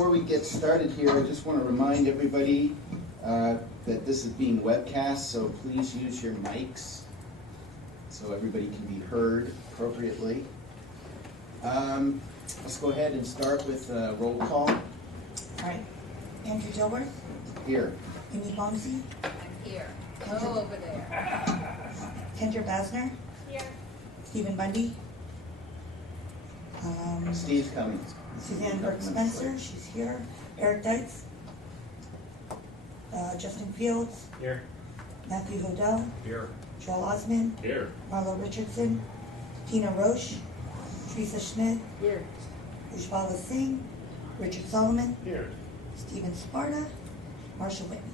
before we get started here, I just want to remind everybody that this is being webcast, so please use your mics so everybody can be heard appropriately. Let's go ahead and start with roll call. All right. Andrew Dilworth. Here. Amy Bomsey. I'm here. Over there. Kendra Basner. Here. Stephen Bundy. Steve's coming. Suzanne Burke Spencer. She's here. Eric Deitz. Justin Fields. Here. Matthew Hodel. Here. Joel Osmond. Here. Marlo Richardson. Tina Roche. Teresa Schmidt. Here. Ujjwala Singh. Richard Solomon. Here. Stephen Sparta. Marsha Whitney.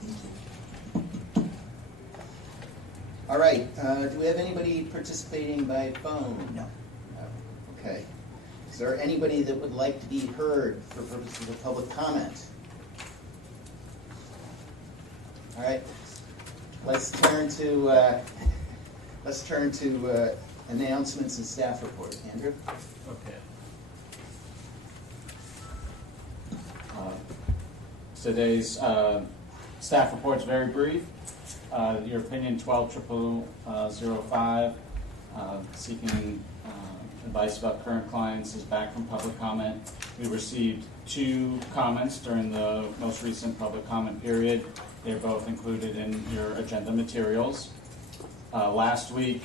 Thank you. All right. Do we have anybody participating by phone? No. No. Okay. Is there anybody that would like to be heard for purposes of public comment? All right. Let's turn to announcements and staff report. Andrew. Okay. Today's staff report is very brief. Your opinion 12-0005, seeking advice about current clients, is back from public comment. We received 2 comments during the most recent public comment period. They're both included in your agenda materials. Last week,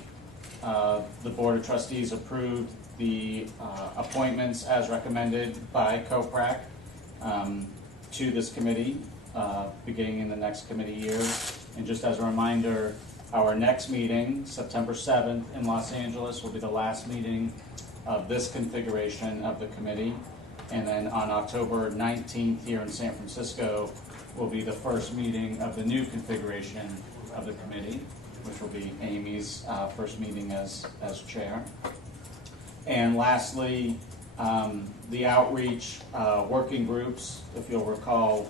the Board of Trustees approved the appointments as recommended by COPRAC to this committee, beginning in the next committee year. And just as a reminder, our next meeting, September 7th in Los Angeles, will be the last meeting of this configuration of the committee. And then on October 19th here in San Francisco will be the first meeting of the new configuration of the committee, which will be Amy's first meeting as chair. And lastly, the outreach working groups. If you'll recall,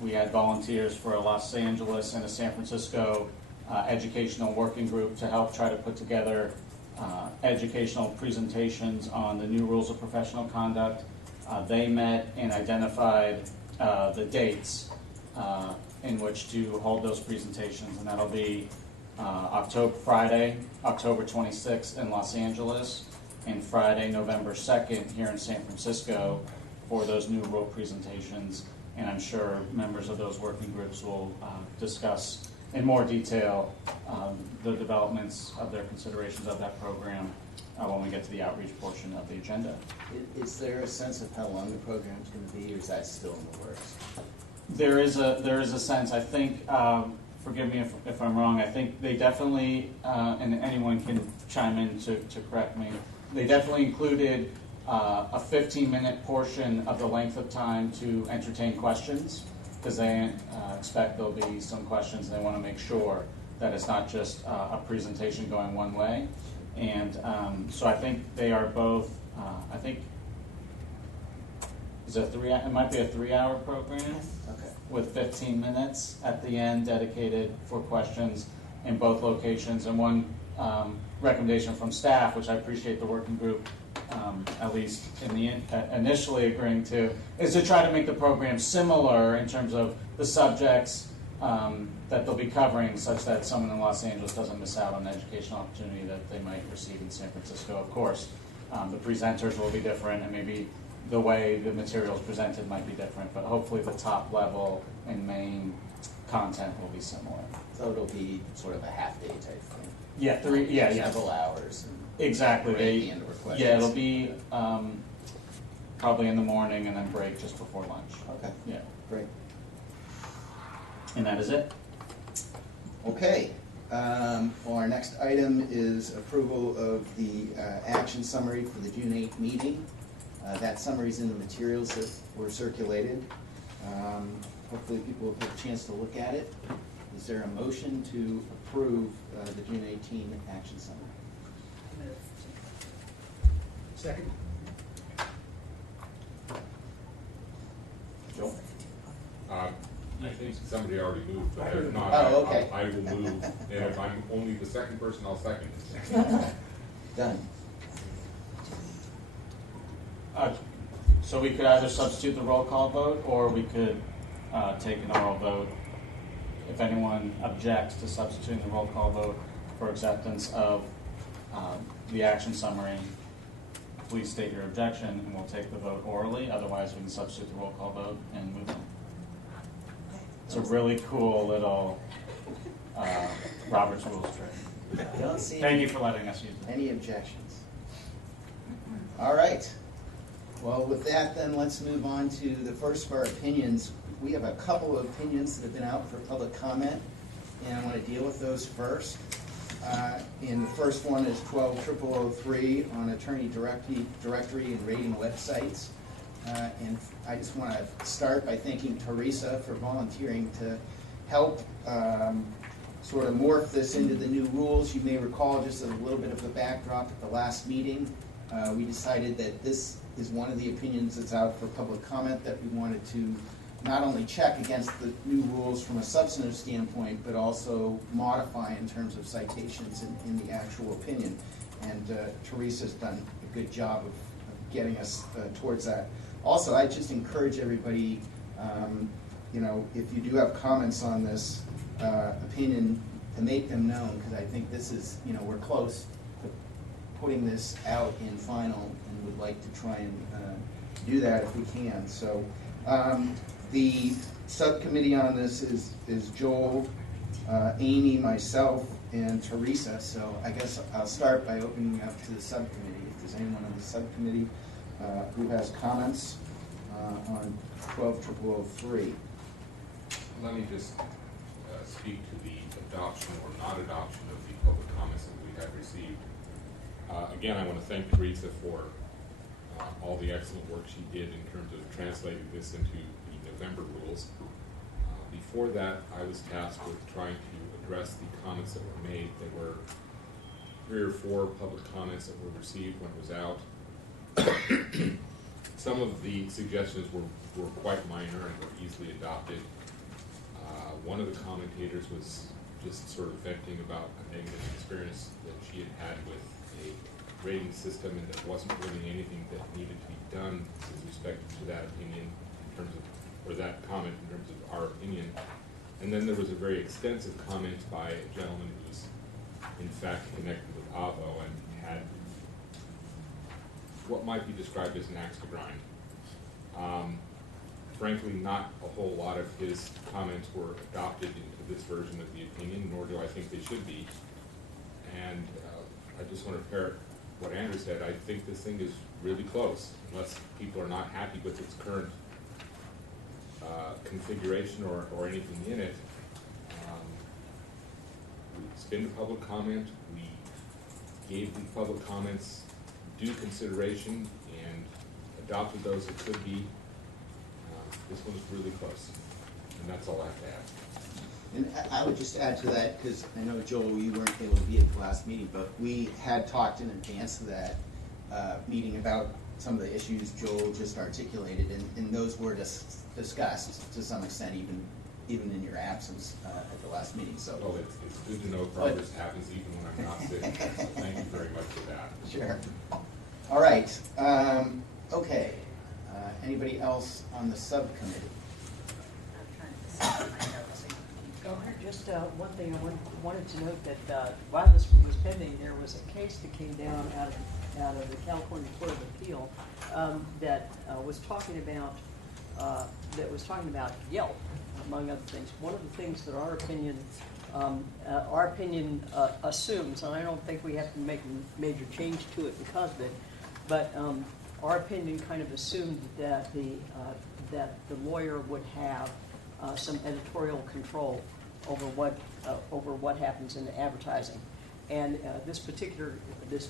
we had volunteers for a Los Angeles and a San Francisco educational working group to help try to put together educational presentations on the new rules of professional conduct. They met and identified the dates in which to hold those presentations, and that'll be Friday, October 26th in Los Angeles, and Friday, November 2nd here in San Francisco for those new rule presentations. And I'm sure members of those working groups will discuss in more detail the developments of their considerations of that program when we get to the outreach portion of the agenda. Is there a sense of how long the program is going to be, or is that still in the works? There is a sense. I think, forgive me if I'm wrong, I think they definitely, and anyone can chime in to correct me, they definitely included a 15-minute portion of the length of time to entertain questions, because they expect there'll be some questions, and they want to make sure that it's not just a presentation going one way. And so I think they are both, I think, it might be a 3-hour program. Okay. With 15 minutes at the end dedicated for questions in both locations. And one recommendation from staff, which I appreciate the working group at least in the initially agreeing to, is to try to make the program similar in terms of the subjects that they'll be covering, such that someone in Los Angeles doesn't miss out on the educational opportunity that they might receive in San Francisco. Of course, the presenters will be different, and maybe the way the materials presented might be different, but hopefully the top level and main content will be similar. So it'll be sort of a half-day type thing. Yeah, Several hours. Exactly. The end of our questions. Yeah, it'll be probably in the morning and then break just before lunch. Okay. Yeah. Great. And that is it. Okay. Well, our next item is approval of the action summary for the June 8th meeting. That summary is in the materials that were circulated. Hopefully people will have a chance to look at it. Is there a motion to approve the June 18 action summary? Second. Joel? I think somebody already moved, but if not, Oh, okay. I will move. And if I'm only the second person, I'll second it. Done. So we could either substitute the roll call vote, or we could take an oral vote. If anyone objects to substituting the roll call vote for acceptance of the action summary, please state your objection, and we'll take the vote orally. Otherwise, we can substitute the roll call vote and move on. It's a really cool little Robert's Rules trick. Don't see Thank you for letting us use it. any objections. All right. Well, with that, then let's move on to the first of our opinions. We have a couple of opinions that have been out for public comment, and I want to deal with those first. And the first one is 12003 on attorney directory and rating websites. And I just want to start by thanking Teresa for volunteering to help sort of morph this into the new rules. You may recall, just a little bit of a backdrop, at the last meeting, we decided that this is one of the opinions that's out for public comment that we wanted to not only check against the new rules from a substantive standpoint, but also modify in terms of citations in the actual opinion. And Teresa's done a good job of getting us towards that. Also, I just encourage everybody, if you do have comments on this opinion, to make them known, because I think this is, we're close to putting this out in final, and would like to try and do that if we can. So the subcommittee on this is Joel, Amy, myself, and Teresa. So I guess I'll start by opening up to the subcommittee. If there's anyone on the subcommittee who has comments on 12003. Let me just speak to the adoption or not adoption of the public comments that we have received. Again, I want to thank Teresa for all the excellent work she did in terms of translating this into the November rules. Before that, I was tasked with trying to address the comments that were made. There were 3 or 4 public comments that were received when it was out. Some of the suggestions were quite minor and were easily adopted. One of the commentators was just sort of venting about a negative experience that she had with a rating system, and there wasn't really anything that needed to be done with respect to that opinion in terms of, or that comment in terms of our opinion. And then there was a very extensive comment by a gentleman who was in fact connected with AVO and had what might be described as an axe to grind. Frankly, not a whole lot of his comments were adopted into this version of the opinion, nor do I think they should be. And I just want to parrot what Andrew said. I think this thing is really close, unless people are not happy with its current configuration or anything in it. It's been a public comment. We gave the public comments due consideration and adopted those that could be. This one's really close, and that's all I have to add. And I would just add to that, because I know, Joel, you weren't able to be at the last meeting, but we had talked in advance of that meeting about some of the issues Joel just articulated, and those were discussed to some extent, even in your absence at the last meeting. So, well, it's good to know progress happens even when I'm not sick. So thank you very much for that. Sure. All right. Okay. Anybody else on the subcommittee? Go ahead. Just one thing I wanted to note that while this was pending, there was a case that came down out of the California Court of Appeal that was talking about Yelp, among other things. One of the things that our opinion assumes, and I don't think we have to make a major change to it because of it, but our opinion kind of assumed that the lawyer would have some editorial control over what happens in the advertising. And this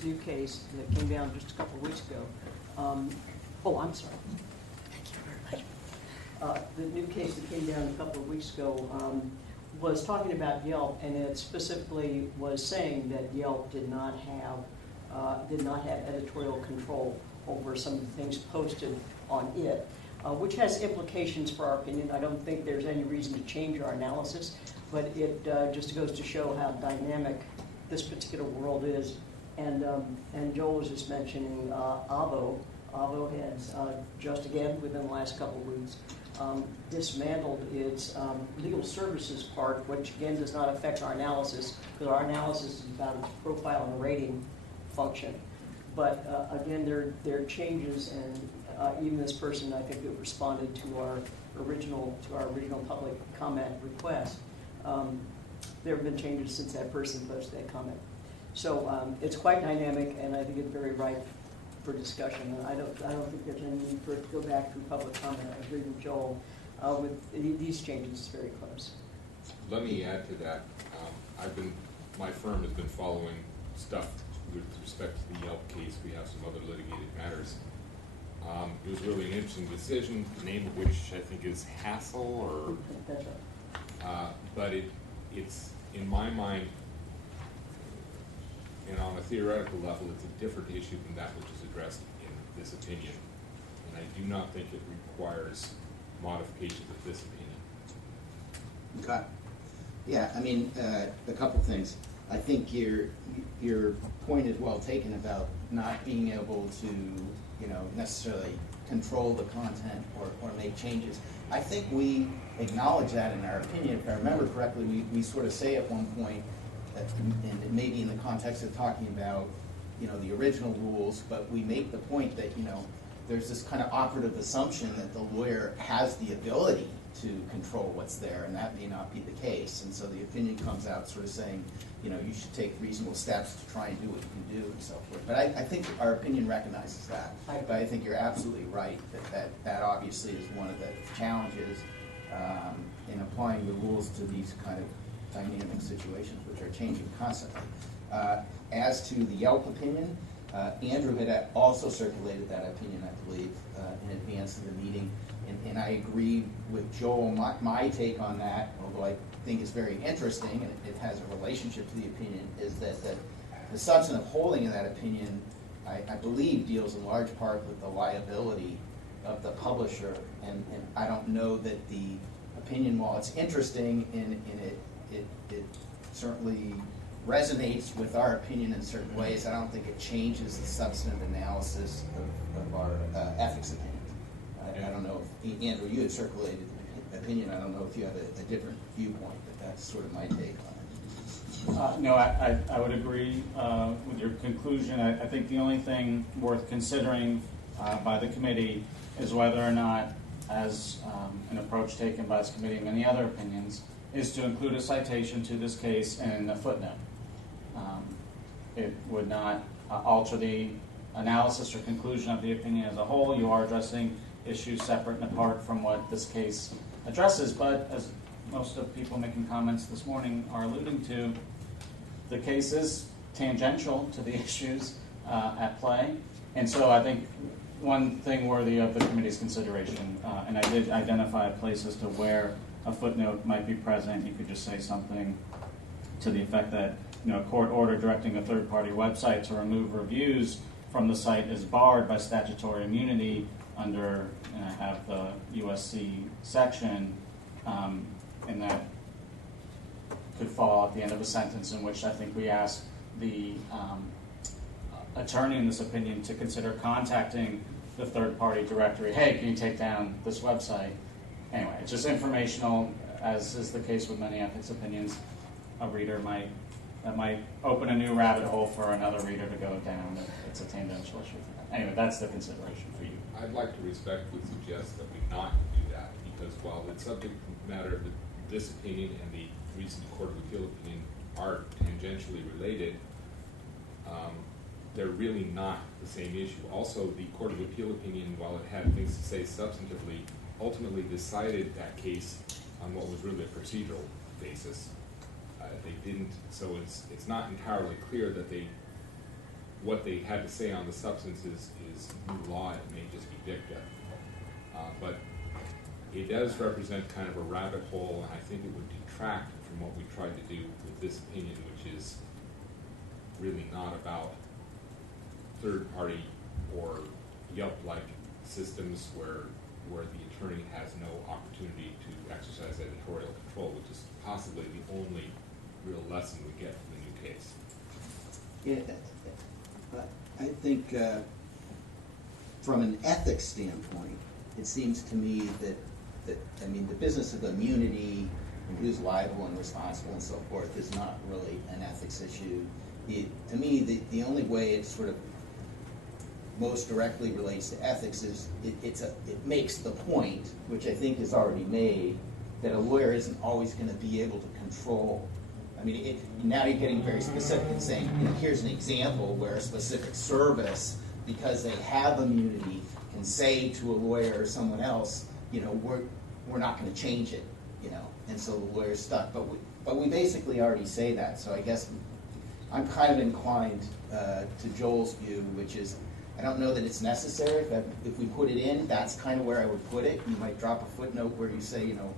new case that came down just a couple of weeks ago. I'm sorry. Thank you very much. The new case that came down a couple of weeks ago was talking about Yelp, and it specifically was saying that Yelp did not have editorial control over some of the things posted on it, which has implications for our opinion. I don't think there's any reason to change our analysis, but it just goes to show how dynamic this particular world is. And Joel was just mentioning AVO. Avo has just again within the last couple of weeks dismantled its legal services part, which again does not affect our analysis because our analysis is about its profile and rating function. But again, there are changes, and even this person, I think, that responded to our original public comment request. There have been changes since that person posted that comment. So it's quite dynamic, and I think it's very ripe for discussion. And I don't think there's any need for it to go back through public comment. I agree with Joel. With these changes, it's very close. Let me add to that. My firm has been following stuff with respect to the Yelp case. We have some other litigated matters. It was really an interesting decision, the name of which I think is Hassel, or That's right. but it's in my mind, and on a theoretical level, it's a different issue than that which is addressed in this opinion, and I do not think it requires modification of this opinion. Okay. Yeah, I mean, a couple things. I think your point is well taken about not being able to, necessarily control the content or make changes. I think we acknowledge that in our opinion. If I remember correctly, we sort of say at one point that, and it may be in the context of talking about, the original rules, but we make the point that, there's this kind of operative assumption that the lawyer has the ability to control what's there, and that may not be the case. And so the opinion comes out sort of saying, you should take reasonable steps to try and do what you can do and so forth. But I think our opinion recognizes that. But I think you're absolutely right that obviously is one of the challenges in applying the rules to these kind of dynamic situations, which are changing constantly. As to the Yelp opinion, Andrew had also circulated that opinion, I believe, in advance of the meeting. And I agree with Joel. My take on that, although I think is very interesting, and it has a relationship to the opinion, is that the substantive holding of that opinion, I believe, deals in large part with the liability of the publisher. And I don't know that the opinion, while it's interesting and it certainly resonates with our opinion in certain ways, I don't think it changes the substantive analysis of our ethics opinion. I don't know if, Andrew, you had circulated an opinion. I don't know if you have a different viewpoint, but that's sort of my take on it. No, I would agree with your conclusion. I think the only thing worth considering by the committee is whether or not, as an approach taken by this committee and many other opinions, is to include a citation to this case in a footnote. It would not alter the analysis or conclusion of the opinion as a whole. You are addressing issues separate and apart from what this case addresses, but as most of people making comments this morning are alluding to, the case is tangential to the issues at play. And so I think one thing worthy of the committee's consideration, and I did identify places to where a footnote might be present. You could just say something to the effect that, a court order directing a third-party website to remove reviews from the site is barred by statutory immunity under, and I have the USC section, and that could fall at the end of a sentence in which I think we ask the attorney in this opinion to consider contacting the third-party directory. Hey, can you take down this website? Anyway, it's just informational, as is the case with many ethics opinions. A reader might open a new rabbit hole for another reader to go down. It's a tangential issue. Anyway, that's the consideration for you. I'd like to respectfully suggest that we not do that, because while the subject matter of this opinion and the recent Court of Appeal opinion are tangentially related, they're really not the same issue. Also, the Court of Appeal opinion, while it had things to say substantively, ultimately decided that case on what was really a procedural basis. They didn't, so it's not entirely clear that what they had to say on the substance is new law. It may just be dicta, but it does represent kind of a rabbit hole, and I think it would detract from what we tried to do with this opinion, which is really not about third-party or Yelp-like systems where the attorney has no opportunity to exercise editorial control, which is possibly the only real lesson we get from the new case. Yeah, I think from an ethics standpoint, it seems to me that, I mean, the business of immunity and who's liable and responsible and so forth is not really an ethics issue. To me, the only way it sort of most directly relates to ethics is it makes the point, which I think is already made, that a lawyer isn't always going to be able to control. I mean, now you're getting very specific and saying, you know, here's an example where a specific service, because they have immunity, can say to a lawyer or someone else, you know, we're not going to change it, you know, and so the lawyer's stuck. But we basically already say that, so I guess I'm kind of inclined to Joel's view, which is, I don't know that it's necessary. If we put it in, that's kind of where I would put it. You might drop a footnote where you say, you know,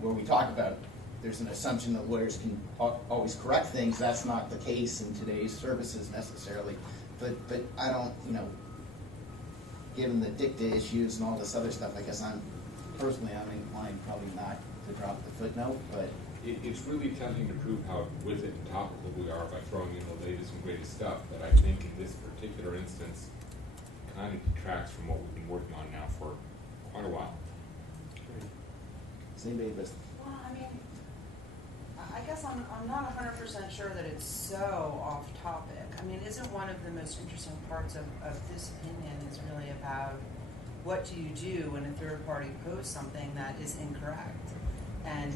where we talk about there's an assumption that lawyers can always correct things. That's not the case in today's services necessarily. But I don't, you know, given the dicta issues and all this other stuff, I guess I'm inclined probably not to drop the footnote, but It's really tempting to prove how with it and topical we are by throwing in the latest and greatest stuff, but I think in this particular instance, kind of detracts from what we've been working on now for quite a while. does anybody have Well, I mean, I guess I'm not 100% sure that it's so off topic. I mean, isn't one of the most interesting parts of this opinion is really about what do you do when a third party posts something that is incorrect? And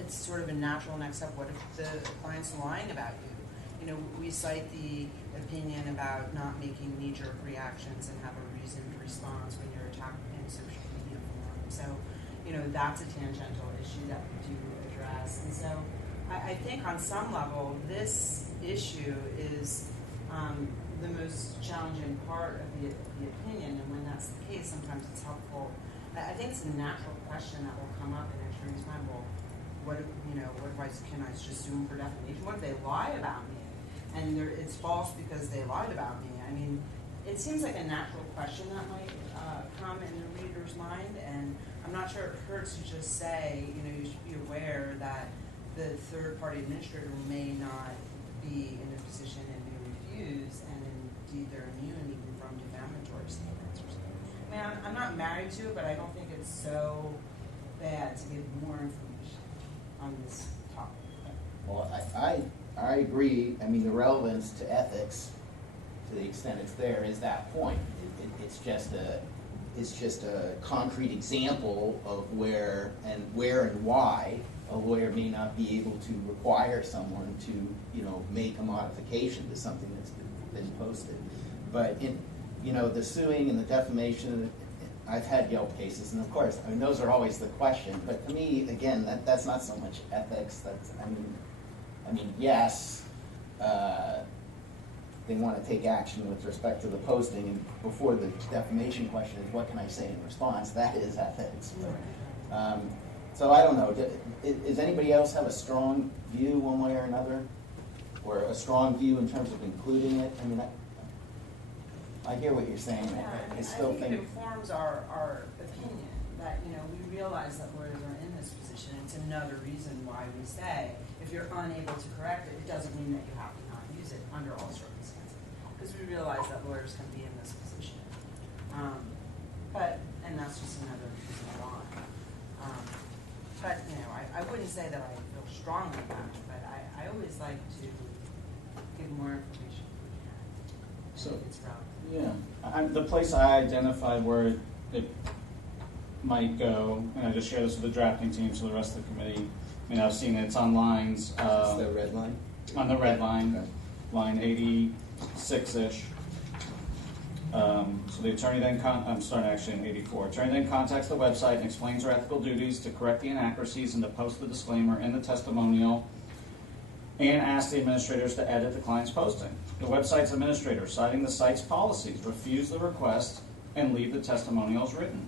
it's sort of a natural next step. What if the client's lying about you? You know, we cite the opinion about not making knee-jerk reactions and have a reasoned response when you're attacked in social media forums. So, you know, that's a tangential issue that we do address. And so I think on some level, this issue is the most challenging part of the opinion. And when that's the case, sometimes it's helpful. I think it's a natural question that will come up in attorney's mind. Well, what advice can I just assume for defamation? What if they lie about me? And it's false because they lied about me. I mean, it seems like a natural question that might come in the reader's mind, and I'm not sure it hurts to just say, you know, you should be aware that the third-party administrator may not be in a position and be refused, and indeed they're immune even from defamatory statements or something. I mean, I'm not married to it, but I don't think it's so bad to give more information on this topic. well, I agree. I mean, the relevance to ethics, to the extent it's there, is that point. It's just a concrete example of where and why a lawyer may not be able to require someone to, you know, make a modification to something that's been posted. But the suing and the defamation, I've had Yelp cases, and of course, I mean, those are always the question. But to me, again, that's not so much ethics. I mean, yes, they want to take action with respect to the posting, and before the defamation question is what can I say in response, that is ethics. But, so I don't know. Does anybody else have a strong view one way or another? Or a strong view in terms of including it? I mean, I hear what you're saying. Yeah, I still think think it informs our opinion that, you know, we realize that lawyers are in this position. It's another reason why we say if you're unable to correct it, it doesn't mean that you have to not use it under all circumstances. Because we realize that lawyers can be in this position. And that's just another reason why. But, you know, I wouldn't say that I feel strongly about it, but I always like to give more information if we can. So, It's relevant. yeah, the place I identified where it might go, and I just share this with the drafting team, so the rest of the committee, I mean, I've seen it's on lines. it's the red line. On the red line, Okay. line 86-ish. So the attorney then, I'm starting actually in 84. Attorney then contacts the website and explains her ethical duties to correct the inaccuracies and to post the disclaimer in the testimonial and asks the administrators to edit the client's posting. The website's administrator, citing the site's policies, refuse the request and leave the testimonials written.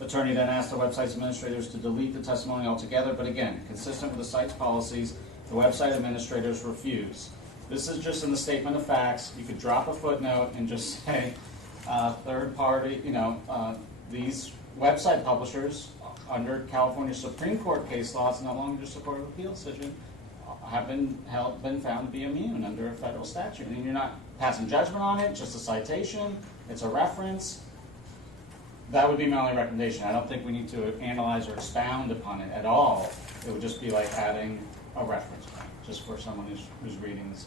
Attorney then asks the website's administrators to delete the testimony altogether, but again, consistent with the site's policies, the website administrators refuse. This is just in the statement of facts. You could drop a footnote and just say, third party, these website publishers under California Supreme Court case law, it's no longer just a court of appeal decision, have been found to be immune under a federal statute. And you're not passing judgment on it, just a citation, it's a reference. That would be my only recommendation. I don't think we need to analyze or expound upon it at all. It would just be like adding a reference point, just for someone who's reading this.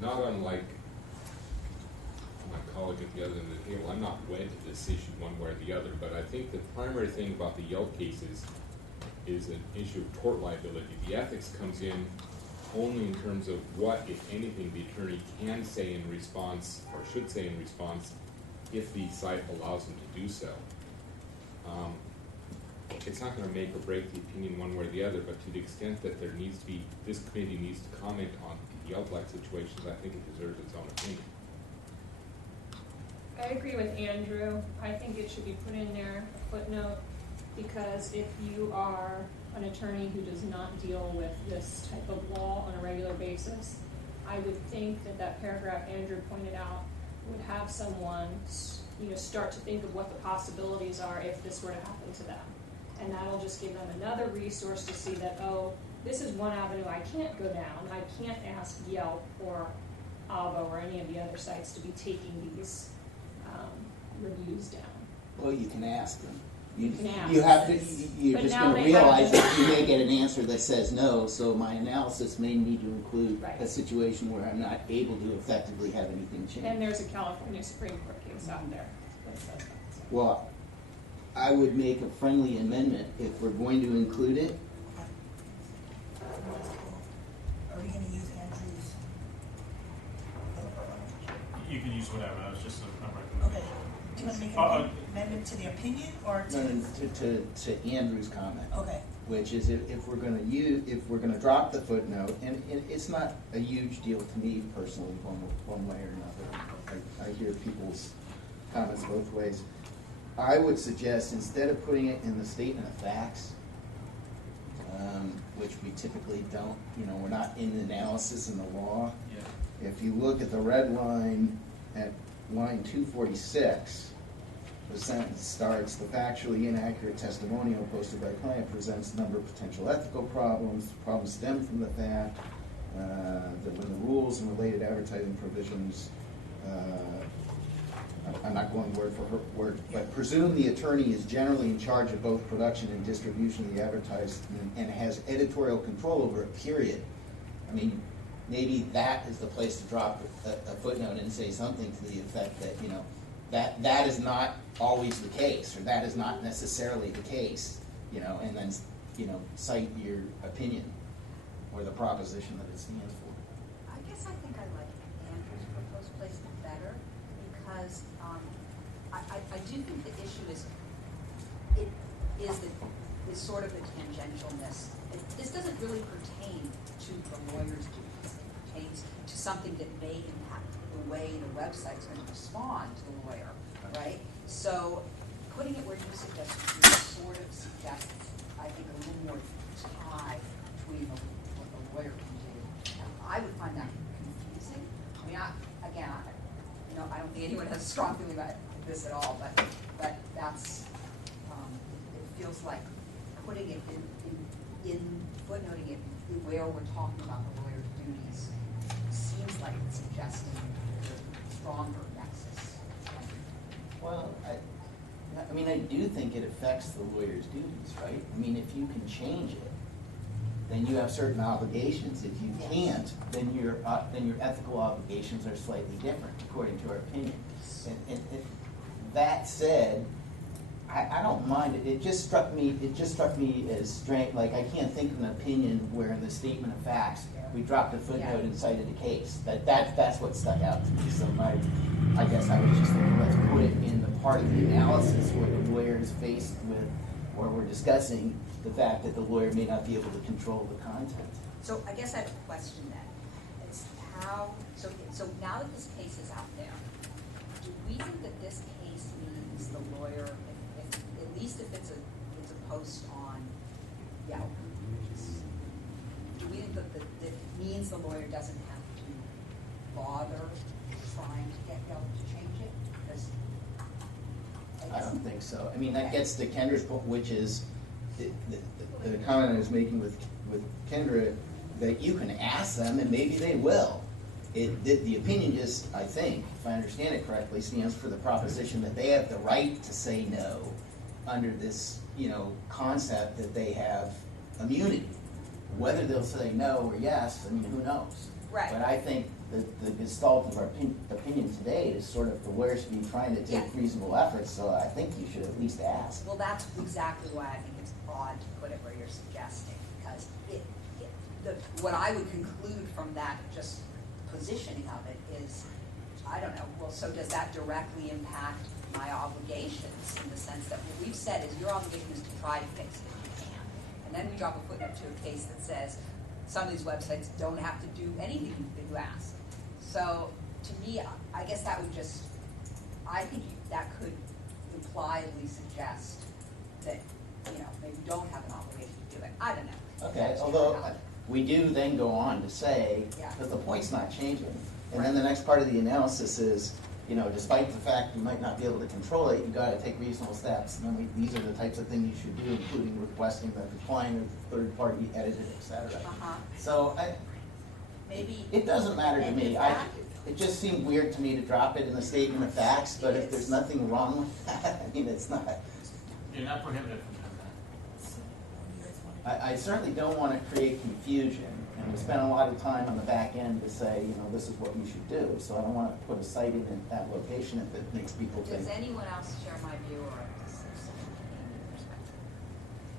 Not unlike my colleague at the other end of the table, I'm not wed to this issue one way or the other, but I think the primary thing about the Yelp cases is an issue of tort liability. The ethics comes in only in terms of what, if anything, the attorney can say in response, or should say in response, if the site allows him to do so. It's not going to make or break the opinion one way or the other, but to the extent that there needs to be, this committee needs to comment on Yelp-like situations, I think it deserves its own opinion. I agree with Andrew. I think it should be put in there, a footnote, because if you are an attorney who does not deal with this type of law on a regular basis, I would think that that paragraph Andrew pointed out would have someone, start to think of what the possibilities are if this were to happen to them. And that'll just give them another resource to see that, oh, this is one avenue I can't go down. I can't ask Yelp or Avo or any of the other sites to be taking these reviews down. Well, you can ask them. You can ask. You have to. You're But just now going to they have realize to- that you may get an answer that says no. So my analysis may need to include Right. a situation where I'm not able to effectively have anything change. And there's a California Supreme Court case out there that says that. So. Well, I would make a friendly amendment if we're going to include it. Are we gonna use Andrew's? You can use whatever, that was just a Okay, recommendation. do you wanna make Uh, an amendment to the opinion or to? No, to Andrew's comment. Okay, Which is if we're going to if we're going to drop the footnote, and it's not a huge deal to me personally, one way or another. I hear people's comments both ways. I would suggest instead of putting it in the statement of facts, which we typically don't, we're not in analysis in the law. Yeah. If you look at the red line at line 246, the sentence starts, the factually inaccurate testimonial posted by client presents a number of potential ethical problems. The problems stem from the fact that when the rules and related advertising provisions, I'm not going word for word, but presume the attorney is generally in charge of both production and distribution of the advertisement and has editorial control over it, period. I mean, maybe that is the place to drop a footnote and say something to the effect that, that is not always the case, or that is not necessarily the case, and then, cite your opinion or the proposition that it stands for. I guess I think I like Andrew's proposed placement better because I do think the issue is sort of the tangentialness. This doesn't really pertain to the lawyer's duties. It pertains to something that may impact the way the website's going to respond to the lawyer, right? So putting it where you suggested sort of suggests, I think, a little more tie between what the lawyer can do. I would find that confusing. I mean, I don't think anyone has a strong feeling about this at all, but that's, it feels like putting it in footnoting it where we're talking about the lawyer's duties seems like it's suggesting a stronger nexus. Well, I do think it affects the lawyer's duties, right? I mean, if you can change it, then you have certain obligations. If you can't, then your ethical obligations are slightly different, according to our opinion. And that said, I don't mind it. It just struck me as strange. Like, I can't think of an opinion where in the statement of facts we dropped a footnote and cited a case. That's what stuck out to me. So I guess I was just thinking, let's put it in the part of the analysis where the lawyer is faced with, where we're discussing the fact that the lawyer may not be able to control the content. So I guess I have a question then. It's how, so now that this case is out there, do we think that this case means the lawyer, at least if it's a post on Yelp, do we think that it means the lawyer doesn't have to bother trying to get Yelp to change it? Because I don't think so. I mean, that gets to Kendra's point, which is the comment I was making with Kendra, that you can ask them and maybe they will. the opinion just, I think, if I understand it correctly, stands for the proposition that they have the right to say no under this, concept that they have immunity. Whether they'll say no or yes, I mean, who knows? Right. But I think the gestalt of our opinion today is sort of the lawyers should be trying to take Yeah. reasonable efforts, so I think you should at least ask. Well, that's exactly why I think it's odd to put it where you're suggesting, because what I would conclude from that just positioning of it is, I don't know, well, so does that directly impact my obligations in the sense that what we've said is your obligation is to try to fix it if you can. And then we drop a footnote to a case that says some of these websites don't have to do anything that you ask. So to me, I guess that would just, I think that could impliedly suggest that, maybe you don't have an obligation to do it. I don't know. Okay, That's although your knowledge. we do then go on to say Yeah. that the point's not changing. And then the next part of the analysis is, despite the fact you might not be able to control it, you gotta take reasonable steps. And then these are the types of things you should do, including requesting that the client or third party edit it, et cetera. So Maybe. it doesn't matter to And me. if that- It just seemed weird to me to drop it in the statement of facts, but if there's nothing wrong with that, I mean, it's not. You're not prohibited from doing that. I certainly don't want to create confusion, and we spent a lot of time on the back end to say, this is what you should do. So I don't want to put a site in that location if it makes people think. Does anyone else share my view, or does someone have any perspective?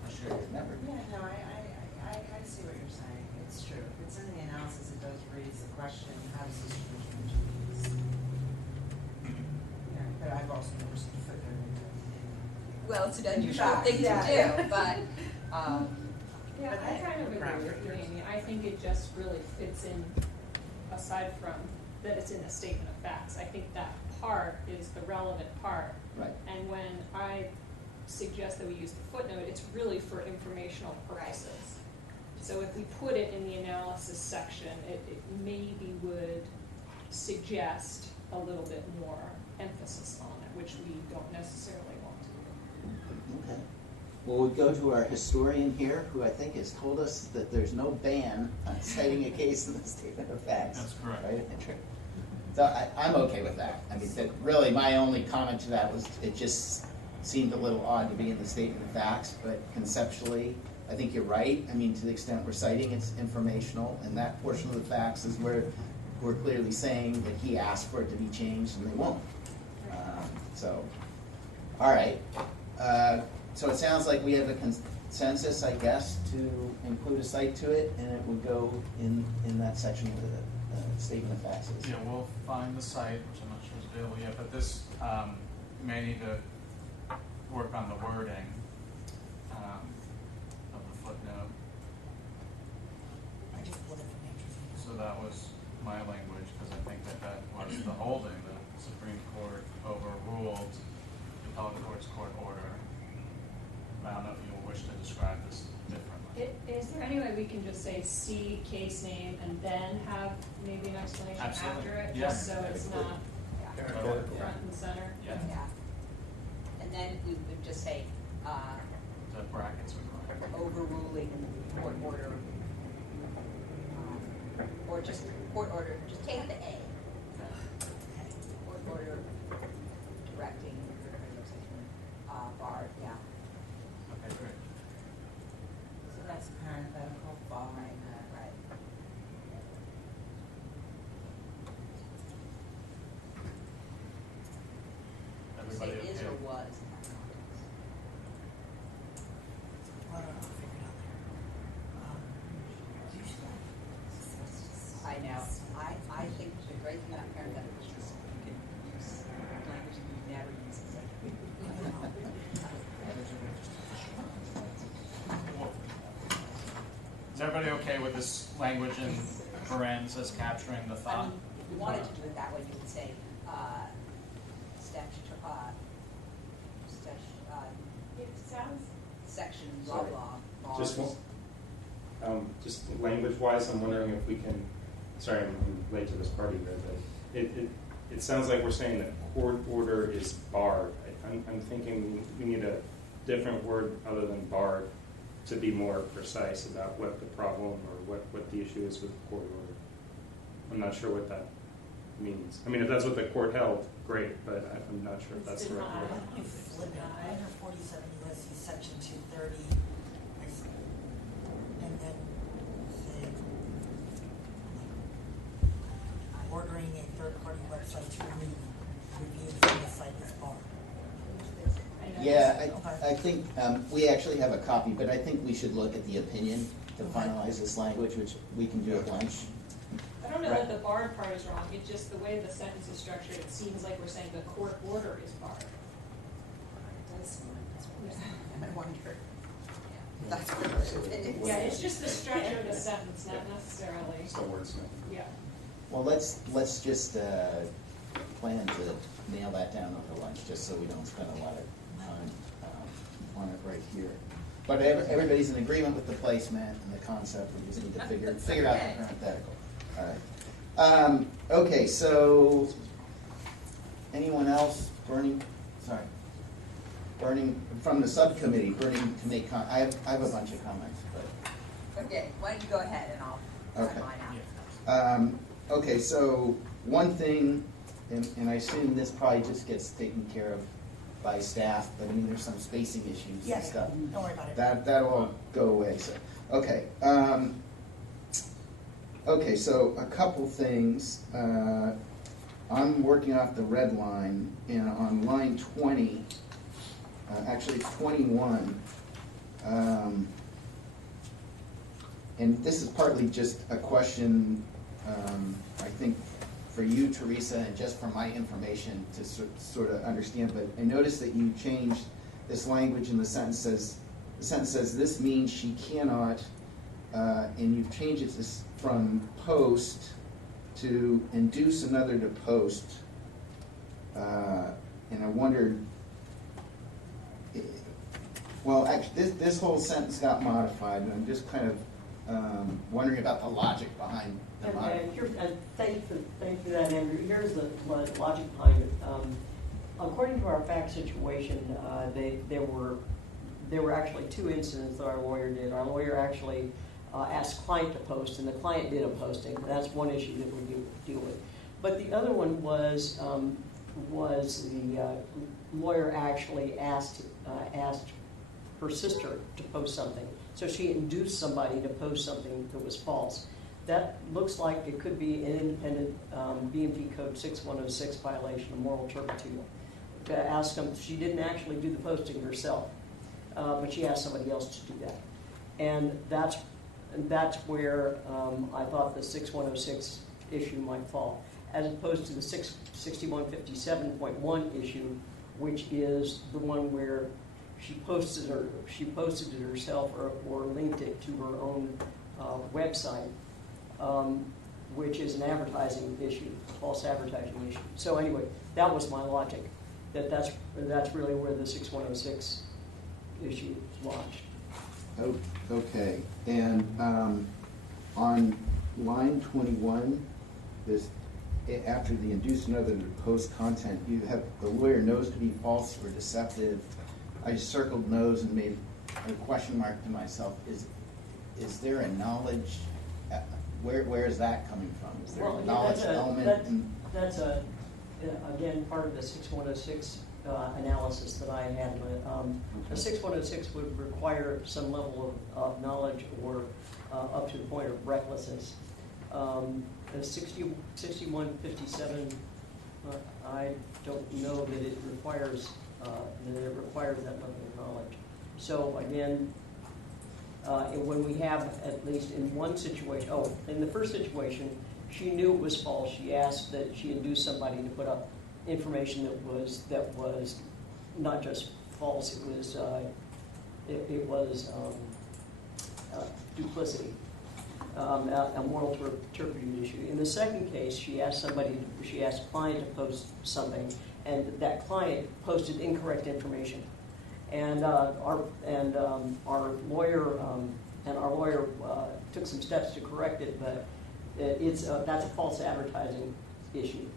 Sure. Never. Yeah, no, I see what you're saying. It's true. If it's in the analysis, it does raise the question, how does this change these? Yeah, but I've also never seen a footnote in it. Well, it's an unusual Fact. thing to Yeah, do, yeah. but, Yeah, But I I- kind of agree with you, Amy. I think it just really fits in, aside from that it's in a statement of facts. I think that part is the relevant part. Right. And when I suggest that we use the footnote, it's really for informational purposes. So if we put it in the analysis section, it maybe would suggest a little bit more emphasis on it, which we don't necessarily want to do. Okay. Well, we'll go to our historian here, who I think has told us that there's no ban on citing a case in the statement of facts. That's correct. Right? So I'm okay with that. I mean, that really, my only comment to that was, it just seemed a little odd to be in the statement of facts, but conceptually, I think you're right. I mean, to the extent we're citing, it's informational, and that portion of the facts is where we're clearly saying that he asked for it to be changed, and they won't. So, all right. So it sounds like we have a consensus, I guess, to include a site to it, and it would go in that section where the statement of facts is. Yeah, we'll find the site, which I'm not sure is available yet, but this may need to work on the wording of the footnote. So that was my language, because I think that was the holding. The Supreme Court overruled the appellate court's court order. I don't know if you wish to describe this differently. Is there any way we can just say C, case name, and then have maybe an explanation Absolutely. after it? Yeah. Just so it's not yeah, front and center? Yeah, yeah. And then we would just say, the brackets required. overruling court order, or just court order, just take the A. Court order directing, bar, yeah. Okay, great. So that's parenthetical following that. Right. Everybody Say okay? is or was. I know. I think the great thing about parenthetical is just you can use language that you never use in second. Is everybody okay with this language in parens as capturing the I thought? mean, if you wanted to do it that way, you would say, It sounds. section blah blah. Just bars. Just language-wise, I'm wondering if we can, sorry, I'm late to this party here, but it sounds like we're saying that court order is barred. I'm thinking we need a different word other than barred to be more precise about what the problem or what the issue is with the court order. I'm not sure what that means. I mean, if that's what the court held, great, but I'm not sure if that's the right Denied. word. Why don't you flip it, under 47 U.S.C. section 230, and then say, ordering a third-party website to remove reviews from the site is barred. Yeah, Okay. I think, we actually have a copy, but I think we should look at the opinion to finalize this language, which we can do at lunch. I don't know Right. that the barred part is wrong, it's just the way the sentence is structured, it seems like we're saying the court order is barred. It does seem like that's what we're Yeah. saying, and I wonder, if that's what our opinion is. Yeah, it's just the structure of the sentence, not necessarily, Still wordsmith. yeah. Well, let's just plan to nail that down over lunch, just so we don't spend a lot of time on it right here. But everybody's in agreement with the placement and the concept, we just need to figure out the parenthetical. All right. Okay, so anyone else burning from the subcommittee, burning to make I have a bunch of comments, but. Okay, why don't you go ahead and I'll Okay. try mine out. Okay, so one thing, and I assume this probably just gets taken care of by staff, but I mean, there's some spacing issues and Yes, stuff. don't worry about it. That'll all go away, so, okay. Okay, so a couple things. I'm working off the red line, and on line 20, actually 21, and this is partly just a question, I think, for you, Teresa, and just for my information to sort of understand, but I noticed that you changed this language in the sentence says, this means she cannot, and you've changed it from post to induce another to post. And I wondered, well, actually, this whole sentence got modified, and I'm just kind of wondering about the logic behind the modification. Thank you for that, Andrew. Here's the logic behind it. According to our fact situation, there were actually two incidents that our lawyer did. Our lawyer actually asked client to post, and the client did a posting. That's one issue that we deal with. But the other one was the lawyer actually asked her sister to post something. So she induced somebody to post something that was false. That looks like it could be an independent BMP Code 6106 violation of moral turpitude. Ask them, she didn't actually do the posting herself, but she asked somebody else to do that. And that's where I thought the 6106 issue might fall, as opposed to the 6157.1 issue, which is the one where she posted it herself or linked it to her own website, which is an advertising issue, false advertising issue. So anyway, that was my logic, that's really where the 6106 issue is launched. Oh, okay, and on line 21, after the induce another to post content, you have the lawyer knows to be false or deceptive. I circled knows and made a question mark to myself. Is there a knowledge? Where is that coming from? Is there a knowledge element? That's again part of the 6106 analysis that I had. The 6106 would require some level of knowledge or up to the point of recklessness. The 6157, I don't know that it requires that level of knowledge. So again, when we have, at least in one situation, in the first situation, she knew it was false. She asked that she induced somebody to put up information that was not just false. It was duplicity, a moral turpitude issue. In the second case, she asked a client to post something, and that client posted incorrect information. And our lawyer took some steps to correct it, but that's a false advertising issue.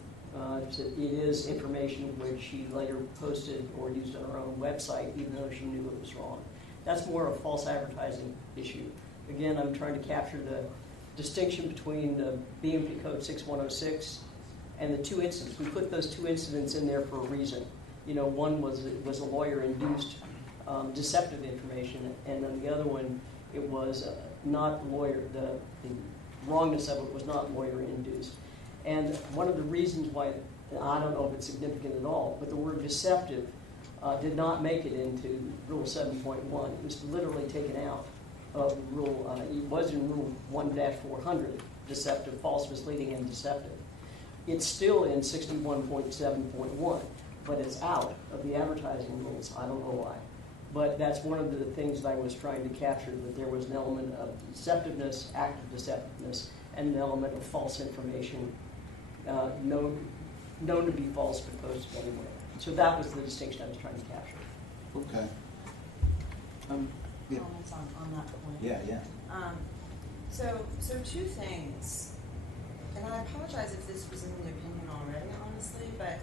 It is information which she later posted or used on her own website, even though she knew it was wrong. That's more a false advertising issue. Again, I'm trying to capture distinction between BMP Code 6106 and the two incidents. We put those two incidents in there for a reason. You know, one was a lawyer-induced deceptive information, and then the other one, it was not lawyer, the wrongness of it was not lawyer-induced. And one of the reasons why, I don't know if it's significant at all, but the word deceptive did not make it into Rule 7.1. It was literally taken out of Rule, it was in Rule 1-400, deceptive, false, misleading, and deceptive. It's still in 61.7.1, but it's out of the advertising rules. I don't know why. But that's one of the things that I was trying to capture, that there was an element of deceptiveness, active deceptiveness, and an element of false information known to be false but posted anyway. So that was the distinction I was trying to capture. Okay. Yeah. Comments on that point? Yeah. So two things, and I apologize if this was in the opinion already, honestly, but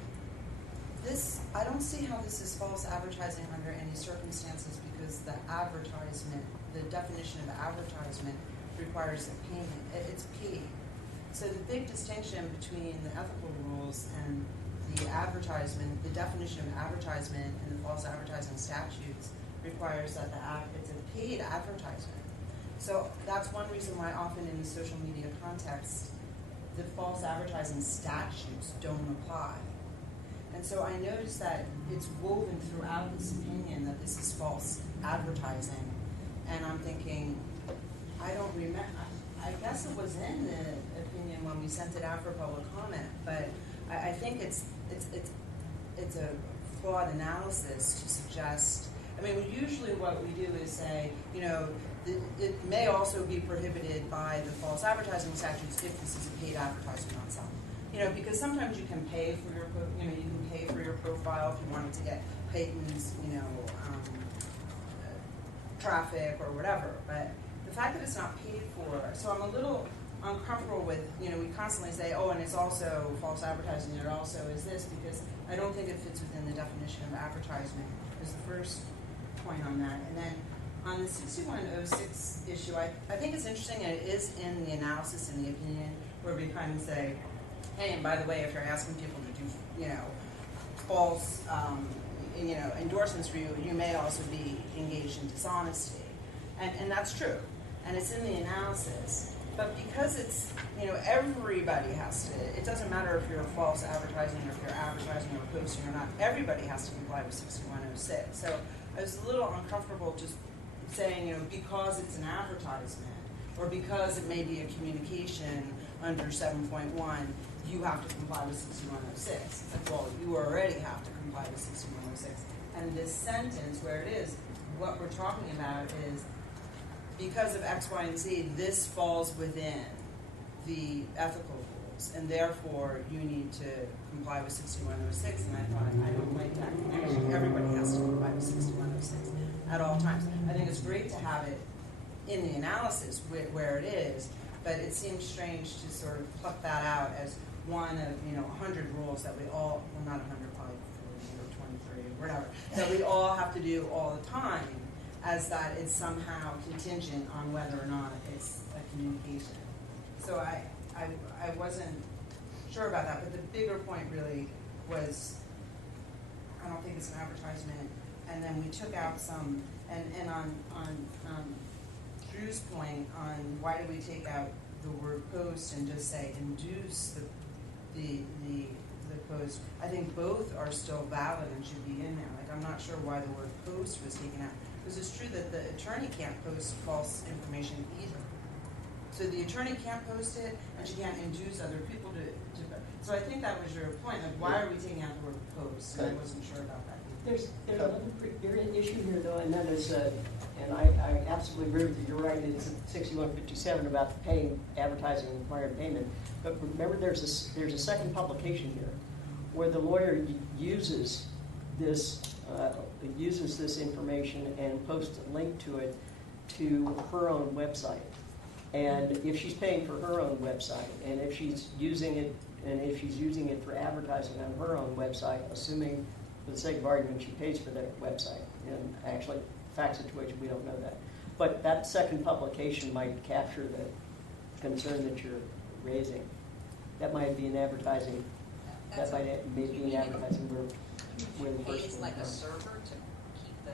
this, I don't see how this is false advertising under any circumstances, because the advertisement, the definition of advertisement requires a payment. It's paid. So the big distinction between the ethical rules and the advertisement, the definition of advertisement and the false advertising statutes requires that it's a paid advertisement. So that's one reason why often in the social media context, the false advertising statutes don't apply. And so I noticed that it's woven throughout this opinion that this is false advertising. And I'm thinking, I don't remember, I guess it was in the opinion when we sent it out for public comment, but I think it's a flawed analysis to suggest, I mean, usually what we do is say, you know, it may also be prohibited by the false advertising statutes if this is a paid advertisement on something. You know, because sometimes you can pay for your, you can pay for your profile if you wanted to get Peyton's, traffic or whatever. But the fact that it's not paid for, so I'm a little uncomfortable with, we constantly say, oh, and it's also false advertising. There also is this, because I don't think it fits within the definition of advertisement. Is the first point on that, and then on the 6106 issue, I think it's interesting, and it is in the analysis in the opinion where we kind of say, hey, and by the way, if you're asking people to do, false, endorsements for you, you may also be engaged in dishonesty. And that's true. And it's in the analysis. But because it's, everybody has to, it doesn't matter if you're false advertising or if you're advertising or posting or not, everybody has to comply with 6106. So I was a little uncomfortable just saying, because it's an advertisement or because it may be a communication under 7.1, you have to comply with 6106. It's like, well, you already have to comply with 6106. And this sentence where it is, what we're talking about is because of X, Y, and Z, this falls within the ethical rules, and therefore you need to comply with 6106. And I thought, I don't like that connection. Everybody has to comply with 6106 at all times. I think it's great to have it in the analysis where it is, but it seems strange to sort of pluck that out as one of 100 rules that we all, well, not 100, probably 40 or 23 or whatever, that we all have to do all the time, as that it's somehow contingent on whether or not it's a communication. So I wasn't sure about that, but the bigger point really was, I don't think it's an advertisement, and then we took out some, and on Drew's point on why did we take out the word post and just say induce the post, I think both are still valid and should be in there. Like, I'm not sure why the word post was taken out. Because it's true that the attorney can't post false information either. So the attorney can't post it, and she can't induce other people to. So I think that was your point. Like, why are we taking out the word post? And I wasn't sure about that. There's another issue here, though, and that is, and I absolutely agree with you. You're right. It's 6157 about the paying, advertising, and required payment. But remember, there's a second publication here where the lawyer uses this information and posts a link to it to her own website. And if she's paying for her own website, and if she's using it for advertising on her own website, assuming for the sake of argument she pays for that website, and actually fact situation we don't know that, but that second publication might capture concern that you're raising. That might be an advertising, that might be an advertising where the first Pays one like a comes. server to keep the.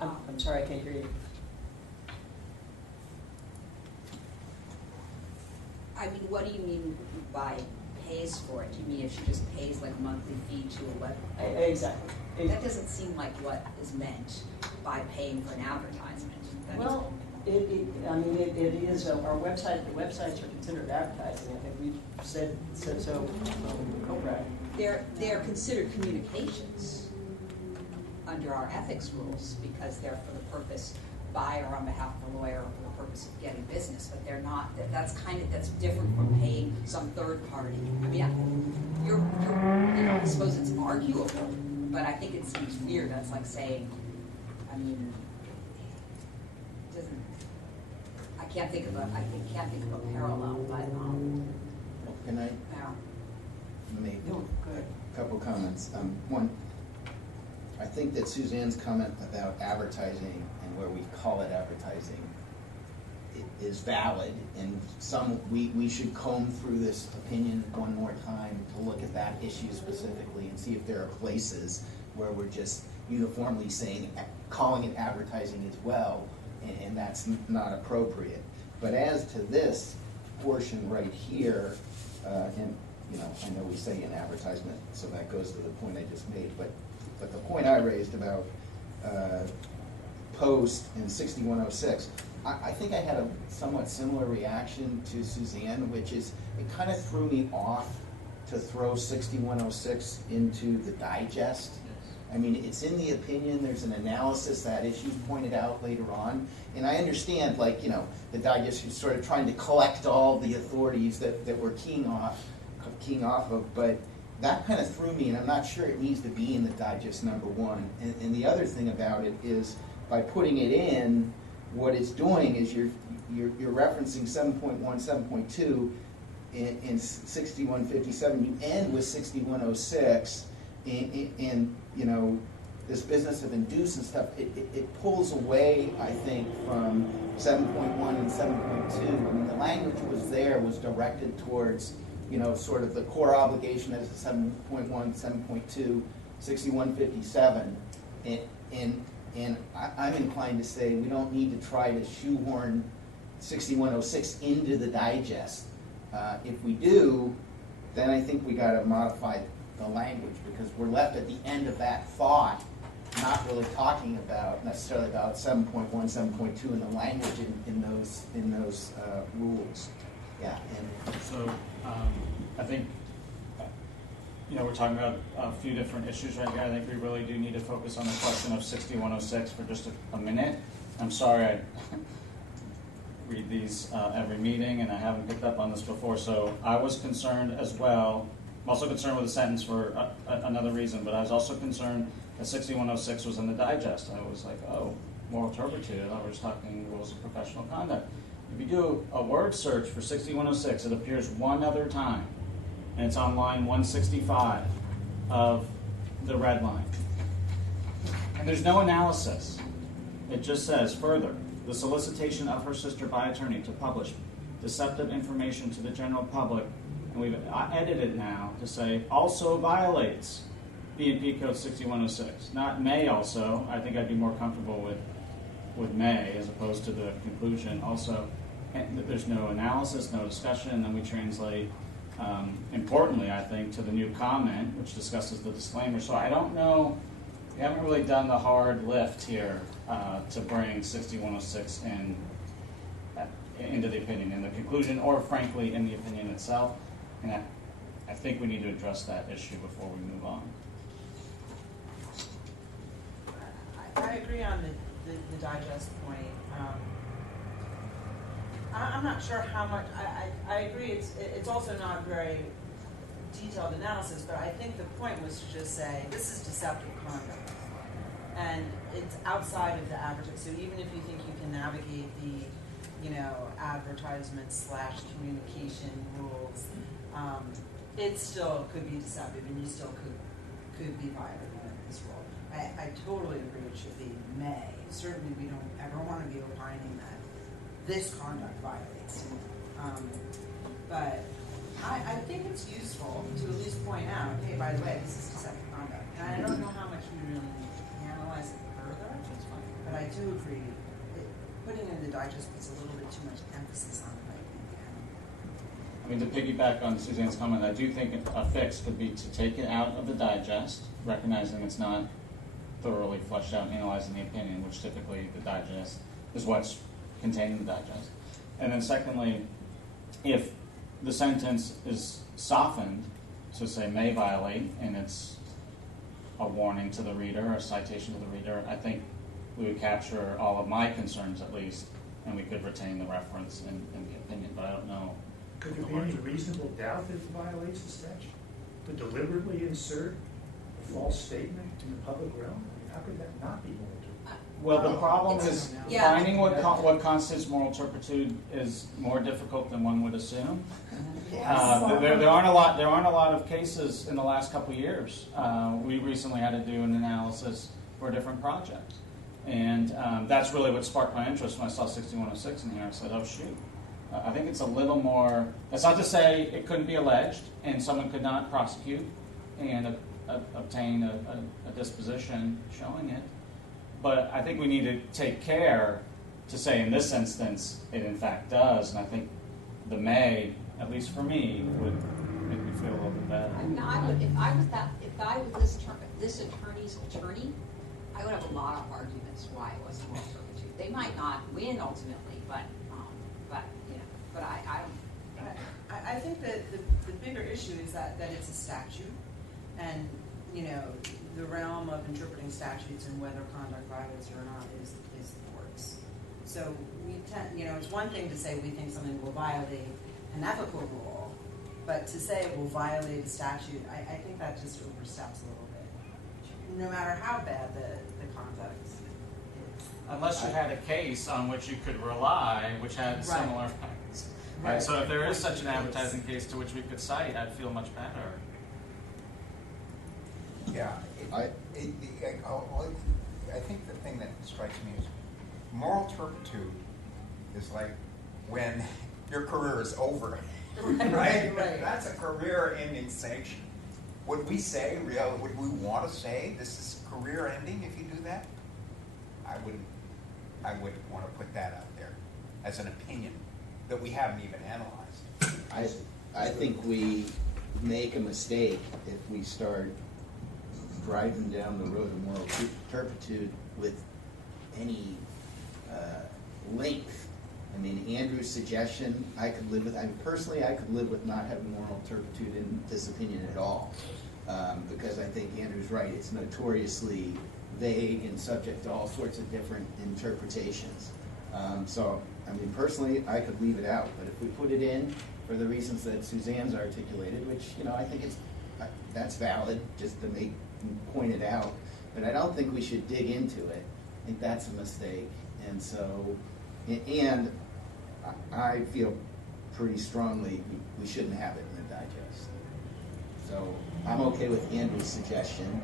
I'm sorry, I can't hear you. I mean, what do you mean by pays for it? Do you mean if she just pays like a monthly fee to a web? Exactly. That doesn't seem like what is meant by paying for an advertisement. That is- Well, it is, our website, the websites are considered advertising. I think we've said so, correct. They're considered communications under our ethics rules because they're for the purpose by or on behalf of the lawyer for the purpose of getting business, but they're not, that's different from paying some third party. I mean, I suppose it's arguable, but I think it seems weird. That's like saying, I mean, it doesn't, I can't think of a parallel, but, Can I yeah. make No, go ahead. a couple comments? One, I think that Suzanne's comment about advertising and where we call it advertising is valid, and we should comb through this opinion one more time to look at that issue specifically and see if there are places where we're just uniformly saying, calling it advertising as well, and that's not appropriate. But as to this portion right here, and I know we say an advertisement, so that goes to the point I just made, but the point I raised about post in 6106, I think I had a somewhat similar reaction to Suzanne, which is it kind of threw me off to throw 6106 into the digest. I mean, it's in the opinion, there's an analysis, that issue pointed out later on, and I understand, the digest is sort of trying to collect all the authorities that we're keying off of, but that kind of threw me, and I'm not sure it needs to be in the digest, number one. And the other thing about it is, by putting it in, what it's doing is you're referencing 7.1, 7.2 in 6157. You end with 6106, and this business of induce and stuff, it pulls away, I think, from 7.1 and 7.2. I mean, the language was directed towards sort of the core obligation as 7.1, 7.2, 6157, and I'm inclined to say we don't need to try to shoehorn 6106 into the digest. If we do, then I think we got to modify the language, because we're left at the end of that thought, not really talking necessarily about 7.1, 7.2 and the language in those rules. Yeah. So I think we're talking about a few different issues right here. I think we really do need to focus on the question of 6106 for just a minute. I'm sorry I read these every meeting, and I haven't picked up on this before. So I was concerned as well. I'm also concerned with the sentence for another reason, but I was also concerned that 6106 was in the digest. I was like, oh, moral turpitude. I thought we were just talking rules of professional conduct. If you do a word search for 6106, it appears one other time, and it's on line 165 of the red line. And there's no analysis. It just says, further, the solicitation of her sister by attorney to publish deceptive information to the general public, and we've edited now to say, also violates B&P Code 6106. Not may also. I think I'd be more comfortable with may as opposed to the conclusion. Also, there's no analysis, no discussion, and then we translate, importantly, I think, to the new comment, which discusses the disclaimer. So I don't know, we haven't really done the hard lift here to bring 6106 into the opinion, in the conclusion, or frankly, in the opinion itself. And I think we need to address that issue before we move on. I agree on the digest point. I'm not sure how much, I agree it's also not very detailed analysis, but I think the point was to just say, this is deceptive conduct. And it's outside of the advertising. So even if you think you can navigate the, advertisement / communication rules, it still could be deceptive, and you still could be violating this rule. I totally agree it should be may. Certainly we don't ever want to be opining that this conduct violates But I think it's useful to at least point out, hey, by the way, this is deceptive conduct. And I don't know how much we really need to analyze it further, but I do agree, putting it in the digest puts a little bit too much emphasis on it, I think. I mean, to piggyback on Suzanne's comment, I do think a fix could be to take it out of the digest, recognizing it's not thoroughly fleshed out and analyzing the opinion, which typically the digest is what's contained in the digest. And then secondly, if the sentence is softened to say may violate, and it's a warning to the reader or a citation to the reader, I think we would capture all of my concerns at least, and we could retain the reference in the opinion, but I don't know. Could there be any reasonable doubt that it violates the statute? To deliberately insert a false statement in the public realm? I mean, how could that not be moral turpitude? Well, the problem It's- is yeah. finding what constitutes moral turpitude is more difficult than one would assume. There aren't a lot of cases in the last couple of years. We recently had to do an analysis for a different project, and that's really what sparked my interest when I saw 6106 in here. I said, "Oh shoot." I think it's a little more. That's not to say it couldn't be alleged, and someone could not prosecute and obtain a disposition showing it. But I think we need to take care to say in this instance it in fact does, and I think the may, at least for me, would make me feel a little bit better. I mean, if I was this attorney's attorney, I would have a lot of arguments why it wasn't moral turpitude. They might not win ultimately, but you know, but I don't. I think that the bigger issue is that it's a statute, and, you know, the realm of interpreting statutes and whether conduct violates it or not is the courts. So we tend, you know, it's one thing to say we think something will violate an ethical rule, but to say it will violate a statute, I think that just oversteps a little bit, no matter how bad the conduct is. Unless you had a case on which you could rely, which had similar facts. Right. So if there is such an advertising case to which we could cite, I'd feel much better. Yeah, I think the thing that strikes me is moral turpitude is like when your career is over, right? That's a career-ending sanction. Would we say, would we want to say this is career-ending if you do that? I wouldn't want to put that out there as an opinion that we haven't even analyzed. I think we make a mistake if we start driving down the road of moral turpitude with any length. I mean, Andrew's suggestion, I could live with. I mean, personally, I could live with not having moral turpitude in this opinion at all, because I think Andrew's right. It's notoriously vague and subject to all sorts of different interpretations. So, I mean, personally, I could leave it out. But if we put it in for the reasons that Suzanne's articulated, which, you know, I think that's valid, just to point it out. But I don't think we should dig into it. I think that's a mistake. And so, and I feel pretty strongly we shouldn't have it in the digest. So I'm okay with Andrew's suggestion.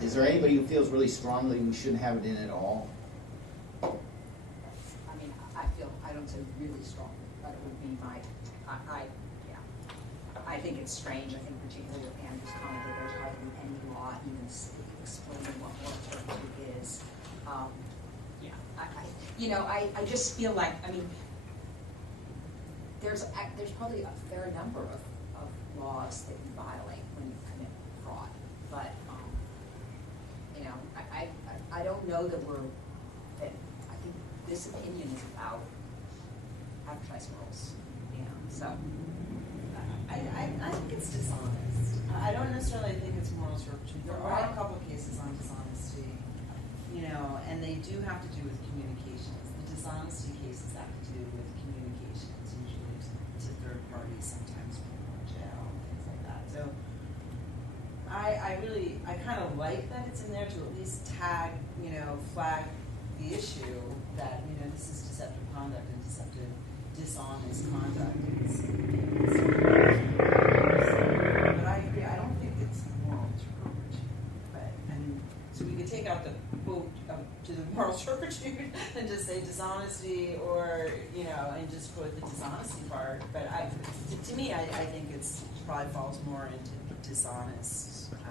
Is there anybody who feels really strongly we shouldn't have it in at all? I mean, I don't say really strong, but it would be my, yeah. I think it's strange, I think particularly with Andrew's comment that there's hardly any law even explaining what moral turpitude is. I just feel like, I mean, there's probably a fair number of laws that you violate when you commit fraud, but, I don't know that I think this opinion is about advertising rules, so. I think it's dishonest. I don't necessarily think it's moral turpitude. There are a couple of cases on dishonesty, and they do have to do with communications. The dishonesty cases have to do with communications, usually to third parties, sometimes people in jail, things like that. So I kind of like that it's in there to at least tag, flag the issue that, this is deceptive conduct and dishonest conduct. But I agree, I don't think it's moral turpitude. But, so we could take out the quote to the moral turpitude than just say dishonesty or, you know, and just put the dishonesty part. But to me, I think it's probably falls more into dishonest behavior.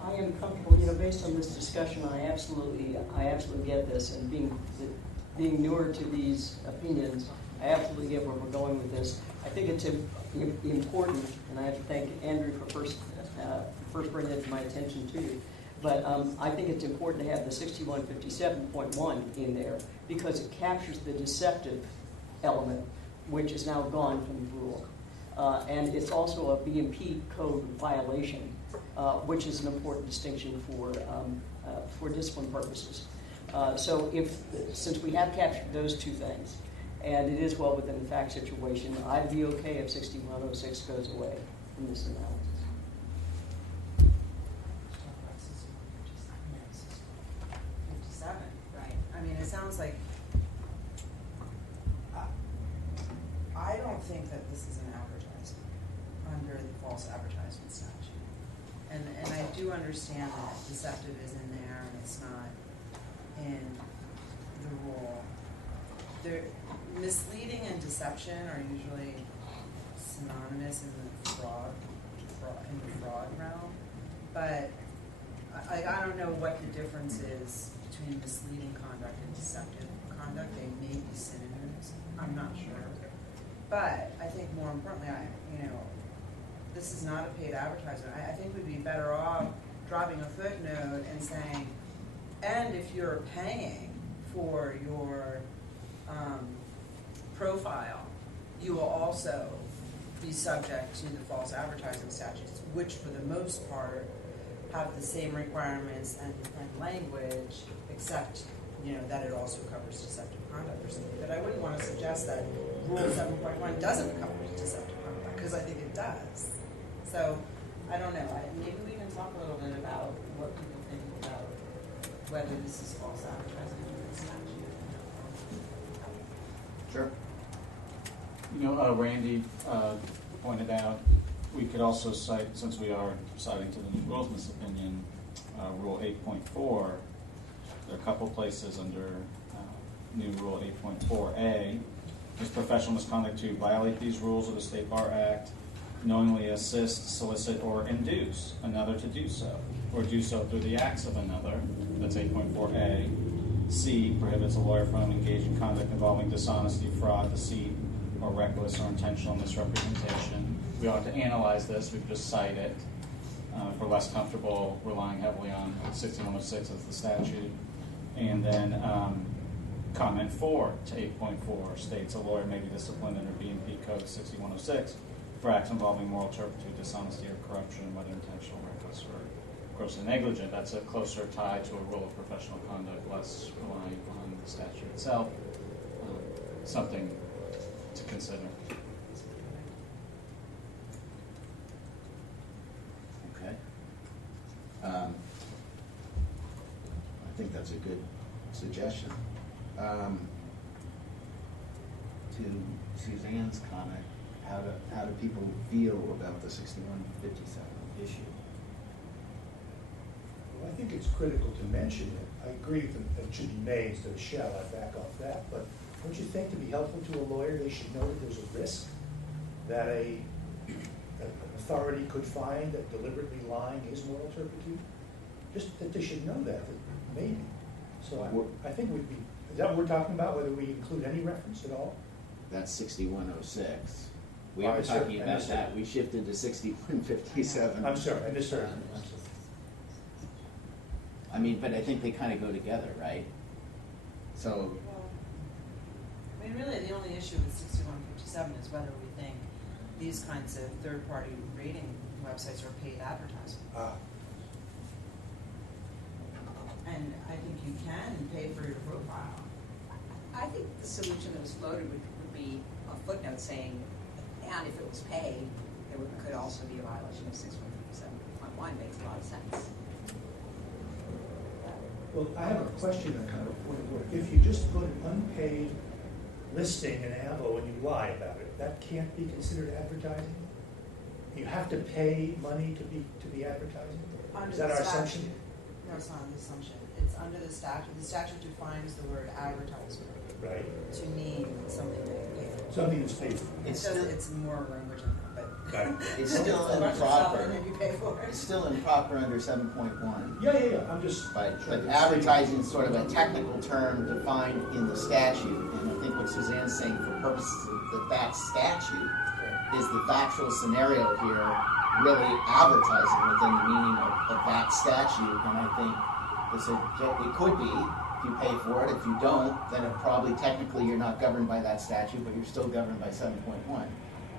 I am comfortable, you know, based on this discussion, I absolutely get this, and being newer to these opinions, I absolutely get where we're going with this. I think it's important, and I have to thank Andrew for first bringing it to my attention too. But I think it's important to have the 6157.1 in there because it captures the deceptive element, which is now gone from the rule. And it's also a B&P code violation, which is an important distinction for discipline purposes. So since we have captured those two things, and it is well within the fact situation, I'd be okay if 6106 goes away from this analysis. 57, right? I mean, it sounds like, I don't think that this is an advertisement under the false advertisement statute. And I do understand that deceptive is in there and it's not in the rule. Misleading and deception are usually synonymous in the fraud realm, but I don't know what the difference is between misleading conduct and deceptive conduct. They may be synonyms. I'm not sure, but I think more importantly, this is not a paid advertisement. I think we'd be better off dropping a footnote and saying, and if you're paying for your profile, you will also be subject to the false advertising statutes, which for the most part have the same requirements and language, except that it also covers deceptive conduct or something. But I wouldn't want to suggest that Rule 7.1 doesn't cover deceptive conduct, because I think it does. So I don't know. Maybe we can talk a little bit about what people think about whether this is false advertising under the statute. Sure. Randy pointed out, we could also cite, since we are citing to the new rules in this opinion, Rule 8.4. There are a couple places under new Rule 8.4a. Is professional misconduct to violate these rules of the State Bar Act, knowingly assist, solicit, or induce another to do so, or do so through the acts of another. That's 8.4a. C, prohibits a lawyer from engaging in conduct involving dishonesty, fraud, deceit, or reckless or intentional misrepresentation. We ought to analyze this. We could just cite it. If we're less comfortable relying heavily on 6106 as the statute. And then comment 4 to 8.4 states a lawyer may be disciplined under B&P Code 6106 for acts involving moral turpitude, dishonesty, or corruption, whether intentional, reckless, or grossly negligent. That's a closer tie to a rule of professional conduct, less relying on the statute itself. Something to consider. Okay. I think that's a good suggestion. To Suzanne's comment, how do people feel about the 6157 issue? Well, I think it's critical to mention it. I agree that it should be may instead of shall. I back off that. But don't you think to be helpful to a lawyer, they should know that there's a risk that an authority could find that deliberately lying is moral turpitude? Just that they should know that maybe. So I think we'd be, is that what we're talking about, whether we include any reference at all? That's 6106. We aren't talking about that. We shifted to 6157. I'm sorry, I misheard. I mean, but I think they kind of go together, right? So. I mean, really, the only issue with 6157 is whether we think these kinds of third-party rating websites are paid advertising. And I think you can pay for your profile. I think the solution that was floated would be a footnote saying, and if it was paid, it could also be a violation of 6157.1. Makes a lot of sense. Well, I have a question on kind of point of order. If you just put an unpaid listing in AVO and you lie about it, that can't be considered advertising? You have to pay money to be advertising? Under Is that the our statute. assumption? premise on the assumption, it's under the statute defines the word advertisement Right. to mean something that you pay for. Something that's paid for. It's more language than that, but. Right. It's still a bunch of stuff improper. and then you pay for it. It's still improper under 7.1. Yeah, I'm just. But trying to advertising is sort of a technical term defined in the statute, and I think what Suzanne's saying for purposes of that statute is the factual scenario here really advertising within the meaning of that statute, and I think it could be, if you pay for it. If you don't, then it probably technically you're not governed by that statute, but you're still governed by 7.1.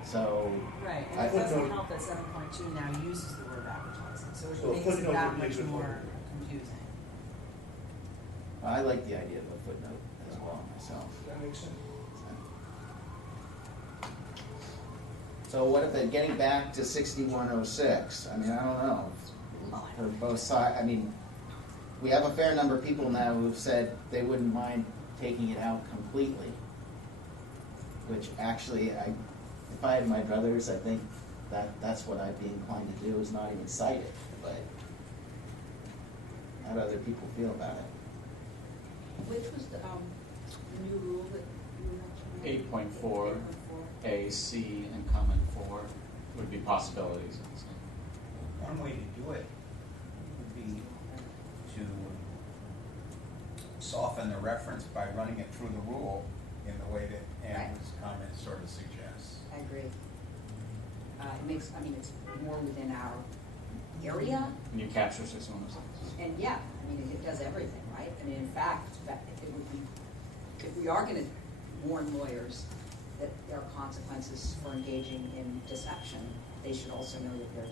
So. Right, I- and it doesn't help that 7.2 now uses the word advertising, so So a it makes it footnote that would much make it more more- confusing. I like the idea of a footnote as well myself. That makes sense. So what if getting back to 6106? I mean, I don't know. For both sides, I mean, we have a fair number of people now who've said they wouldn't mind taking it out completely. Which actually, if I had my druthers, I think that's what I'd be inclined to do, is not even cite it. But how do other people feel about it? Which was the new rule that you were mentioning? 8.4, A, C, and comment 4 would be possibilities. One way to do it would be to soften the reference by running it through the rule in the way that Andrew's comment sort of suggests. I agree. It makes, I mean, it's more within our area, And you capture 6106. and yeah, I mean, it does everything, right? I mean, in fact, it would be, if we are gonna warn lawyers that there are consequences for engaging in deception, they should also know that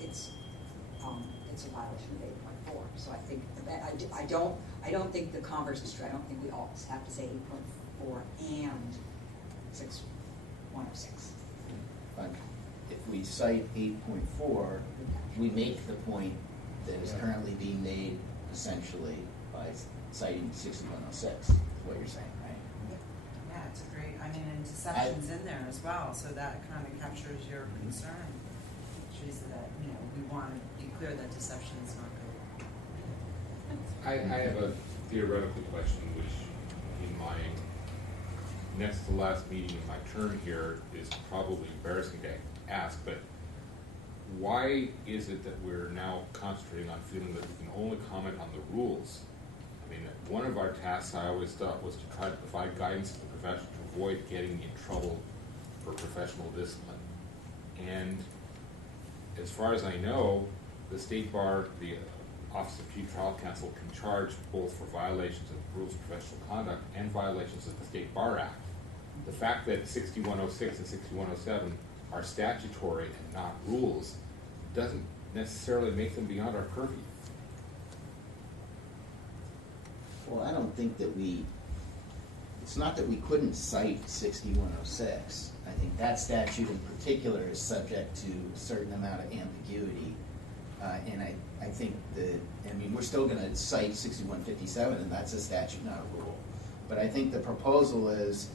it's a violation of 8.4. So I think that, I don't think the converse is true. I don't think we all have to say 8.4 and 6106. But if we cite 8.4, we make the point that is currently being made essentially by citing 6106, is what you're saying, right? Yeah, it's a great, I mean, and deception's in there as well, so that kind of captures your concern. Which is that, we want to be clear that deception is not good. I have a theoretical question, which in my next to last meeting in my turn here is probably embarrassing to ask, but why is it that we're now concentrating on feeling that we can only comment on the rules? I mean, one of our tasks I always thought was to try to provide guidance to the profession to avoid getting in trouble for professional discipline. And as far as I know, the State Bar, the Office of Chief Trial Counsel can charge both for violations of the rules of professional conduct and violations of the State Bar Act. The fact that 6106 and 6107 are statutory and not rules doesn't necessarily make them beyond our purview. Well, I don't think that it's not that we couldn't cite 6106. I think that statute in particular is subject to a certain amount of ambiguity. And I think we're still going to cite 6157, and that's a statute, not a rule. But I think the proposal is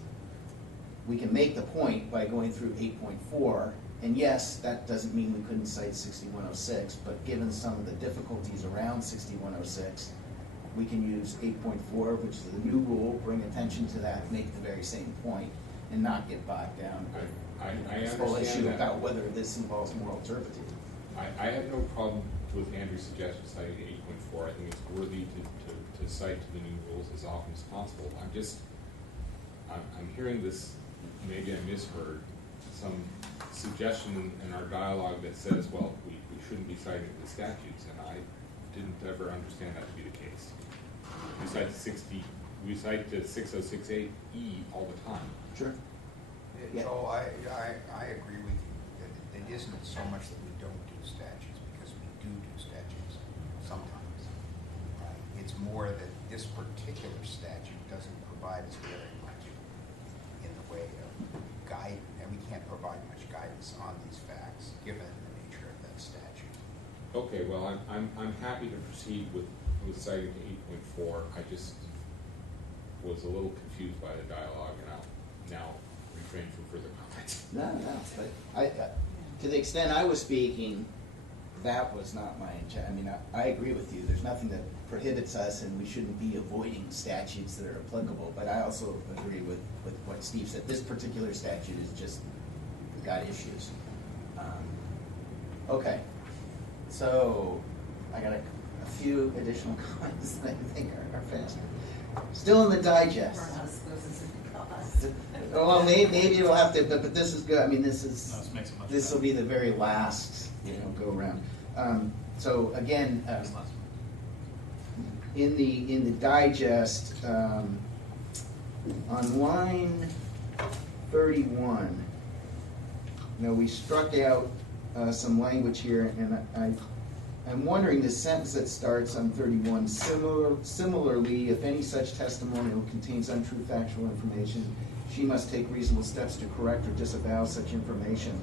we can make the point by going through 8.4, and yes, that doesn't mean we couldn't cite 6106, but given some of the difficulties around 6106, we can use 8.4, which is the new rule, bring attention to that, make the very same point, and not get bogged down with this whole understand issue that. about whether this involves moral turpitude. I have no problem with Andrew's suggestion citing 8.4. I think it's worthy to cite to the new rules as often as possible. I'm hearing this, maybe I misheard, some suggestion in our dialogue that says, well, we shouldn't be citing the statutes, and I didn't ever understand that to be the case. We cite the 6068E all the time. Sure. Yeah. So I agree with you that it isn't so much that we don't do statutes, because we do statutes sometimes. Right? It's more that this particular statute doesn't provide us very much in the way of guidance, and we can't provide much guidance on these facts given the nature of that statute. Okay, well, I'm happy to proceed with citing to 8.4. I just was a little confused by the dialogue, and I'll now refrain from further comments. No, but to the extent I was speaking that was not my intent. I mean, I agree with you. There's nothing that prohibits us, and we shouldn't be avoiding statutes that are applicable. But I also agree with what Steve said. This particular statute is just got issues. Okay, so I got a few additional comments that I think are finished. Still in the digest. Well, maybe we'll have to, but this is good. I mean, this will be the very last, go around. So again, in the digest, on line 31, we struck out some language here, and I'm wondering the sentence that starts on 31. Similarly, if any such testimonial contains untrue factual information, she must take reasonable steps to correct or disavow such information.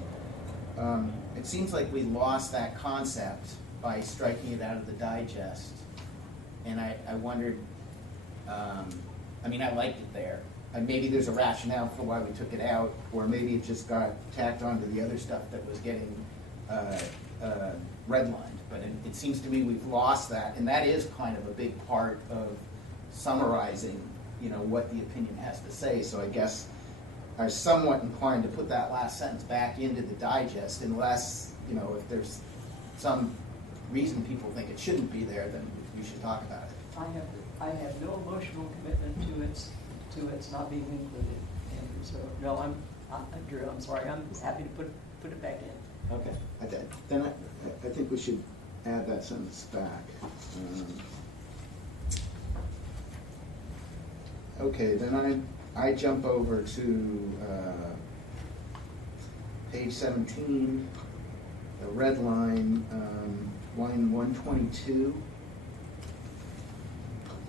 It seems like we lost that concept by striking it out of the digest. And I wondered, I liked it there. And maybe there's a rationale for why we took it out, or maybe it just got tacked onto the other stuff that was getting redlined. But it seems to me we've lost that, and that is kind of a big part of summarizing, what the opinion has to say. So I guess I was somewhat inclined to put that last sentence back into the digest, unless, if there's some reason people think it shouldn't be there, then we should talk about it. I have no emotional commitment to its not being included, Andrew. So no, Drew, I'm sorry. I'm happy to put it back in. Okay. Then I think we should add that sentence back. Okay, then I jump over to page 17, the red line, line 122.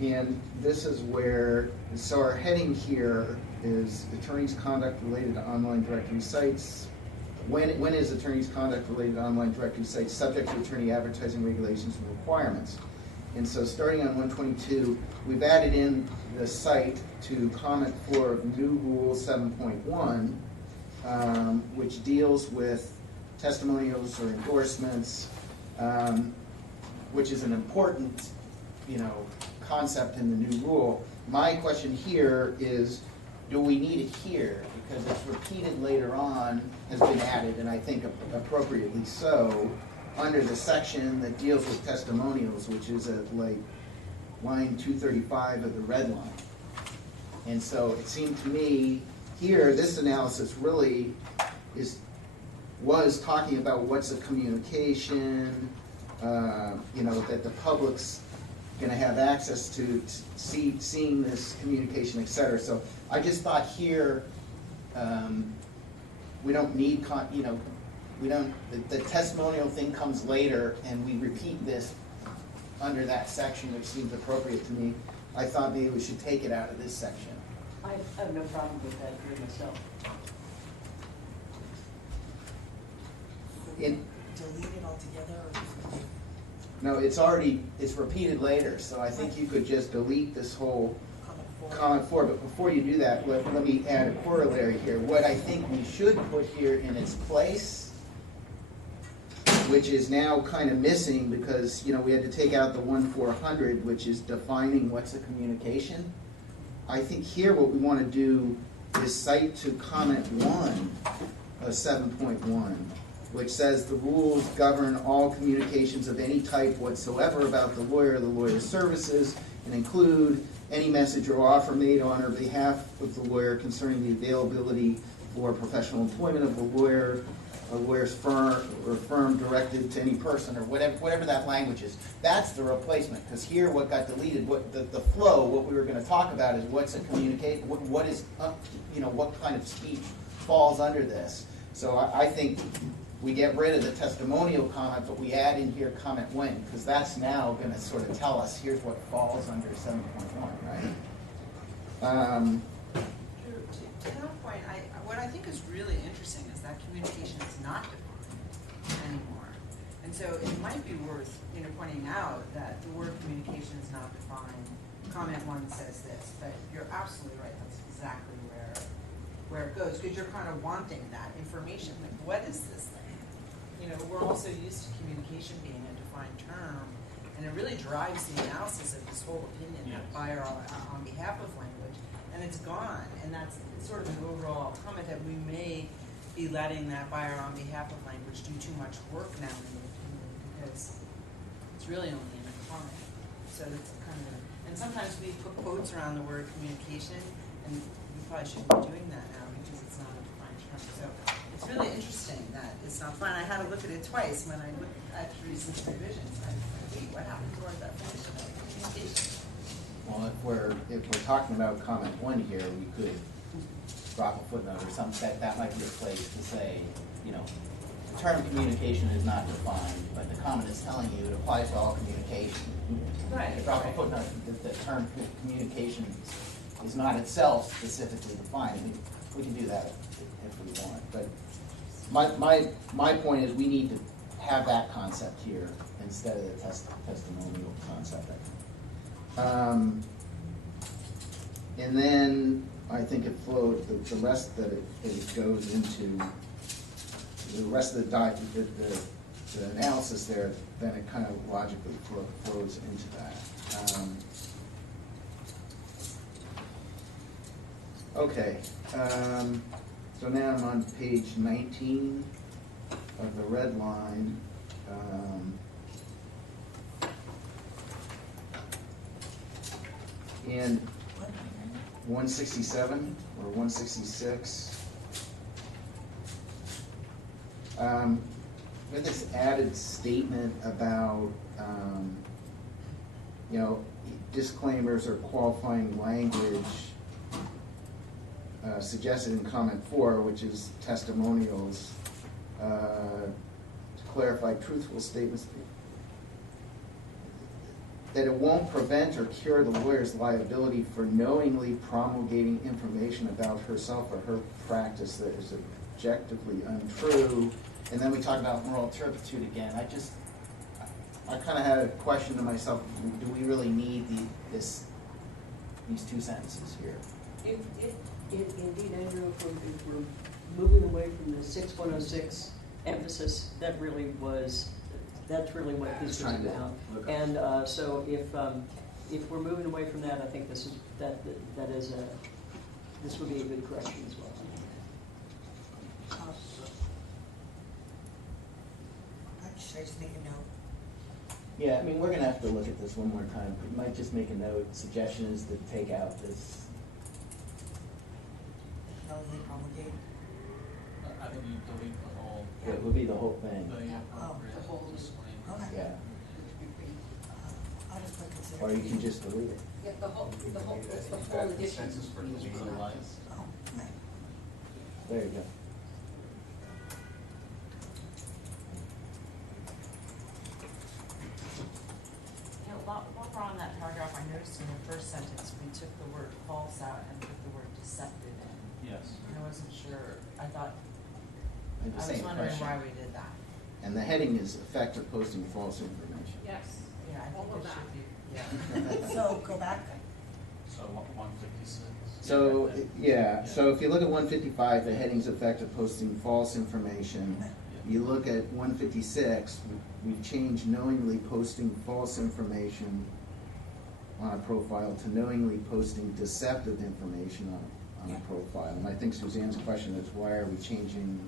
And this is where, so our heading here is attorney's conduct related to online directory sites. When is attorney's conduct related to online directory sites subject to attorney advertising regulations and requirements? And so starting on 122, we've added in the site to comment 4 of new rule 7.1, which deals with testimonials or endorsements, which is an important, concept in the new rule. My question here is, do we need it here? Because it's repeated later on, has been added, and I think appropriately so, under the section that deals with testimonials, which is at line 235 of the red line. And so it seemed to me here, this analysis really was talking about what's a communication, that the public's going to have access to seeing this communication, et cetera. So I just thought here, we don't need, the testimonial thing comes later, and we repeat this under that section, which seems appropriate to me. I thought maybe we should take it out of this section. I have no problem with that for myself. Delete it altogether, or just No, it's repeated later, so I think you could just delete this whole comment 4. But before you do that, let me add a corollary here. What I think we should put here in its place, which is now kind of missing because, we had to take out the 1-400, which is defining what's a communication. I think here what we want to do is cite to comment 1 of 7.1. which says the rules govern all communications of any type whatsoever about the lawyer or the lawyer's services, and include any message or offer made on or behalf of the lawyer concerning the availability for professional employment of the lawyer, a lawyer's firm, or firm directed to any person, or whatever that language is. That's the replacement, because here what got deleted, what the flow, what we were going to talk about is what's a communicate, what is, what kind of speech falls under this. So I think we get rid of the testimonial comment, but we add in here comment when, because that's now going to sort of tell us here's what falls under 7.1, right? To that point, what I think is really interesting is that communication is not defined anymore. And so it might be worth pointing out that the word communication is not defined. Comment 1 says this, but you're absolutely right, that's exactly where it goes, because you're kind of wanting that information. Like, what is this thing? you know, we're also used to communication being a defined term, and it really drives the analysis of this whole opinion, that buyer on behalf of language, and it's gone. And that's sort of an overall comment that we may be letting that buyer on behalf of language do too much work now in the opinion, because it's really only in a comment. So that's kind of, and sometimes we put quotes around the word communication, and we probably shouldn't be doing that now because it's not a defined term. So it's really interesting that it's not fine. I had to look at it twice when I looked at recent revisions. I was like, wait, what happened to our definition of communication? Well, if we're talking about comment 1 here, we could drop a footnote or something. That might be a place to say, you know, the term communication is not defined, but the comment is telling you it applies to all communication. Right. Drop a footnote that the term communication is not itself specifically defined. I mean, we can do that if we want. But my point is we need to have that concept here instead of the testimonial concept, I think. And then I think it flows, the rest that it goes into, the rest of the analysis there, then it kind of logically flows into that. Okay, so now I'm on page 19 of the red line. And 167 or 166, with this added statement about, you know, disclaimers or qualifying language suggested in comment 4, which is testimonials, to clarify truthful statements, that it won't prevent or cure the lawyer's liability for knowingly promulgating information about herself or her practice that is objectively untrue. And then we talk about moral turpitude again. I kind of had a question to myself, do we really need these 2 sentences here? If indeed, Andrew, if we're moving away from the 6106 emphasis, that's really what this was about. And so if we're moving away from that, I think this would be a good correction as well. Should I just make a note? Yeah, I mean, we're going to have to look at this one more time. We might just make a note. Suggestion is to take out this. Knowingly promulgate? I think you delete the whole, It would be the whole thing. the appropriate the whole disclaimer. Okay. Yeah. I'll just put consider. Or you can just delete it. Yeah, the whole You've got edition. consensus for deleting For the that. lights. Oh, right. There you go. You know, while we're on that paragraph, I noticed in the first sentence, we took the word false out and put the word deceptive in. Yes. And I wasn't sure, I thought, I had the I was same wondering question. why we did that. And the heading is effect of posting false information. Yes. Yeah, I All think of it that. should be, yeah. So go back. So 156. So, yeah, so if you look at 155, the heading's effect of posting false information. You look at 156, we've changed knowingly posting false information on a profile to knowingly posting deceptive information on a profile. And I think Suzanne's question is, why are we changing?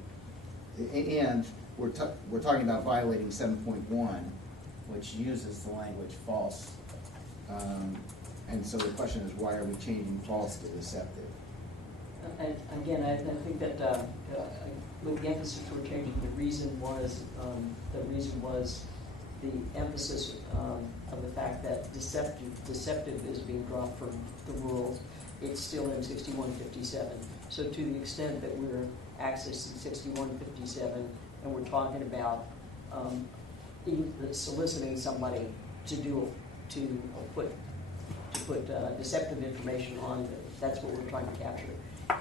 And we're talking about violating 7.1, which uses the language false. And so the question is, why are we changing false to deceptive? And again, I think that with the emphasis we're changing, the reason was the emphasis of the fact that deceptive is being dropped from the rules. It's still in 6157. So to the extent that we're accessing 6157 and we're talking about soliciting somebody to put deceptive information on, that's what we're trying to capture.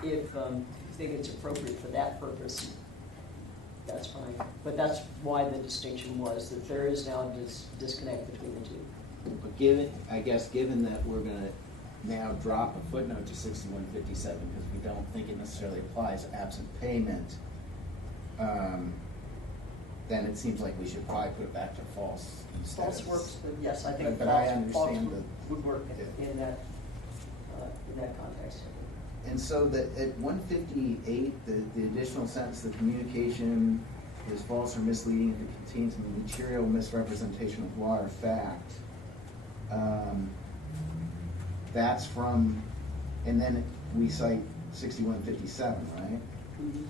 If you think it's appropriate for that purpose, that's fine. But that's why the distinction was that there is now a disconnect between the two. But given that we're going to now drop a footnote to 6157 because we don't think it necessarily applies absent payment, then it seems like we should probably put it back to false instead. False of- works, but yes, I think But I false understand would work Yeah. in that context. And so that at 158, the additional sentence, the communication is false or misleading if it contains material misrepresentation of law or fact. That's from, and then we cite 6157, right?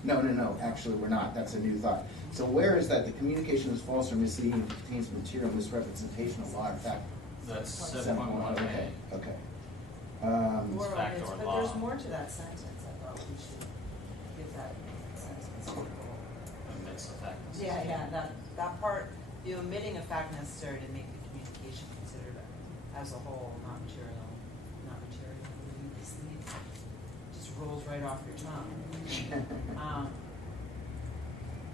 No, actually, we're not. That's a new thought. So where is that? The communication is false or misleading if it contains material misrepresentation of law or fact. That's 7.1, 7.1A. okay. Or back to it's- our but law. there's more to that sentence, I thought we should give that sentence considerable. Admits the fact. Yeah, that part, the omitting a fact necessary to make the communication considered as a whole, not material, misleading, just rolls right off your tongue.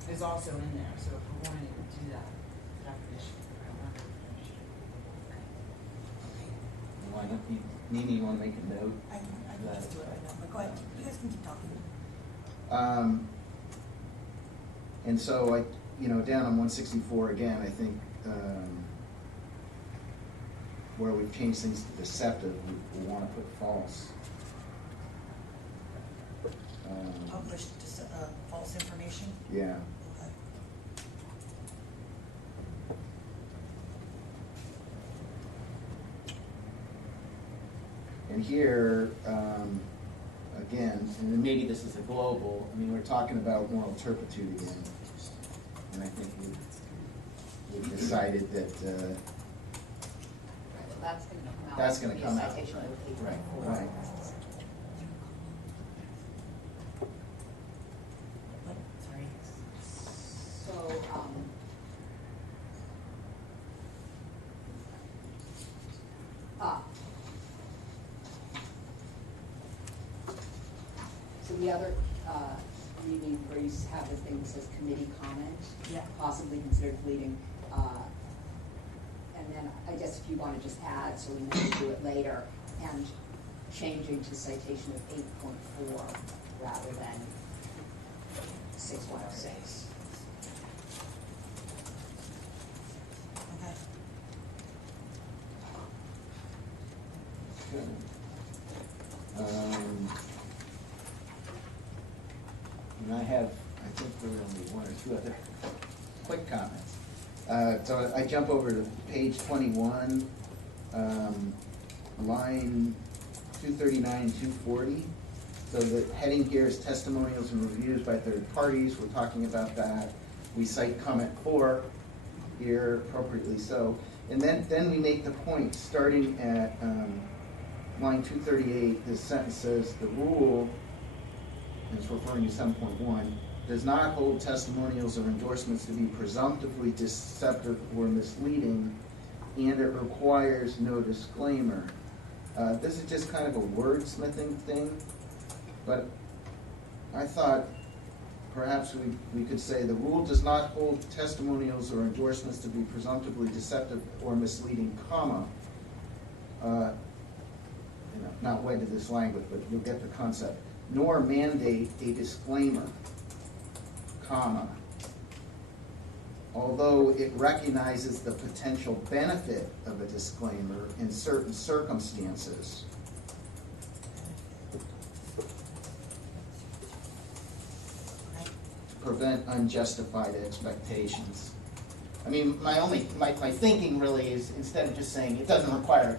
Is also in there, so if we're going to do that definition, I don't remember the definition. Why don't you, Mimi, you want to make a note? I can just do it right now, but go ahead, you guys can keep talking. And so down on 164 again, I think, where we've changed things to deceptive, we want to put false. Published false information. Yeah. Okay. And here, again, and then maybe this is a global, I mean, we're talking about moral turpitude again. And I think we've decided that, Well, that's gonna come out. that's gonna Be a come out, citation of right, 8.4. right. What? Sorry. So, so the other, reading where you have the thing that says committee comment, Yeah. possibly considered deleting, and then I guess if you wanna just add, so we know to do it later, and changing to citation of 8.4 rather than 6106. Okay. Good. And I think there are only one or two other quick comments. So I jump over to page 21, line 239 and 240. So the heading here is testimonials and reviews by third parties. We're talking about that. We cite comment 4 here, appropriately so. And then we make the point, starting at line 238, this sentence says, the rule, and it's referring to 7.1, does not hold testimonials or endorsements to be presumptively deceptive or misleading, and it requires no disclaimer. This is just kind of a wordsmithing thing, but I thought perhaps we could say the rule does not hold testimonials or endorsements to be presumptively deceptive or misleading, comma, not wed to this language, but you'll get the concept, nor mandate a disclaimer, comma, although it recognizes the potential benefit of a disclaimer in certain circumstances. Okay. Prevent unjustified expectations. I mean, my thinking really is, instead of just saying it doesn't require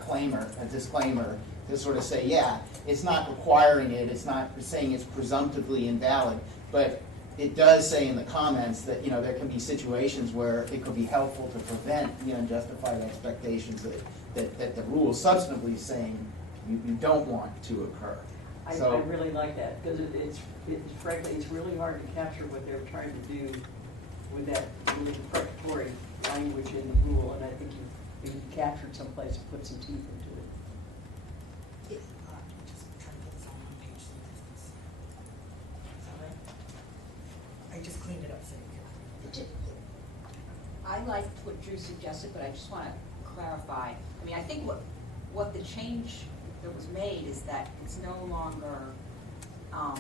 a disclaimer, to sort of say, yeah, it's not requiring it, it's not saying it's presumptively invalid, but it does say in the comments that, there can be situations where it could be helpful to prevent the unjustified expectations that the rule substantively is saying you don't want to occur. I really like that, because frankly, it's really hard to capture what they're trying to do with that really precatory language in the rule, and I think you captured someplace and put some teeth into it. Just try to get this all on one page so this is that right? I just cleaned it up so you can. I liked what Drew suggested, but I just want to clarify. I mean, I think what the change that was made is that it's no longer, a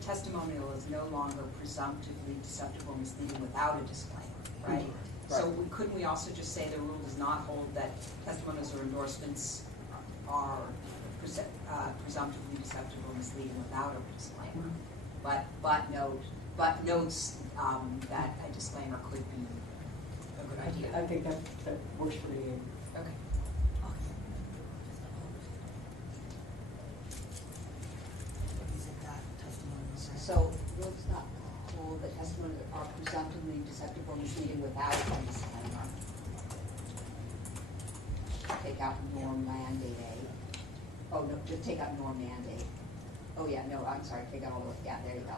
testimonial is no longer presumptively deceptive or misleading without a disclaimer, right? So Right. couldn't we also just say the rule does not hold that testimonials or endorsements are presumptively deceptive or misleading without a disclaimer? But notes that a disclaimer could be a good idea. I think that works for me. Okay. Using that testimonials, right? So notes not hold that testimonials are presumptively deceptive or misleading without a disclaimer. Take out nor mandate A. Oh, no, just take out nor mandate. Oh, yeah, no, I'm sorry, take out all the, yeah, there you go.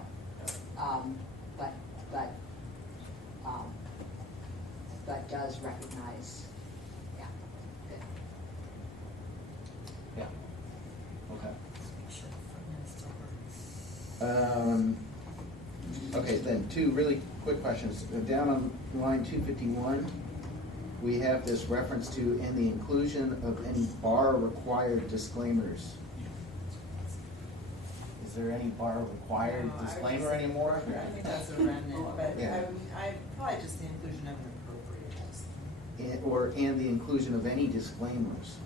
But does recognize, yeah, good. Yeah. Okay. Make sure the footnotes don't work. Okay, then two really quick questions. Down on line 251, we have this reference to "and the inclusion of any bar required disclaimers." Is there any bar required No, I would disclaimer just- anymore? I think that's a remnant, but Yeah. I probably just the inclusion of an appropriate disclaimer. Or "and the inclusion of any disclaimers."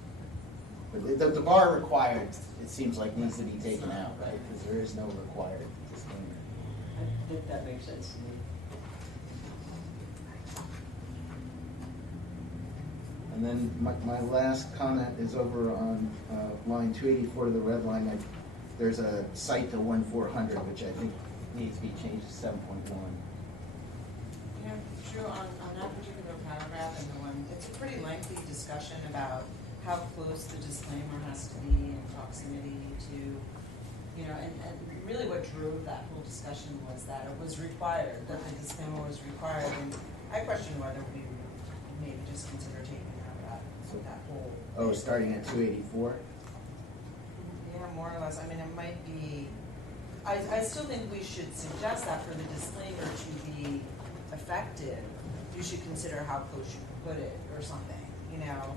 But the bar required, it seems like, needs to be taken out, right? Because there is no required disclaimer. I think that makes sense to me. And then my last comment is over on line 284 to the red line. There's a cite to 1,400, which I think needs to be changed to 7.1. You know, Drew, on that particular paragraph and the one, it's a pretty lengthy discussion about how close the disclaimer has to be in proximity to, you know, and really what drove that whole discussion was that it was required, that the disclaimer was required, and I question whether we would maybe just consider taking out that whole. Oh, starting at 284? Yeah, more or less. I mean, it might be, I still think we should suggest that for the disclaimer to be effective, you should consider how close you can put it or something, you know?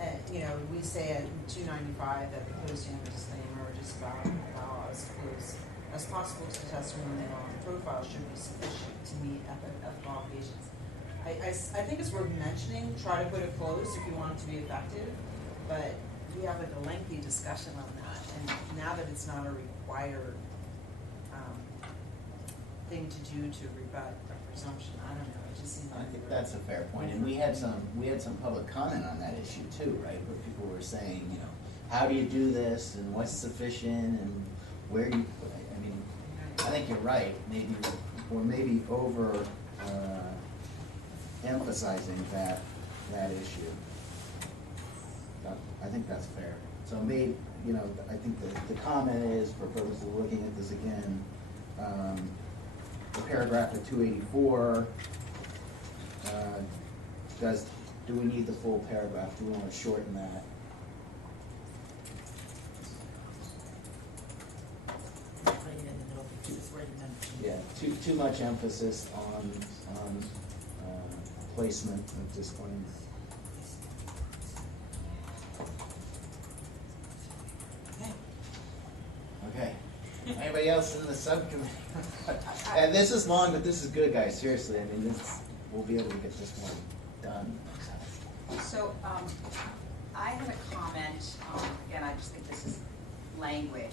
And, you know, we say at 295 that the posting of a disclaimer or just about as close as possible to the testimony on the profile should be sufficient to meet ethical obligations. I think it's worth mentioning, try to put it close if you want it to be effective, but we have like a lengthy discussion on that, and now that it's not a required thing to do to rebut a presumption, I don't know, it just seems I like. think that's a fair point. And we had some public comment on that issue too, right? Where people were saying, you know, how do you do this and what's sufficient and where do you put it? I mean, I think you're right. Maybe we're maybe over emphasizing that issue. I think that's fair. So maybe, you know, I think the comment is, for purposes of looking at this again, the paragraph at 284, do we need the full paragraph? Do we want to shorten that? Putting it in the middle because it's where you mentioned. Yeah, too much emphasis on placement of disclaimers. Okay. Okay. Anybody else in the subcommittee? And this is long, but this is good, guys. Seriously, I mean, we'll be able to get this one done. So, I have a comment, again, I just think this is language.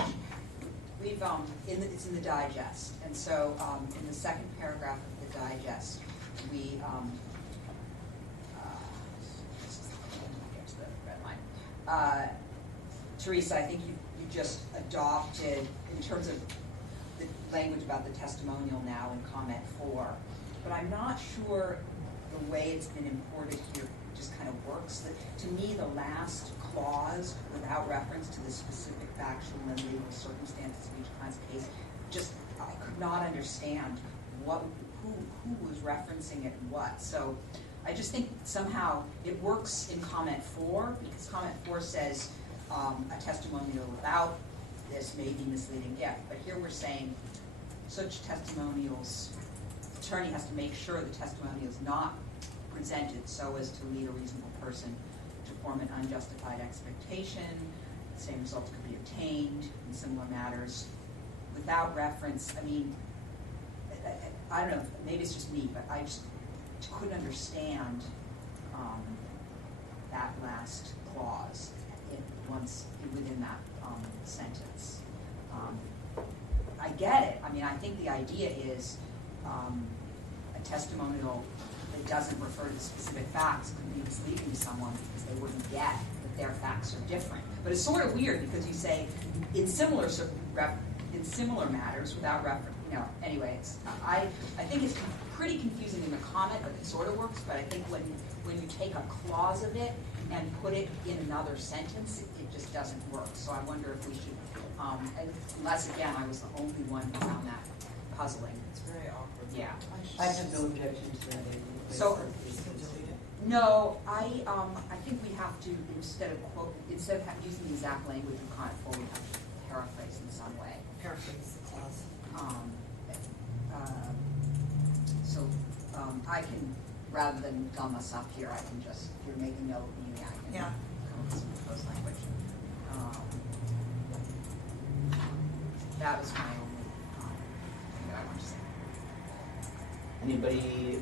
We've, it's in the digest, and so, in the second paragraph of the digest, we, get to the red line. Teresa, I think you just adopted, in terms of the language about the testimonial now in comment 4, but I'm not sure the way it's been imported here just kind of works. To me, the last clause, without reference to the specific factual and legal circumstances of each client's case, just, I could not understand who was referencing it and what. So I just think somehow it works in comment 4, because comment 4 says a testimonial without this may be misleading if, but here we're saying such testimonials, the attorney has to make sure the testimonial is not presented so as to lead a reasonable person to form an unjustified expectation. The same results could be obtained in similar matters. Without reference, I mean, I don't know, maybe it's just me, but I just couldn't understand, that last clause within that, sentence. I get it, I mean, I think the idea is, a testimonial that doesn't refer to specific facts could be misleading to someone because they wouldn't get that their facts are different. But it's sort of weird because you say, in similar matters, without reference, anyway, I think it's pretty confusing in the comment, but it sort of works, but I think when you take a clause of it and put it in another sentence, it just doesn't work. So I wonder if we should, unless again, I was the only one who found that puzzling. It's very awkward. Yeah. I have no objection to that. So- No, I think we have to, instead of using the exact language in comment 4, we have to paraphrase in some way. Paraphrase the clause. I can, rather than gum us up here, I can just, if you're making note, maybe I can Yeah. come up with some proposed language. That was my only thing that I wanted to say. Anybody,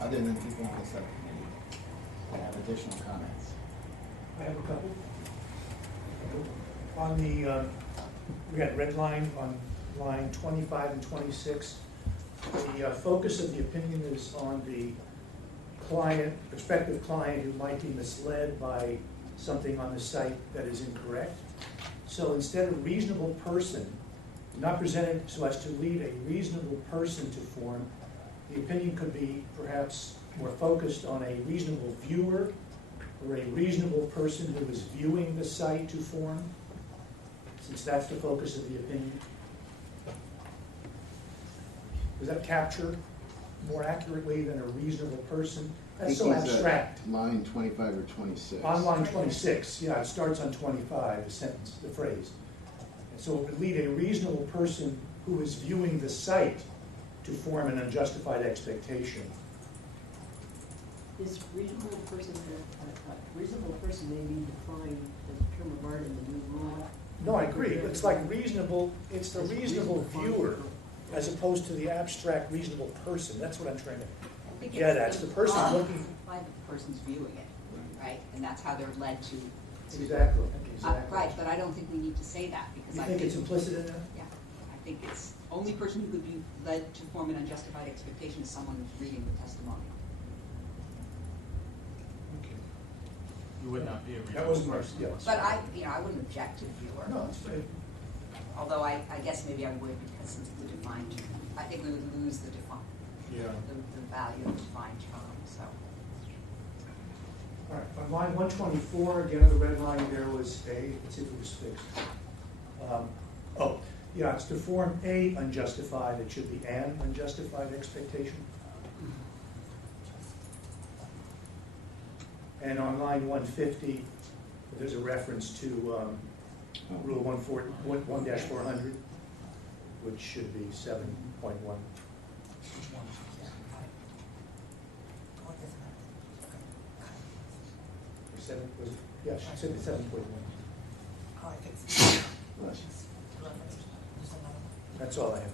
other than people on the subcommittee, that have additional comments? I have a couple. On the, we got red line on line 25 and 26. The focus of the opinion is on the client, prospective client who might be misled by something on the site that is incorrect. So instead of reasonable person, not presented so as to lead a reasonable person to form, the opinion could be perhaps more focused on a reasonable viewer or a reasonable person who is viewing the site to form, since that's the focus of the opinion. Does that capture more accurately than a reasonable person? That's so abstract. Line 25 or 26. On line 26, yeah, it starts on 25, the sentence, the phrase. And so it would lead a reasonable person who is viewing the site to form an unjustified expectation. Is reasonable person, reasonable person may be defined as a term of art in the new law. No, I agree, but it's like reasonable, it's the reasonable viewer as opposed to the abstract reasonable person. That's what I'm trying to get at. It's the person looking. By the person's viewing it, right? And that's how they're led to. Exactly. Right, but I don't think we need to say that because You I think it's implicit in that? Yeah, I think it's only person who could be led to form an unjustified expectation is someone who's reading the testimonial. You would not be a That reasonable was my, person. yeah. But I wouldn't object to viewer. No, it's fine. Although I guess maybe I would because since the defined term, I think we would lose the value of the defined term, so. All right, on line 124, again, the red line there was A, let's see if it was fixed. Yeah, it's to form a unjustified, it should be an unjustified expectation. And on line 150, there's a reference to Rule 1-400, which should be 7.1. Yeah, she said 7.1. Oh, I think so. That's all I have.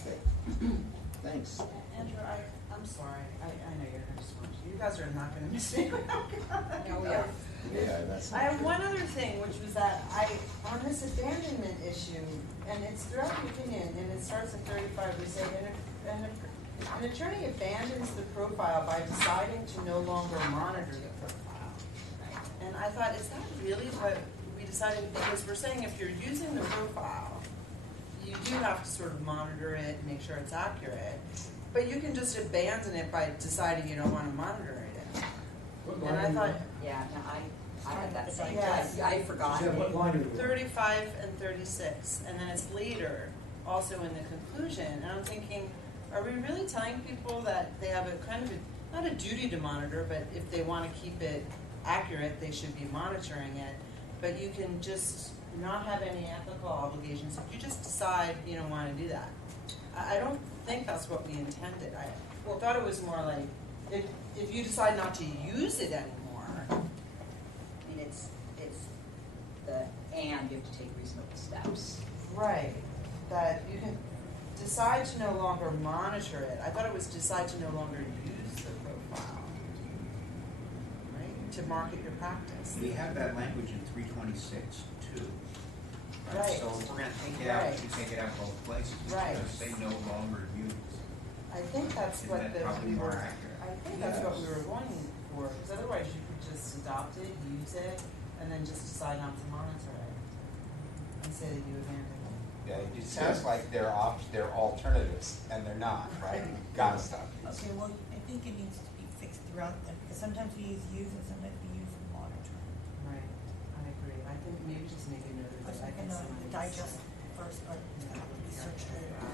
Okay. Thanks. Andrew, I'm sorry, I know you're gonna smash, you guys are not gonna miss me. Yeah, that's not I have true. one other thing, which was that on this abandonment issue, and it's throughout the opinion, and it starts at 35, we say, an attorney abandons the profile by deciding to no longer monitor the profile. And I thought, is that really what we decided? Because we're saying if you're using the profile, you do have to sort of monitor it and make sure it's accurate. But you can just abandon it by deciding you don't want to monitor it anymore. And I thought, Yeah, no, I had that same, Yes. I forgot. Yeah, what line are you on? 35 and 36, and then it's later, also in the conclusion, and I'm thinking, are we really telling people that they have a kind of not a duty to monitor, but if they want to keep it accurate, they should be monitoring it, but you can just not have any ethical obligations if you just decide you don't want to do that. I don't think that's what we intended. I thought it was more like, if you decide not to use it anymore. I mean, it's the, and you have to take reasonable steps. Right, that you can, decide to no longer monitor it. I thought it was decide to no longer use the profile, right? To market your practice. We have that language in 326 too. Right. So if we're gonna take it out, we Right. should take it out both places. Right. Because they no longer use. I think that's Isn't what that the, probably we more were, accurate? I think that's what we were going for, because otherwise you could just adopt it, use it, and then just decide not to monitor it. And say that you abandoned it. Yeah, it sounds like they're alternatives, and they're not, right? Gotta stop these. Okay, well, I think it needs to be fixed throughout them, because sometimes we use and sometimes we use monitor. Right, I agree. I think maybe just make a note of Because that. I can digest first, or research later.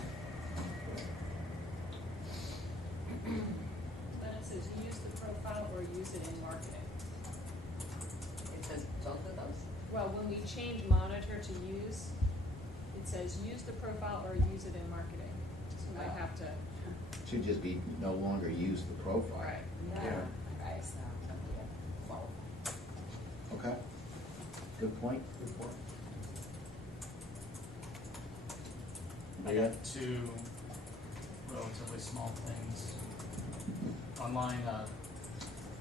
Then it says use the profile or use it in marketing. It says both of those? Well, when we change monitor to use, it says use the profile or use it in marketing. So we might have to, Should just be no longer use the profile. right. Yeah. Okay, so, follow. Okay, good point. Good point. I got two relatively small things. On line,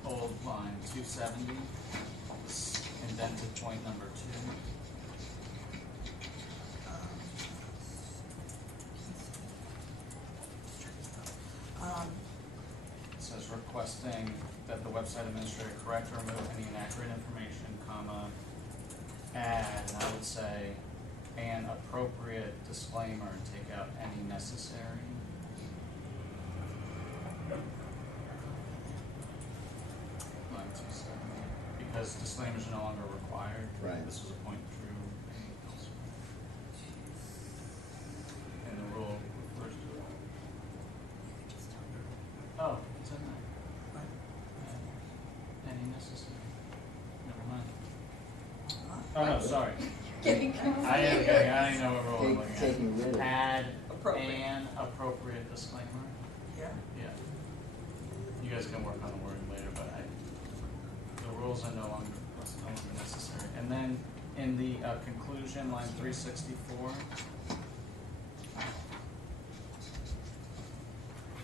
old line 270, indented point number 2. It says requesting that the website administrator correct or remove any inaccurate information, comma, add, and I would say, an appropriate disclaimer and take out any necessary. Line 270. Because disclaimers are no longer required. Right. This was a point true. And the rule refers to it. Oh, it's in there. Any necessary. Never mind. Oh, no, sorry. Getting I am getting, I didn't know what rule I'm looking Taking rid at. of. Add Appropriate. an appropriate disclaimer. Yeah. Yeah. You guys can work on the wording later, but the rules are no longer necessary. And then in the conclusion, line 364,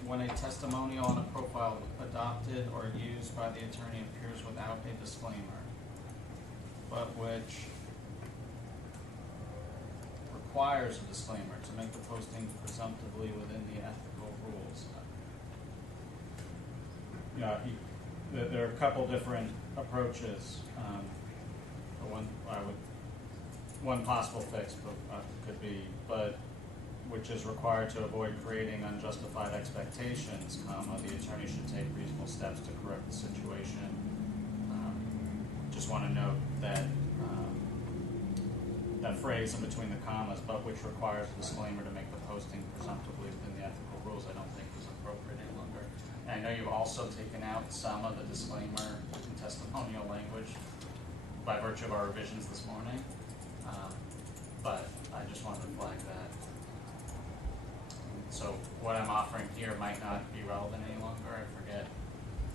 when a testimonial on a profile adopted or used by the attorney appears without a disclaimer, but which requires a disclaimer to make the posting presumptively within the ethical rules. Yeah, there are a couple different approaches. One possible fix, but could be, which is required to avoid creating unjustified expectations, comma, the attorney should take reasonable steps to correct the situation. Just want to note that that phrase in between the commas, but which requires a disclaimer to make the posting presumptively within the ethical rules, I don't think is appropriate any longer. And I know you've also taken out some of the disclaimer and testimonial language by virtue of our revisions this morning, but I just wanted to flag that. So what I'm offering here might not be relevant any longer. I forget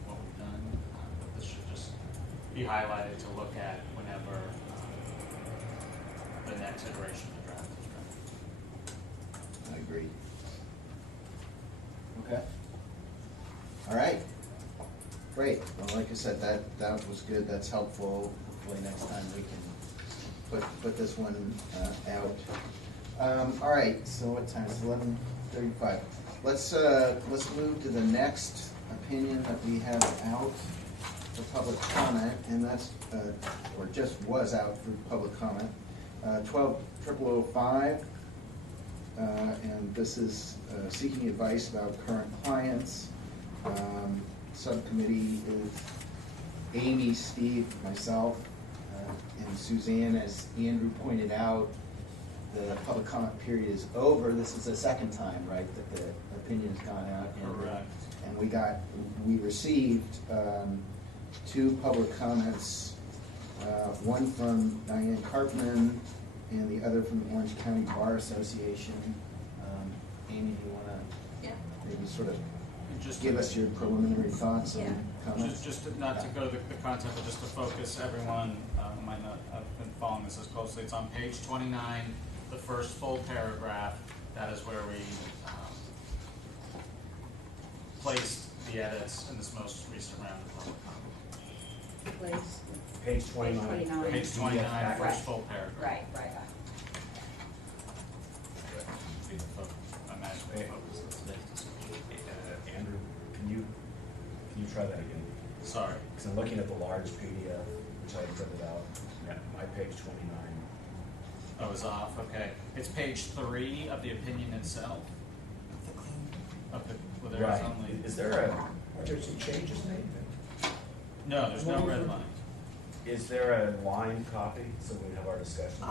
what we've done, but this should just be highlighted to look at whenever the next iteration of the draft is ready. I agree. Okay. All right. Great. Well, like I said, that was good. That's helpful. Hopefully next time we can put this one out. All right. So what time? It's 11:35. Let's move to the next opinion that we have out for public comment, and that's or just was out for public comment. 12-0005, and this is seeking advice about current clients. Subcommittee is Amy, Steve, myself, and Suzanne. As Andrew pointed out, the public comment period is over. This is the second time, right, that the opinion's gone out. Correct. And we received 2 public comments, one from Diane Cartman and the other from the Orange County Bar Association. Amy, do you want to maybe sort of give us your preliminary thoughts and comments? Just not to go to the content, but just to focus everyone who might not have been following this as closely. It's on page 29, the first full paragraph. That is where we placed the edits in this most recent round of public comment. Place. Page 29. 29. Page 29, first Right. full paragraph. Right, right. Be the focus. Imagine the Hey. focus of today's discussion. Andrew, can you try that again? Sorry. Because I'm looking at the large PDF, which I printed out, at my page 29. I was off, okay. It's page 3 of the opinion itself. The clean. Of the, well, there's only, Is there a, Are there some changes made? no, there's no red line. is there a line copy, so we have our discussion?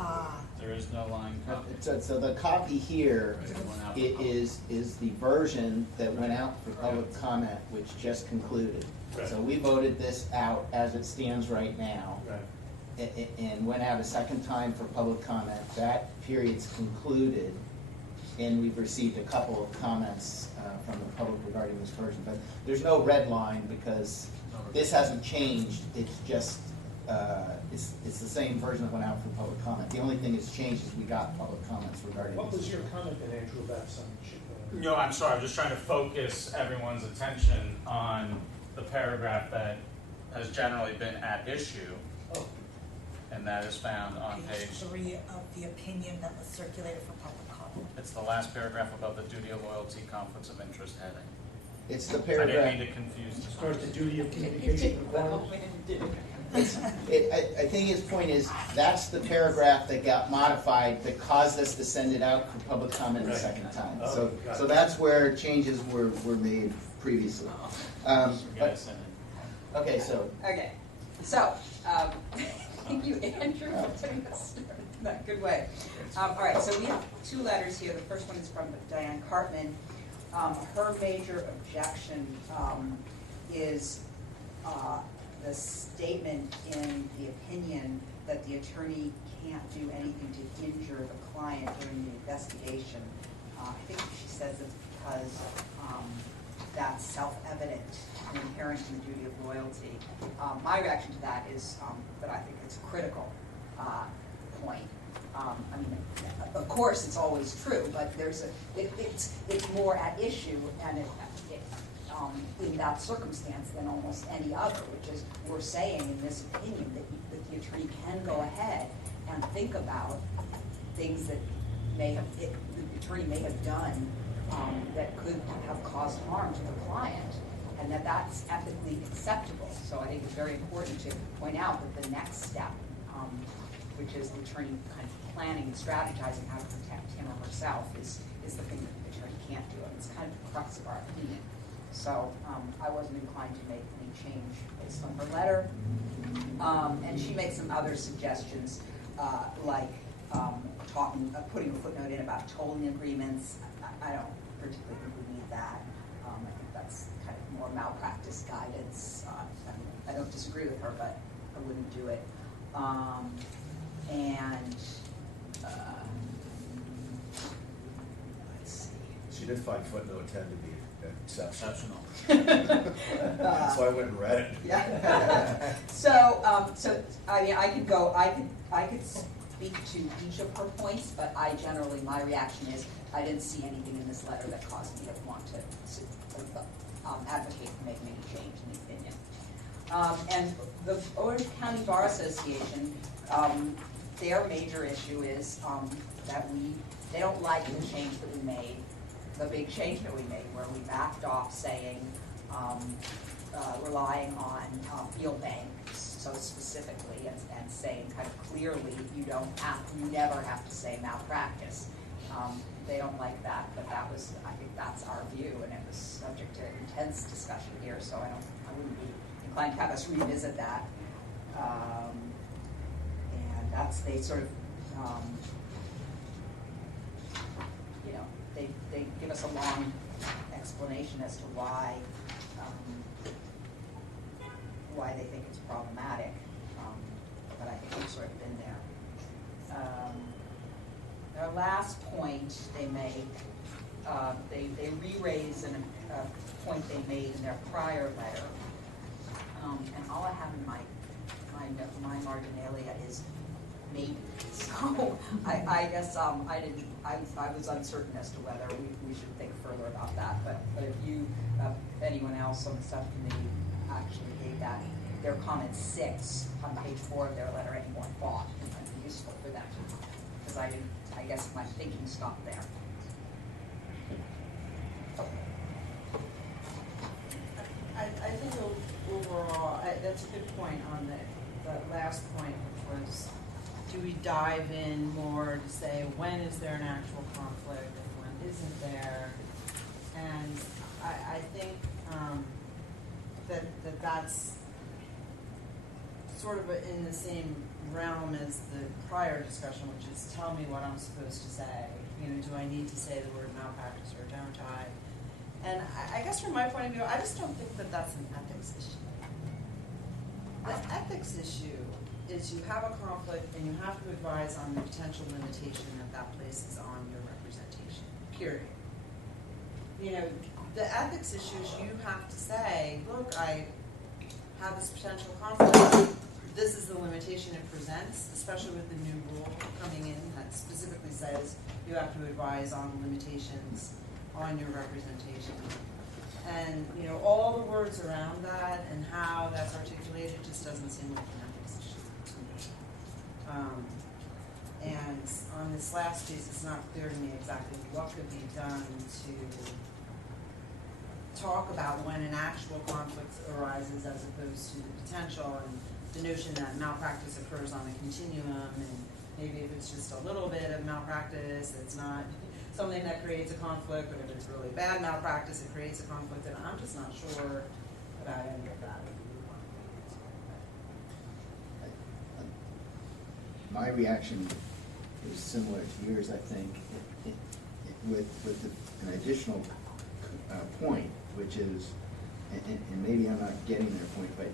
There is no line copy. So the copy here It went out for i- public. is the version that went out for public comment, which just concluded. Right. So we voted this out as it stands right now, Right. and went out a second time for public comment. That period's concluded, and we've received a couple of comments from the public regarding this version. But there's no red line because this hasn't changed. It's just, it's the same version that went out for public comment. The only thing that's changed is we got public comments regarding What this. was your comment then, Andrew, about some? No, I'm sorry, I'm just trying to focus everyone's attention on the paragraph that has generally been at issue, Oh, and that is found on Page page, 3 of the opinion that was circulated for public comment. it's the last paragraph above the duty of loyalty, conflicts of interest heading. It's the I didn't paragraph. mean to confuse as this. far as the duty of communication requirements? I think his point is, that's the paragraph that got modified that caused us to send it out for public comment a Right. second time. Oh, So, got so it. that's where changes were made previously. Yes, But, and okay, so, Okay, so, thank you, Andrew, for putting us in that good way. All right, so we have 2 letters here. The first one is from Diane Cartman. Her major objection is the statement in the opinion that the attorney can't do anything to injure the client during the investigation. I think she says it's because that's self-evident and inherent in the duty of loyalty. My reaction to that is that I think it's a critical point. I mean, of course, it's always true, but it's more at issue, and in that circumstance than almost any other, which is we're saying in this opinion that the attorney can go ahead and think about things that the attorney may have done that could have caused harm to the client, and that's ethically acceptable. So I think it's very important to point out that the next step, which is the attorney kind of planning and strategizing how to protect him or herself, is the thing that the attorney can't do, and it's kind of the crux of our opinion. So I wasn't inclined to make any change based on her letter. And she makes some other suggestions, like putting a footnote in about tolling agreements. I don't particularly think we need that. I think that's kind of more malpractice guidance. I don't disagree with her, but I wouldn't do it. Let's see. She did find footnote 10 to be exceptional. exceptional. So I went and read it. Yeah. So I mean, I could speak to each of her points, but my reaction is I didn't see anything in this letter that caused me to want to advocate for making any change in the opinion. And the Orange County Bar Association, their major issue is that they don't like the change that we made, the big change that we made, where we backed off saying, relying on field banks so specifically, and saying kind of clearly you never have to say malpractice. They don't like that, but I think that's our view, and it was subject to intense discussion here, so I wouldn't be inclined to have us revisit that. And they sort of, they give us a long explanation as to why they think it's problematic, but I think we've sort of been there. Their last point they make, they re-raise a point they made in their prior letter, and all I have in my marginalia is maybe. So I guess I was uncertain as to whether we should think further about that. But if you, anyone else on the subcommittee actually gave that, their comment 6 on page 4 of their letter any more thought, it might be useful for them. Because I guess my thinking stopped there. I think overall, that's a good point on the last point, which was, do we dive in more to say, when is there an actual conflict and when isn't there? And I think that's sort of in the same realm as the prior discussion, which is tell me what I'm supposed to say. You know, do I need to say the word malpractice or don't I? And I guess from my point of view, I just don't think that that's an ethics issue. The ethics issue is you have a conflict and you have to advise on the potential limitation that places on your representation, period. You know, the ethics issue is you have to say, look, I have this potential conflict. This is the limitation it presents, especially with the new rule coming in that specifically says you have to advise on limitations on your representation. And, you know, all the words around that and how that's articulated just doesn't seem like an ethics issue to me. And on this last piece, it's not clear to me exactly what could be done to talk about when an actual conflict arises as opposed to the potential, and the notion that malpractice occurs on a continuum, and maybe if it's just a little bit of malpractice, it's not something that creates a conflict, but if it's really bad malpractice, it creates a conflict, and I'm just not sure about any of that. My reaction is similar to yours, I think, with an additional point, which is, and maybe I'm not getting their point, but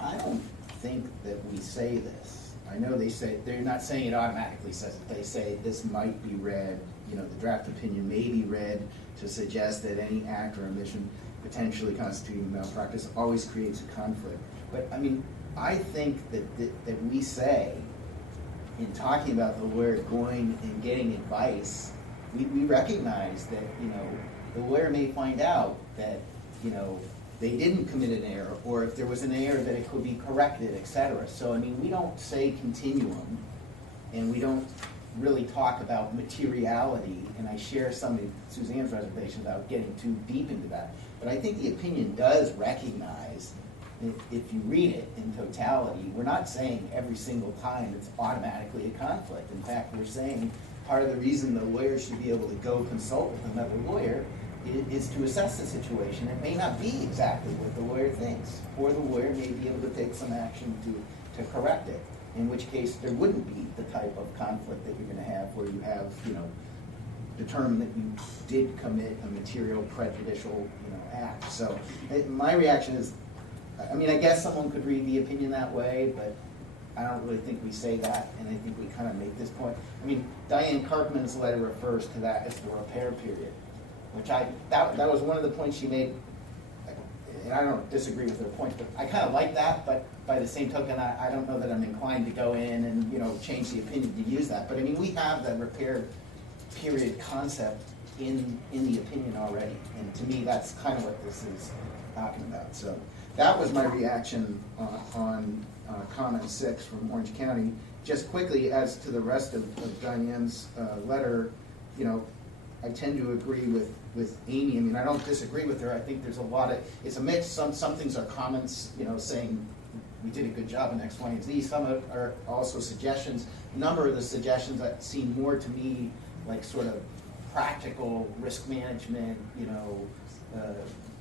I don't think that we say this. I know they say, they're not saying it automatically says it. They say this might be read, you know, the draft opinion may be read to suggest that any act or omission potentially constituting malpractice always creates a conflict. But I mean, I think that we say, in talking about the lawyer going and getting advice, we recognize that, you know, the lawyer may find out that, you know, they didn't commit an error, or if there was an error that it could be corrected, etc. So, I mean, we don't say continuum, and we don't really talk about materiality, and I share some of Suzanne's reservations about getting too deep into that. But I think the opinion does recognize, if you read it in totality, we're not saying every single time it's automatically a conflict. In fact, we're saying part of the reason the lawyer should be able to go consult with another lawyer is to assess the situation. It may not be exactly what the lawyer thinks, or the lawyer may be able to take some action to correct it, in which case there wouldn't be the type of conflict that you're going to have where you have, you know, determined that you did commit a material prejudicial, you know, act. So my reaction is, I mean, I guess someone could read the opinion that way, but I don't really think we say that, and I think we kind of make this point. I mean, Diane Karpman's letter refers to that as the repair period, which that was one of the points she made, and I don't disagree with her point, but I kind of like that, but by the same token, I don't know that I'm inclined to go in and, you know, change the opinion to use that. But I mean, we have that repair period concept in the opinion already, and to me, that's kind of what this is talking about. So that was my reaction on comment 6 from Orange County. Just quickly, as to the rest of Diane's letter, you know, I tend to agree with Amy. I mean, I don't disagree with her. I think there's a lot of, it's a mix. Some things are comments, you know, saying we did a good job in X, Y, and Z. Some are also suggestions. A number of the suggestions that seem more to me like sort of practical risk management, you know,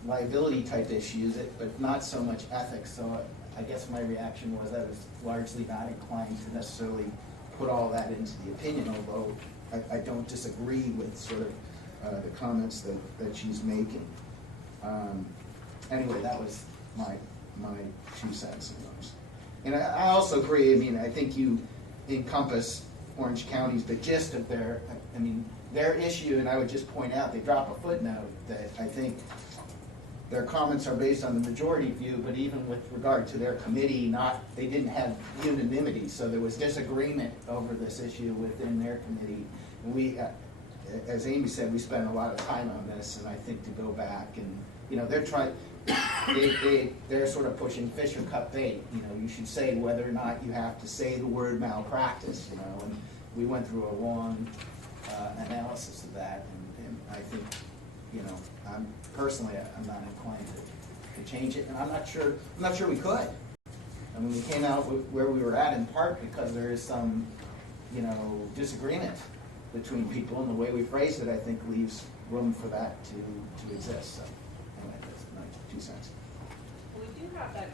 liability type issues, but not so much ethics. So I guess my reaction was I was largely not inclined to necessarily put all that into the opinion, although I don't disagree with sort of the comments that she's making. Anyway, that was my 2 cents in those. And I also agree, I mean, I think you encompass Orange County's, the gist of their issue, and I would just point out, they drop a footnote that I think their comments are based on the majority view, but even with regard to their committee, they didn't have unanimity, so there was disagreement over this issue within their committee. And we, as Amy said, we spent a lot of time on this, and I think to go back and, they're sort of pushing fish or cut bait. You should say whether or not you have to say the word malpractice, and we went through a long analysis of that, and I think, I'm not inclined to change it, and I'm not sure we could. I mean, we came out with where we were at in part because there is some, disagreement between people, and the way we phrased it, I think, leaves room for that to exist. So, anyway, that's my 2 cents. We do have that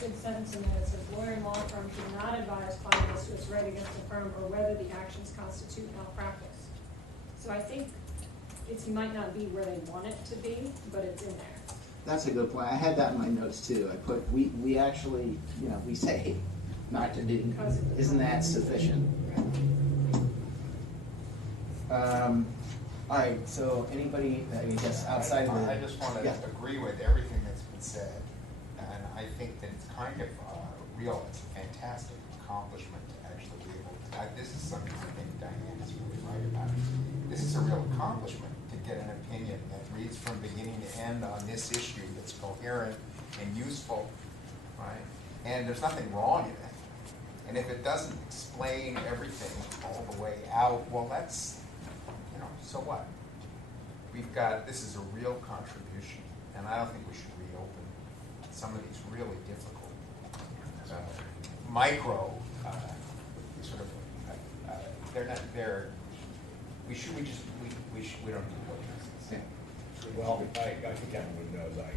good sentence in there that says lawyer and law firm should not advise clients to asserate against a firm or whether the actions constitute malpractice. So I think it might not be where they want it to be, but it's in there. That's a good point. I had that in my notes too. I put, we actually, we say not to do. Isn't that sufficient? All right, so anybody, I guess, outside of the... I just want to yeah. agree with everything that's been said, and I think that it's kind of real. It's a fantastic accomplishment to actually be able to... This is something I think Diane is really right about. This is a real accomplishment to get an opinion that reads from beginning to end on this issue that's coherent and useful, right? And there's nothing wrong in it. And if it doesn't explain everything all the way out, well, that's, so what? This is a real contribution, and I don't think we should reopen some of these really difficult micro sort of, we don't do this. Well, I think everyone knows I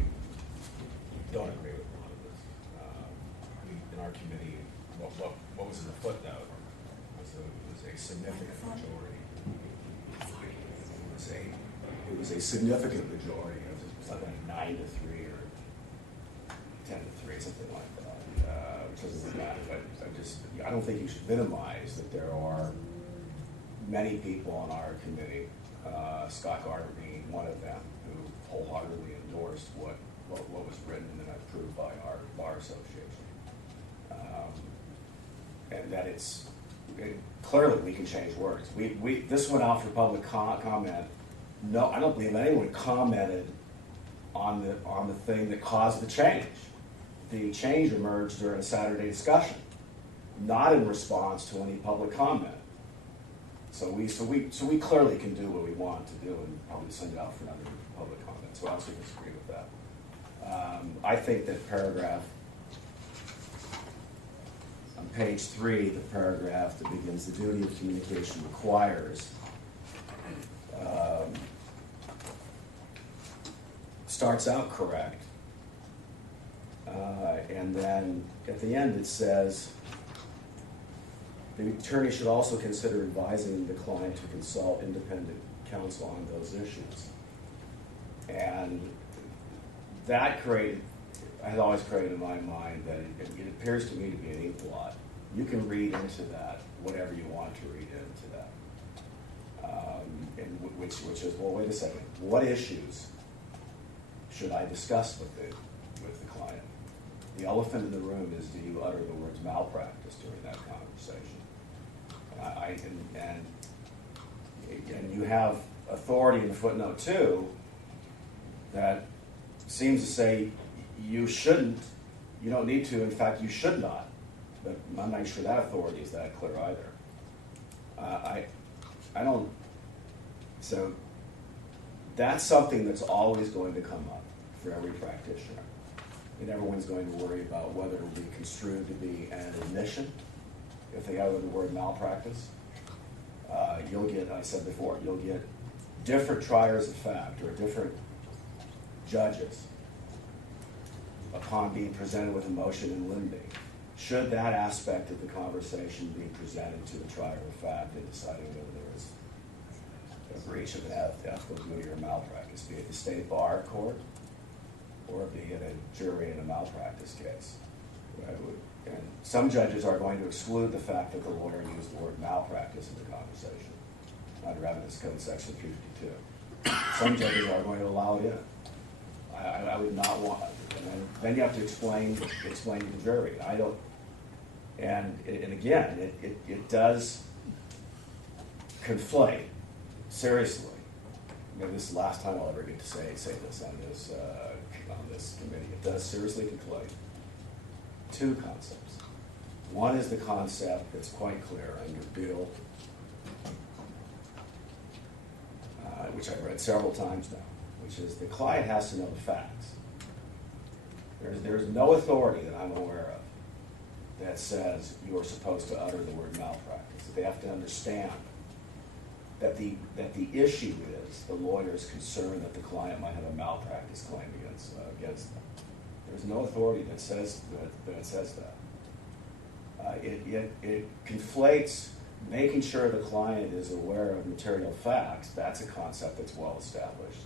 don't agree with a lot of this. In our committee, what was in the footnote was a significant majority. It was a significant majority. It was like 9-3 or 10-3, something like that. Doesn't matter, but I don't think you should minimize that there are many people on our committee, Scott Garter being one of them, who wholeheartedly endorsed what was written and approved by our bar association, and that clearly we can change words. This went out for public comment. No, I don't believe anyone commented on the thing that caused the change. The change emerged during a Saturday discussion, not in response to any public comment. So we clearly can do what we want to do and probably send it out for another public comment. So I also disagree with that. I think that paragraph on page 3, the paragraph that begins the duty of communication requires starts out correct. And then at the end it says, the attorney should also consider advising the client to consult independent counsel on those issues. And that has always created in my mind that it appears to me to be an ink blot. You can read into that whatever you want to read into that. And which is, well, wait a second, what issues should I discuss with the client? The elephant in the room is, do you utter the words malpractice during that conversation? And you have authority in footnote 2 that seems to say you shouldn't, you don't need to, in fact you should not. But I'm not sure that authority is that clear either. I don't, so that's something that's always going to come up for every practitioner. And everyone's going to worry about whether it will be construed to be an admission if they utter the word malpractice. You'll get, I said before, you'll get different triers of fact or different judges upon being presented with a motion in limine. Should that aspect of the conversation be presented to the trier of fact in deciding whether there is a breach of an ethical duty or malpractice, be it the state bar court or be it a jury in a malpractice case? And some judges are going to exclude the fact that the lawyer used the word malpractice in the conversation under Evidence Code Section 352. Some judges are going to allow it in. I would not want, and then you have to explain to the jury. I don't, and again, it does conflate, seriously. Maybe this is the last time I'll ever get to say this on this committee. It does seriously conflate two concepts. One is the concept that's quite clear under Bill, which I've read several times now, which is the client has to know the facts. There's no authority that I'm aware of that says you're supposed to utter the word malpractice. They have to understand that the issue is the lawyer is concerned that the client might have a malpractice claim against them. There's no authority that says that. It conflates making sure the client is aware of material facts. That's a concept that's well established,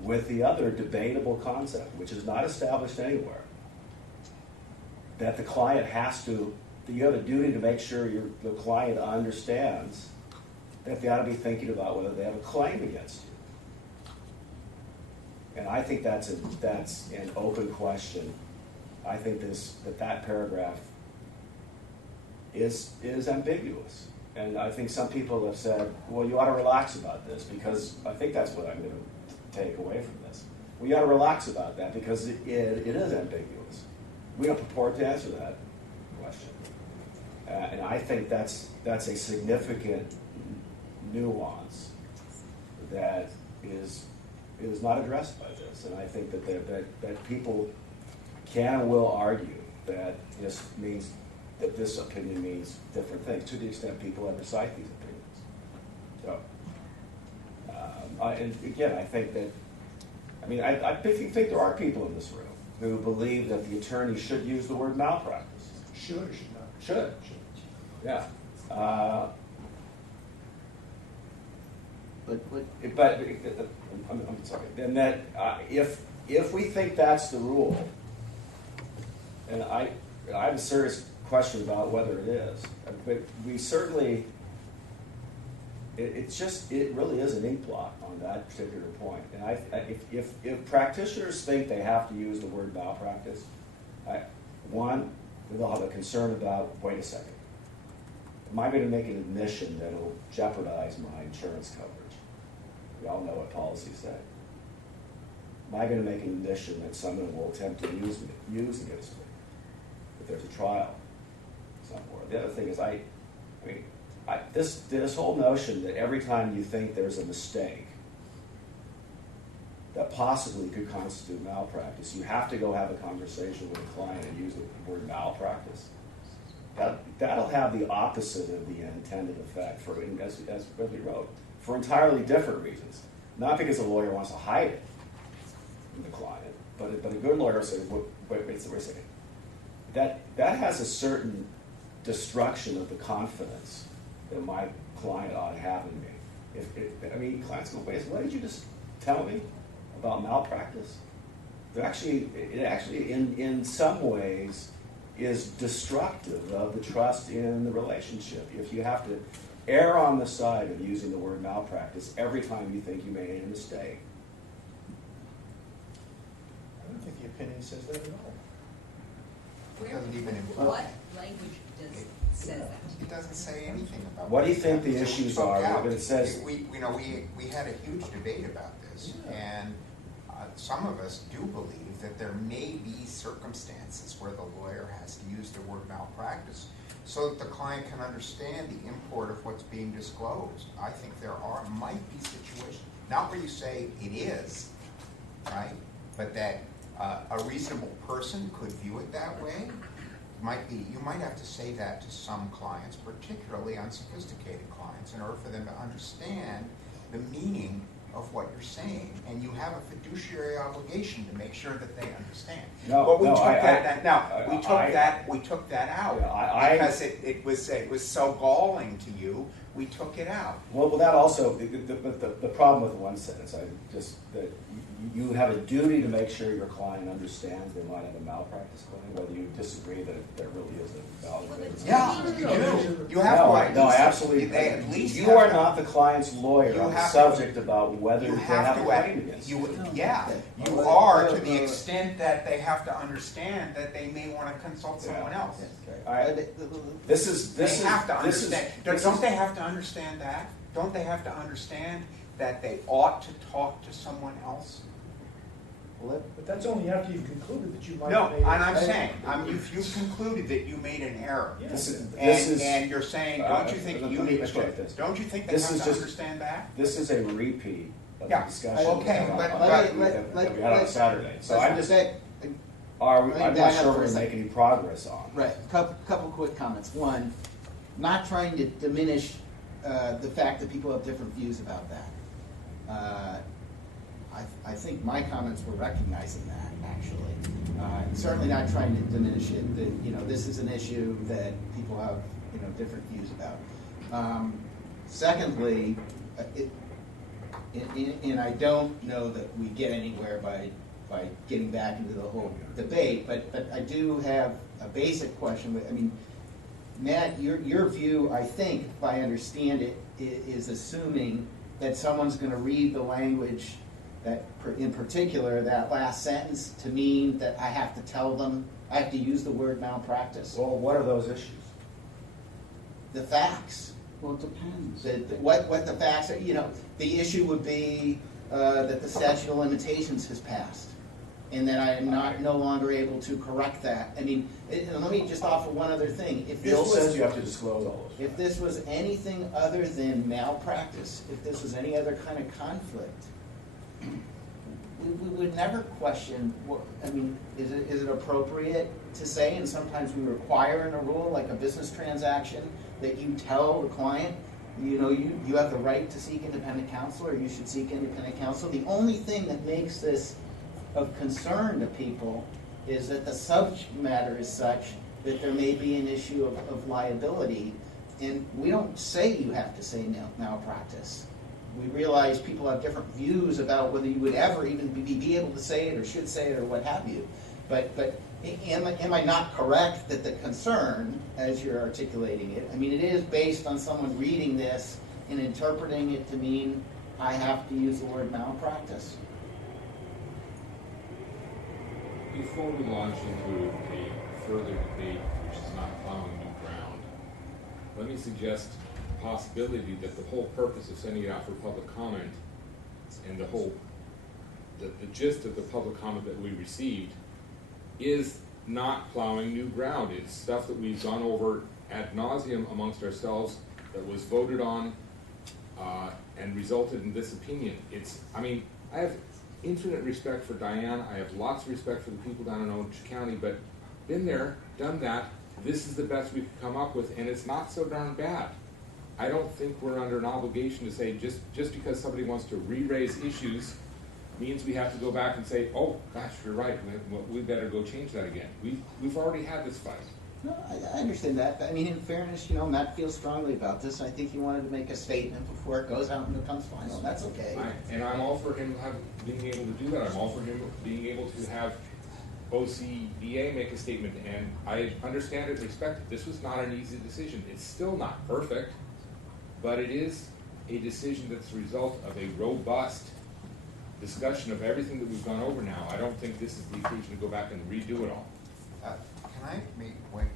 with the other debatable concept, which is not established anywhere, that the client you have a duty to make sure the client understands that they ought to be thinking about whether they have a claim against you. And I think that's an open question. I think that paragraph is ambiguous. And I think some people have said, well, you ought to relax about this, because I think that's what I'm going to take away from this. We ought to relax about that because it is ambiguous. We don't purport to answer that question. And I think that's a significant nuance that is not addressed by this. And I think that people can and will argue that this opinion means different things, to the extent people ever cite these opinions. So, and again, I think that, I think there are people in this room who believe that the attorney should use the word malpractice. Should or should not? Should. Yeah. But I'm sorry. Then that if we think that's the rule, and I have a serious question about whether it is, but we certainly, it really is an ink blot on that particular point. And if practitioners think they have to use the word malpractice, they'll have a concern about, wait a second, am I going to make an admission that will jeopardize my insurance coverage? We all know what policies say. Am I going to make an admission that someone will attempt to use against me if there's a trial somewhere? The other thing is, this whole notion that every time you think there's a mistake that possibly could constitute malpractice, you have to go have a conversation with a client and use the word malpractice. That'll have the opposite of the intended effect, as we wrote, for entirely different reasons. Not because the lawyer wants to hide it from the client, but a good lawyer says, wait a second. That has a certain destruction of the confidence that my client ought to have in me. Clients go, wait, what did you just tell me about malpractice? It actually, in some ways, is destructive of the trust in the relationship. If you have to err on the side of using the word malpractice every time you think you made a mistake. I don't think the opinion says that at all. It doesn't even imply. What language says that? It doesn't say anything about. What do you think the issues are? But it says we had a huge debate about this, and some of us do believe that there may be circumstances where the lawyer has to use the word malpractice so that the client can understand the import of what's being disclosed. I think there might be situations, not where you say it is, right, but that a reasonable person could view it that way. You might have to say that to some clients, particularly unsophisticated clients, in order for them to understand the meaning of what you're saying, and you have a fiduciary obligation to make sure that they understand. We took that out because it was so galling to you. We took it out. Well, that also the problem with one sentence. you have a duty to make sure your client understands they might have a malpractice claim, whether you disagree that there really is a valid claim. Yeah, you do. You have to at No, least, absolutely. they at least You have are to- not the client's lawyer You on the have to- subject about whether You they have have a to, claim against you. you Well, are to uh, the extent that they have to understand that they may want to consult someone else. All right. This is They have to this is- understand, this don't is- they have to understand that? Don't they have to understand that they ought to talk to someone else? But that's only after you've concluded that you might No, have made and I'm a- saying, if you've concluded that you made an error, Yeah. This is and you're saying, don't you think let you me need explain to, this. don't you think they This have is to just- understand that? This is a repeat of the Yeah, discussion okay, that but- that we had on Saturday. So I'm just, I'm Let me not back sure up for we're a second. making any progress on. Right, couple quick comments. One, not trying to diminish the fact that people have different views about that. I think my comments were recognizing that, actually. Certainly not trying to diminish it, that, you know, this is an issue that people have, you know, different views about. Secondly, and I don't know that we get anywhere by getting back into the whole debate, but I do have a basic question. I mean, Matt, your view, I think, if I understand it, is assuming that someone's going to read the language that, in particular, that last sentence to mean that I have to tell them, I have to use the word malpractice. Well, what are those issues? The facts. Well, it depends. What the facts are, you know, the issue would be that the statute of limitations has passed, and that I am no longer able to correct that. I mean, and let me just offer one other thing. If this Bill was, says you have to disclose all those. if this was anything other than malpractice, if this was any other kind of conflict, we would never question, I mean, is it appropriate to say, and sometimes we require in a rule, like a business transaction, that you tell the client, you know, you have the right to seek independent counsel, or you should seek independent counsel. The only thing that makes this of concern to people is that the subject matter is such that there may be an issue of liability, and we don't say you have to say malpractice. We realize people have different views about whether you would ever even be able to say it or should say it or what have you. But am I not correct that the concern, as you're articulating it, I mean, it is based on someone reading this and interpreting it to mean I have to use the word malpractice? Before we launch into a further debate, which is not plowing new ground, let me suggest the possibility that the whole purpose of sending it out for public comment and the gist of the public comment that we received is not plowing new ground. It's stuff that we've gone over ad nauseum amongst ourselves that was voted on and resulted in this opinion. I mean, I have infinite respect for Diane. I have lots of respect for the people down in Orange County, but been there, done that. This is the best we could come up with, and it's not so darn bad. I don't think we're under an obligation to say just because somebody wants to re-raise issues means we have to go back and say, oh, gosh, you're right, we better go change that again. We've already had this fight. No, I understand that. I mean, in fairness, you know, Matt feels strongly about this. I think he wanted to make a statement before it goes out and becomes final. That's okay. And I'm all for him being able to do that. I'm all for him being able to have OCBA make a statement, and I understand it and respect it. This was not an easy decision. It's still not perfect, but it is a decision that's the result of a robust discussion of everything that we've gone over now. I don't think this is the occasion to go back and redo it all. Can I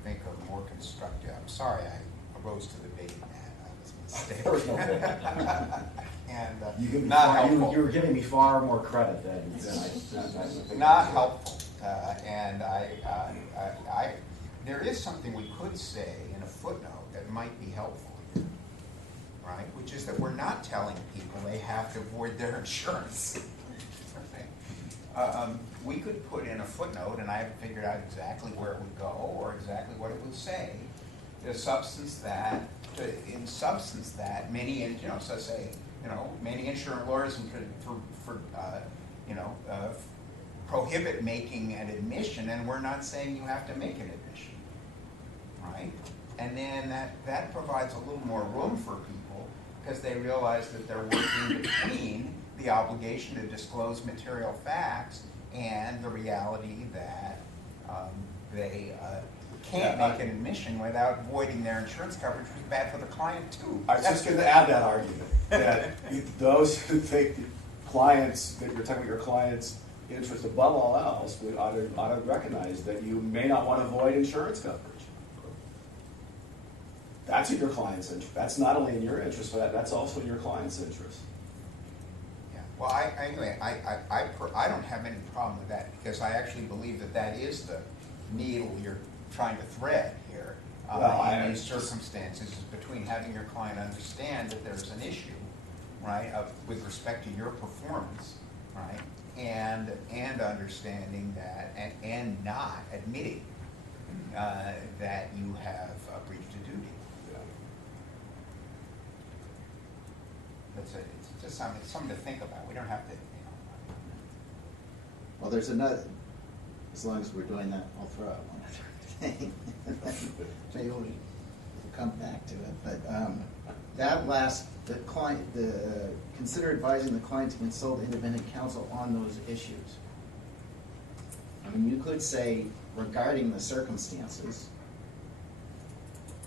make a more constructive, I'm sorry I arose to the bait, man, I was mistaken. And not helpful. You were giving me far more credit than I think. Not helpful. And there is something we could say in a footnote that might be helpful here, right? Which is that we're not telling people they have to void their insurance. We could put in a footnote, and I haven't figured out exactly where it would go or exactly what it would say. In substance that many, so say, many insurance lawyers prohibit making an admission, and we're not saying you have to make an admission, right? And then that provides a little more room for people because they realize that they're working between the obligation to disclose material facts and the reality that they can't make an admission without voiding their insurance coverage, which is bad for the client too. I was just going to add that argument, that those who think clients, that you're talking about your clients' interest above all else, we ought to recognize that you may not want to avoid insurance coverage. That's in your client's interest. That's not only in your interest, but that's also in your client's interest. Yeah. Well, anyway, I don't have any problem with that, because I actually believe that that is the needle you're trying to thread here in these circumstances, is between having your client understand that there's an issue, right, with respect to your performance, right, and understanding that, and not admitting that you have breached a duty. It's just something to think about. We don't have to, Well, there's another, as long as we're doing that, I'll throw out one other thing. Maybe we'll come back to it, but that last, the consider advising the client to consult independent counsel on those issues. I mean, you could say regarding the circumstances,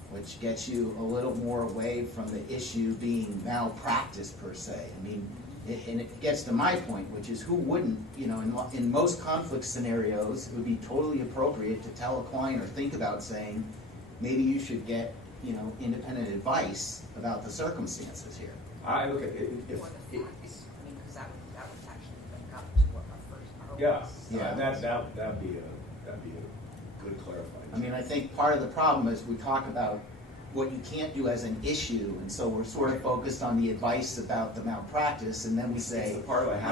which gets you a little more away from the issue being malpractice per se. I mean, and it gets to my point, which is who wouldn't, in most conflict scenarios, it would be totally appropriate to tell a client or think about saying, maybe you should get, independent advice about the circumstances here. I look at it, if, Or the facts, because that would actually link up to what our first. that'd be a good clarifying. I mean, I think part of the problem is we talk about what you can't do as an issue, and so we're sort of focused on the advice about the malpractice, and then we say, you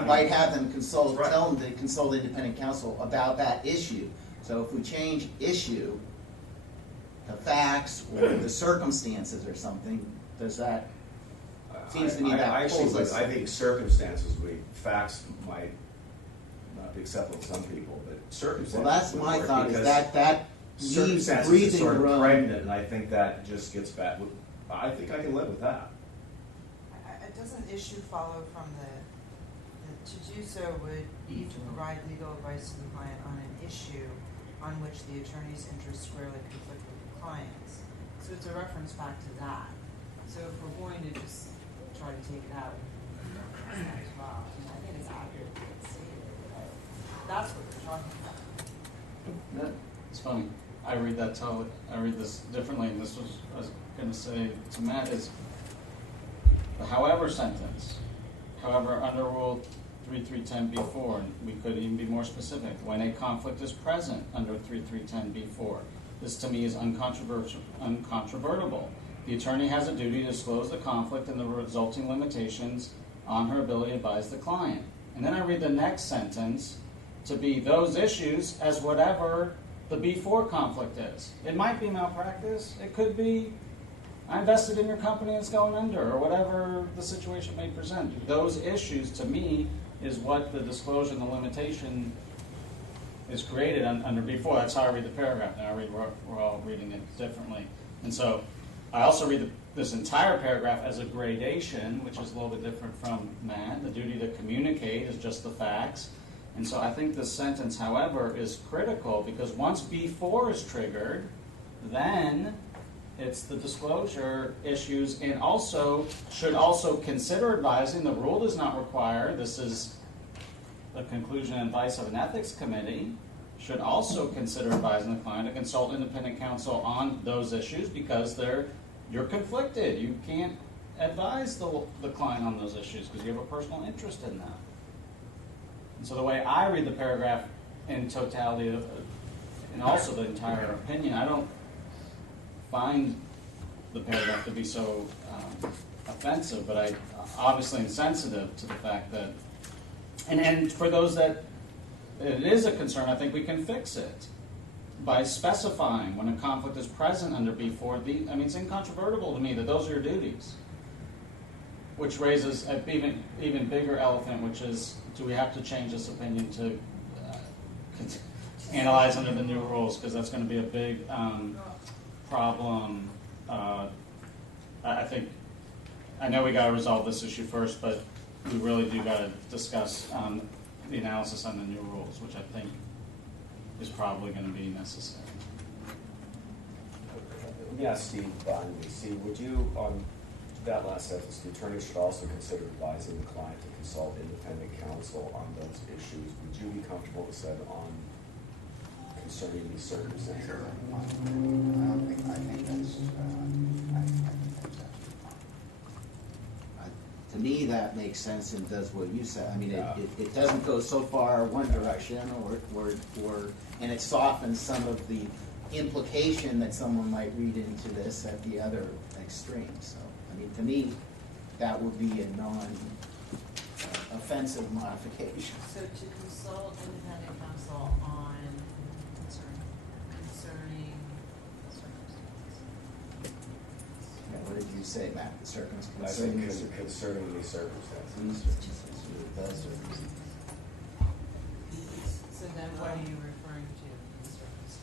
might have them consult, tell them to consult independent counsel about that issue. So if we change issue to facts or the circumstances or something, does that, seems to me that pulls us. I think circumstances, facts might not be acceptable to some people, but circumstances. Well, that's would my work, thought, is because that leaves circumstances is breathing sort of room. pregnant, and I think that just gets back. I think I can live with that. Doesn't issue follow from to do so would be to provide legal advice to the client on an issue on which the attorney's interests squarely conflict with the client's. So it's a reference back to that. So if we're going to just try to take it out as well, I think it's accurate to say that that's what we're talking about. It's funny. I read this differently, and this was, I was going to say to Matt, is the however sentence, however, under Rule 3310B4, and we could even be more specific, when a conflict is present under 3310B4, this to me is uncontrovertible. The attorney has a duty to disclose the conflict and the resulting limitations on her ability to advise the client. And then I read the next sentence to be those issues as whatever the B4 conflict is. It might be malpractice. It could be I invested in your company and it's going under, or whatever the situation may present. Those issues, to me, is what the disclosure and the limitation is created under B4. That's how I read the paragraph. Now we're all reading it differently. And so I also read this entire paragraph as a gradation, which is a little bit different from Matt. The duty to communicate is just the facts. And so I think this sentence, however, is critical, because once B4 is triggered, then it's the disclosure issues, and also should also consider advising. The rule does not require, this is the conclusion and advice of an ethics committee, should also consider advising the client to consult independent counsel on those issues, because you're conflicted. You can't advise the client on those issues because you have a personal interest in them. And so the way I read the paragraph in totality, and also the entire opinion, I don't find the paragraph to be so offensive, but I obviously am sensitive to the fact that, and for those that it is a concern, I think we can fix it by specifying when a conflict is present under B4. It's incontrovertible to me that those are your duties, which raises an even bigger elephant, which is, do we have to change this opinion to analyze under the new rules? Because that's going to be a big problem. I know we got to resolve this issue first, but we really do gotta discuss, the analysis on the new rules, which I think is probably gonna be necessary. Let me ask Steve behind me. Steve, would you, on that last sentence, the attorney should also consider advising the client to consult independent counsel on those issues. Would you be comfortable with said on concerning these circumstances? Sure. I think that's, I think that's absolutely fine. To me, that makes sense and does what you said. I mean, Yeah. it doesn't go so far one direction and it softens some of the implication that someone might read into this at the other extreme. So, I mean, to me, that would be a non-offensive modification. So to consult independent counsel on concerning circumstances. Yeah, what did you say, Matt? The I circumstances? think concerning these circumstances. So then what are you referring to in circumstances?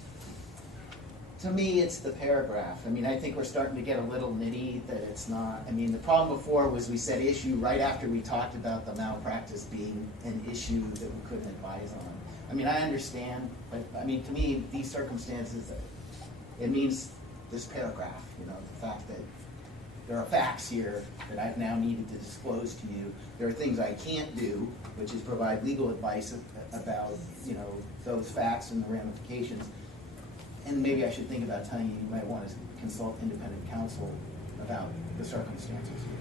To me, it's the paragraph. I mean, I think we're starting to get a little nitty that it's not, I mean, the problem before was we said issue right after we talked about the malpractice being an issue that we couldn't advise on. I mean, I understand, but I mean, to me, these circumstances, it means this paragraph, you know, the fact that there are facts here that I've now needed to disclose to you. There are things I can't do, which is provide legal advice about, you know, those facts and the ramifications. And maybe I should think about telling you, you might want to consult independent counsel about the circumstances here.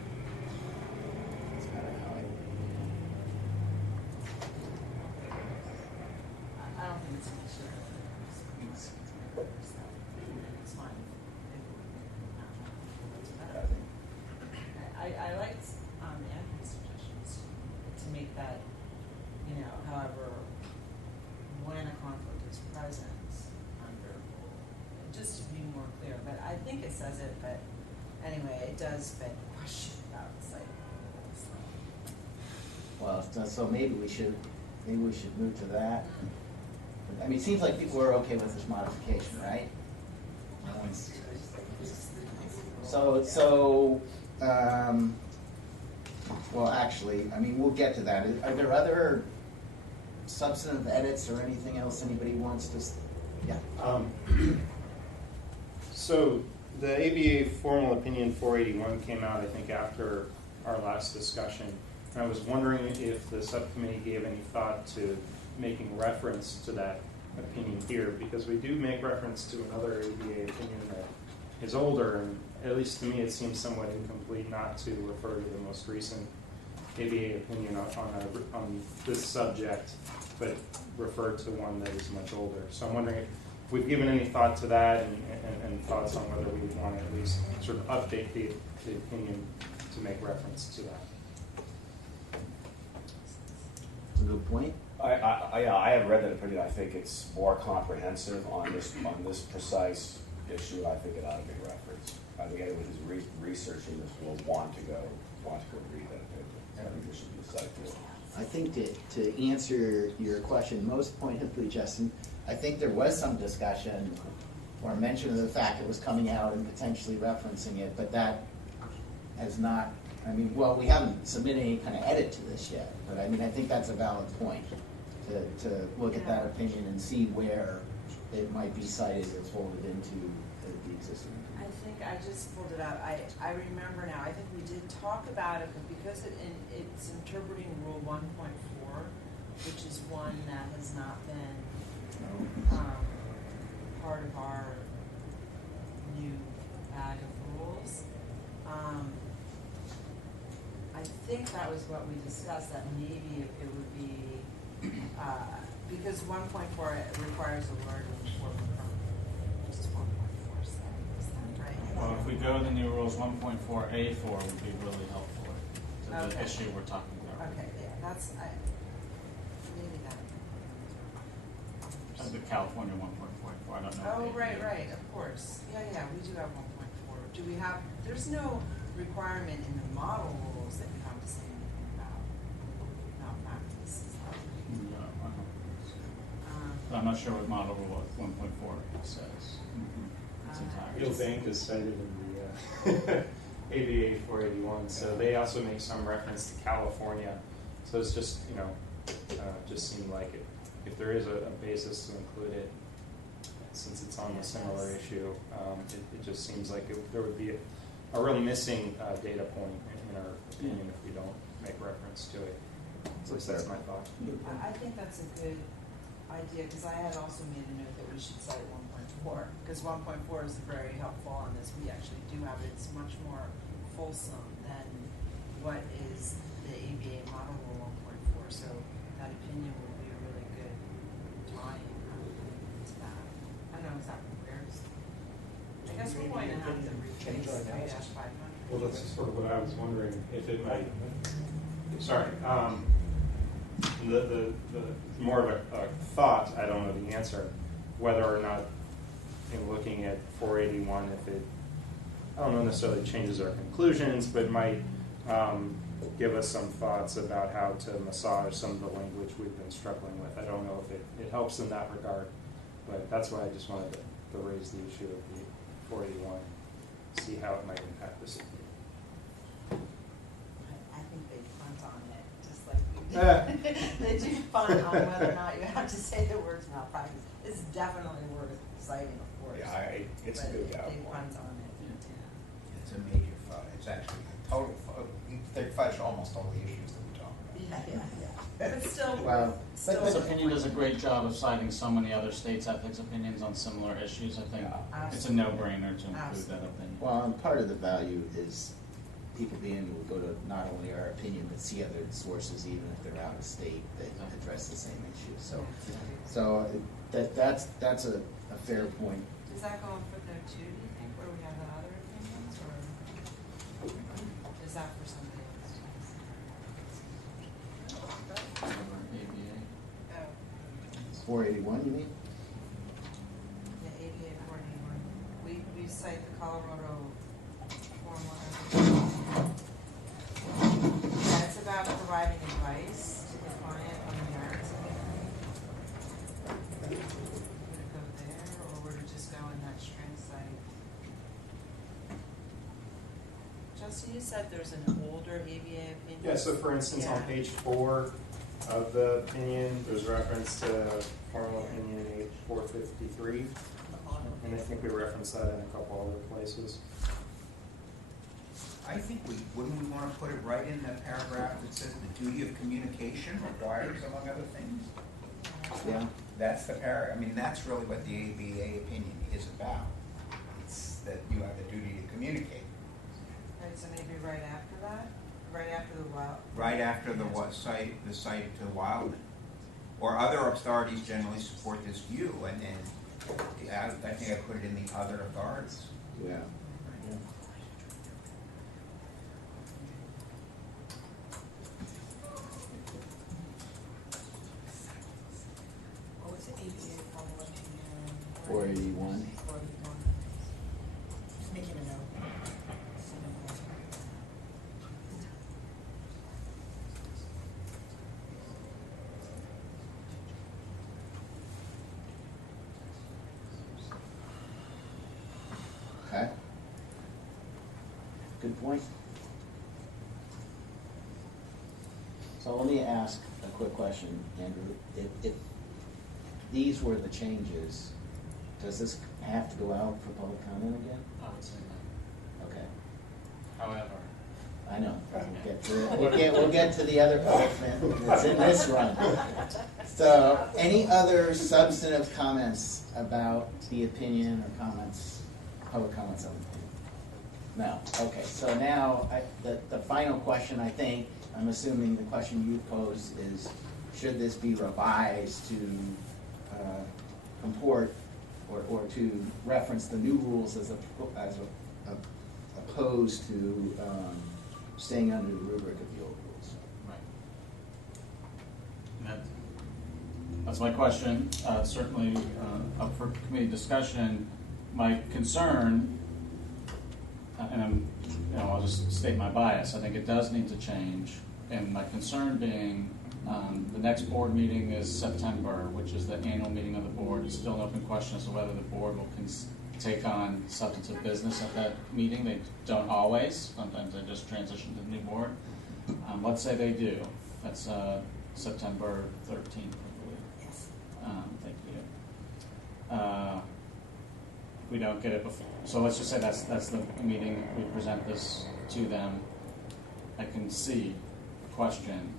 That's kind of how I don't think it's necessarily. It's fine. I liked Andrew's suggestions to make that, you know, however, when a conflict is present, under, just to be more clear, but I think it says it, but anyway, it does beg the question about site. well, so maybe we should move to that. I mean, it seems like people are okay with this modification, right? Well, actually, I mean, we'll get to that. Are there other substantive edits or anything else anybody wants to, yeah? So the ABA formal opinion 481 came out, I think, after our last discussion. And I was wondering if the subcommittee gave any thought to making reference to that opinion here, because we do make reference to another ABA opinion that is older, and at least to me it seems somewhat incomplete not to refer to the most recent ABA opinion on this subject, but refer to one that is much older. So I'm wondering if we've given any thought to that and thoughts on whether we would want to at least sort of update the opinion to make reference to that. That's a good point. I have read that opinion. I think it's more comprehensive on this precise issue. I think it ought to be referenced. I think anyone who's researching this will want to go read that opinion. I think there should be a site to it. I think to answer your question most pointedly, Justin, I think there was some discussion or mention of the fact it was coming out and potentially referencing it, but that has not, I mean, well, we haven't submitted any kind of edit to this yet, but I mean, I think that's a valid point to look at that opinion and see where it might be cited or folded into the existing. I think I just pulled it up. I remember now. I think we did talk about it, but because it's interpreting Rule 1.4, which is one that has not been part of our new bag of rules. I think that was what we discussed, that maybe it would be, because 1.4 requires a word for which is 1.4, is that right? Well, if we go to the new rules, 1.4A4 would be really helpful to the Okay. issue we're talking about. Okay, yeah, that's, maybe that. Of the California 1.44, I don't know. Oh, if they- right, of course. Yeah, we do have 1.4. Do we have, there's no requirement in the model rules that you have to say anything about malpractice. Is that right? No, I don't think so. But I'm not sure what model rule 1.4 says. It's entirely. Bank is cited in the ABA 481, so they also make some reference to California. So it's just, just seemed like if there is a basis to include it, since it's on a similar issue, it just seems like there would be a real missing data point in our opinion if we don't make reference to it. So that's my thought. I think that's a good idea, because I had also made a note that we should cite 1.4, because 1.4 is very helpful on this. We actually do have it. It's much more fulsome than what is the ABA model rule 1.4, so that opinion will be a really good tie-in to that. I don't know exactly where it's, I guess we're going to have to replace 3-500. Well, that's sort of what I was wondering, if it might, sorry, the more of a thought, I don't know the answer, whether or not in looking at 481, if it, I don't know necessarily changes our conclusions, but might give us some thoughts about how to massage some of the language we've been struggling with. I don't know if it helps in that regard, but that's why I just wanted to raise the issue of the 481, see how it might impact this. I think they punt on it, just like we did. They do punt on whether or not you have to say the words malpractice. It's definitely worth citing, of course. Yeah, it's a but good they outline. punt on it. It's a major fight. It's actually a total fight. It fights almost all the issues that we talk about. Yeah. But still, Well, still. This opinion does a great job of citing so many other states' ethics opinions on similar issues. I think it's a no-brainer to include that opinion. Well, and part of the value is people being able to go to not only our opinion, but see other sources, even if they're out of state, that address the same issue. So that's a fair point. Does that go in footnote 2, do you think, where we have the other opinions, or is that for somebody else? ABA. Oh, 481, you mean? yeah, ABA 481. We cite the Colorado Form 100. Yeah, it's about providing advice to the client on the merits of the claim. Would it go there, or would it just go in that string site? Justin, you said there's an older ABA opinion. Yeah, so for instance, on page 4 of the opinion, there's reference to formal opinion in 453, and I think we referenced that in a couple other places. I think wouldn't we want to put it right in the paragraph that says the duty of communication requires, among other things? Yeah. That's the paragraph. I mean, that's really what the ABA opinion is about. It's that you have the duty to communicate. Right, so maybe right after that? Right after the wild? Right after the cite to Wildman. Or other authorities generally support this view, and then I think I put it in the other authorities. Yeah. What was it, ABA formal opinion? 481. 481. Just making a note. Okay. Good point. So let me ask a quick question, Andrew. If these were the changes, does this have to go out for public comment again? I would say no. Okay. However, I know. We'll get to the other elephant that's in this run. So, any other substantive comments about the opinion or comments, public comments on the opinion? No. Okay. So now the final question, I think, I'm assuming the question you posed is, should this be revised to comport or to reference the new rules as opposed to staying under the rubric of the old rules? right. That's my question. Certainly up for committee discussion. My concern, and I'll just state my bias. I think it does need to change, and my concern being the next board meeting is September, which is the annual meeting of the board. It's still an open question as to whether the board will take on substantive business at that meeting. They don't always. Sometimes they just transition to the new board. Let's say they do. That's September 13th, I believe. Yes. Thank you. We don't get it before. So let's just say that's the meeting. We present this to them. I can see a question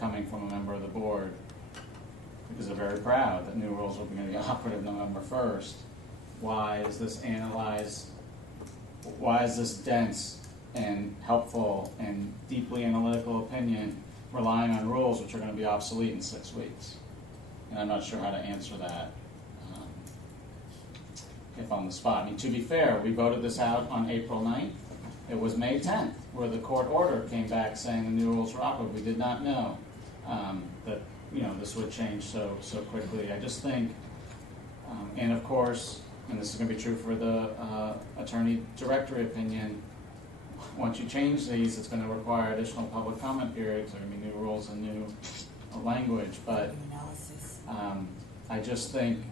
coming from a member of the board because they're very proud that new rules will be operative November 1st. Why is this analyzed? Why is this dense and helpful and deeply analytical opinion relying on rules which are going to be obsolete in 6 weeks? And I'm not sure how to answer that if on the spot. I mean, to be fair, we voted this out on April 9th. It was May 10th where the court order came back saying the new rules were operative. We did not know that this would change so quickly. I just think, and of course, and this is going to be true for the attorney directory opinion, once you change these, it's going to require additional public comment periods. There are going to be new rules and new language. But I just think,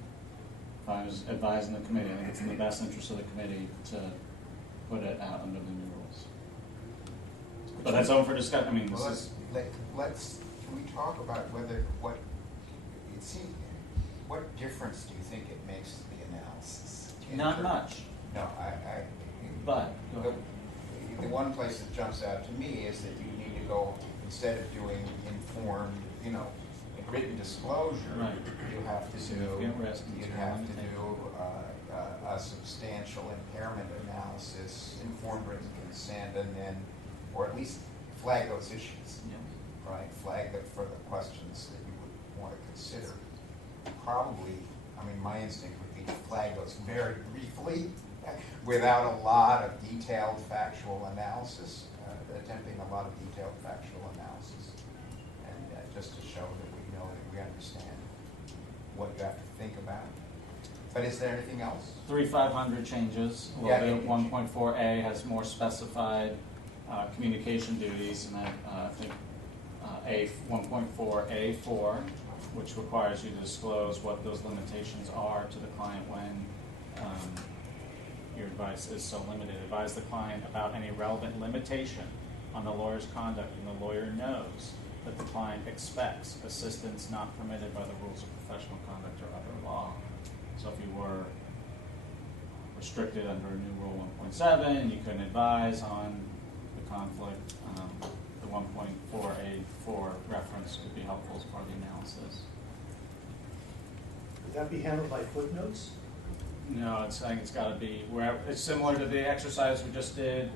if I was advising the committee, I think it's in the best interest of the committee to put it out under the new rules. But that's open for discussion. I mean, Well, this is. can we talk about what difference do you think it makes to the analysis? Not much. No, But go ahead. The one place that jumps out to me is that you need to go, instead of doing informed, written disclosure, Right. you have to Significant risk and do a substantial impairment analysis, informed written consent, and then, or at least flag those issues. Yeah. Right, flag them for the questions that you would want to consider. Probably, my instinct would be to flag those very briefly, without a lot of detailed factual analysis, attempting a lot of detailed factual analysis, and just to show that we know that we understand what you have to think about. But is there anything else? 3,500 changes. Well, Yeah, the 1.4A has more specified communication duties, and I think 1.4A4, which requires you to disclose what those limitations are to the client when your advice is so limited. Advise the client about any relevant limitation on the lawyer's conduct, and the lawyer knows that the client expects assistance not permitted by the rules of professional conduct or other law. So if you were restricted under a new rule 1.7, you couldn't advise on the conflict. The 1.4A4 reference would be helpful as part of the analysis. Would that be handled by footnotes? No, I think it's got to be where it's similar to the exercise we just did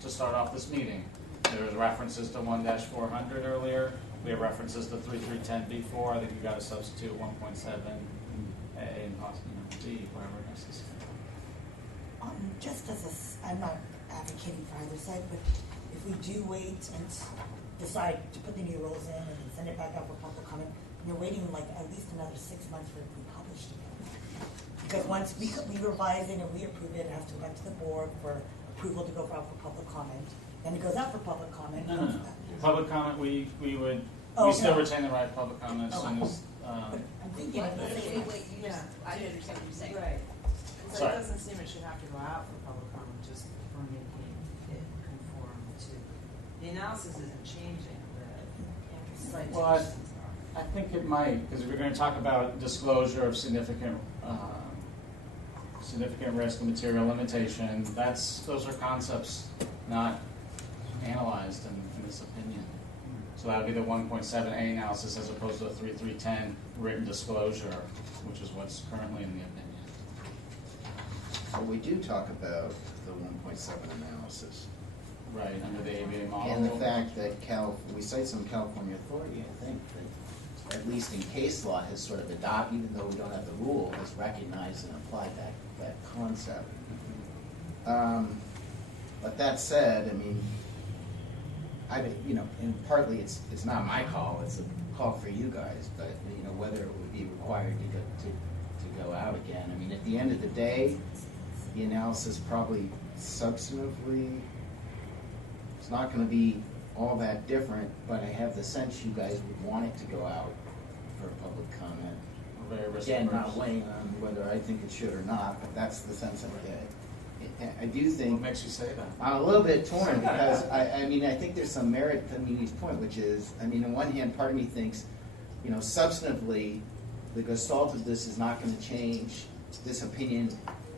to start off this meeting. There was references to 1-400 earlier. We have references to 3310B4. I think you got to substitute 1.7A and possibly D, wherever necessary. Just as I'm not advocating for either side, but if we do wait and decide to put the new rules in and send it back out for public comment, you're waiting like at least another 6 months for it to be published again. Because once we revise it and we approve it, it has to go back to the board for approval to go out for public comment. Then it goes out for public comment. No. Public comment, we still retain the right to public comment as soon as. I'm thinking of I didn't understand what you're saying. Right. So Sorry. it doesn't seem it should have to go out for public comment, just for making it conform to, the analysis isn't changing, the citations Well, are. I think it might, because we're going to talk about disclosure of significant risk and material limitation. Those are concepts not analyzed in this opinion. So that would be the 1.7A analysis as opposed to the 3.310 written disclosure, which is what's currently in the opinion. Well, we do talk about the 1.7 analysis. Right, under the ABA model. And the fact that we cite some California authority, I think, that at least in case law has sort of adopted, even though we don't have the rule, has recognized and applied that concept. But that said, I mean, and partly it's not my call, it's a call for you guys, but whether it would be required to go out again. I mean, at the end of the day, the analysis probably substantively, it's not going to be all that different, but I have the sense you guys would want it to go out for public comment. very risk again, not averse. weighing on whether I think it should or not, but that's the sense I get. I do What think, makes you say that? I'm a little bit torn because I mean, I think there's some merit to Mimi's point, which is, I mean, on one hand, part of me thinks, you know, substantively, the gestalt of this is not gonna change. This opinion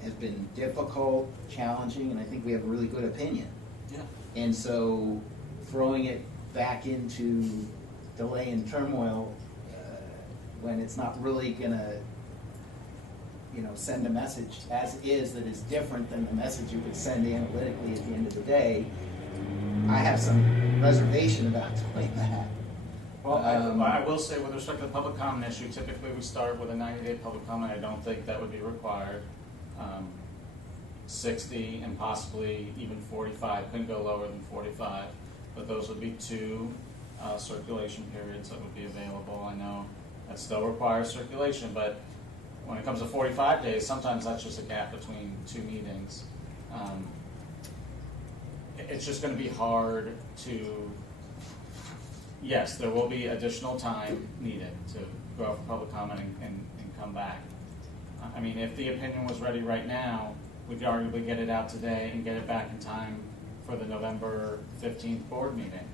has been difficult, challenging, and I think we have a really good opinion. Yeah. And so throwing it back into delay and turmoil when it's not really gonna, you know, send a message as is that is different than the message you would send analytically at the end of the day, I have some reservation about doing that. Well, I will say with respect to the public comment issue, typically we start with a 90-day public comment. I don't think that would be required. 60 and possibly even 45, couldn't go lower than 45, but those would be two circulation periods that would be available. I know that still requires circulation, but when it comes to 45 days, sometimes that's just a gap between two meetings. It's just going to be hard to, yes, there will be additional time needed to go out for public comment and come back. I mean, if the opinion was ready right now, we could arguably get it out today and get it back in time for the November 15th board meeting.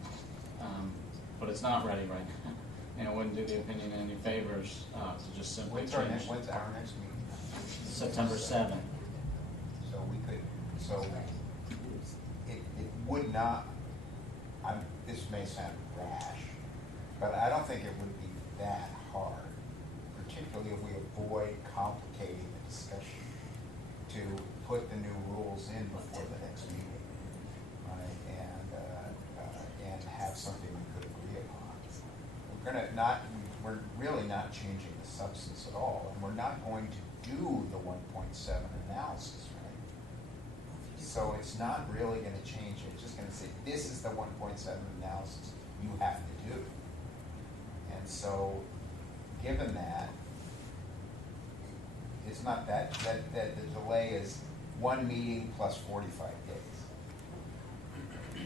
But it's not ready right now. And it wouldn't do the opinion any favors to just simply When's change. our next meeting? September 7th. So we could, so it would not, this may sound rash, but I don't think it would be that hard, particularly if we avoid complicating the discussion, to put the new rules in before the next meeting, right? And have something we could agree upon. We're really not changing the substance at all, and we're not going to do the 1.7 analysis, right? So it's not really going to change it. It's just going to say, this is the 1.7 analysis you have to do. And so, given that, it's not that the delay is one meeting plus 45 days.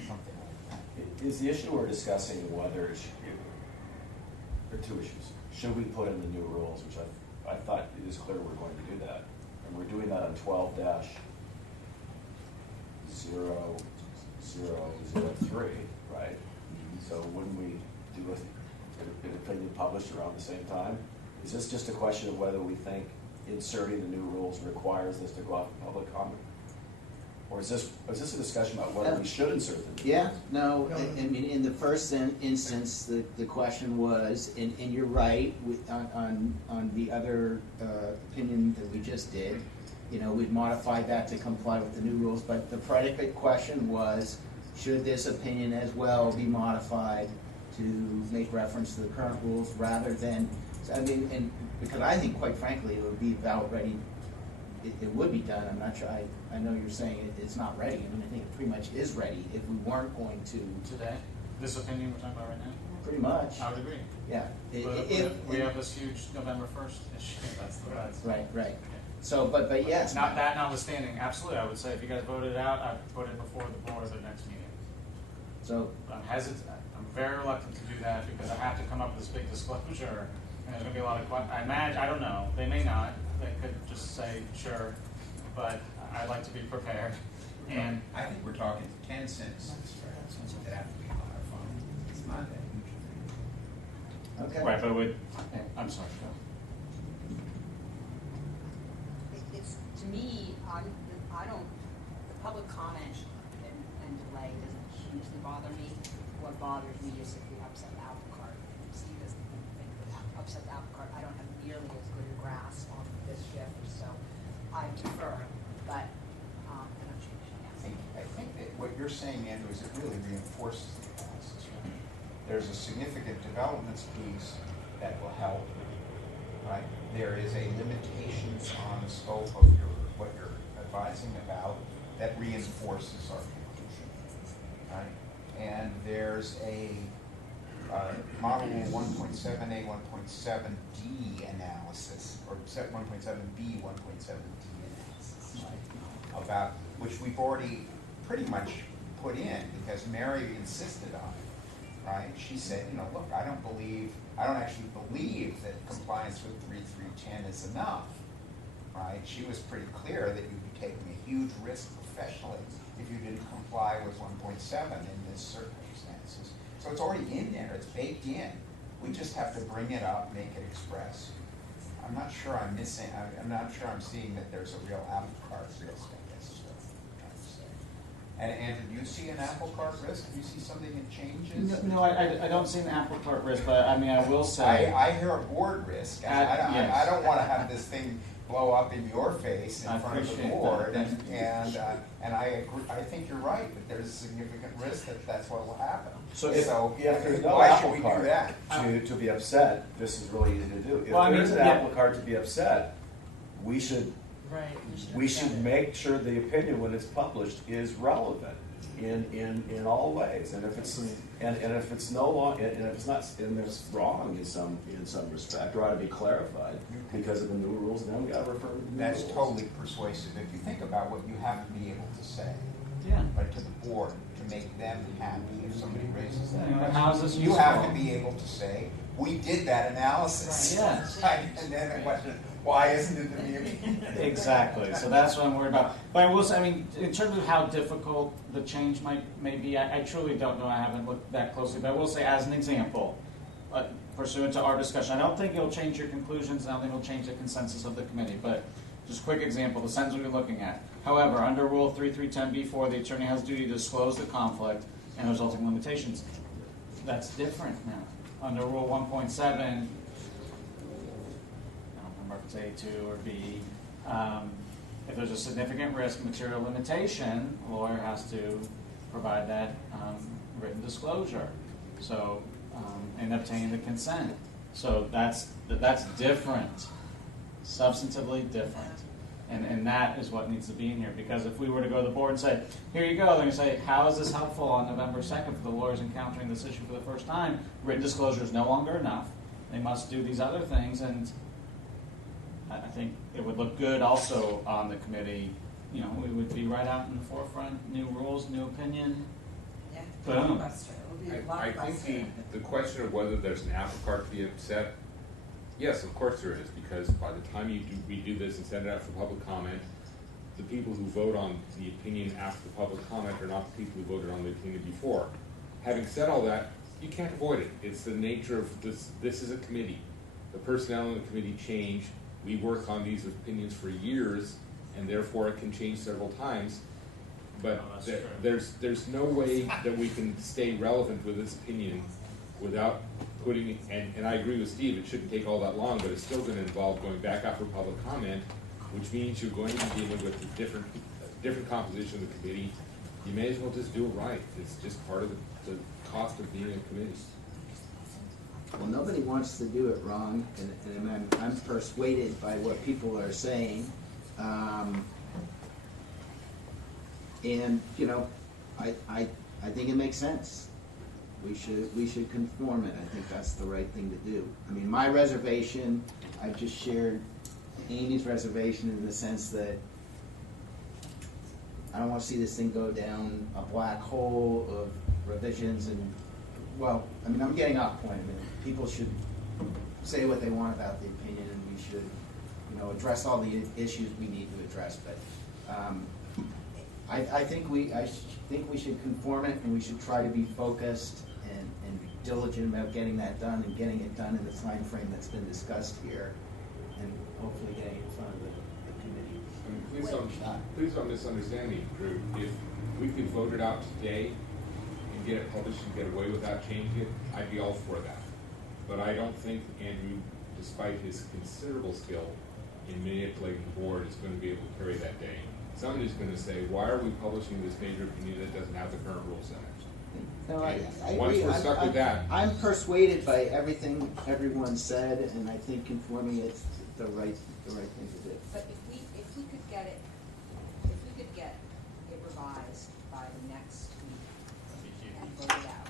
Something like that. Is the issue we're discussing whether it should be, there are two issues. Should we put in the new rules, which I thought it is clear we're going to do that. And we're doing that on 12-0003, right? So wouldn't we do an opinion published around the same time? Is this just a question of whether we think inserting the new rules requires this to go out for public comment? Or is this a discussion about whether we should insert them? Yeah, no, I mean, in the first instance, the question was, and you're right, on the other opinion that we just did, you know, we've modified that to comply with the new rules, but the predicate question was, should this opinion as well be modified to make reference to the current rules rather than, I mean, and because I think, quite frankly, it would be about ready. It would be done. I'm not sure. I know you're saying it's not ready. I mean, I think it pretty much is ready if we weren't going to. Today? This opinion we're talking about right now? Pretty much. I would agree. Yeah. But we have this huge November 1st issue. That's Right. So, but yes. Not that notwithstanding, absolutely, I would say if you guys voted it out, I'd put it before the board at the next meeting. So. I'm hesitant, I'm very reluctant to do that because I have to come up with this big disclosure and there's gonna be a lot of questions. I imagine, I don't know, they may not, they could just say, sure, but I'd like to be prepared. And I think we're talking 10 cents that have to be modified. It's not that huge. Okay. right, but it would, I'm sorry, go. It's, to me, I don't, the public comment and delay doesn't hugely bother me. What bothers me is if we upset the apple cart. Steve doesn't think that upset the apple cart. I don't have nearly as good a grasp on this shift, so I defer, but, I don't change it. I think that what you're saying, Andrew, is it really reinforces the analysis, right? There's a significant developments piece that will help, right? There is a limitations on the scope of what you're advising about that reinforces our conclusion, right? And there's a model 1.7a, 1.7d analysis, or 1.7b, 1.7d analysis, right? About which we've already pretty much put in because Mary insisted on it. right? She said, you know, look, I don't actually believe that compliance with 3310 is enough, right? She was pretty clear that you'd be taking a huge risk professionally if you didn't comply with 1.7 in this circumstances. So it's already in there, it's baked in. We just have to bring it up, make it express. I'm not sure I'm seeing that there's a real apple cart risk, I guess is what I'm trying to say. And Andrew, do you see an apple cart risk? Do you see something that changes? No, I don't see an apple cart risk, but I mean, I will say. I hear a board risk. And Yes. I don't want to have this thing blow up in your face in front of the board. That. And I agree. I think you're right that there's a significant risk that that's what will happen. So if there's no why should apple we do cart that? to be upset, this is really easy to do. If Well, I mean, there's an yeah. apple cart to be upset, we should make sure the opinion when it's published is relevant in all ways. And if it's and if it's no long and if it's not and it's wrong in some respect, or ought to be clarified because of the new rules, then we got to refer to the new That's rules. totally persuasive. If you think about what you have to be able to say, Yeah. right, to the board to make them happy if somebody raises that Yeah, question. how is this You have useful? to be able to say, we did that analysis. Right. Yes. Right? And then the question, why isn't it in the opinion? Exactly. So that's what I'm worried about. But I will say, I mean, in terms of how difficult the change may be, I truly don't know. I haven't looked that closely. But I will say, as an example, pursuant to our discussion, I don't think it'll change your conclusions. I don't think it'll change the consensus of the committee. But just a quick example, the sentence we're looking at. However, under Rule 3310B4, the attorney has duty to disclose the conflict and the resulting limitations. That's different now. Under Rule 1.7, I don't remember if it's A2 or B, if there's a significant risk material limitation, a lawyer has to provide that written disclosure. So, and obtain the consent. So that's different, substantively different. And that is what needs to be in here, because if we were to go to the board and say, here you go, they're going to say, how is this helpful on November 2nd for the lawyers encountering this issue for the first time? Written disclosure is no longer enough. They must do these other things, and I think it would look good also on the committee. You know, we would be right out in the forefront, new rules, new opinion. Yeah, Boom. blockbuster. It would be a I blockbuster. think the question of whether there's an apple cart to be upset, yes, of course there is, because by the time we do this and send it out for public comment, the people who vote on the opinion after the public comment are not the people who voted on the opinion before. Having said all that, you can't avoid it. It's the nature of this. This is a committee. The personnel in the committee change. We work on these opinions for years, and therefore it can change several times. But there's no way that we can stay relevant with this opinion without putting, and I agree with Steve, it shouldn't take all that long, but it's still going to involve going back out for public comment, which means you're going to be dealing with a different composition of the committee. You may as well just do it right. It's just part of the cost of being a committee. Well, nobody wants to do it wrong, and I'm persuaded by what people are saying. And, you know, I think it makes sense. We should conform it. I think that's the right thing to do. I mean, my reservation, I just shared Amy's reservation in the sense that I don't want to see this thing go down a black hole of revisions and, well, I mean, I'm getting off point. I mean, people should say what they want about the opinion, and we should, you know, address all the issues we need to address. But I think we should conform it, and we should try to be focused and diligent about getting that done and getting it done in the time frame that's been discussed here, and hopefully getting it in front of the committee. I mean, please don't misunderstand me, Drew. If we could vote it out today and get it published and get away without changing it, I'd be all for that. But I don't think Andrew, despite his considerable skill in manipulating the board, is going to be able to carry that day. Somebody's going to say, why are we publishing this major opinion that doesn't have the current rules in it? No, I Once agree. we're stuck with that. I'm persuaded by everything everyone said, and I think conforming it's the right thing to do. But if we could get it revised by the next week and voted out,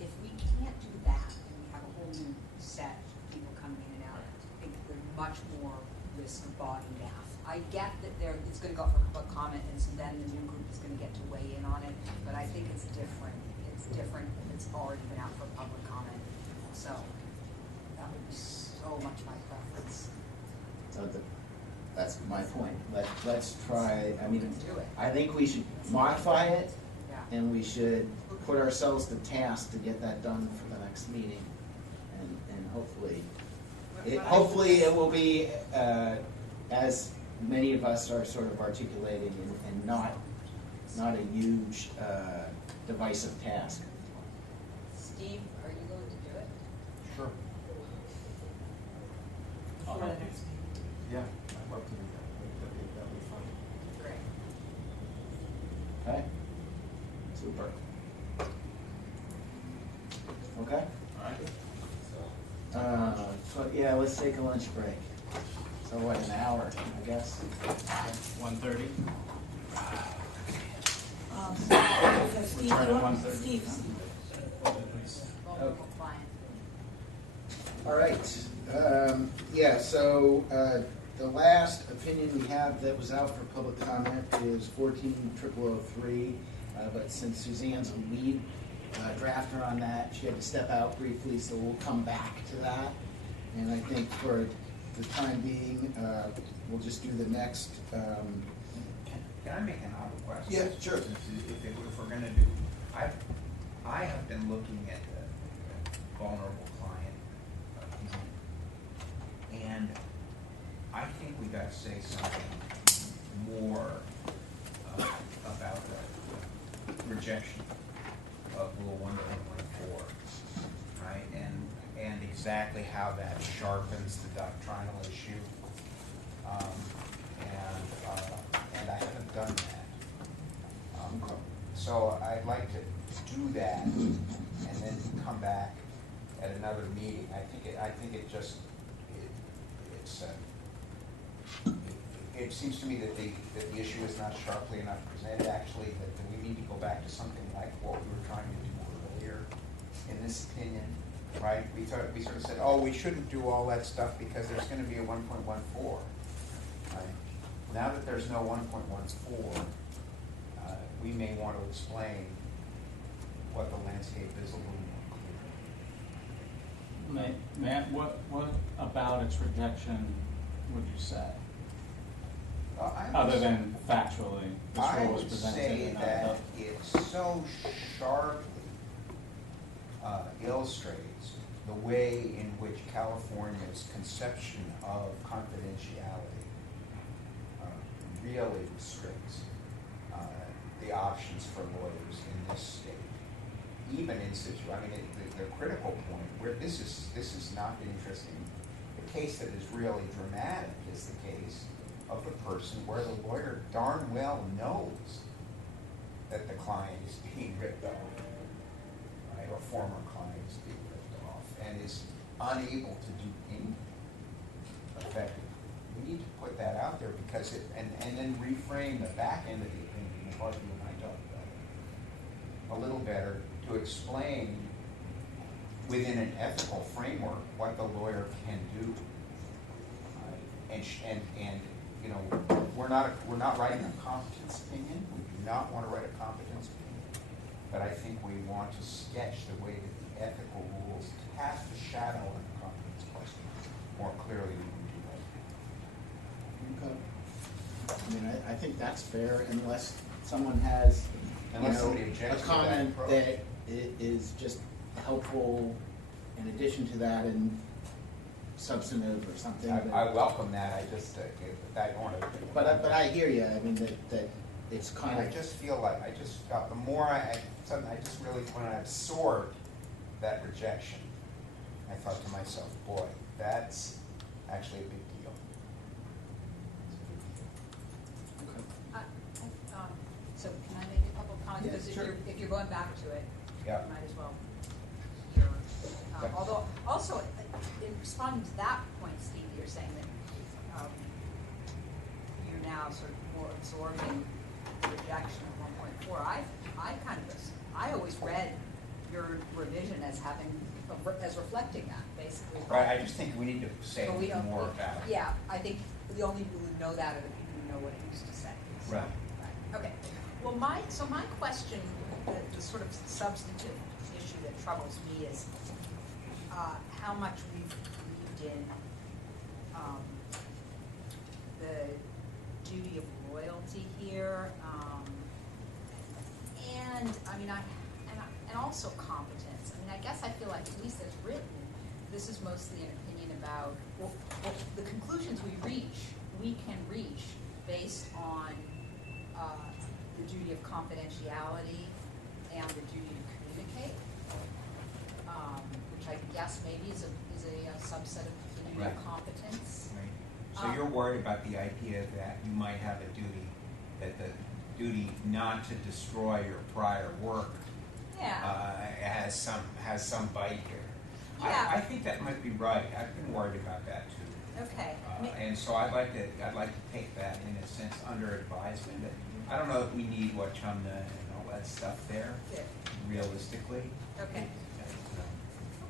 if we can't do that and we have a whole new set of people coming in and out, I think there's much more risk of bogging down. I get that it's going to go for public comment, and so then the new group is going to get to weigh in on it, but I think it's different. it's different if it's already been out for public comment. So that would be so much my preference. So that's my point. Let's try, I mean, Do it. I think we should modify it, Yeah. and we should put ourselves to task to get that done for the next meeting. And hopefully it will be, as many of us are sort of articulating, and not a huge divisive task. Steve, are you going to do it? Sure. For the next meeting. Yeah, I'd love to do that. That'd be fun. Great. Okay? Super. Okay? Alright. So yeah, let's take a lunch break. So what, an hour, I guess? 1:30? So Steve, trying at what- 1:30. Steve, Multiple client. All right. Yeah, so the last opinion we have that was out for public comment is 14003. But since Suzanne's a lead drafter on that, she had to step out briefly, so we'll come back to that. And I think for the time being, we'll just do the next. Can I make an odd request? Yeah, sure. If we're gonna do, I have been looking at the vulnerable client, and I think we gotta say something more about the rejection of Rule 1.14, right? And exactly how that sharpens the doctrinal issue. And I haven't done that. So I'd like to do that and then come back at another meeting. It seems to me that the issue is not sharply enough presented, actually, that we need to go back to something like what we were trying to do earlier in this opinion, right? We sort of said, oh, we shouldn't do all that stuff because there's gonna be a 1.14, right? Now that there's no 1.14, we may want to explain what the landscape is a little more clear. Matt, what about its rejection would you say? Other than factually, this I rule was would presented say and not that adopted. it so sharply illustrates the way in which California's conception of confidentiality really restricts the options for lawyers in this state. Even in the critical point where this is not interesting. The case that is really dramatic is the case of the person where the lawyer darn well knows that the client is being ripped off, right, or former client is being ripped off, and is unable to do anything effective. We need to put that out there because and then reframe the back end of the opinion, as you and I talked about it, a little better to explain within an ethical framework what the lawyer can do. And you know, we're not writing a competence opinion. We do not want to write a competence opinion. But I think we want to sketch the way that the ethical rules cast a shadow on the competence question more clearly than we do right Okay. I mean, I think that's fair unless someone has, Unless somebody a objects to that comment approach. that is just helpful in addition to that and substantive or something. now. I welcome that. I just I don't want to. But I hear you. I mean, that it's kind I of. just feel like I just felt the more suddenly I just really when I absorbed that rejection, I thought to myself, boy, that's actually a big deal. It's a big deal. So can I make a couple of comments? Yeah, Because sure. if you're going back to it, Yeah. you might as well hear. Okay. Although, also, in responding to that point, Steve, you're saying that you're now sort of more absorbing the rejection of 1.4. I always read your revision as as reflecting that, basically. Right. I just think we need to say But we don't- more about it. Yeah, I think the only people who know that are the people who know what it used to say. So, Right. Okay. Well, my question the sort of substantive issue that troubles me is how much we've believed in the duty of loyalty here, and I mean, and also competence. I mean, I guess I feel like, at least as written, this is mostly an opinion about the conclusions we can reach based on the duty of confidentiality and the duty to communicate, which I guess maybe is a subset of the duty Right. of competence. Right. So you're worried about the idea that you might have a duty, that the duty not to destroy your prior work has some bite here. Yeah. I think that might be right. I've been worried about that too. Okay. And so I'd like to take that in a sense under advisement. I don't know if we need Wachumna and all that stuff there, Good. realistically. Okay.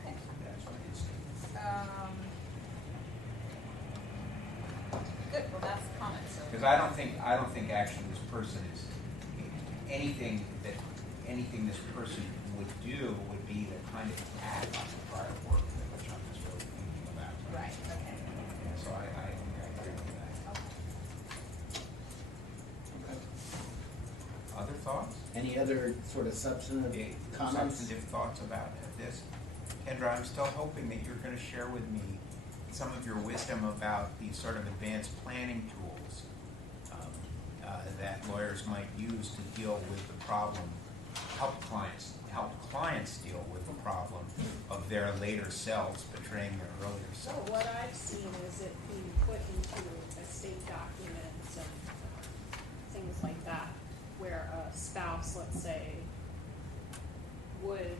Okay. That's my instinct. Good. Well, that's the comment. So. Because I don't think actually this person is anything this person would do would be the kind of attack on the prior work that Wachumna's really thinking about. Right. Okay. Yeah, so I agree with that. Okay. Other thoughts? Any other sort of substantive comments? Substantive thoughts about this? Kendra, I'm still hoping that you're going to share with me some of your wisdom about these sort of advanced planning tools that lawyers might use to deal with the problem, help clients deal with the problem of their later selves betraying their earlier So selves. what I've seen is it being put into estate documents and things like that, where a spouse, let's say, would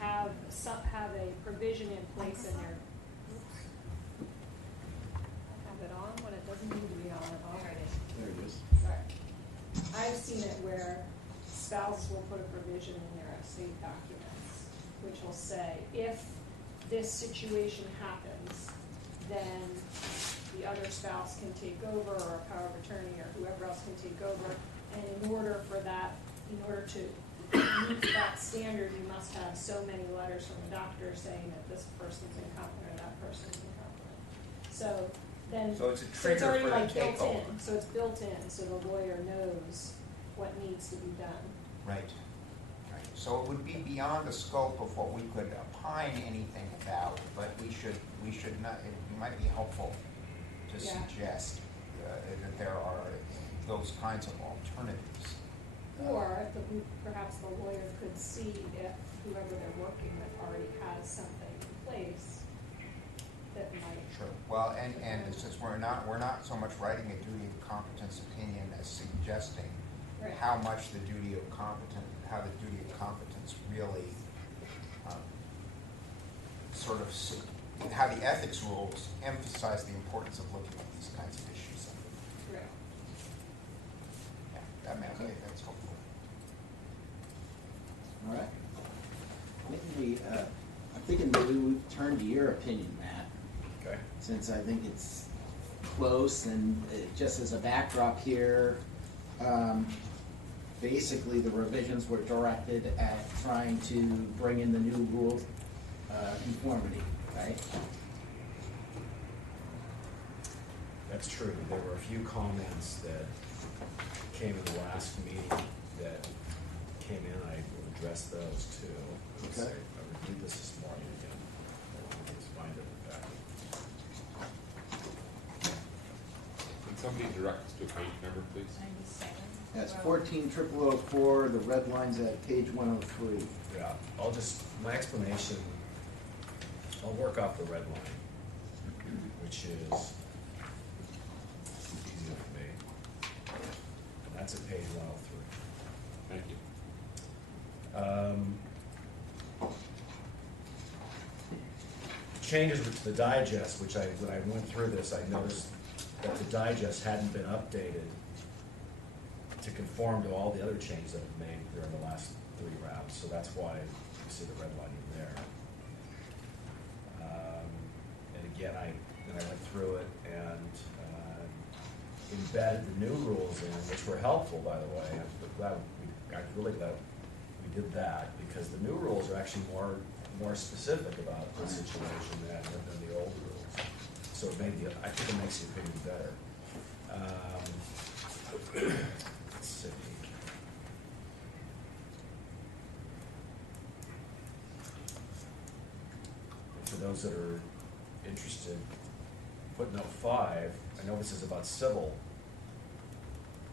have a provision in place in their. Have it on when it doesn't need to be on. There it is. Right. I've seen it where spouses will put a provision in their estate documents, which will say, if this situation happens, then the other spouse can take over, or a power of attorney, or whoever else can take over. And in order to meet that standard, you must have so many letters from the doctor saying that this person's incompetent or that person's incompetent. So then, So it's a it's trigger already for the like built takeover. in, so it's built in, so the lawyer knows what needs to be done. Right. Right. So it would be beyond the scope of what we could opine anything about, but we should not, it might be helpful to Yeah. suggest that there are those kinds of alternatives. Or perhaps the lawyer could see if whoever they're working with already has something in place that might. Sure. Well, and since we're not so much writing a duty of competence opinion as suggesting Right. how the duty of competence really how the ethics rules emphasize the importance of looking at these kinds of issues. Right. Yeah, I think that's helpful. All right. I'm thinking maybe we turn to your opinion, Matt. Okay. Since I think it's close, and just as a backdrop here, basically the revisions were directed at trying to bring in the new rule conformity, right? That's true. There were a few comments that came in the last meeting that came in. I will address those too. Okay. I reviewed this morning again. Let's find it back. Can somebody direct us to a page number, please? 97. That's 140004, the red line's at page 103. Yeah, my explanation, I'll work off the red line, which is easier for me. And that's at page 103. Thank you. Changes to the digest, when I went through this, I noticed that the digest hadn't been updated to conform to all the other changes that have been made during the last 3 rounds, so that's why you see the red line there. And again, I went through it, and embedded the new rules in, which were helpful, by the way. I'm really glad we did that, because the new rules are actually more specific about the situation than the old rules. So it I think it makes the opinion better. Let's see. For those that are interested, footnote 5, I know this is about civil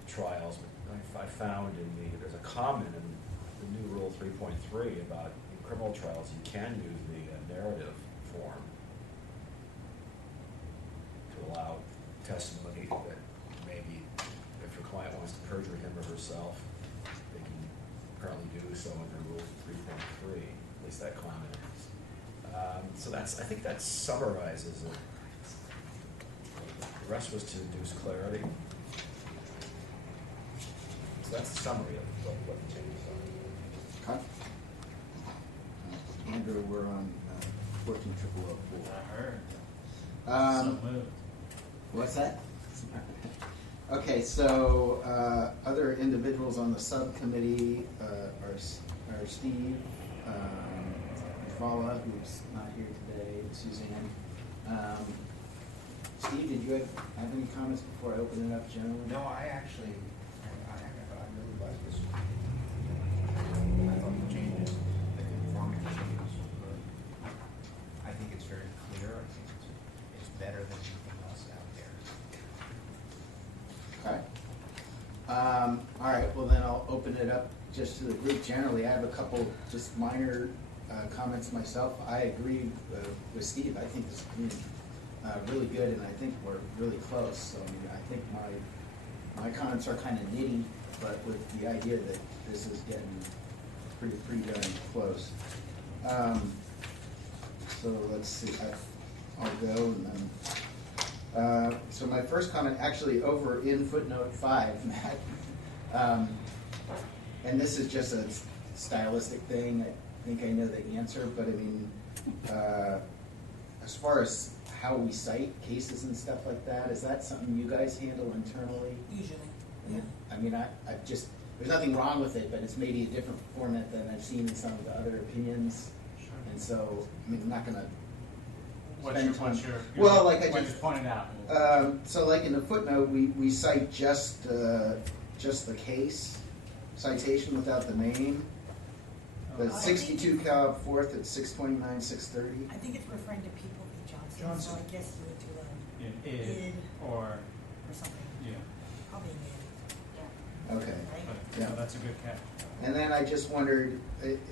trials, but I found there's a comment in the new rule 3.3 about in criminal trials you can use the narrative form to allow testimony that maybe if your client wants to perjure him or herself, they can currently do so under rule 3.3, at least that comment is. So I think that summarizes it. The rest was to induce clarity. So that's the summary of what the changes are. Okay. Andrew, we're on 14004. I heard. So moved. What's that? Okay, so other individuals on the subcommittee are Steve Fala, who's not here today, Suzanne. Steve, did you have any comments before I open it up generally? No, I really like this one. I thought the changes, the conforming changes were good. I think it's very clear. I think it's better than anything else out there. Okay. All right, well then I'll open it up just to the group generally. I have a couple just minor comments myself. I agree with Steve. I think this is really good, and I think we're really close. So I mean, I think my comments are kind of nitty, but with the idea that this is getting pretty darn close. So let's see. I'll go and then. So my first comment, actually over in footnote 5, Matt, and this is just a stylistic thing. I think I know the answer, but I mean, as far as how we cite cases and stuff like that, is that something you guys handle internally? Usually, yeah. I mean, I just, there's nothing wrong with it, but it's maybe a different format than I've seen in some of the other opinions. Sure. And so, I mean, I'm not gonna What's your well, like I what just you pointed out. so like in the footnote, we cite just the case citation without the name. The 62 Cal 4th at 629, 630. I think it's referring to people v. Johnson, so I guess you would do id or something. Yeah. Probably an id. Okay. Right? But, Yeah. no, that's a good catch. And then I just wondered, Wait,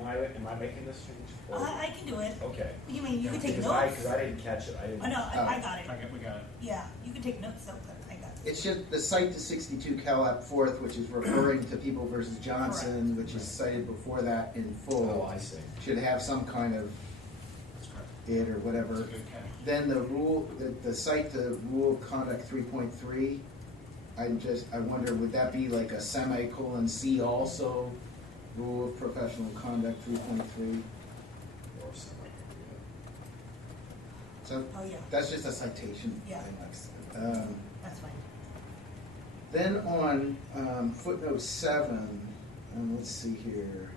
am I making this change? Or- I can do it. Okay. You mean, you can take Because notes? Because I didn't catch it. I didn't. Oh, no, I got it. We got it. Yeah, you can take notes though, but I got it. it's just the cite to 62 Cal at 4th, which is referring to People versus Johnson, which is cited before that in full. Oh, I see. Should have some kind of That's correct. it or whatever. That's a good catch. Then the rule, the cite to Rule of Conduct 3.3, I wonder, would that be like a semicolon C also, Rule of Professional Conduct 3.3? Or something. So Oh, yeah. that's just a citation. Yeah. thing. That's fine. Then on footnote 7, let's see here.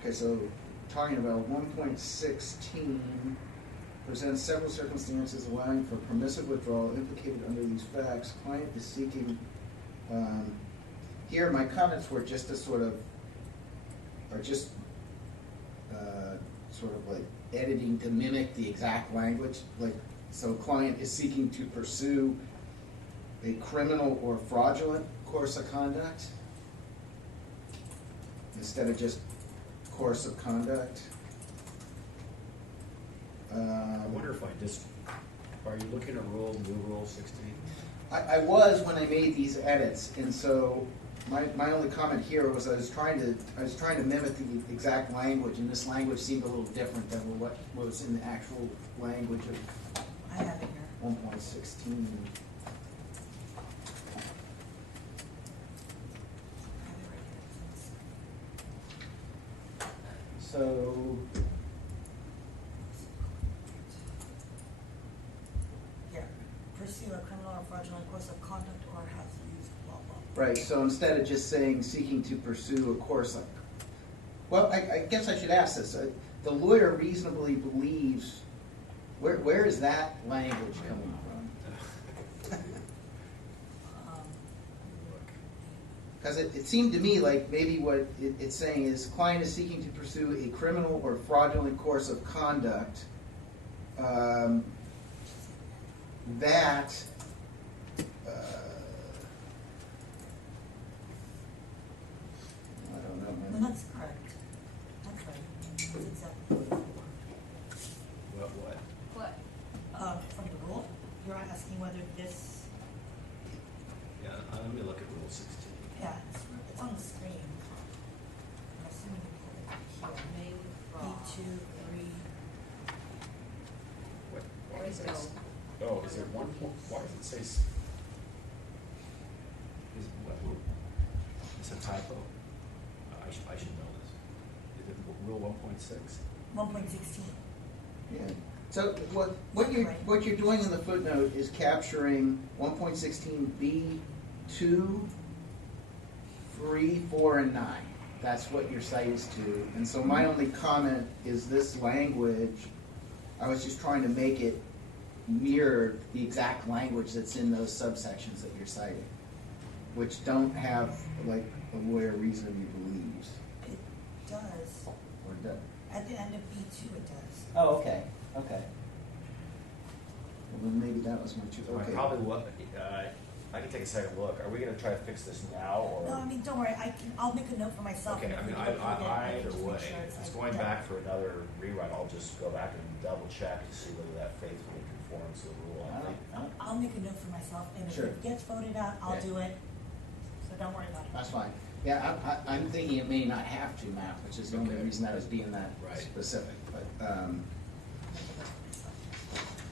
Okay, so talking about 1.16 presents several circumstances allowing for permissive withdrawal implicated under these facts. Client is seeking. Here, my comments were just to sort of like editing to mimic the exact language. Like, so client is seeking to pursue a criminal or fraudulent course of conduct instead of just course of conduct. I wonder if are you looking at new rule 16? I was when I made these edits, and so my only comment here was I was trying to mimic the exact language, and this language seemed a little different than what was in the actual language of I have it here. 1.16. I have it right here. So, Here, pursue a criminal or fraudulent course of conduct or has used blah, blah. right, so instead of just saying seeking to pursue a course like, well, I guess I should ask this. The lawyer reasonably believes, where is that language coming from? Because it seemed to me like maybe what it's saying is client is seeking to pursue a criminal or fraudulent course of conduct that I don't know, No, man. that's correct. That's right. That's exactly what What? What? from the rule, you're asking whether this, Yeah, let me look at Rule 16. yeah, it's on the screen. I'm assuming you pulled it here. Main B2, 3. What? There you go. Oh, is there one, why does it say, it's a typo? I should know this. Is it Rule 1.6? 1.16. Yeah. So what you're doing in the footnote is capturing 1.16 B2, 3, 4, and 9. That's what your site is to. And so my only comment is this language, I was just trying to make it mirror the exact language that's in those subsections that you're citing, which don't have like a lawyer reasonably believes. It does. Or does. At the end of B2 it does. Oh, okay, okay. Well, then maybe that was my I okay. probably look, I can take a second look. Are we gonna try to fix this now, or? No, I mean, don't worry, I'll make a note for myself. Okay, and I if mean, we go through it, I can either just make way, sure if it's like going done. back for another rewrite, I'll just go back and double check to see whether that faithfully conforms to the rule. I think. I'll make a note for myself, and if Sure. it gets voted out, I'll Yeah. do it. So don't worry about it. That's fine. Yeah, I'm thinking it may not have to map, which is the only Okay. reason I was being that Right. specific, but,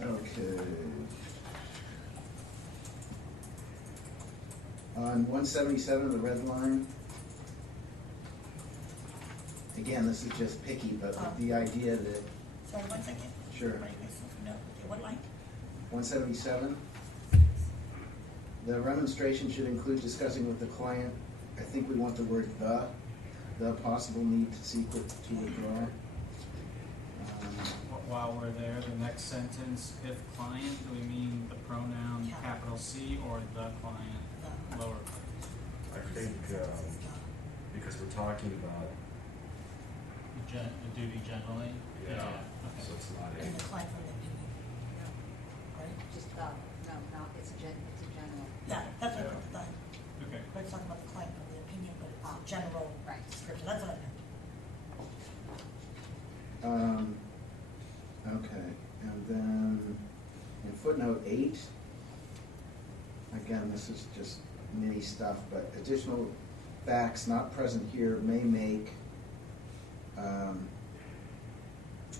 okay. On 177, the red line. Again, this is just picky, but with the idea that, Sorry, 1 second. Sure. Write myself a note. Okay, what line? 177, the remonstration should include discussing with the client, I think we want the word the possible need to seek to withdraw. While we're there, the next sentence, if client, do we mean the pronoun capital C or the client lower? I think, because we're talking about, The duty generally? yeah, Okay. so it's not And the a, client from the opinion. Right? Just, no, it's a general. Yeah, that's what I thought. Okay. We're talking about the client from the opinion, but it's a general Right. description. That's what I meant. Okay, and then in footnote 8, again, this is just mini stuff, but additional facts not present here may make,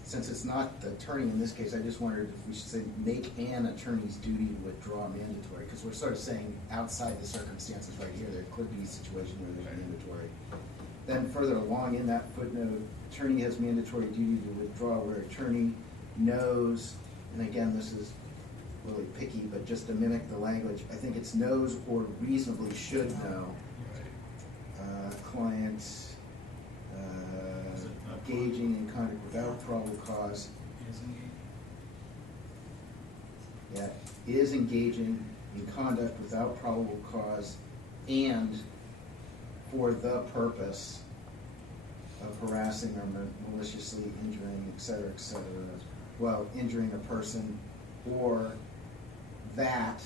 since it's not the attorney in this case, I just wondered if we should say make an attorney's duty to withdraw mandatory, because we're sort of saying outside the circumstances right here, there could be a situation where there's mandatory. Then further along in that footnote, attorney has mandatory duty to withdraw where attorney knows, and again, this is really picky, but just to mimic the language, I think it's knows or reasonably should know. Client engaging in conduct without probable cause. Is engaged. Yeah, is engaging in conduct without probable cause and for the purpose of harassing or maliciously injuring, et cetera, well, injuring a person, or that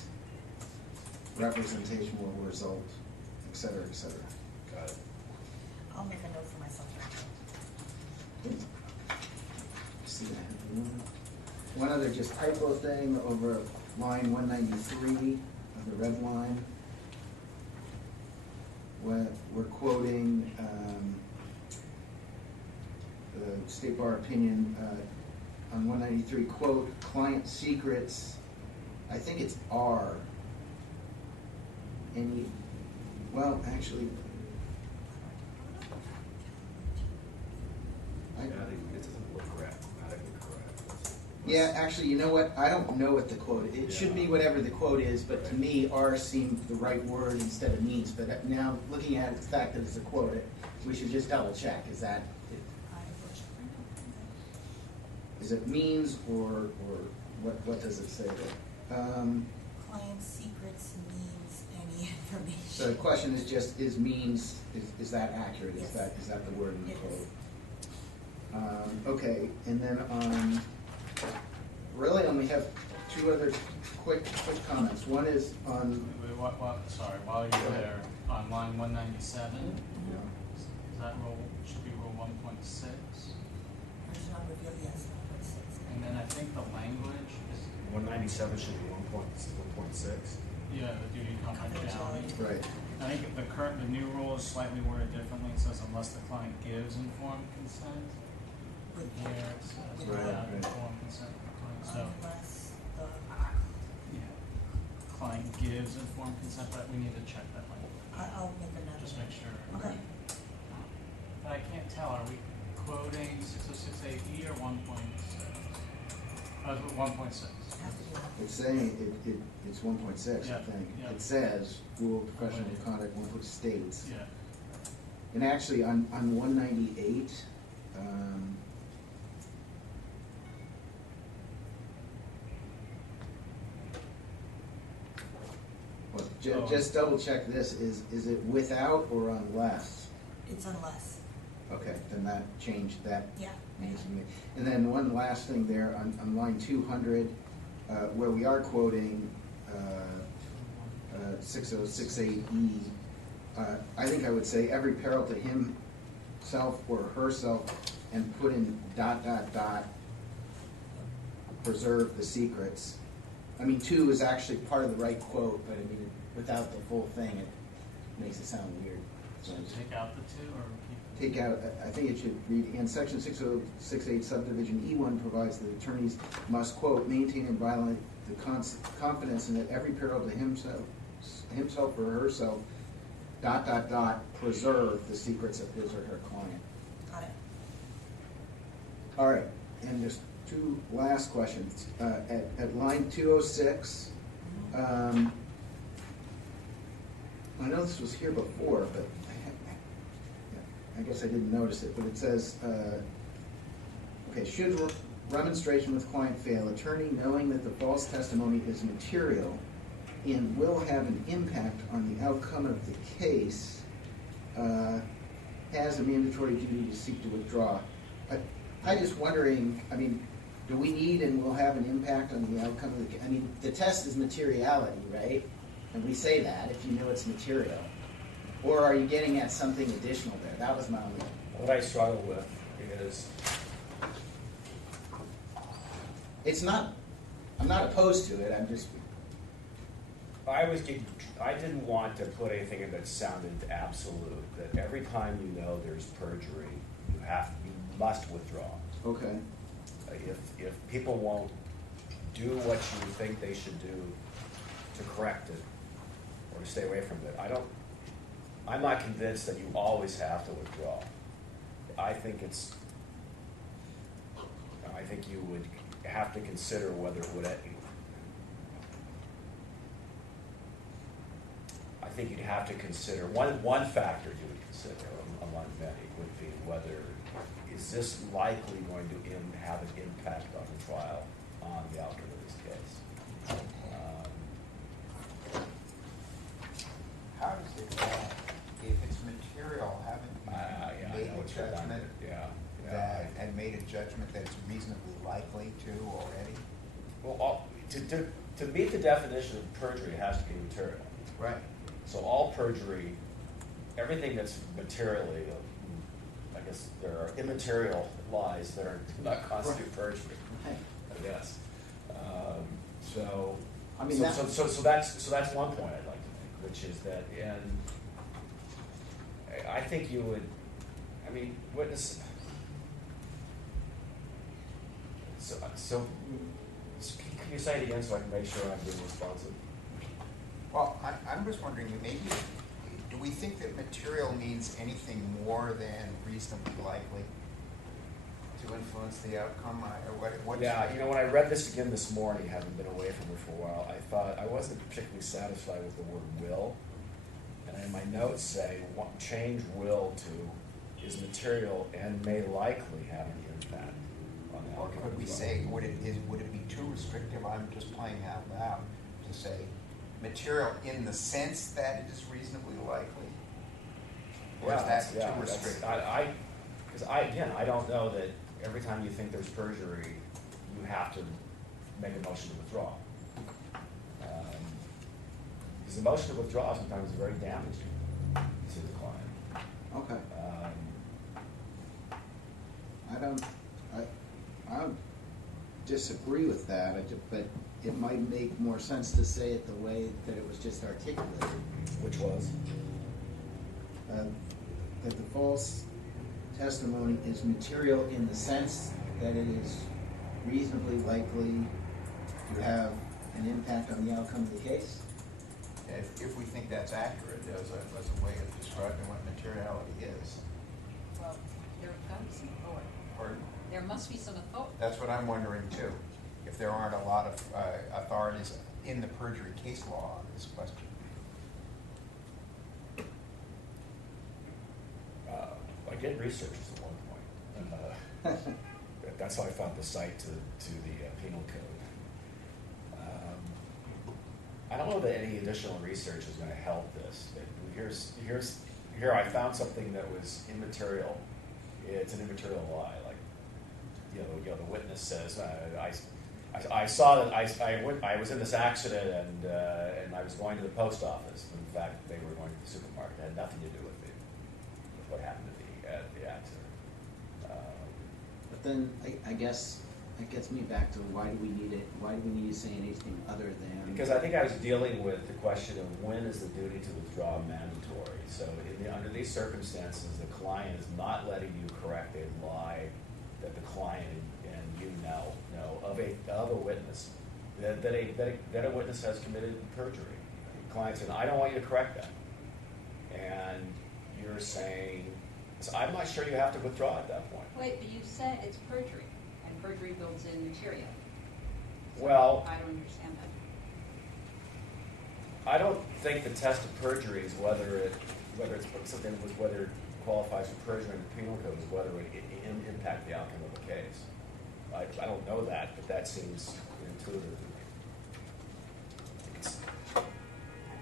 representation will result, et cetera, et cetera. got it. I'll make a note for myself. See that? One other just typo thing over line 193 of the red line. We're quoting the State Bar opinion on 193, quote, client secrets, I think it's are. Any, well, actually, or grammatically correct. Yeah, actually, you know what? I don't know what the quote is. It should be whatever the quote is, but to me, "are" seemed the right word instead of "means." But now, looking at the fact that it's a quote, we should just double check. Is that, is it means or what does it say there? Client secrets means any information. So the question is just, is means, is that accurate? Yes. Is that the word in the It quote? is. Okay, and then really only have two other quick comments. One is on, Sorry, while you're there, on line 197, you know, is that rule, should be rule 1.6? There's not revealed, yes, 1.6. And then I think the language is, 197 should be 1.6. yeah, the duty of confidentiality. right. I think the new rule is slightly worded differently. It says unless the client gives informed consent. With Here it says Right, without right. informed consent from the client. So, unless the, yeah, client gives informed consent, but we need to check that language. I'll make a note. Just make sure. Okay. But I can't tell, are we quoting 6068E or 1.6? 1.6. Has to be one. It's saying, it's 1.6, I Yeah, think. yeah. It says, rule of professional conduct, one states. Yeah. And actually, on 198, well, Oh. just double check this, is it without or unless? It's unless, Okay, then that changed that. yeah. Means to me. And then one last thing there, on line 200, where we are quoting 6068E, I think I would say every peril to himself or herself, and put in ... preserve the secrets. I mean, 2 is actually part of the right quote, but I mean, without the full thing, it makes it sound weird. So take out the 2 or keep Take out, I think it should read, in section 6068 subdivision E1 provides that attorneys must, quote, maintain and violate the confidence in that every peril to himself or herself, ... preserve the secrets of his or her client. Got it. All right, and just two last questions. At line 206, I know this was here before, but I guess I didn't notice it, but it says, okay, should remonstration with client fail, attorney, knowing that the false testimony is material and will have an impact on the outcome of the case, has a mandatory duty to seek to withdraw. I'm just wondering, I mean, do we need and will have an impact on the outcome of the, I mean, the test is materiality, right? And we say that if you know it's material. Or are you getting at something additional there? That was my only. What I struggle with is, It's not, I'm not opposed to it, I'm just, I didn't want to put anything in that sounded absolute, that every time you know there's perjury, you must withdraw. okay. If people won't do what you think they should do to correct it, or to stay away from it, I'm not convinced that you always have to withdraw. I think you would have to consider whether it would, I think you'd have to consider, one factor you would consider among many would be whether, is this likely going to have an impact on the trial, on the outcome of this case? How does it, if it's material, haven't Yeah, I you made know a what you're talking judgment about. Yeah. that, and made a judgment that it's reasonably likely to already? Well, to meet the definition of perjury, it has to be material. Right. So all perjury, everything that's materially, I guess there are immaterial lies that are not constitute perjury, I guess. So, I mean, so that's one point I'd like to make, which is that I think you would, I mean, witness. So can you say it again so I can make sure I'm being responsive? Well, I'm just wondering, maybe, do we think that material means anything more than reasonably likely to influence the outcome, or what? Yeah, you know, when I read this again this morning, having been away from it for a while, I thought I wasn't particularly satisfied with the word will. And in my notes say, change will to is material and may likely have an impact on the Or outcome. could we say, would it be too restrictive? I'm just playing out loud to say material in the sense that it is reasonably likely? Or is that too restrictive? Because I don't know that every time you think there's perjury, you have to make a motion to withdraw. Because the motion to withdraw sometimes is very damaging to the client. Okay. I don't disagree with that, but it might make more sense to say it the way that it was just articulated. Which was? That the false testimony is material in the sense that it is reasonably likely to have an impact on the outcome of the case. If we think that's accurate, as a way of describing what materiality is. Well, there got to be some authority. Pardon? There must be some authority. That's what I'm wondering too. If there aren't a lot of authorities in the perjury case law on this question. I did research this at one point. That's how I found the site to the penal code. I don't know that any additional research is going to help this. Here I found something that was immaterial. It's an immaterial lie. Like, the witness says, I saw that I was in this accident and I was going to the post office. In fact, they were going to the supermarket. It had nothing to do with what happened at the accident. But then I guess that gets me back to why do we need it? Why do we need to say anything other than? Because I think I was dealing with the question of when is the duty to withdraw mandatory. So under these circumstances, the client is not letting you correct a lie that the client and you know of a witness that a witness has committed perjury. The client said, I don't want you to correct that, and you're saying, so I'm not sure you have to withdraw at that point. Wait, but you said it's perjury, and perjury builds in material. So Well, I don't understand that. I don't think the test of perjury is whether it's something with whether it qualifies for perjury in the penal code is whether it impact the outcome of the case. I don't know that, but that seems intuitive to me.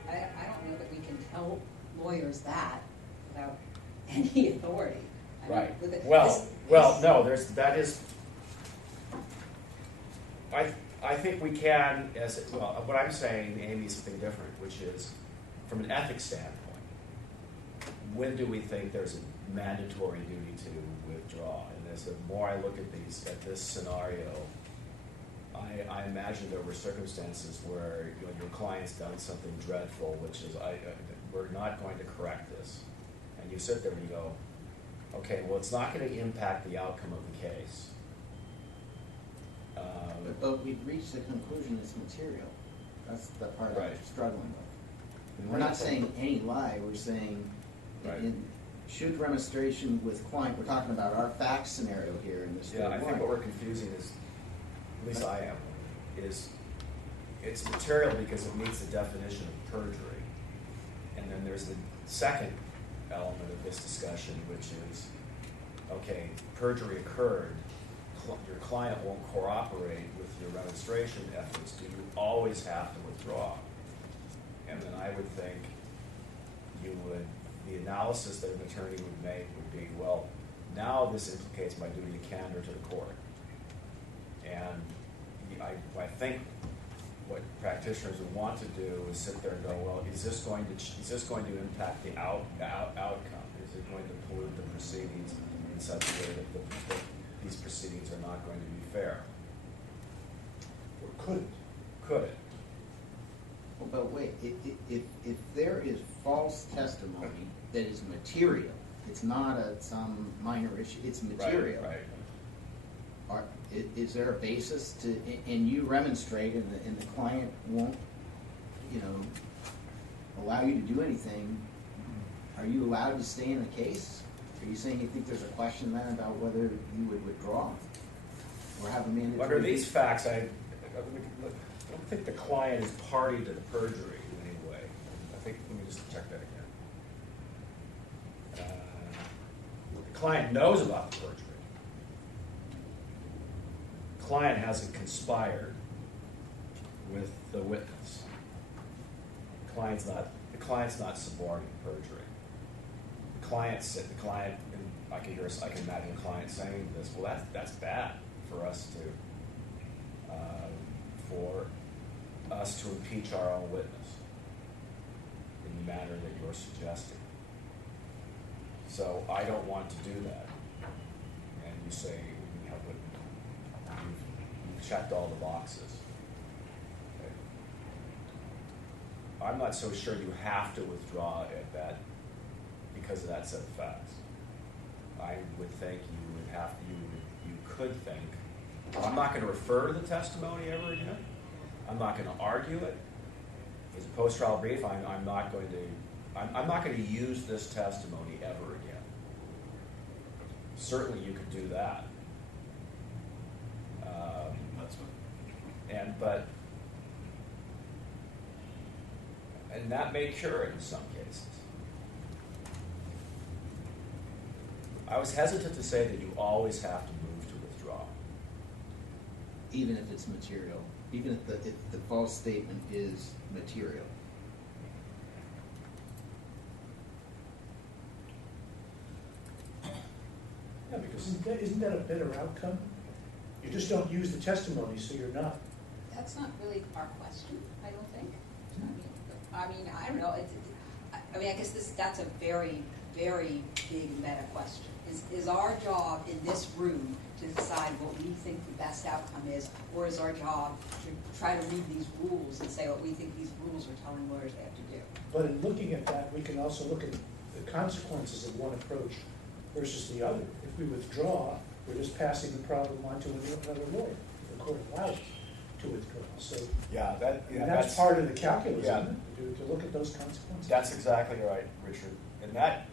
I don't know that we can tell lawyers that without any authority. I mean, Right. with it- No. That is. I think we can, what I'm saying, Amy, is something different, which is, from an ethics standpoint, when do we think there's a mandatory duty to withdraw? And as the more I look at this scenario, I imagine there were circumstances where your client's done something dreadful, which is, we're not going to correct this. And you sit there and you go, okay, well, it's not going to impact the outcome of the case. But we've reached the conclusion it's material. That's the part Right. I'm struggling with. We're not saying any lie. We're saying Right. should remonstration with client. We're talking about our fact scenario here in this. Yeah, I think what we're confusing is, at least I am, is it's material because it meets the definition of perjury. And then there's the second element of this discussion, which is, okay, perjury occurred, your client won't cooperate with your remonstration efforts, do you always have to withdraw? And then I would think the analysis that an attorney would make would be, well, now this implicates my duty of candor to the court. And I think what practitioners would want to do is sit there and go, well, is this going to impact the outcome? Is it going to pollute the proceedings in such a way that these proceedings are not going to be fair? Or could it? Could it? Well, but wait, if there is false testimony that is material, it's not some minor issue, it's material. Right. Is there a basis to, and you remonstrate and the client won't, allow you to do anything, are you allowed to stay in the case? Are you saying you think there's a question then about whether you would withdraw? Or have a mandatory? Under these facts, I don't think the client is party to the perjury in any way. I think, let me just check that again. The client knows about the perjury. The client hasn't conspired with the witness. The client's not suborning perjury. The client, and I can imagine the client saying this, well, that's bad for us to impeach our own witness in the manner that you're suggesting. So I don't want to do that. And you say, you know, you've checked all the boxes. Okay. I'm not so sure you have to withdraw at that because of that set of facts. I would think you could think, I'm not going to refer to the testimony ever again. I'm not going to argue it. As a post-trial brief, I'm not going to use this testimony ever again. Certainly, you could do that. That's what. And that may cure it in some cases. I was hesitant to say that you always have to move to withdraw. Even if it's material, even if the false statement is material. Yeah, because isn't that a better outcome? You just don't use the testimony, so you're not. That's not really our question, I don't think. I mean, I don't know, I guess that's a very, very big meta question. Is our job in this room to decide what we think the best outcome is, or is our job to try to read these rules and say what we think these rules are telling lawyers they have to do? But in looking at that, we can also look at the consequences of one approach versus the other. If we withdraw, we're just passing the problem on to another lawyer. The court allows to withdraw. So that's part of the calculus, isn't it? To look at those consequences. That's exactly right, Richard. And that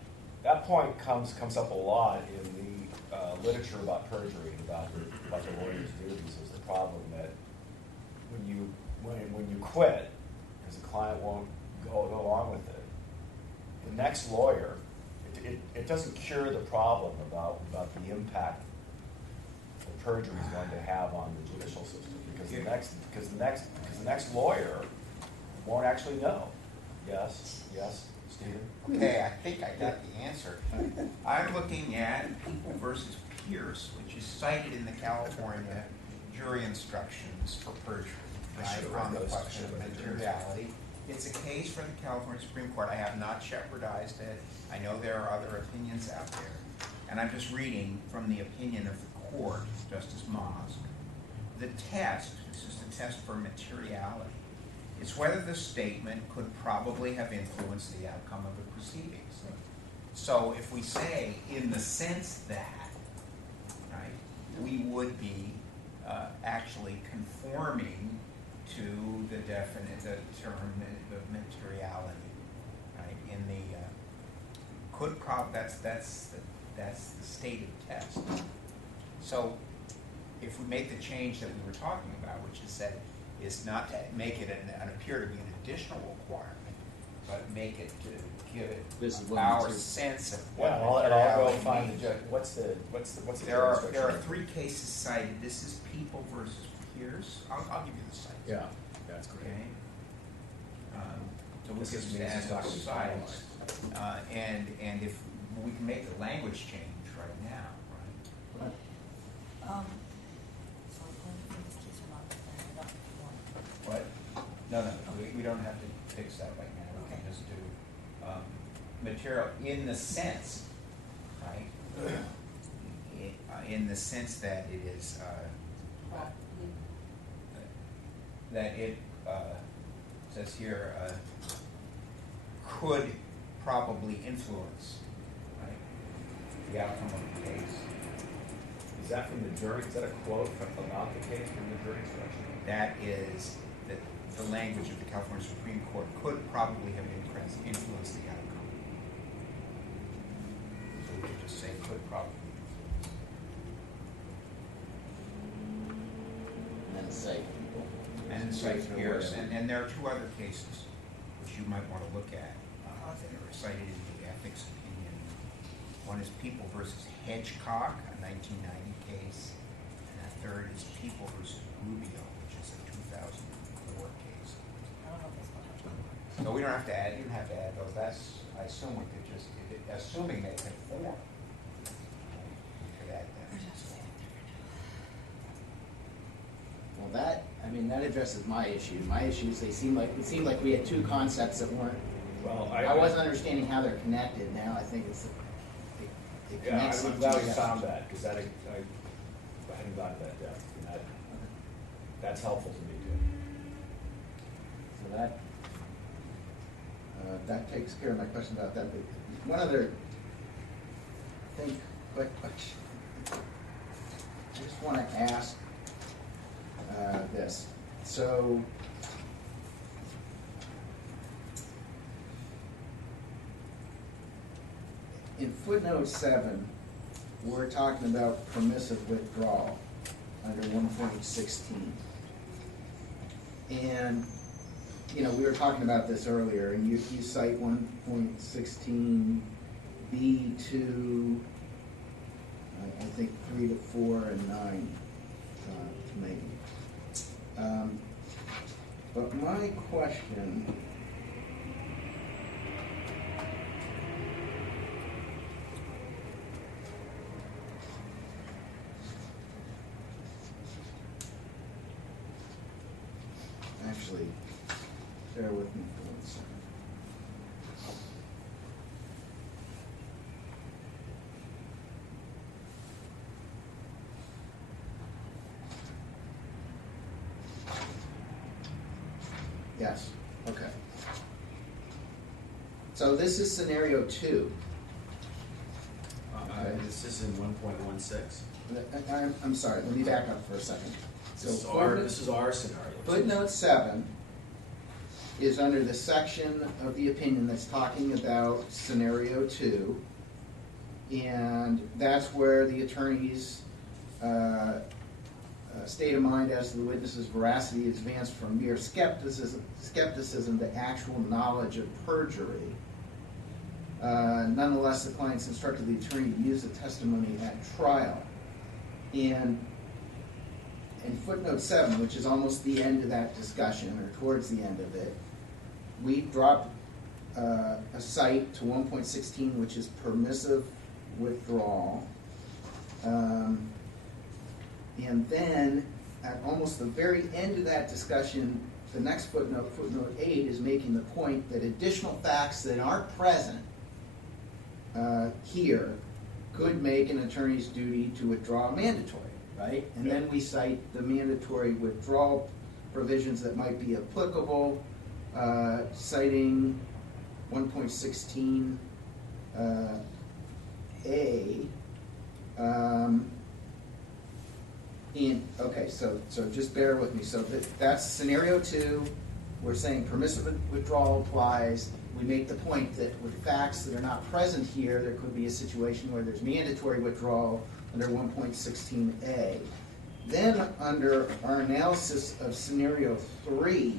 point comes up a lot in the literature about perjury, about the lawyer's duties. Is the problem that when you quit, because the client won't go along with it, the next lawyer, it doesn't cure the problem about the impact that perjury is going to have on the judicial system, because the next lawyer won't actually know. Yes, Stephen? Okay, I think I got the answer. I'm looking at People versus Pierce, which is cited in the California jury instructions for perjury, right, on the question of materiality. It's a case for the California Supreme Court. I have not shepherdized it. I know there are other opinions out there. And I'm just reading from the opinion of the court, Justice Mosk. The test, this is the test for materiality, is whether the statement could probably have influenced the outcome of the proceedings. So if we say, in the sense that, right, we would be actually conforming to the term of materiality, right? In the that's the stated test. So if we make the change that we were talking about, which is said, is not to make it appear to be an additional requirement, but make it to give it our sense of what materiality means. What's the There are three cases cited. This is People versus Pierce. I'll give you the cites. Yeah, that's great. Okay. So This we'll is give means it's not going to be cites. And if we can make the language change right now, right? So in this case, we're not preparing it up for. What? No, we don't have to fix that right now. We can just do material in the sense, right? In the sense that it is, that it says here, could probably influence, right, the outcome of the case. Is that from the jury? Is that a quote about the case from the jury instruction? That is the language of the California Supreme Court could probably have influenced the outcome. So we could just say could probably influence. And then cite people. And cite here, and there are two other cases which you might want to look at that are cited in the ethics opinion. One is People versus Hedgecock, a 1990 case, and a third is People versus Rubio, which is a 2004 case. I don't know if that's what So we don't have to add, you don't have to add those, that's, I assume we could just, assuming they conform. We could add them. Well, that, I mean, that addresses my issue. My issue is it seemed like we had two concepts that weren't, Well, I wasn't understanding how they're connected. Now I think it Yeah, connects I'm them glad we together. found that, because that, I hadn't gotten to that depth, and that's helpful to me too. So that takes care of my question about that. But one other thing, quick question. I just want to ask this. So in footnote 7, we're talking about permissive withdrawal under 1.16. And, you know, we were talking about this earlier, and you cite 1.16B2, I think 3 to 4 and 9 to me. But my question actually, bear with me for 1 second. Yes, okay. So this is scenario 2. This is in 1.16. I'm sorry, let me back up for a second. So This is our scenario. footnote 7 is under the section of the opinion that's talking about scenario 2, and that's where the attorney's state of mind as to the witness's veracity advanced from mere skepticism to actual knowledge of perjury. Nonetheless, the client's instructed the attorney to use the testimony at trial. And in footnote 7, which is almost the end of that discussion, or towards the end of it, we dropped a cite to 1.16, which is permissive withdrawal. And then, at almost the very end of that discussion, the next footnote, footnote 8, is making the point that additional facts that aren't present here could make an attorney's duty to withdraw mandatory, right? And then we cite the mandatory withdrawal provisions that might be applicable, citing 1.16 A. Okay, so just bear with me. So that's scenario 2. We're saying permissive withdrawal applies. We make the point that with facts that are not present here, there could be a situation where there's mandatory withdrawal under 1.16A. Then under our analysis of scenario 3,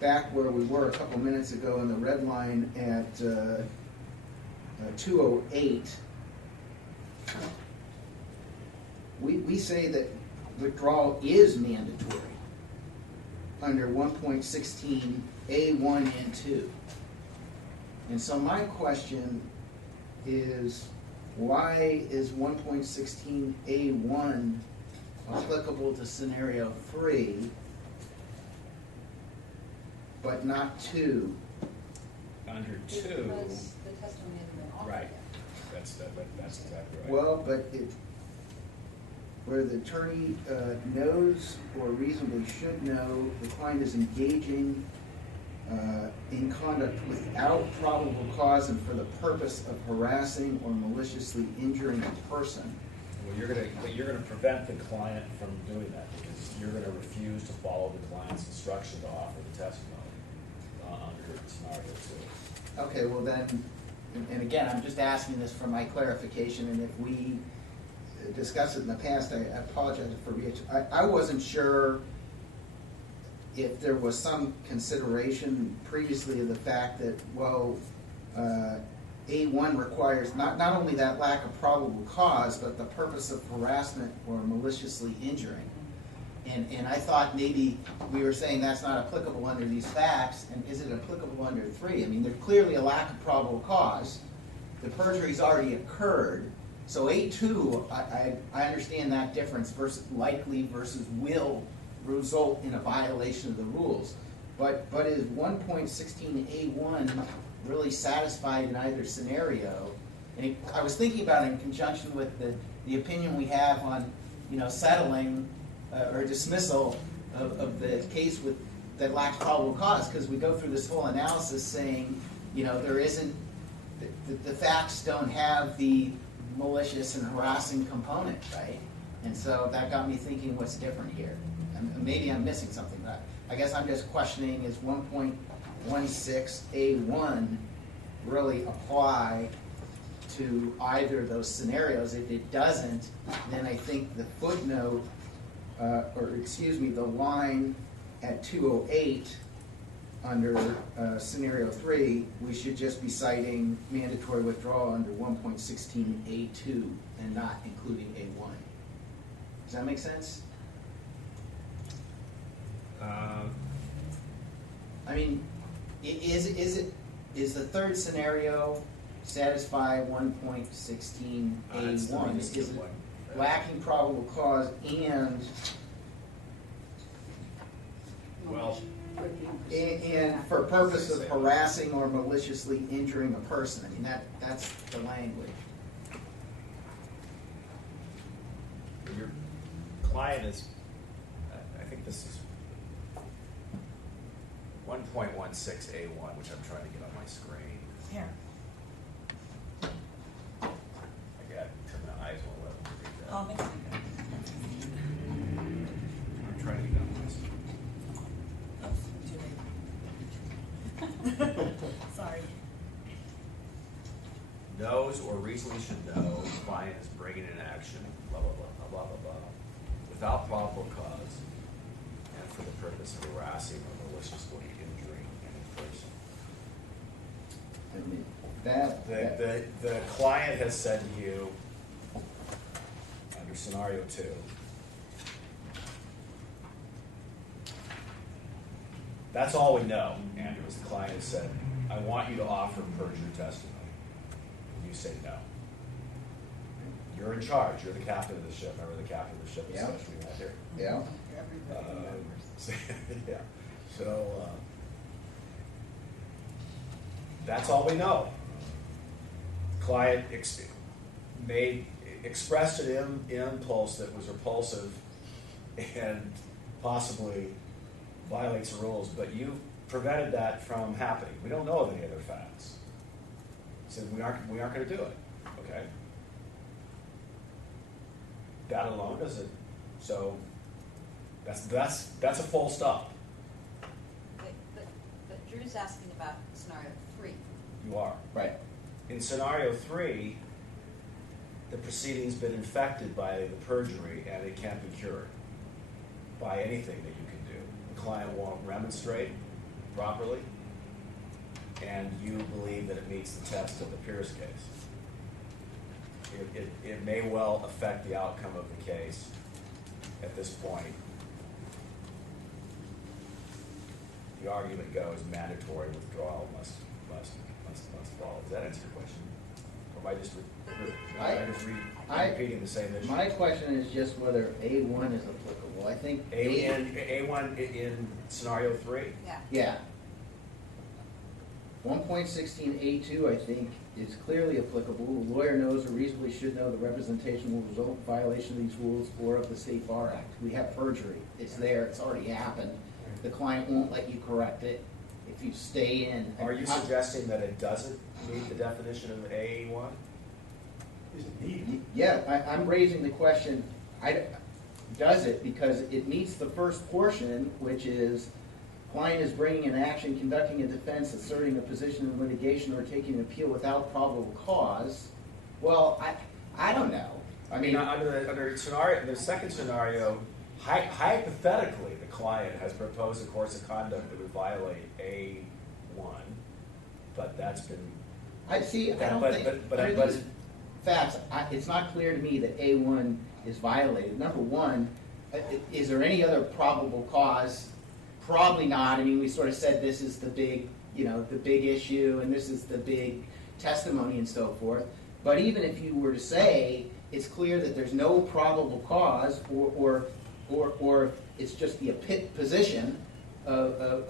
back where we were a couple minutes ago in the red line at 208, we say that withdrawal is mandatory under 1.16 A1 and 2. And so my question is, why is 1.16 A1 applicable to scenario 3, but not 2? Under 2. Because the testimony hasn't been offered Right. yet. That's exactly right. Well, but where the attorney knows or reasonably should know the client is engaging in conduct without probable cause and for the purpose of harassing or maliciously injuring a person. Well, you're gonna prevent the client from doing that, because you're gonna refuse to follow the client's instruction to offer the testimony under scenario 2. Okay, well then, and again, I'm just asking this for my clarification, and if we discussed it in the past, I apologize for I wasn't sure if there was some consideration previously of the fact that, well, A1 requires not only that lack of probable cause, but the purpose of harassment or maliciously injuring. And I thought maybe we were saying that's not applicable under these facts, and is it applicable under 3? I mean, there's clearly a lack of probable cause. The perjury's already occurred. So A2, I understand that difference versus likely versus will result in a violation of the rules. But is 1.16A1 really satisfied in either scenario? And I was thinking about it in conjunction with the opinion we have on, settling or dismissal of the case that lacks probable cause, because we go through this whole analysis saying, there isn't, the facts don't have the malicious and harassing component, right? And so that got me thinking, what's different here? And maybe I'm missing something, but I guess I'm just questioning, is 1.16A1 really apply to either of those scenarios? If it doesn't, then I think the footnote, the line at 208 under scenario 3, we should just be citing mandatory withdrawal under 1.16A2 and not including A1. Does that make sense? I mean, is the third scenario satisfy 1.16A1? Is it lacking probable cause and and for purpose of harassing or maliciously injuring a person? I mean, that's the language. Your client is, I think this is 1.16A1, which I'm trying to get on my screen. Here. I got it, my eyes won't let me read that. I'll make it. I'm trying to get on my screen. Sorry. Knows or reasonably should know the client is bringing an action, blah, blah, blah, blah, blah, blah, without probable cause and for the purpose of harassing or maliciously injuring any person. I mean, The client has said to you, under scenario 2, that's all we know, Andrew, is the client has said, I want you to offer perjured testimony. And you say no. You're in charge. You're the captain of the ship. Remember the captain of the ship discussion we had here? Yeah. Yeah. So that's all we know. Client expressed an impulse that was repulsive and possibly violates the rules, but you prevented that from happening. We don't know of any other facts. So we aren't going to do it. Okay. That alone doesn't. So that's a full stop. But Drew's asking about scenario 3. You are. Right. In scenario 3, the proceeding's been infected by the perjury and it can't be cured by anything that you can do. The client won't remonstrate properly, and you believe that it meets the test of the Pierce case. It may well affect the outcome of the case at this point. The argument goes mandatory withdrawal must follow. Does that answer your question? Or am I just repeating the same issue? My question is just whether A1 is applicable. I think A1 in scenario 3? Yeah. 1.16A2, I think, is clearly applicable. The lawyer knows or reasonably should know the representation will result in violation of these rules or of the State Bar Act. We have perjury. It's there. It's already happened. The client won't let you correct it if you stay in. Are you suggesting that it doesn't meet the definition of A1? Yeah, I'm raising the question, does it? Because it meets the first portion, which is client is bringing an action, conducting a defense, asserting a position in litigation, or taking an appeal without probable cause. Well, I don't know. I mean, under scenario, the second scenario, hypothetically, the client has proposed a course of conduct that would violate A1, but that's been. I see. I don't think. But under these facts, it's not clear to me that A1 is violated. Number one, is there any other probable cause? Probably not. I mean, we sort of said this is the big, the big issue, and this is the big testimony and so forth. But even if you were to say it's clear that there's no probable cause, or it's just the position of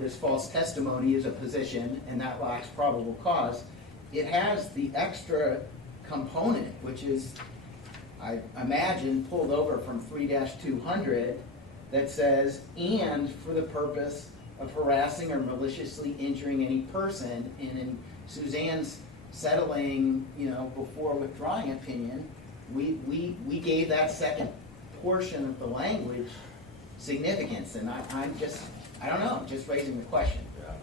this false testimony is a position, and that lacks probable cause, it has the extra component, which is, I imagine, pulled over from 3-200, that says, and for the purpose of harassing or maliciously injuring any person. And in Suzanne's settling, before withdrawing opinion, we gave that second portion of the language significance. And I'm just, I don't know, just raising the question. Yeah.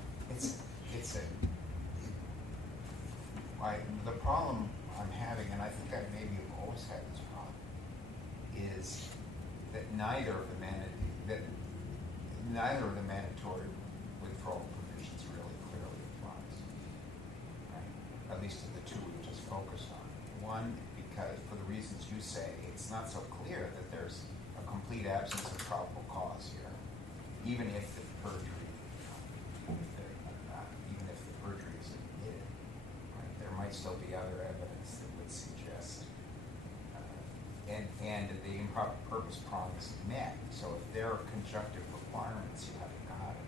The problem I'm having, and I think I maybe have always had this problem, is that neither of the mandatory withdrawal provisions really clearly applies. Right? At least of the two we just focused on. One, because for the reasons you say, it's not so clear that there's a complete absence of probable cause here, even if the perjury is admitted. Right? There might still be other evidence that would suggest, and the improper purpose prong is met. So if there are conjunctive requirements, you haven't got it.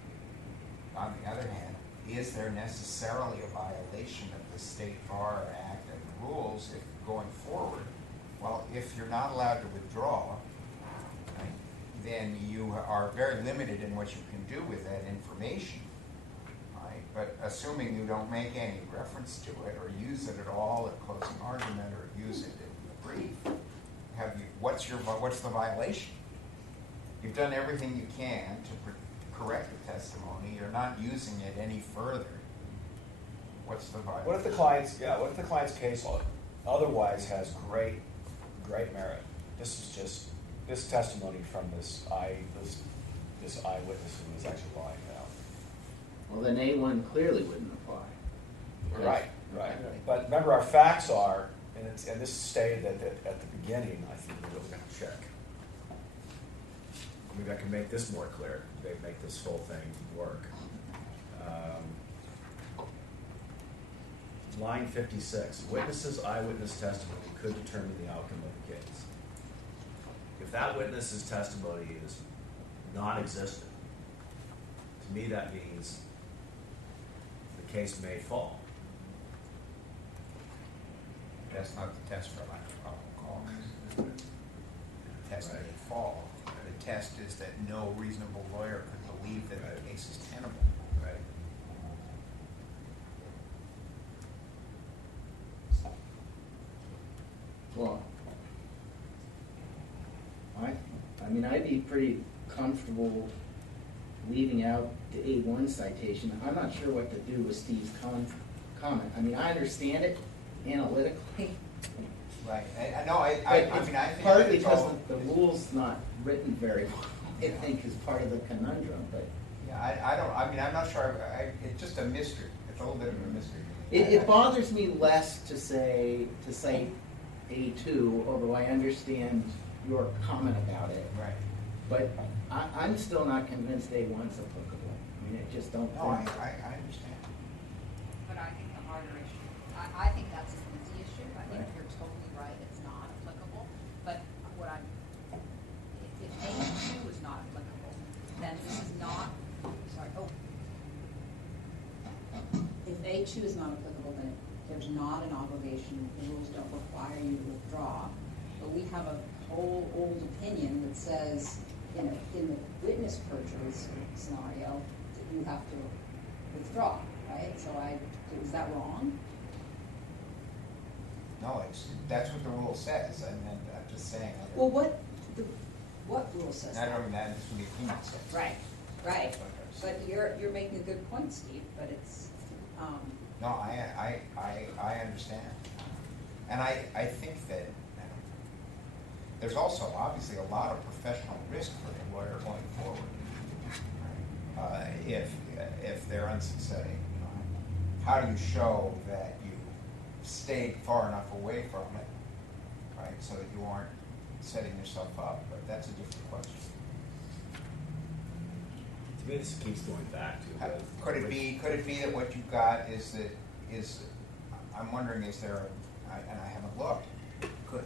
On the other hand, is there necessarily a violation of the State Bar Act and the rules if going forward? Well, if you're not allowed to withdraw, right, then you are very limited in what you can do with that information. Right? But assuming you don't make any reference to it or use it at all at closing argument or use it in the brief, what's the violation? You've done everything you can to correct the testimony. You're not using it any further. What's the violation? What if the client's case otherwise has great merit? This testimony from this eyewitness who was actually lying now. Well, then A1 clearly wouldn't apply. Right. But remember, our facts are, and this stated at the beginning, I think we're going to check. Maybe I can make this more clear. Maybe make this whole thing work. Line 56, witnesses' eyewitness testimony could determine the outcome of the case. If that witness's testimony is non-existent, to me that means the case may fall. That's not the test for lack of probable cause. The test may fall. The test is that no reasonable lawyer could believe that the case is tenable. Right. Well, I mean, I'd be pretty comfortable leaving out the A1 citation. I'm not sure what to do with Steve's comment. I mean, I understand it analytically. Right. I mean, I think partly because the rule's not written very well, I think, is part of the conundrum. But yeah, I'm not sure. It's just a mystery. It's a little bit of a mystery. It bothers me less to say A2, although I understand your comment about it. Right. But I'm still not convinced A1's applicable. I mean, I just don't No, think. I understand. But I think the harder issue, I think that's an easy issue. I think you're totally right, it's not applicable. But if A2 is not applicable, then this is not, if A2 is not applicable, then there's not an obligation, the rules don't require you to withdraw. But we have a whole old opinion that says, in the witness perjury scenario, that you have to withdraw, right? So is that wrong? No, that's what the rule says. I'm just saying. Well, what rule says I that? don't mean that. It's what the opinion says. Right. But you're making a good point, Steve, but it's, No, I understand. And I think that there's also obviously a lot of professional risk for the lawyer going forward. If they're unsuccessful, how do you show that you stayed far enough away from it, right, so that you aren't setting yourself up? But that's a different question. To me, this keeps going back to. Could it be that what you've got is I'm wondering, is there, and I haven't looked, could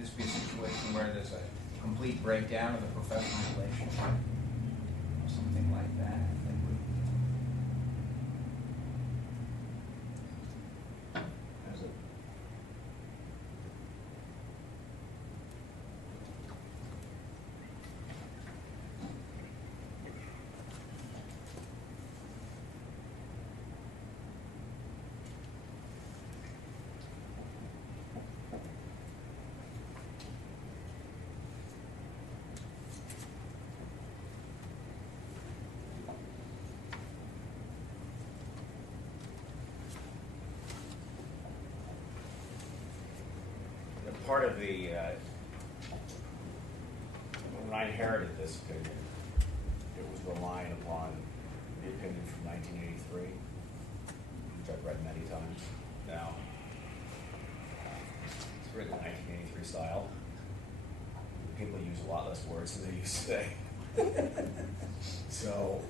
this be a situation where there's a complete breakdown of the professional relationship? Or something like that. Part of the, when I inherited this opinion, it was relying upon the opinion from 1983, which I've read many times now. It's written in 1983 style. People use a lot less words than they use today. So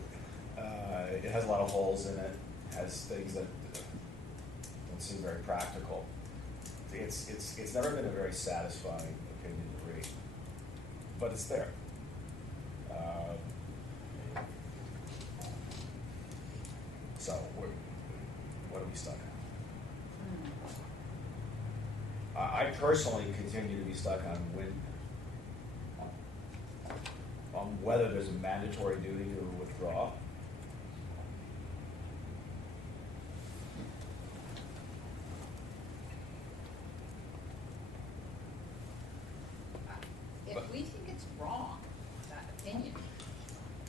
it has a lot of holes in it, has things that don't seem very practical. It's never been a very satisfying opinion to read, but it's there. So what are we stuck at? I personally continue to be stuck on whether there's a mandatory duty to withdraw. if we think it's wrong, that opinion,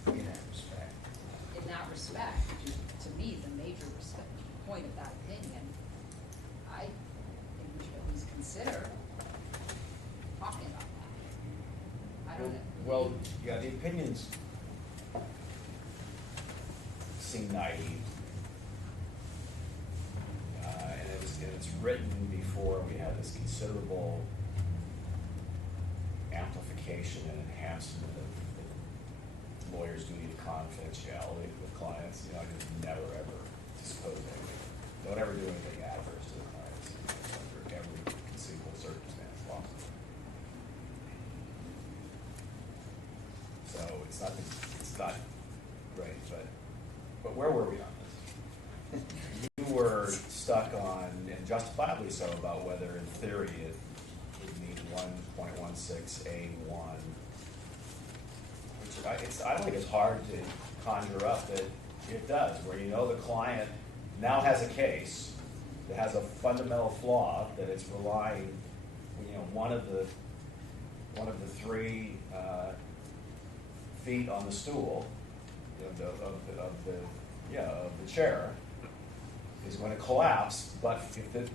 In that respect. in that respect, which is to me the major point of that opinion, I think we should at least consider talking about that. I don't know. Well, yeah, the opinions seem naive. And it's written before we had this considerable amplification and enhancement of lawyers' duty to confidentiality with clients. I just never ever disclose anything. Don't ever do anything adverse to the clients under every conceivable circumstance possible. So it's not great, but where were we on this? You were stuck on, and justifiably so, about whether in theory it would meet 1.16A1, which I don't think it's hard to conjure up that it does, where the client now has a case that has a fundamental flaw, that it's relying, one of the three feet on the stool of the chair is going to collapse, but if it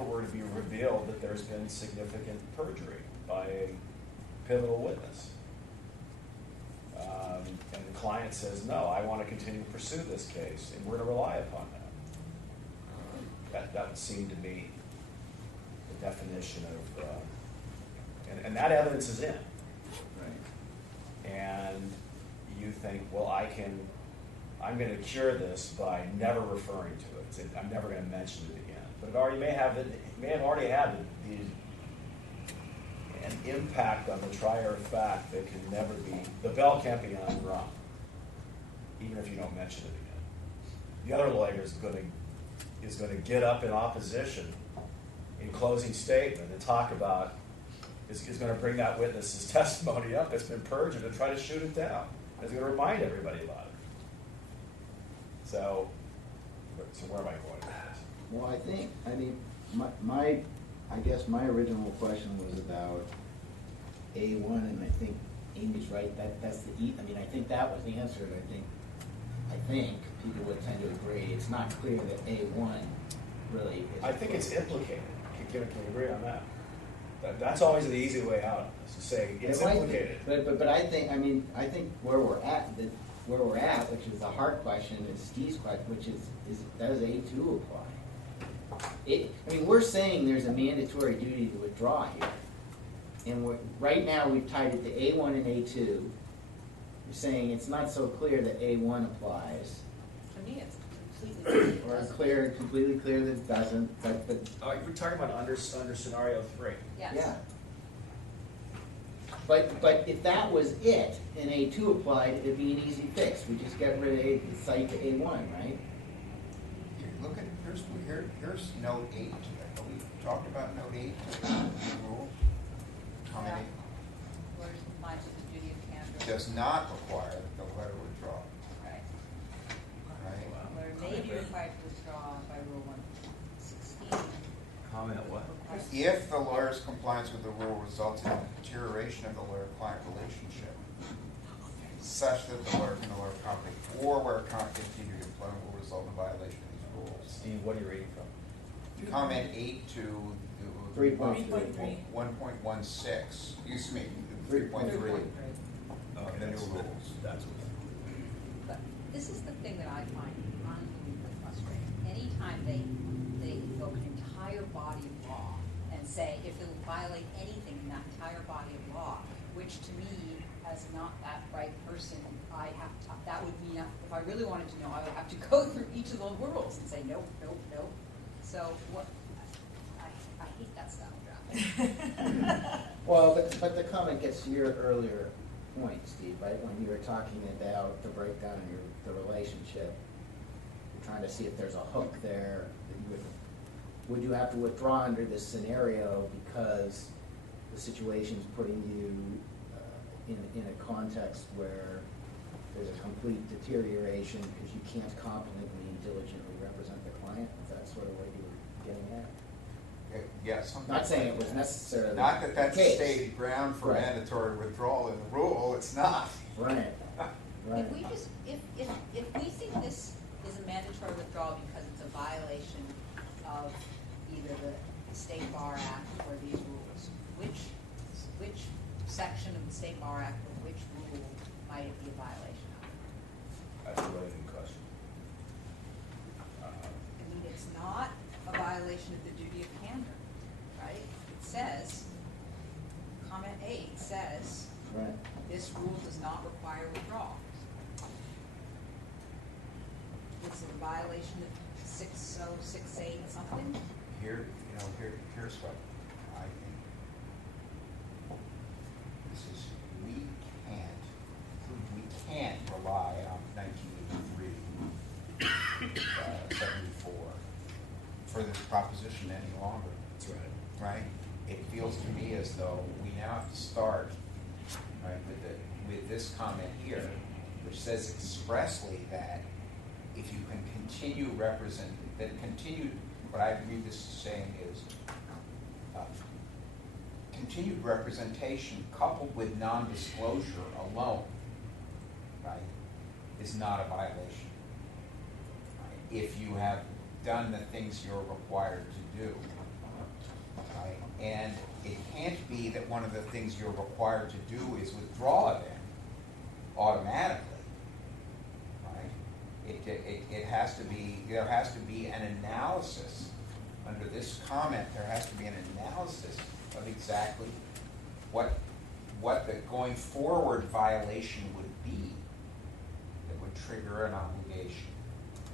were to be revealed that there's been significant perjury by a pivotal witness, and the client says, no, I want to continue to pursue this case, and we're going to rely upon that. That would seem to be the definition of, and that evidence is in. Right. And you think, well, I'm going to cure this by never referring to it. I'm never going to mention it again. But it may have already had an impact on the trier of fact that can never be, the bell can't be unrung, even if you don't mention it again. The other lawyer is going to get up in opposition in closing statement and talk about, is going to bring that witness's testimony up that's been perjured and try to shoot it down. Is going to remind everybody about it. So where am I going with this? Well, I guess my original question was about A1, and I think Amy's right, that's the, I mean, I think that was answered, I think people would tend to agree, it's not clear that A1 really is. I think it's implicated. Can we agree on that? That's always the easy way out, is to say it's It might be, implicated. But I think where we're at, which is the hard question, is Steve's question, which is does A2 apply? We're saying there's a mandatory duty to withdraw here. And right now, we've tied it to A1 and A2. You're saying it's not so clear that A1 applies. To me, it's completely. Or completely clear that it doesn't, but Oh, you're talking about under scenario 3. Yes. yeah. But if that was it, and A2 applied, it'd be an easy fix. We just get rid of the cite to A1, right? Here, look at, here's note 8. We talked about note 8 to the rule. Comment Lawyers compliance with the duty of candor. does not require the letter withdrawal. Right. Right? Lawyer may be required to withdraw by Rule 116. Comment what? If the lawyer's compliance with the rule results in a deterioration of the lawyer-client relationship, such that the lawyer can no longer company or where continued employment will result in violation of these rules. Steve, what are you reading from? Comment 8 to 3.3. 1.16, excuse me, 3.3 of the new rules. That's what. But this is the thing that I find unbelievably frustrating. Anytime they invoke an entire body of law and say if it will violate anything in that entire body of law, which to me, as not that bright person, that would mean if I really wanted to know, I would have to go through each of the rules and say nope, nope, nope. So what? I hate that style of drafting. Well, but the comment gets to your earlier point, Steve, right? When you were talking about the breakdown in the relationship, you're trying to see if there's a hook there. Would you have to withdraw under this scenario because the situation's putting you in a context where there's a complete deterioration because you can't competently and diligently represent the client? Is that sort of what you were getting at? Yes. Not saying it was necessarily Not that that's the case. stated ground for Right. mandatory withdrawal in the rule, it's not. Right. Right. If we just, if we think this is a mandatory withdrawal because it's a violation of either the State Bar Act or these rules, which section of the State Bar Act or which rule might it be a violation of? That's a really good question. I mean, it's not a violation of the duty of candor, right? It says, comment 8 says, Right. this rule does not require withdrawal. Is it a violation of 6068 something? Here's what I think. This is, we can't rely on 1983, 74 for this proposition any longer. That's right. Right? It feels to me as though we now have to start, right, with this comment here, which says expressly that if you can continue what I read this as saying is continued representation coupled with non-disclosure alone, right, is not a violation. Right? If you have done the things you're required to do, right, and it can't be that one of the things you're required to do is withdraw them automatically. It has to be, there has to be an analysis under this comment. There has to be an analysis of exactly what the going forward violation would be that would trigger an obligation,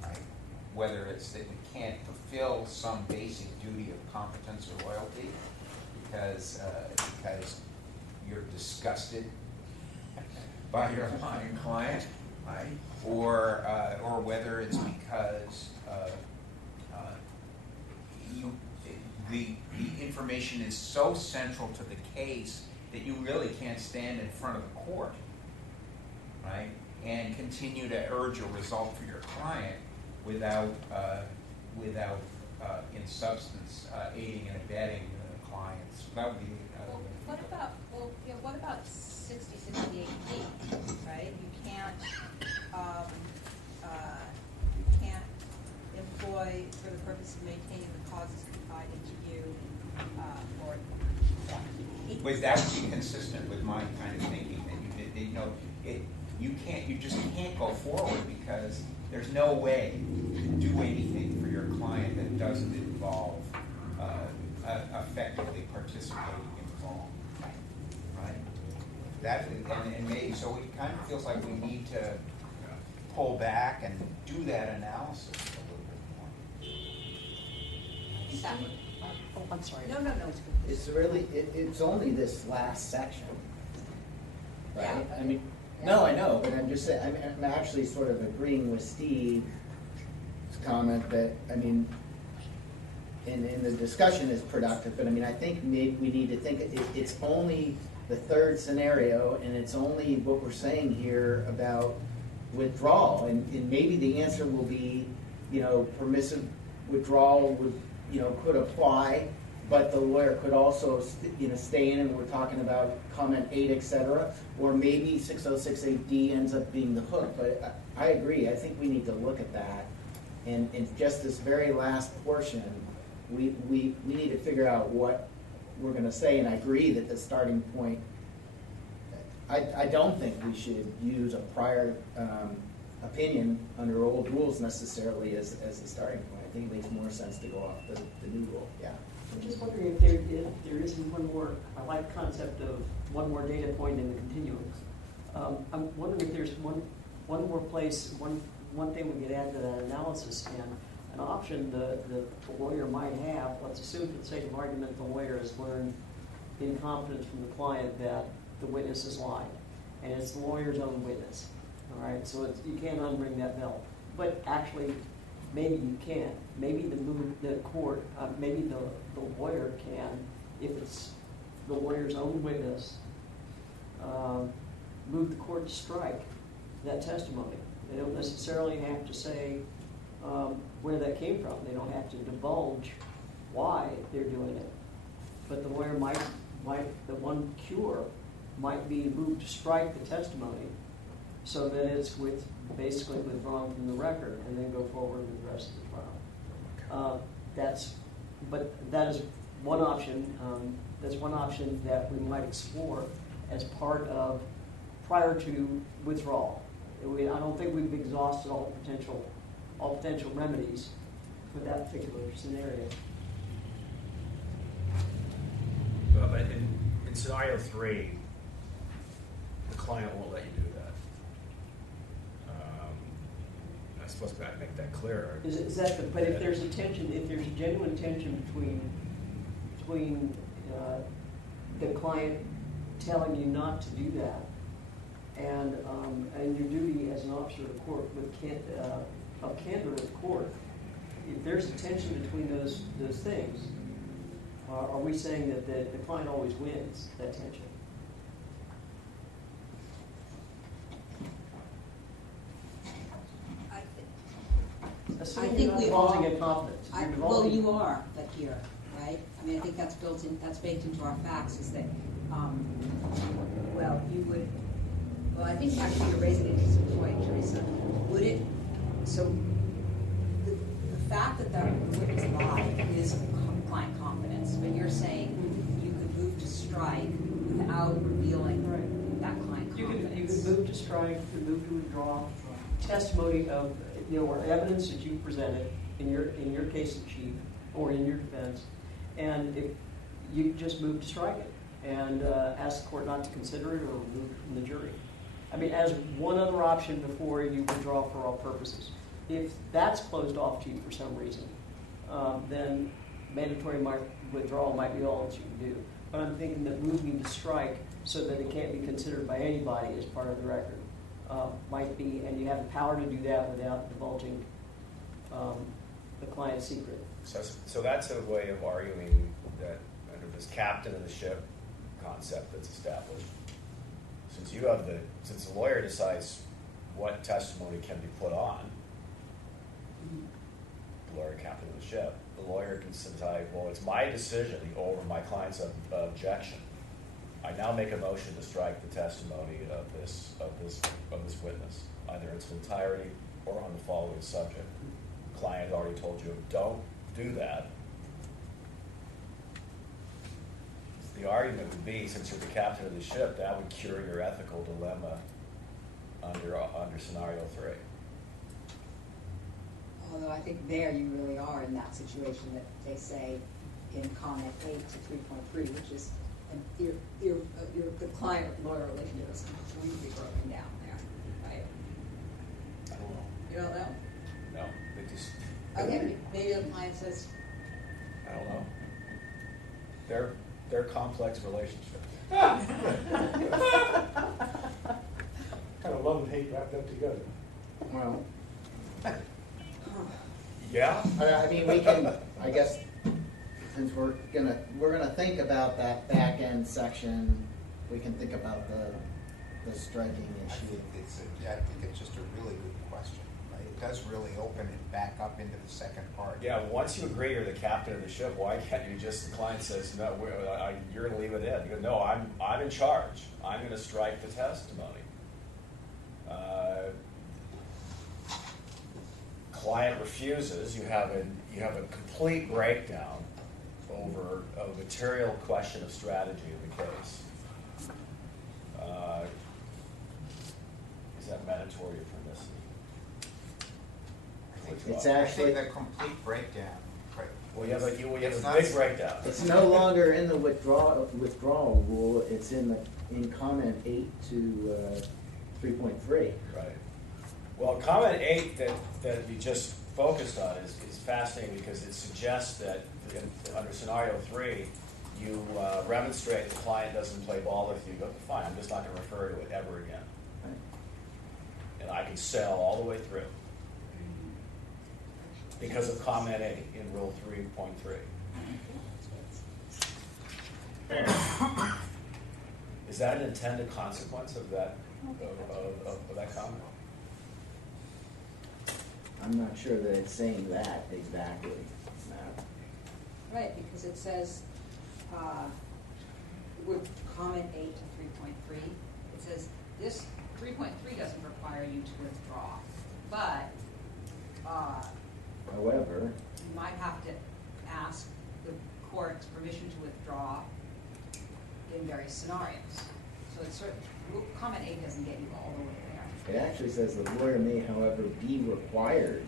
right? Whether it's that we can't fulfill some basic duty of competence or loyalty because you're disgusted by your lying client, right? Or whether it's because the information is so central to the case that you really can't stand in front of the court, right? And continue to urge a result for your client without in substance, aiding and abetting the clients. That would be, What about 68D, right? You can't employ for the purpose of maintaining the causes confided to you, or. Would that be consistent with my kind of thinking, that you just can't go forward because there's no way to do anything for your client that doesn't involve effectively participating in the wrong, right? That and maybe so it kind of feels like we need to pull back and do that analysis a little bit more. Oh, I'm sorry. No. It's really, it's only this last section, right? Yeah. I mean, no, I know, but I'm just saying, I'm actually sort of agreeing with Steve's comment that, I mean, and the discussion is productive, but I mean, I think maybe we need to think, it's only the third scenario, and it's only what we're saying here about withdrawal, and maybe the answer will be, permissive withdrawal would, could apply, but the lawyer could also, stay in, and we're talking about comment 8, et cetera, or maybe 6068D ends up being the hook, but I agree, I think we need to look at that, and just this very last portion, we need to figure out what we're gonna say, and I agree that the starting point, I don't think we should use a prior opinion under old rules necessarily as the starting point. I think it makes more sense to go off the new rule, yeah. I'm just wondering if there isn't one more, I like the concept of one more data point in the continuum. I'm wondering if there's one more place, one thing we could add to that analysis, and an option the lawyer might have, let's assume for the sake of argument the lawyer has learned in confidence from the client that the witness is lying, and it's the lawyer's own witness, all right? So you can't unring that bell, but actually, maybe you can. Maybe the court, maybe the lawyer can, if it's the lawyer's own witness, move the court to strike that testimony. They don't necessarily have to say where that came from. They don't have to divulge why they're doing it. But the lawyer might the one cure might be moved to strike the testimony so that it's basically withdrawn from the record and then go forward with the rest of the trial. That is one option. That's one option that we might explore as part of prior to withdrawal. I don't think we've exhausted all potential remedies for that particular scenario. But in scenario 3, the client won't let you do that. I'm supposed to make that clearer. But if there's a tension, if there's a genuine tension between the client telling you not to do that and your duty as an officer of the court of candor at the court, if there's a tension between those things, are we saying that the client always wins that tension? I think we all are. get confidence. Well, you are, but here, right? I mean, I think that's baked into our facts is that, I think actually you're raising an interesting point, Teresa. Would it, so the fact that the witness lied is client confidence, but you're saying you could move to strike without revealing that client confidence. You could move to strike, you could move to withdraw testimony of, or evidence that you presented in your case in chief or in your defense, and if you just move to strike it and ask the court not to consider it or remove it from the jury. I mean, as one other option before you withdraw for all purposes. If that's closed off to you for some reason, then mandatory withdrawal might be all that you can do. But I'm thinking that moving to strike so that it can't be considered by anybody as part of the record might be, and you have the power to do that without divulging the client's secret. So that's a way of arguing that under this captain of the ship concept that's established, since the lawyer decides what testimony can be put on, the lawyer captain of the ship, the lawyer can decide, well, it's my decision over my client's objection. I now make a motion to strike the testimony of this witness, either in its entirety or on the following subject. The client already told you, don't do that. The argument would be, since you're the captain of the ship, that would cure your ethical dilemma under scenario 3. Although I think there you really are in that situation that they say in comment 8 to 3.3, which is the client-lawyer relationship is completely broken down there, right? I don't know. You don't know? No, it just, Okay, maybe the client says, I don't know. They're complex relationships. Kind of love and hate wrapped up together. Well, Yeah? I mean, we can, I guess, since we're gonna think about that back end section, we can think about the striking I issue. think it's just a really good question, right? It does really open it back up into the second part. Yeah, once you agree you're the captain of the ship, why can't you just, the client says, no, you're gonna leave it in. You go, no, I'm in charge. I'm gonna strike the testimony. Client refuses, you have a complete breakdown over a material question of strategy in the case. Is that mandatory or permissive? It's I actually, think the complete breakdown. Right. Well, you have a It's not- big breakdown. it's no longer in the withdrawal rule, it's in comment 8 to 3.3. Right. Well, comment 8 that we just focused on is fascinating because it suggests that under scenario 3, you remonstrate the client doesn't play ball with you. Go, fine, I'm just not going to refer to it ever again. Right. And I can sell all the way through because of comment 8 in rule 3.3. Is that an intended consequence of that of that comment? I'm not sure that it's saying that exactly. right, because it says, with comment 8 to 3.3, it says this 3.3 doesn't require you to withdraw, but However, you might have to ask the court's permission to withdraw in various scenarios. So it's sort of, comment 8 doesn't get you all the way there. it actually says the lawyer may, however, be required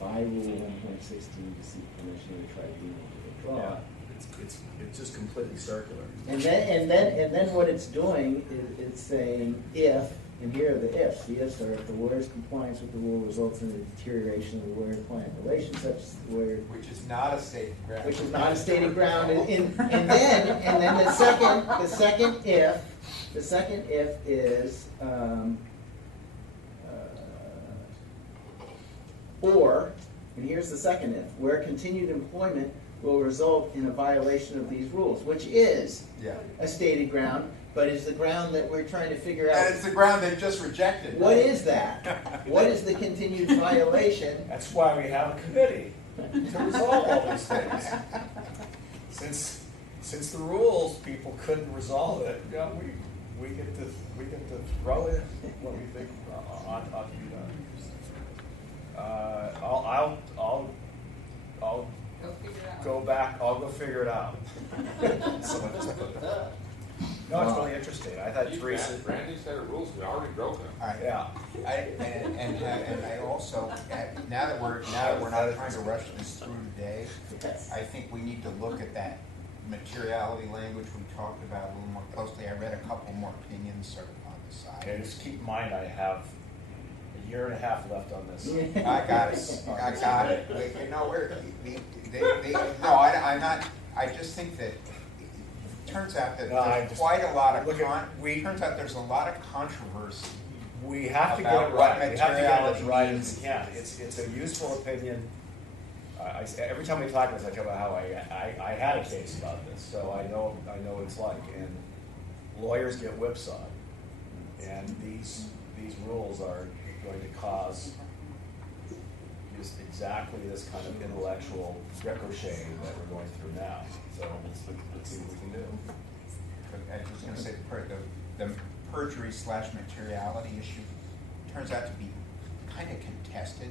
by Rule 1.16 to seek permission of the tribunal to withdraw. Yeah, it's just completely circular. And then what it's doing is it's saying if, and here are the ifs. The ifs are if the lawyer's compliance with the rule results in the deterioration of the lawyer-client relations, such as the lawyer. Which is not a stated ground. Which is not a stated ground. And then the second if is or, and here's the second if, where continued employment will result in a violation of these rules, which is a stated ground, but is the ground that we're trying to figure out. And it's the ground they just rejected. What is that? What is the continued violation? That's why we have a committee to resolve all these things. Since the rules people couldn't resolve it, you know, we get to throw in what we think ought to be done. I'll Go figure it out. go back. I'll go figure it out. Someone just put that. No, it's really interesting. I thought Teresa. Randy set of rules, we already broke them. All right. Yeah. And I also, now that we're not trying to rush this through today, I think we need to look at that materiality language we talked about a little more closely. I read a couple more opinions sort of on the side. Okay, just keep in mind I have a year and a half left on this. I got it. Wait, you know, I'm not, I just think that it turns out that there's quite a lot of, turns out there's a lot of controversy. We have to get about it what right. We have to get it as right as means. we can. It's a useful opinion. Every time we talk about this, I talk about how I had a case about this, so I know what it's like. And lawyers get whipsawed, and these rules are going to cause just exactly this kind of intellectual ricocheting that we're going through now. So let's see what we can do. But I was gonna say, the perjury / materiality issue turns out to be kind of contested.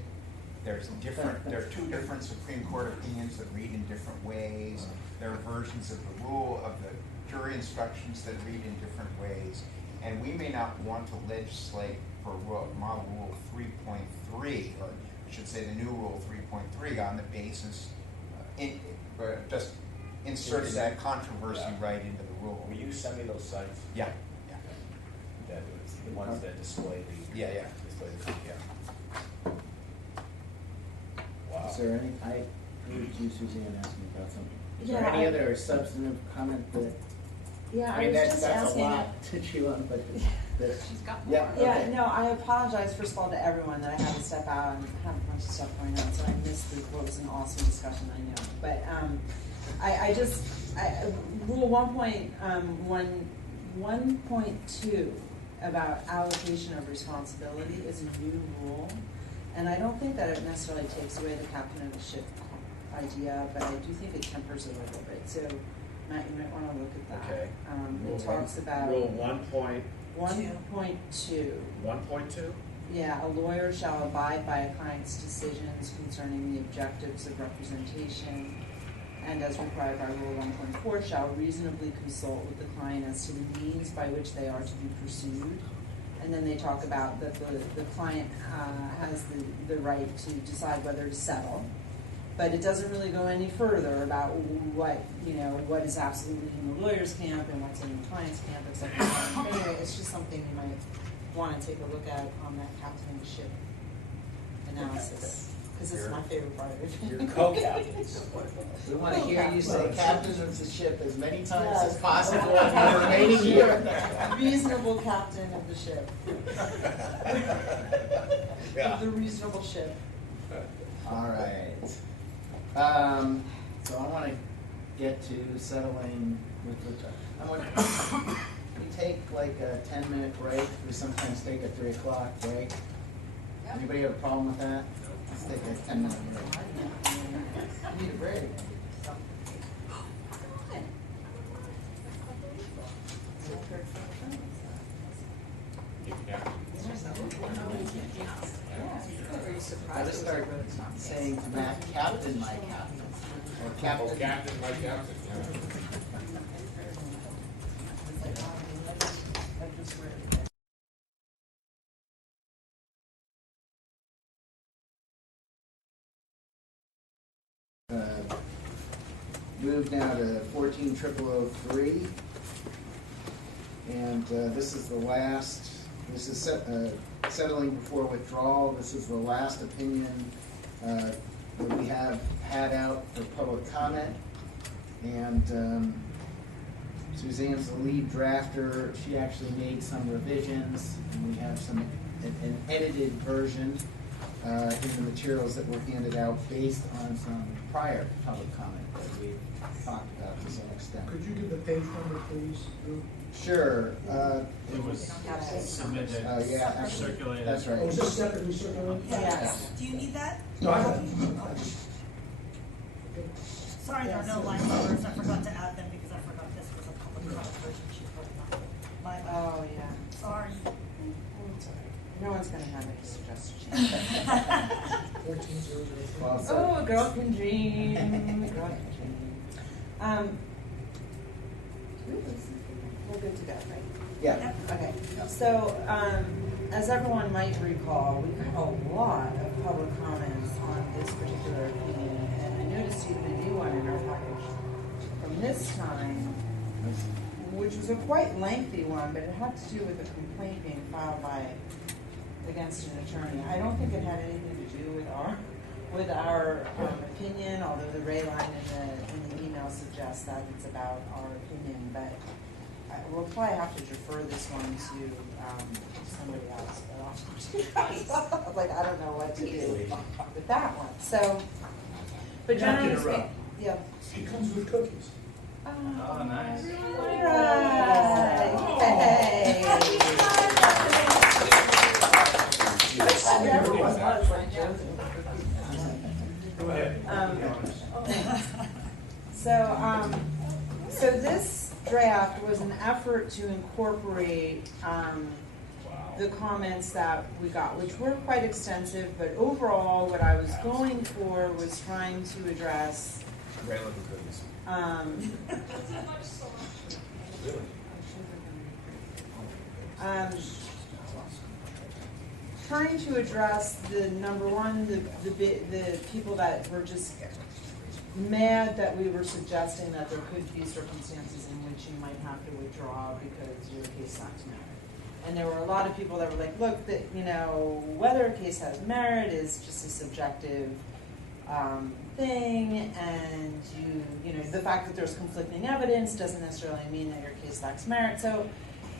There are two different Supreme Court opinions that read in different ways. There are versions of the rule, of the jury instructions that read in different ways. And we may not want to legislate for model rule 3.3, or I should say the new rule 3.3, on the basis, just insert that controversy right into the rule. Will you send me those sites? Yeah. That, the ones that display the. Yeah. Display the, yeah. Wow. Is there any, I heard you, Suzanne, asking about something. Is there Yeah, any other substantive comment that, Yeah, I mean, was just that's a asking. lot to chew on, but that, She's got yeah, more. Yeah, okay. no, I apologize first of all to everyone that I had to step out and have a bunch of stuff going on, so I missed what was an awesome discussion, I know. But rule 1.2 about allocation of responsibility is a new rule, and I don't think that it necessarily takes away the captain of the ship idea, but I do think it tempers it a little bit. So, Matt, you might want to look at that. Okay. It talks about Rule 1.2. 1.2. Yeah, a lawyer shall abide by a client's decisions concerning the objectives of representation, and as required by Rule 1.4, shall reasonably consult with the client as to the means by which they are to be pursued. And then they talk about that the client has the right to decide whether to settle. But it doesn't really go any further about what is absolutely in the lawyer's camp and what's in the client's camp, etc. Anyway, it's just something you might want to take a look at on that captain of the ship analysis, because it's my favorite part of it. Your co-captains. We want to hear you say captain of the ship as many times as Yes. possible in the remaining year. Reasonable captain of the ship. Yeah. The reasonable ship. All right. So I want to get to settling with the, we take like a 10-minute break. We sometimes take a 3 o'clock break. Anybody have a problem with that? Let's take a 10-minute break. Need a break. I just start saying to Matt, Captain, my captain. Or Captain. Captain, my captain, yeah. Move now to 14003. And this is the last, this is settling before withdrawal. This is the last opinion that we have had out for public comment. And Suzanne's the lead drafter. She actually made some revisions, and we have an edited version in the materials that were handed out based on some prior public comment that we've talked about to some extent. Could you give the page number, please, Lou? Sure. It was submitted, yeah, circulated. That's right. Oh, is this separately circulated? Yes. Do you need that? No, I don't. Sorry, there are no line numbers. I forgot to add them because I forgot this was a public comment version. She put it on. My bad. Oh, yeah. Sorry. No one's going to have any suggestions. 14003. Well, so- Oh, a girl can dream. A girl can dream. We're good to go, right? Yeah. Okay. So, as everyone might recall, we got a lot of public comments on this particular opinion, and I noticed even a new one in our package from this time, which was a quite lengthy one, but it had to do with a complaint being filed against an attorney. I don't think it had anything to do with our opinion, although the ray line in the email suggests that it's about our opinion, but we'll probably have to defer this one to somebody else. But I don't know what to do with that one. So, but Not to generally interrupt. speaking, yeah. It comes with cookies. Oh, nice. Everyone was like, Go ahead. So this draft was an effort to incorporate the comments that we got, which were quite extensive, but overall, what I was going for was trying to address trying to address the number one, the people that were just mad that we were suggesting that there could be circumstances in which you might have to withdraw because your case lacks merit. And there were a lot of people that were like, look, that whether a case has merit is just a subjective thing, and the fact that there's conflicting evidence doesn't necessarily mean that your case lacks merit. So,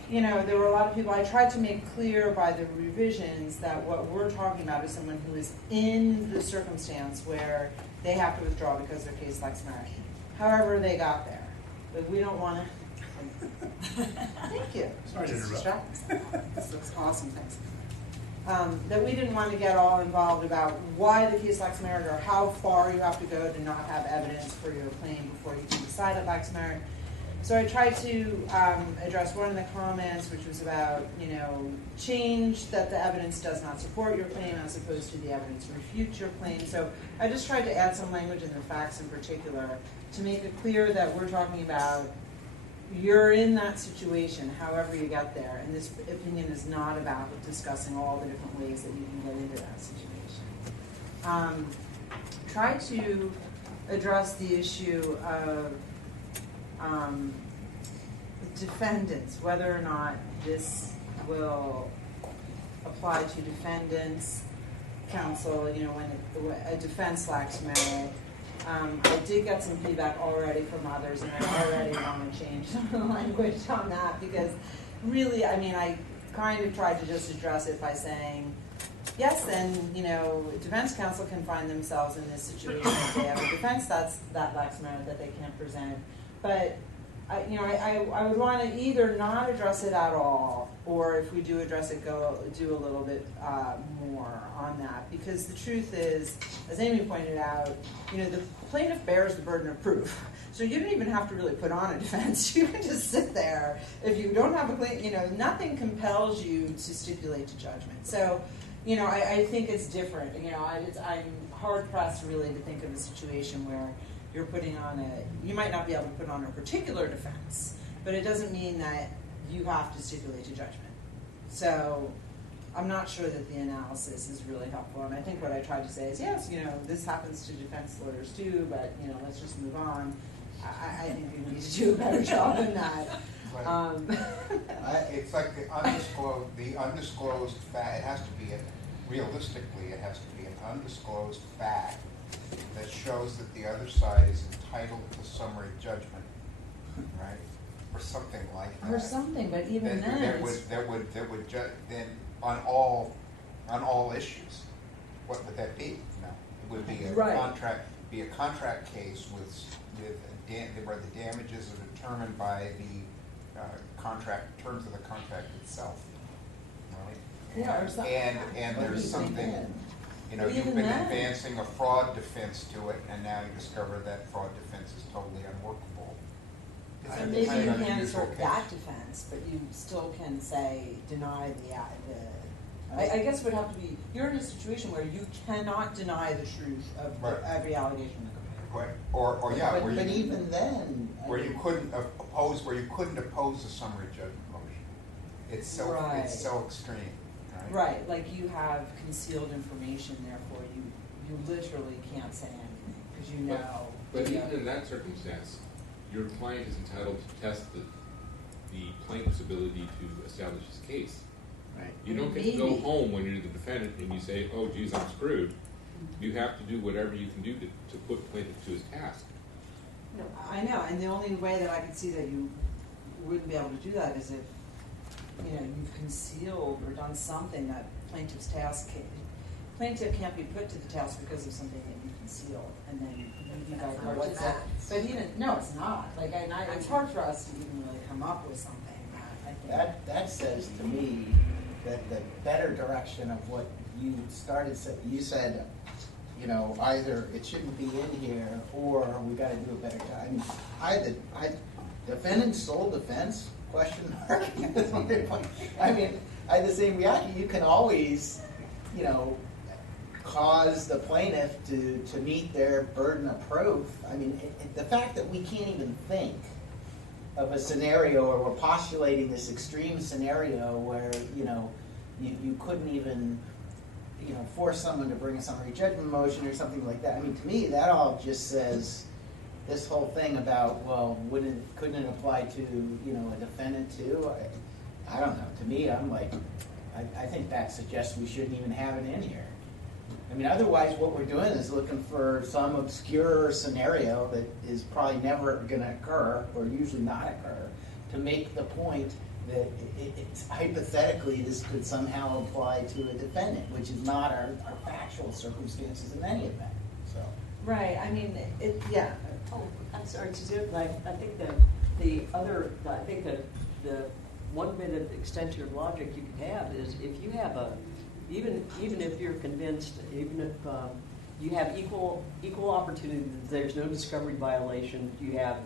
there were a lot of people. I tried to make clear by the revisions that what we're talking about is someone who is in the circumstance where they have to withdraw because their case lacks merit. However, they got there, but we don't want to. Thank you. Sorry to interrupt. This looks awesome, thanks. That we didn't want to get all involved about why the case lacks merit or how far you have to go to not have evidence for your claim before you can decide it lacks merit. So I tried to address one of the comments, which was about, change that the evidence does not support your claim as opposed to the evidence refutes your claim. So I just tried to add some language in the facts in particular to make it clear that we're talking about you're in that situation, however you got there, and this opinion is not about discussing all the different ways that you can get into that situation. Try to address the issue of defendants, whether or not this will apply to defendants, counsel, when a defense lacks merit. I did get some feedback already from others, and I already want to change some of the language on that because really, I kind of tried to just address it by saying, yes, and defense counsel can find themselves in this situation if they have a defense that lacks merit that they can't present. But I would want to either not address it at all, or if we do address it, do a little bit more on that. Because the truth is, as Amy pointed out, the plaintiff bears the burden of proof. So you don't even have to really put on a defense. You can just sit there. If you don't have a claim, nothing compels you to stipulate to judgment. So, I think it's different. I'm hard pressed really to think of a situation where you're putting on you might not be able to put on a particular defense, but it doesn't mean that you have to stipulate to judgment. So I'm not sure that the analysis is really helpful. And I think what I tried to say is, yes, this happens to defense lawyers too, but, let's just move on. I think we need to do a better job than that. It's like the undisclosed fact. It has to be realistically, it has to be an undisclosed fact that shows that the other side is entitled to summary judgment, right, or something like that. Or something, but even then, then on all issues, what would that be? It would be a contract case where the damages are determined by the terms of the contract itself, right? Yeah, or something. And there's something. You've been advancing a fraud defense to it, and now you discover that fraud defense is totally unworkable. So maybe you can't assert that defense, but you still can deny the I guess it would have to be, you're in a situation where you cannot deny the truth of every allegation in the complaint. But even then, where you couldn't oppose a summary judgment motion. It's so extreme. Right, like you have concealed information, therefore you literally can't say anything because you know. But even in that circumstance, your client is entitled to test the plaintiff's ability to establish his case. Right. You don't get to go home when you're the defendant and you say, "Oh, geez, I'm screwed." You have to do whatever you can do to put the plaintiff to his task. No, I know, and the only way that I could see that you wouldn't be able to do that is if you've concealed or done something that plaintiff can't be put to the task because of something that you concealed, and then you guys are what's that? But no, it's not. It's hard for us to even really come up with something that I think that says to me that the better direction of what you started. You said you know, either it shouldn't be in here, or we gotta do a better job. I mean, defendant sole defense, question mark? That's what they put. I mean, I had the same reaction. You can always, you know, cause the plaintiff to meet their burden of proof. I mean, the fact that we can't even think of a scenario, or we're postulating this extreme scenario where, you know, you couldn't even, you know, force someone to bring a summary judgment motion or something like that. I mean, to me, that all just says this whole thing about, well, couldn't it apply to, you know, a defendant too? I don't know. To me, I'm like, I think that suggests we shouldn't even have it in here. I mean, otherwise what we're doing is looking for some obscure scenario that is probably never going to occur, or usually not occur, to make the point that it's hypothetically this could somehow apply to a defendant, which is not our factual circumstances in any event. So. Right, I mean, yeah. Oh, I'm sorry, Suzanne, but I think that the one bit of extension of logic you could have is if you have even if you're convinced, even if you have equal opportunity, there's no discovery violation, you have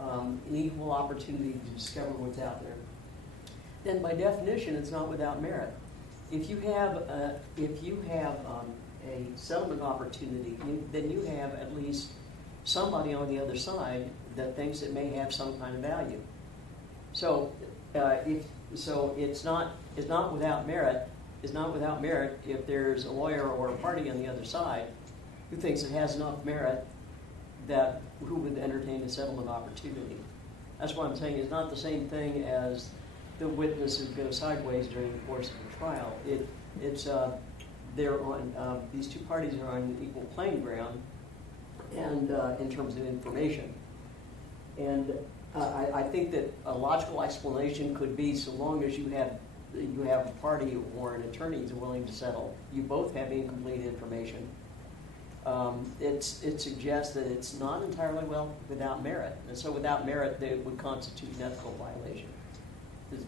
an equal opportunity to discover what's out there, then by definition it's not without merit. If you have a settlement opportunity, then you have at least somebody on the other side that thinks it may have some kind of value. So it's not without merit. It's not without merit if there's a lawyer or a party on the other side who thinks it has enough merit that who would entertain a settlement opportunity. That's what I'm saying. It's not the same thing as the witness who goes sideways during the course of the trial. These two parties are on equal playing ground, and in terms of information. And I think that a logical explanation could be, so long as you have a party or an attorney who's willing to settle, you both have incomplete information. It suggests that it's not entirely without merit, and so without merit, they would constitute an ethical violation. Is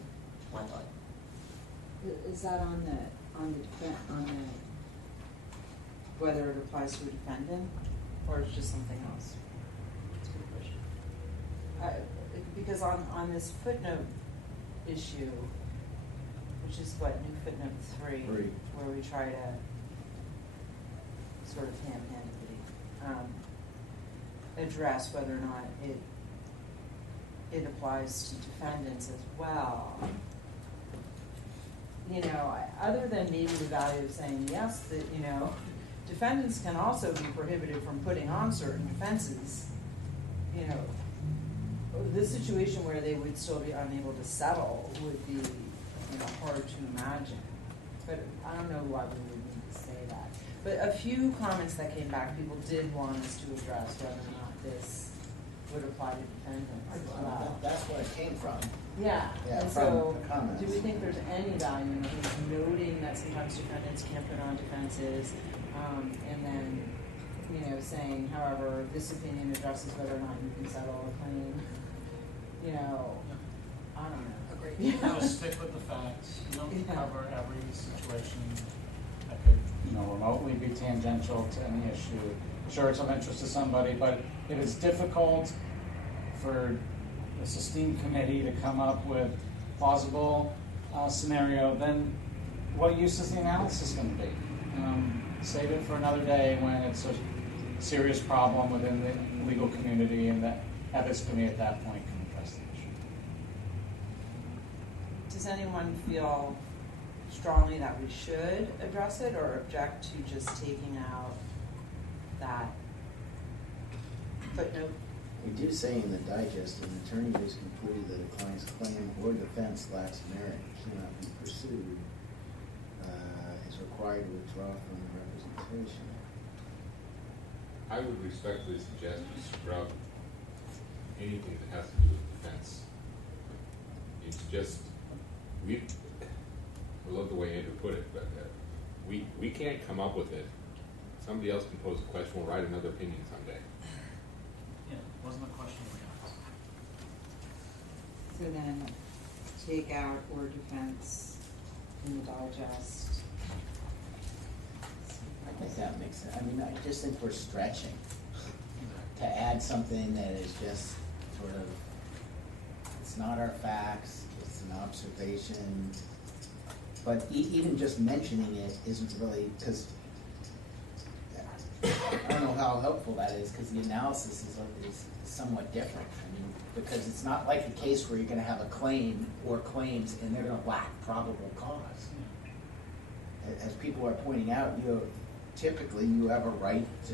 my thought. Is that on the whether it applies to a defendant or it's just something else? That's a good question. Because on this footnote issue, which is what, new footnote 3, where we try to sort of ham-handedly address whether or not it applies to defendants as well. You know, other than maybe the value of saying yes, that, you know, defendants can also be prohibited from putting on certain defenses. You know, this situation where they would still be unable to settle would be, you know, hard to imagine. But I don't know why we would need to say that. But a few comments that came back, people did want us to address whether or not this would apply to defendants as well. That's where it came from. Yeah, Yeah, and from so, the comments. do we think there's any value in at least noting that sometimes defendants can't put on defenses, and then, you know, saying, however, this opinion addresses whether or not you can settle a claim, you know, I don't know. Just stick with the facts. You don't cover every situation That could, you know, remotely be tangential to any issue. Sure, it's of interest to somebody, but if it's difficult for this esteemed committee to come up with plausible scenario, then what use is the analysis going to be? Save it for another day when it's a serious problem within the legal community, and the ethics committee at that point can address the issue. Does anyone feel strongly that we should address it, or object to just taking out that footnote? We do say in the digest, an attorney who has concluded that a client's claim or defense lacks merit cannot be pursued, is required to withdraw from the representation. I would respectfully suggest you scrub anything that has to do with defense. It's just, I love the way Andrew put it, but we can't come up with it. Somebody else can pose a question, we'll write another opinion someday. Yeah, wasn't a question we asked. So then, take out or defense in the digest. think that makes sense. I mean, I just think we're stretching to add something that is just sort of, it's not our facts, it's an observation. But even just mentioning it isn't really, because I don't know how helpful that is, because the analysis is somewhat different. I mean, because it's not like a case where you're gonna have a claim or claims and they're gonna lack probable cause. As people are pointing out, typically you have a right to,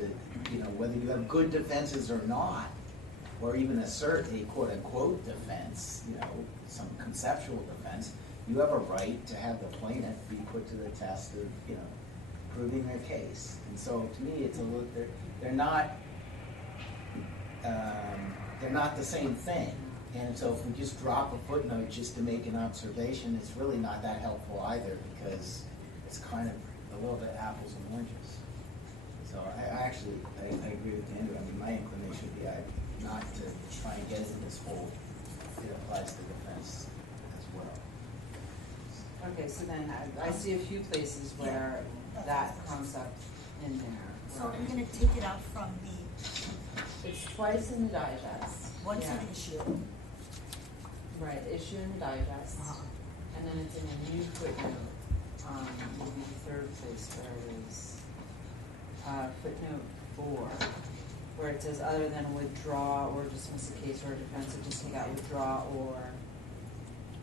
whether you have good defenses or not, or even assert a quote-unquote defense, some conceptual defense, you have a right to have the plaintiff be put to the test of, proving their case. And so to me, it's a little, they're not the same thing. And so if we just drop a footnote just to make an observation, it's really not that helpful either, because it's kind of a little bit apples and oranges. So I agree with Andrew. I mean, my inclination would be not to try and get into this whole, it applies to defense as well. Okay, so then I see a few places where that concept in there. So I'm gonna take it out from the, It's twice in the digest. once Yeah. an issue. Right, issue in the digest. Uh-huh. And then it's in a new footnote, maybe the third place where it is, footnote 4, where it says other than withdraw or dismiss a case or a defense, it just take out withdraw or,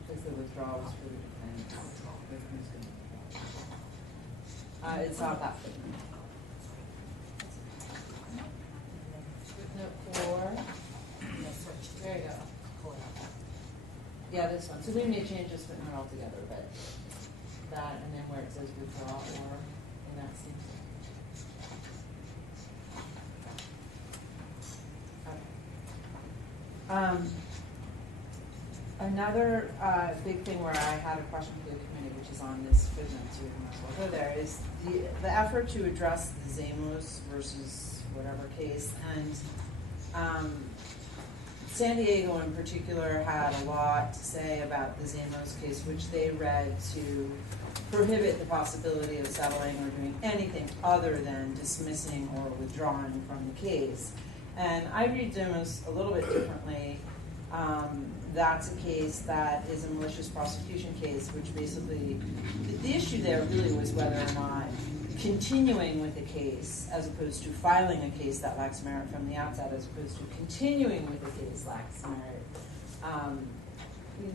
because the withdrawal was for the defense. It's not that footnote. Footnote 4. There you go. Yeah, this one. So we may change this footnote altogether, but that, and then where it says withdraw or, in that same sentence. Another big thing where I had a question for the committee, which is on this footnote, so we might as well go there, is the effort to address the Zamos versus whatever case. And San Diego in particular had a lot to say about the Zamos case, which they read to prohibit the possibility of settling or doing anything other than dismissing or withdrawing from the case. And I read Zamos a little bit differently. That's a case that is a malicious prosecution case, which basically, the issue there really was whether or not continuing with a case, as opposed to filing a case that lacks merit from the outset, as opposed to continuing with a case lacks merit.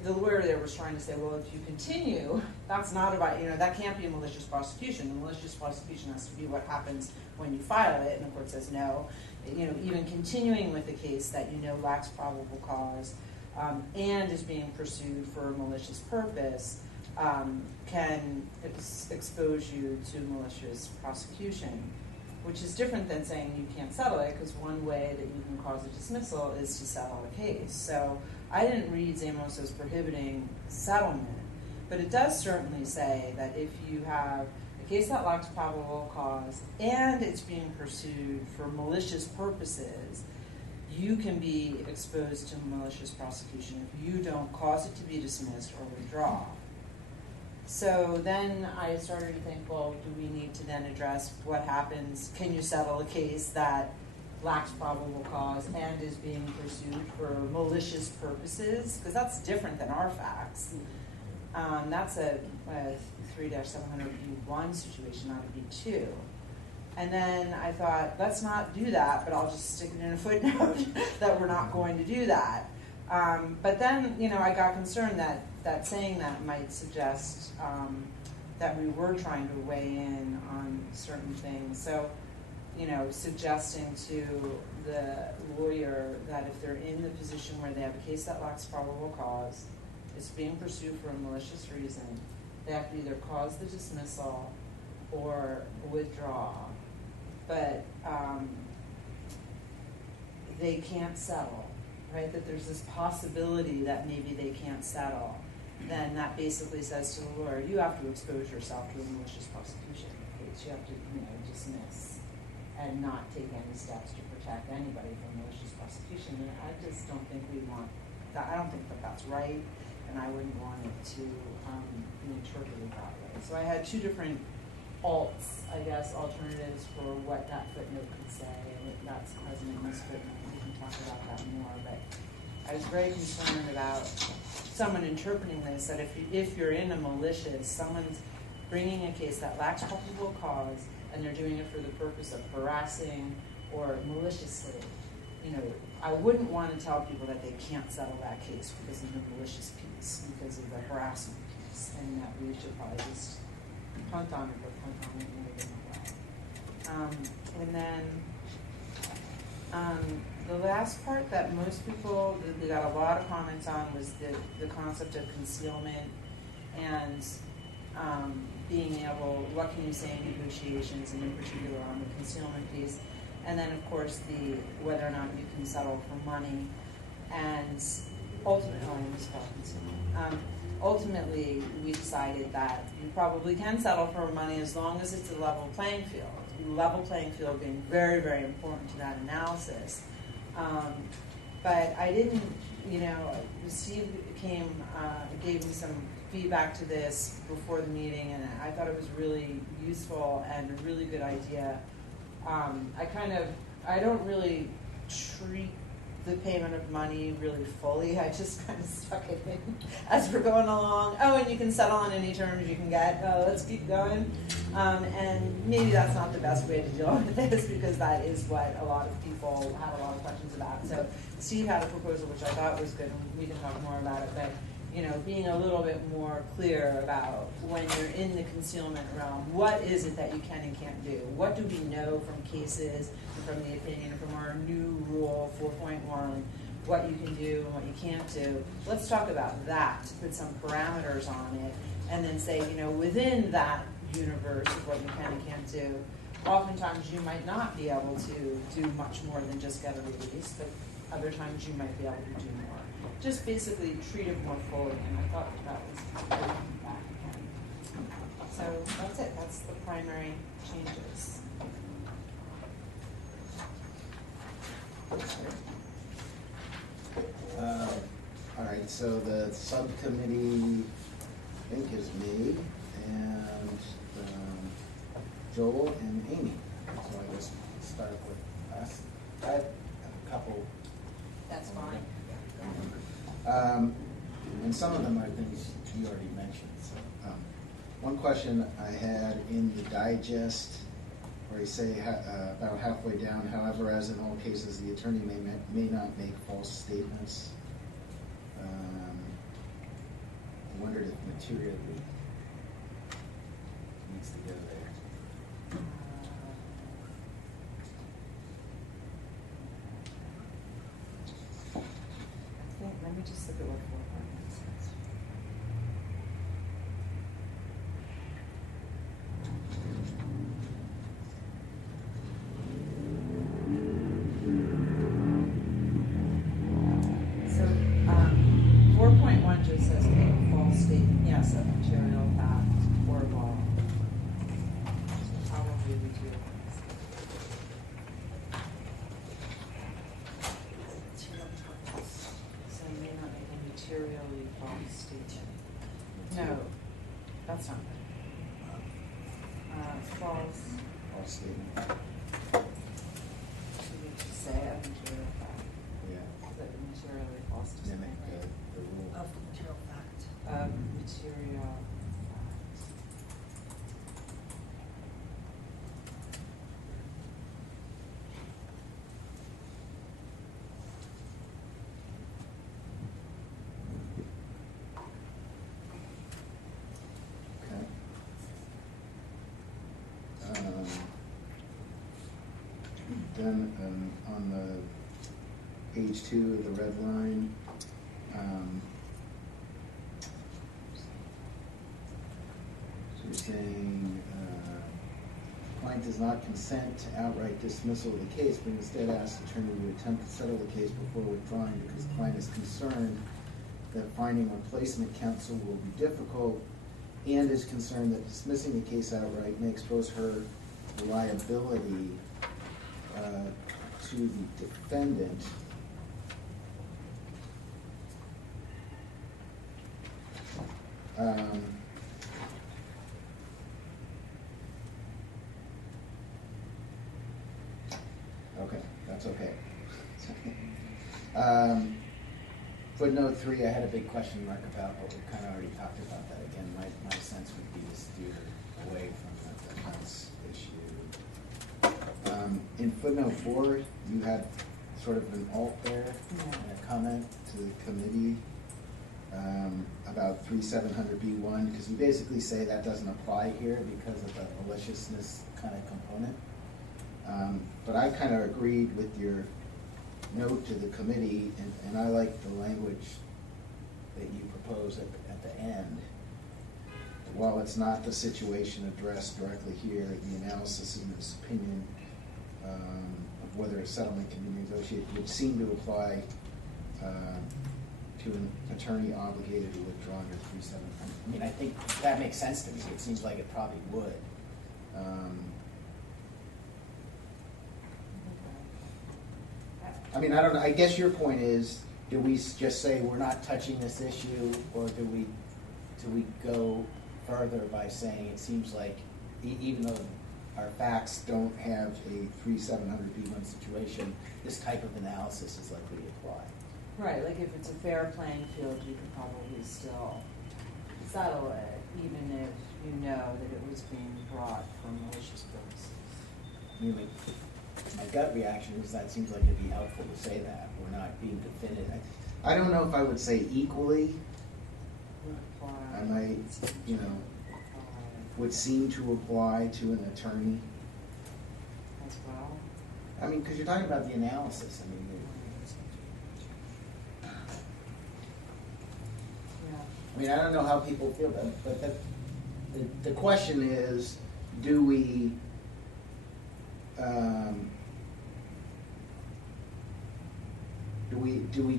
The lawyer there was trying to say, well, if you continue, that's not about, that can't be a malicious prosecution. The malicious prosecution has to be what happens when you file it, and the court says no. Even continuing with a case that lacks probable cause and is being pursued for a malicious purpose can expose you to malicious prosecution, which is different than saying you can't settle it, because one way that you can cause a dismissal is to settle a case. So I didn't read Zamos as prohibiting settlement, but it does certainly say that if you have a case that lacks probable cause and it's being pursued for malicious purposes, you can be exposed to malicious prosecution if you don't cause it to be dismissed or withdraw. So then I started to think, well, do we need to then address what happens? Can you settle a case that lacks probable cause and is being pursued for malicious purposes? Because that's different than our facts. That's a 3-700B1 situation, not a B2. And then I thought, let's not do that, but I'll just stick it in a footnote that we're not going to do that. But then, I got concerned that saying that might suggest that we were trying to weigh in on certain things. So, suggesting to the lawyer that if they're in the position where they have a case that lacks probable cause, it's being pursued for a malicious reason, they have to either cause the dismissal or withdraw. But they can't settle, right? That there's this possibility that maybe they can't settle. Then that basically says to the lawyer, you have to expose yourself to a malicious prosecution case. You have to, dismiss and not take any steps to protect anybody from malicious prosecution. And I just don't think we want that. I don't think that that's right, and I wouldn't want it to be interpreted that way. So I had two different alts, I guess, alternatives for what that footnote could say, and that's present in this footnote. We can talk about that more, but I was very concerned about someone interpreting this, that if you're in a malicious, someone's bringing a case that lacks probable cause, and they're doing it for the purpose of harassing or maliciously, you know, I wouldn't want to tell people that they can't settle that case because of the malicious piece, because of the harassment piece, and that we should probably just punt on it, but punt on it in a different way. And then the last part that most people, we got a lot of comments on, was the concept of concealment and being able, what can you say in negotiations, and in particular on the concealment piece. And then, of course, whether or not you can settle for money. And ultimately, we decided that you probably can settle for money as long as it's a level playing field. Level playing field being very, very important to that analysis. But I didn't, you know, Steve gave me some feedback to this before the meeting, and I thought it was really useful and a really good idea. I don't really treat the payment of money really fully. I just kind of stuck it in as we're going along. Oh, and you can settle on any terms you can get. Let's keep going. And maybe that's not the best way to deal with this, because that is what a lot of people have a lot of questions about. So Steve had a proposal which I thought was good, and we can talk more about it. But you know, being a little bit more clear about when you're in the concealment realm, what is it that you can and can't do? What do we know from cases and from the opinion, from our new rule 4.1, what you can do and what you can't do? Let's talk about that, put some parameters on it, and then say, you know, within that universe of what you can and can't do, oftentimes you might not be able to do much more than just get a release, but other times you might be able to do more. Just basically treat it more fully, and I thought that was good feedback again. So that's it. That's the primary changes. All right, so the subcommittee, I think, is me and Joel and Amy. So I guess start with us. I have a couple. That's fine. And some of them are things you already mentioned. So, one question I had in the digest, where you say about halfway down, however, as in all cases, the attorney may not make false statements. I wondered if materially needs to go there. Let me just look at what 4.1 says. So 4.1 just says make a false statement, yes, of material fact or law. So probably we do. So you may not make a materially false statement. No, that's not good. False. False statement. So you just say a material fact. Yeah. But materially false Mimic statement. the rule. Of the material fact. Material fact. Then on the page 2 of the red line, so you're saying client does not consent to outright dismissal of the case, but instead asks the attorney to attempt to settle the case before withdrawing because the client is concerned that finding replacement counsel will be difficult and is concerned that dismissing the case outright may expose her liability to the defendant. Footnote 3, I had a big question mark about, but we kind of already talked about that again. My sense would be to steer away from the house issue. In footnote 4, you had sort of an alt there, and a comment to the committee about 3700B1, because you basically say that doesn't apply here because of the maliciousness kind of component. But I kind of agreed with your note to the committee, and I like the language that you propose at the end. While it's not the situation addressed directly here, the analysis in this opinion of whether a settlement can be negotiated would seem to apply to an attorney obligated to withdraw under 3700. I mean, I think that makes sense to me. It seems like it probably would. I mean, I don't know. I guess your point is, do we just say we're not touching this issue, or do we go further by saying it seems like even though our facts don't have a 3700B1 situation, this type of analysis is likely to apply? Right, like if it's a fair playing field, you could probably still settle it, even if you know that it was being brought for malicious purposes. I mean, my gut reaction is that seems like it'd be helpful to say that. We're not being definitive. I don't know if I would say equally. I might, would seem to apply to an attorney. As well? I mean, because you're talking about the analysis. I mean, I don't know how people feel about it, but the question is, do we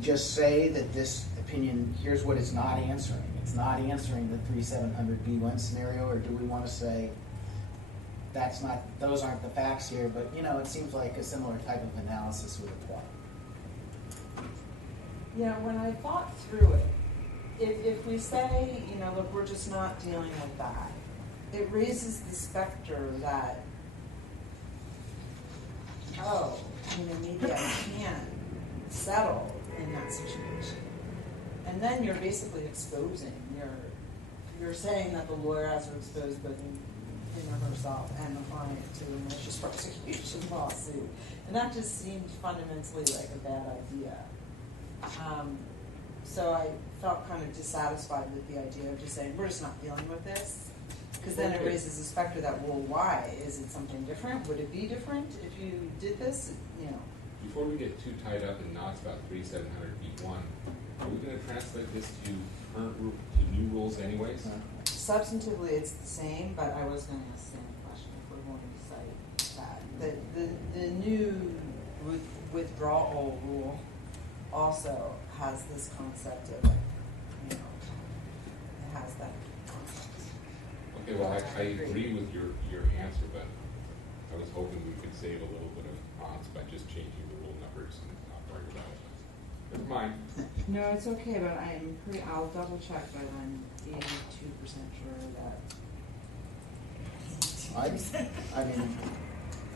just say that this opinion, here's what it's not answering? It's not answering the 3700B1 scenario, or do we want to say that's not, those aren't the facts here, but it seems like a similar type of analysis would apply. When I thought through it, if we say, look, we're just not dealing with that, it raises the specter that, maybe I can settle in that situation. And then you're basically exposing, you're saying that the lawyer has to expose both him or herself and the client to a malicious prosecution lawsuit. And that just seemed fundamentally like a bad idea. So I felt kind of dissatisfied with the idea of just saying, we're just not dealing with this. Because then it raises a specter that, well, why? Is it something different? Would it be different if you did this? Before we get too tied up in knots about 3700B1, are we going to translate this to new rules anyways? Substantively, it's the same, but I was going to ask the same question if we're going to cite that. The new withdrawal rule also has this concept of, it has that concept. Okay, well, I agree with your answer, but I was hoping we could save a little bit of odds by just changing the rule numbers and not worry about it. Never mind. No, it's okay, but I'll double check, but I'm 82% sure that. I mean,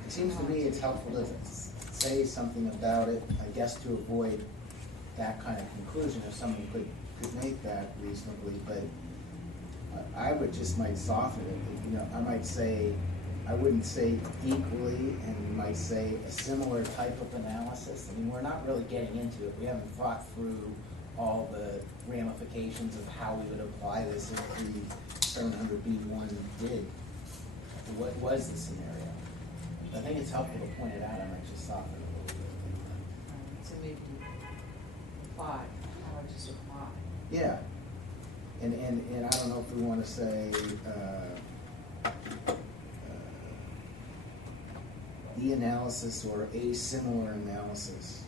it seems to me it's helpful to say something about it, I guess, to avoid that kind of conclusion if someone could make that reasonably, but I would just might soften it. I might say, I wouldn't say equally, and might say a similar type of analysis. I mean, we're not really getting into it. We haven't thought through all the ramifications of how we would apply this if the 700B1 did. What was the scenario? I think it's helpful to point it out. I might just soften it a little bit. So maybe apply. How about just apply? Yeah. And I don't know if we want to say the analysis or a similar analysis.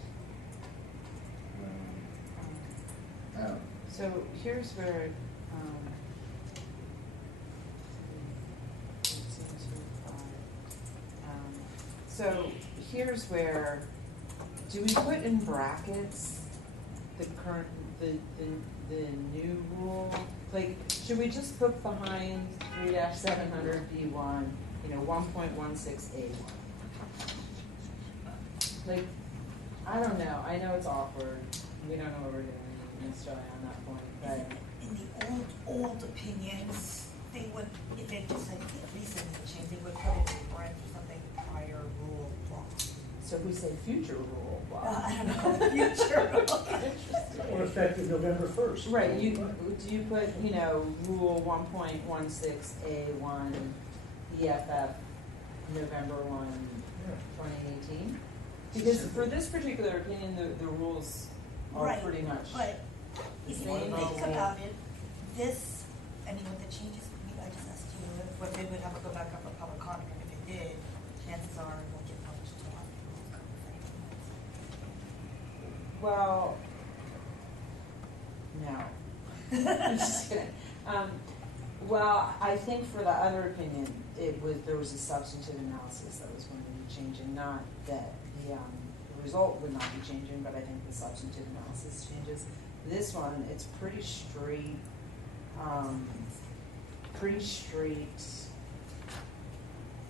I don't know. So here's where so here's where, do we put in brackets the current, the new rule? Like, should we just put behind 3-700B1, 1.16A1? Like, I don't know. I know it's awkward. We don't know what we're doing. against Joey on that point, but. In the old opinions, they would, if it just said recently changed, they would put it in Brent or something prior rule law. So if we say future rule, I don't know, future. Or effective November 1st. Right, do you put, rule 1.16A1 EFF November 1, 2018? Because for this particular opinion, the rules are Right, pretty much but if you same. think about it, this, with the changes, I just asked you if what they would have to go back up for public comment, and if it did, chances are it won't get published until after the rules come. Well, no. I'm just kidding. Well, I think for the other opinion, there was a substantive analysis that was going to be changing, not that the result would not be changing, but I think the substantive analysis changes. This one, it's pretty straight,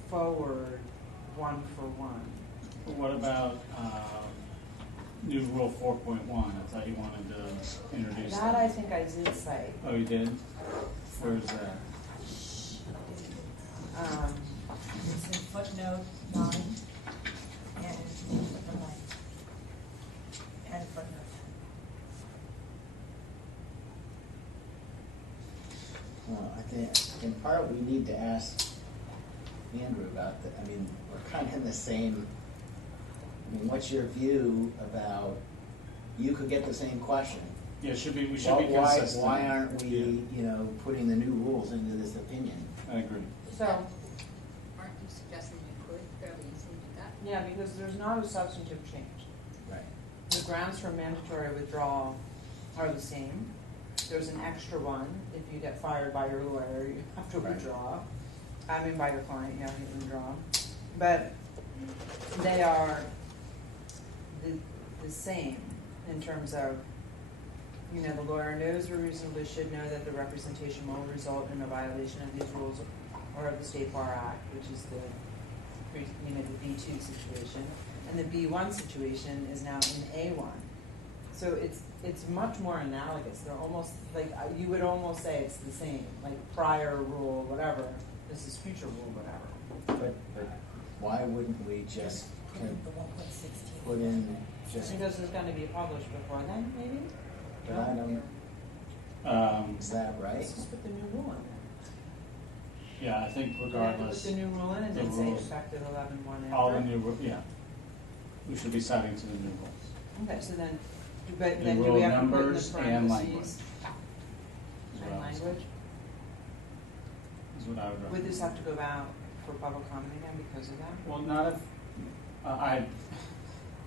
forward, one for one. What about new rule 4.1? I thought you wanted to introduce That I think I did cite. Oh, you did? Where's that? It's in footnote 9 and footnote 9 and footnote 10. Well, I think in part we need to ask Andrew about that. We're kind of in the same, what's your view about, you could get the same question. Yeah, we should be consistent. Why aren't we, putting the new rules into this opinion? I agree. So, Aren't you suggesting you could fairly easily do that? yeah, because there's not a substantive change. Right. The grounds for mandatory withdrawal are the same. There's an extra one. If you get fired by your lawyer, you have to Right. withdraw. By your client, you have to withdraw. But they are the same in terms of, the lawyer knows or reasonably should know that the representation will result in a violation of these rules or of the State Bar Act, which is the B2 situation. And the B1 situation is now in A1. So it's much more analogous. They're almost, you would almost say it's the same, like prior rule, whatever. This is future rule, whatever. But why wouldn't we just Put in the 1.16. put in just, Because it's going to be published before then, maybe? but I don't, is that right? Let's just put the new rule in there. Yeah, I think Put regardless. the new rule in and the then say rules- effective 11/1 after. All the new, yeah. We should be citing to the new rules. Okay, so then, but The then do rule we have to put in the numbers and language. parentheses Is what and I was- language? Is what I would recommend. Would this have to go out for public comment again because of that? Well, not if,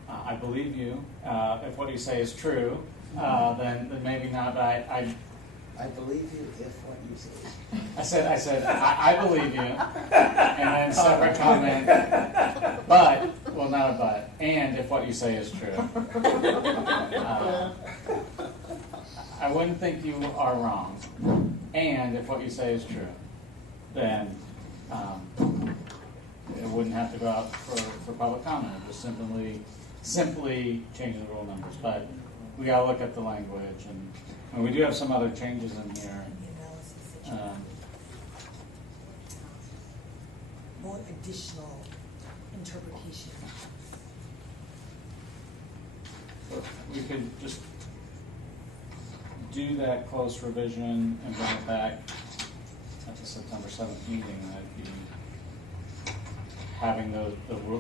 I believe you. If what you say is true, then maybe not, but I believe you if what you say. I said, I believe you, and then separate comment, but, well, not a but, and if what you say is true. I wouldn't think you are wrong, and if what you say is true, then it wouldn't have to go out for public comment. It would just simply change the rule numbers, but we gotta look at the language, and we do have some other changes in here. The analysis. More additional interpretation. We could just do that close revision and bring it back at the September 7th meeting, and I'd be having the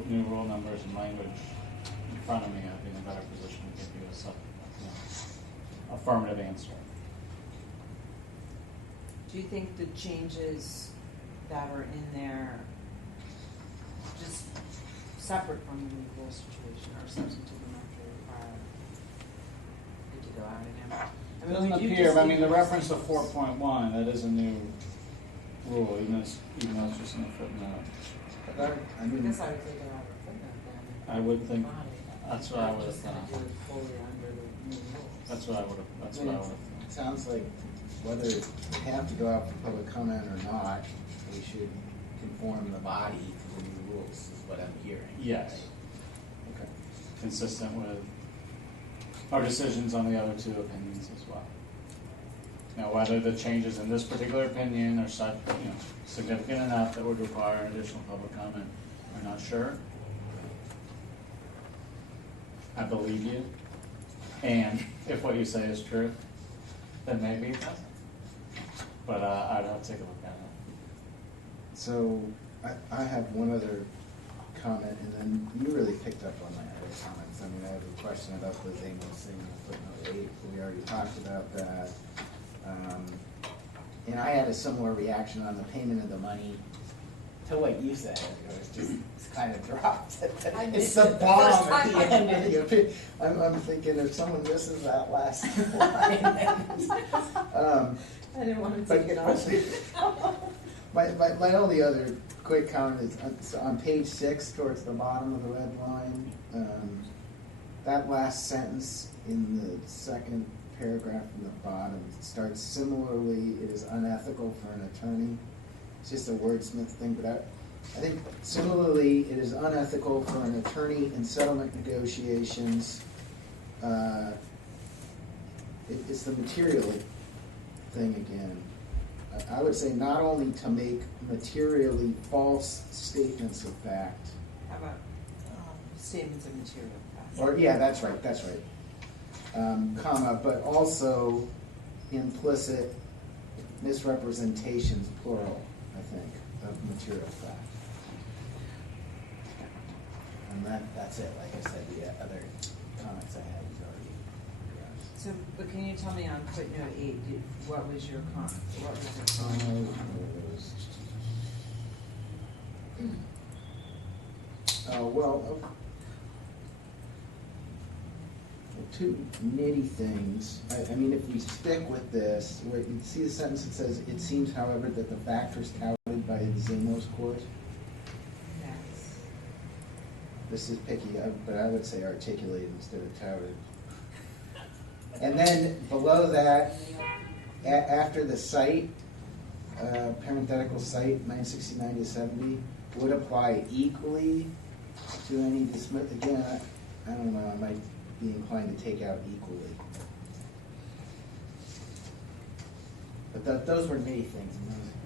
new rule numbers and language in front of me. I'd be in a better position to give you a affirmative answer. Do you think the changes that are in there, just separate from the legal situation, are substantive enough to require it to go out again? It doesn't appear, the reference to 4.1, that is a new rule, even though it's just in a footnote. I guess I would take it out of the footnote then. I would think, Body. that's what I would have Just gonna thought. do it fully under the new rules. That's what I would have. It sounds like whether we have to go out for public comment or not, we should conform the body to the new rules, is what I'm hearing. Yes. Okay. Consistent with our decisions on the other two opinions as well. Now, whether the changes in this particular opinion are such, significant enough that would require additional public comment, we're not sure. I believe you, and if what you say is true, then maybe it doesn't. But I'd have to take a look at it. So I have one other comment, and then you really picked up on my other comments. I mean, I have a question about the Zamos thing in footnote 8. We already talked about that. And I had a similar reaction on the payment of the money to what you said. It was just, it's kind of dropped. It's the bomb at the end of the opinion. I'm thinking if someone misses that last line. I didn't want to take it off. My only other quick comment is on page 6 towards the bottom of the red line. That last sentence in the second paragraph from the bottom starts similarly, it is unethical for an attorney. It's just a wordsmith thing, but I think similarly, it is unethical for an attorney in settlement negotiations. It's the material thing again. I would say not only to make materially false statements of fact. How about statements of material fact? Or, yeah, that's right. Comma, but also implicit misrepresentations, plural, I think, of material fact. And that's it. Like I said, the other comments I had was already addressed. So, but can you tell me on footnote 8, what was your comment? Two nitty things. I mean, if we stick with this, where you see the sentence that says, it seems, however, that the factors touted by the Zamos court. Yes. This is picky, but I would say articulated instead of touted. And then below that, after the cite, parenthetical cite 969 to 70 would apply equally to any dismiss. Again, I don't know. I might be inclined to take out equally. But those were nitty things.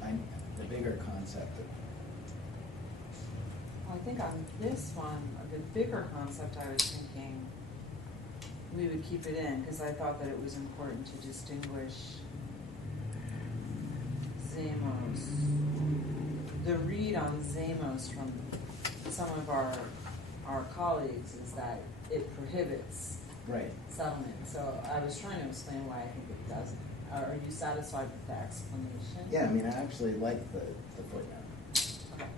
And the bigger concept. Well, I think on this one, the bigger concept, I was thinking we would keep it in because I thought that it was important to distinguish Zamos. The read on Zamos from some of our colleagues is that it prohibits settlement. So I was trying to explain why I think it doesn't. Are you satisfied with the explanation? Yeah, I mean, I actually like the footnote. Okay.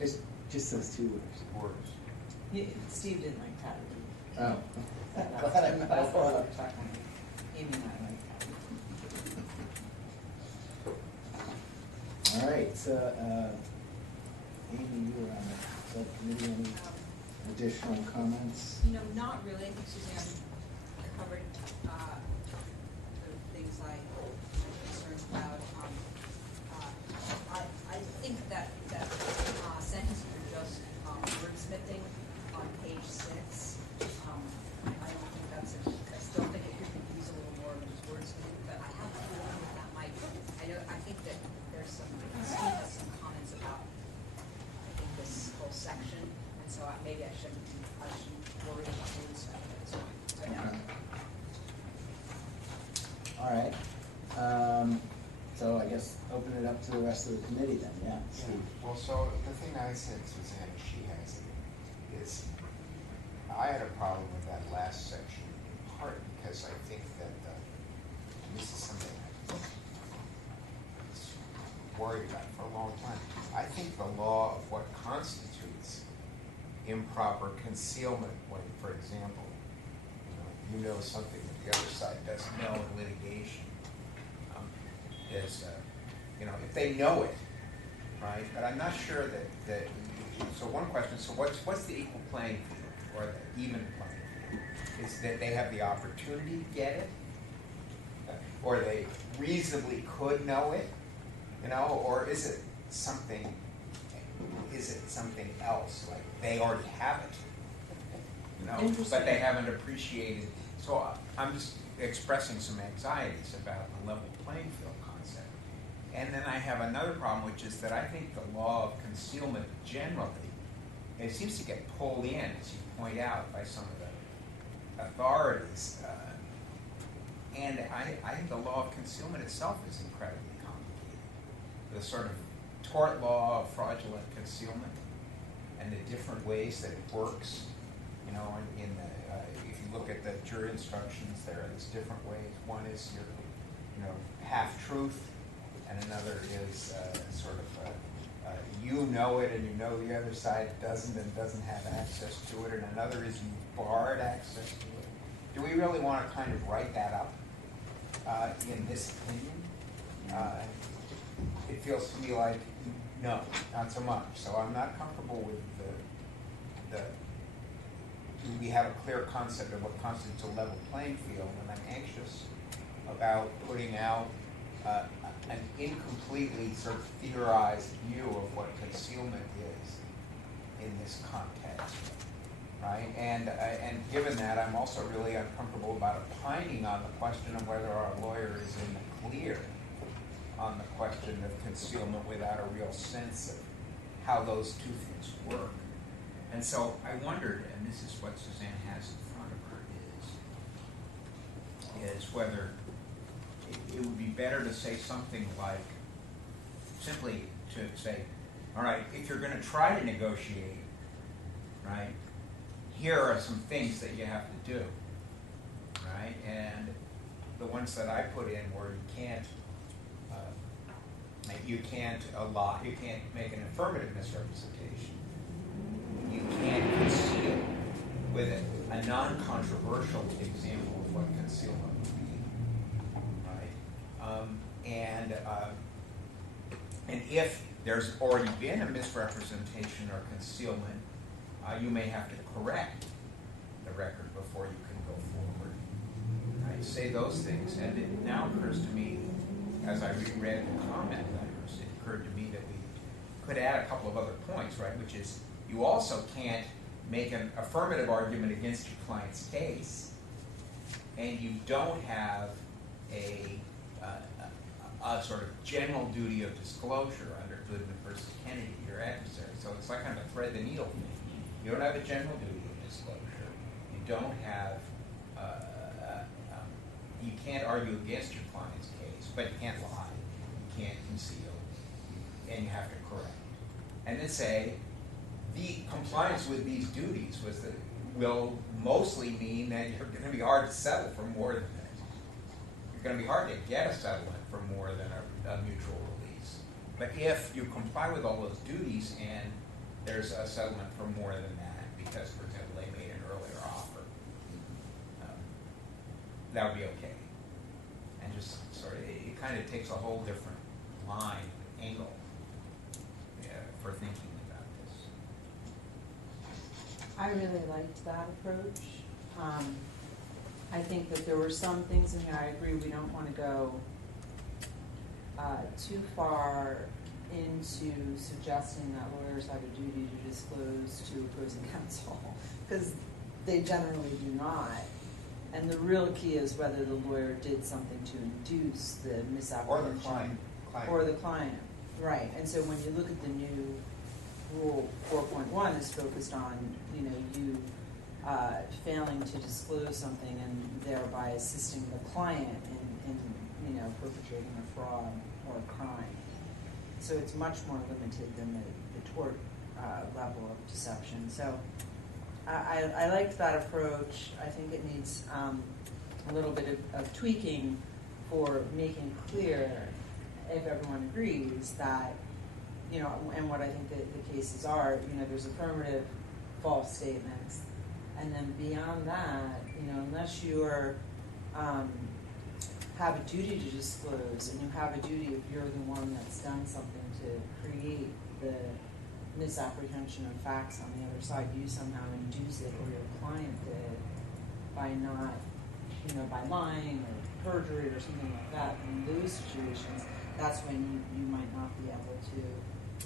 It's just those two words. Steve didn't like that. Oh. Glad I'm not That's what alone. we're talking. Amy and I like that. All right, so Amy, you were on the subcommittee. Any additional comments? Not really. I think Suzanne covered the things I'm concerned about. I think that sentence you're just wordsmithing on page 6, I don't think I still think it could be used a little more than just wordsmithing, but I have a feeling that might, I think that there's some comments about, I think, this whole section, and so maybe I shouldn't worry about wordsmithing. So I know. All right. So I guess open it up to the rest of the committee then, yeah. Steve. Well, so the thing I said, Suzanne, she has it, is I had a problem with that last section in part because I think that, and this is something I was worried about for a long time. I think the law of what constitutes improper concealment when, for example, you know something that the other side doesn't know in litigation, is, if they know it, right? But I'm not sure that so one question, so what's the equal playing field or the even playing field? Is that they have the opportunity to get it? Or they reasonably could know it? Or is it something else, like they already have it? know, but Interesting. they haven't appreciated. So I'm just expressing some anxieties about the level playing field concept. And then I have another problem, which is that I think the law of concealment generally, it seems to get pulled in, as you point out, by some of the authorities. And I think the law of concealment itself is incredibly complicated. The sort of tort law of fraudulent concealment and the different ways that it works. You know, in the, if you look at the jury instructions, there's different ways. One is your, you know, half-truth, and another is sort of you know it and you know the other side doesn't and doesn't have access to it, and another is you barred access to it. Do we really want to kind of write that up in this opinion? It feels to me like no, not so much. So I'm not comfortable with the do we have a clear concept of what constitutes a level playing field, and I'm anxious about putting out an incompletely sort of theorized view of what concealment is in this context, right? And given that, I'm also really uncomfortable about opining on the question of whether our lawyer is in the clear on the question of concealment without a real sense of how those two things work. And so I wondered, and this is what Suzanne has in front of her, is whether it would be better to say something like, simply to say, all right, if you're going to try to negotiate, right, here are some things that you have to do, right? And the ones that I put in where you can't make an affirmative misrepresentation. You can't conceal with it a non-controversial example of what concealment would be, right? And if there's already been a misrepresentation or concealment, you may have to correct the record before you can go forward. Right? Say those things, and it now occurs to me, as I reread the comment letters, it occurred to me that we could add a couple of other points, right? Which is, you also can't make an affirmative argument against your client's case, and you don't have a sort of general duty of disclosure under Goodman versus Kennedy, your adversary. So it's like kind of a thread the needle thing. You don't have a general duty of disclosure. You don't have, you can't argue against your client's case, but you can't lie, you can't conceal, and you have to correct. And then say, the compliance with these duties will mostly mean that you're going to be hard to settle for more than that. You're going to be hard to get a settlement for more than a mutual release. But if you comply with all those duties and there's a settlement for more than that, because, for example, they made an earlier offer, that would be okay. And just sort of, it kind of takes a whole different line, angle for thinking about this. I really liked that approach. I think that there were some things in here, I agree, we don't want to go too far into suggesting that lawyers have a duty to disclose to opposing counsel, because they generally do not. And the real key is whether the lawyer did something to induce the misapprehension. Or the client. Or the client, right. And so when you look at the new Rule 4.1 is focused on, you failing to disclose something and thereby assisting the client in perpetrating a fraud or a crime. So it's much more limited than the tort level of deception. So I liked that approach. I think it needs a little bit of tweaking for making clear, if everyone agrees, that, and what I think the cases are, there's affirmative false statements. And then beyond that, unless you're have a duty to disclose, and you have a duty if you're the one that's done something to create the misapprehension of facts on the other side, you somehow induce it, or your client did, by not, by lying or perjury or something like that. In those situations, that's when you might not be able to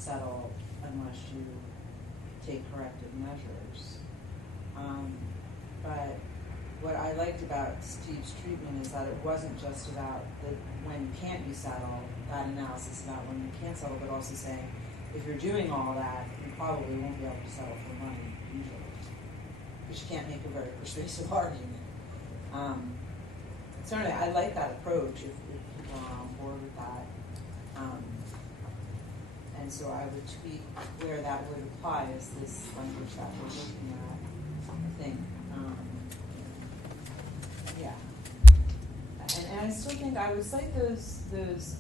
settle unless you take corrective measures. but what I liked about Steve's treatment is that it wasn't just about the when can't you settle, that analysis about when you can't settle, but also saying if you're doing all that, you probably won't be able to settle for money usually, because you can't make a very persuasive argument. So anyway, I like that approach if people are on board with that. And so I would tweak where that would apply as this language that we're looking at, I think. Yeah. And I still think I would cite those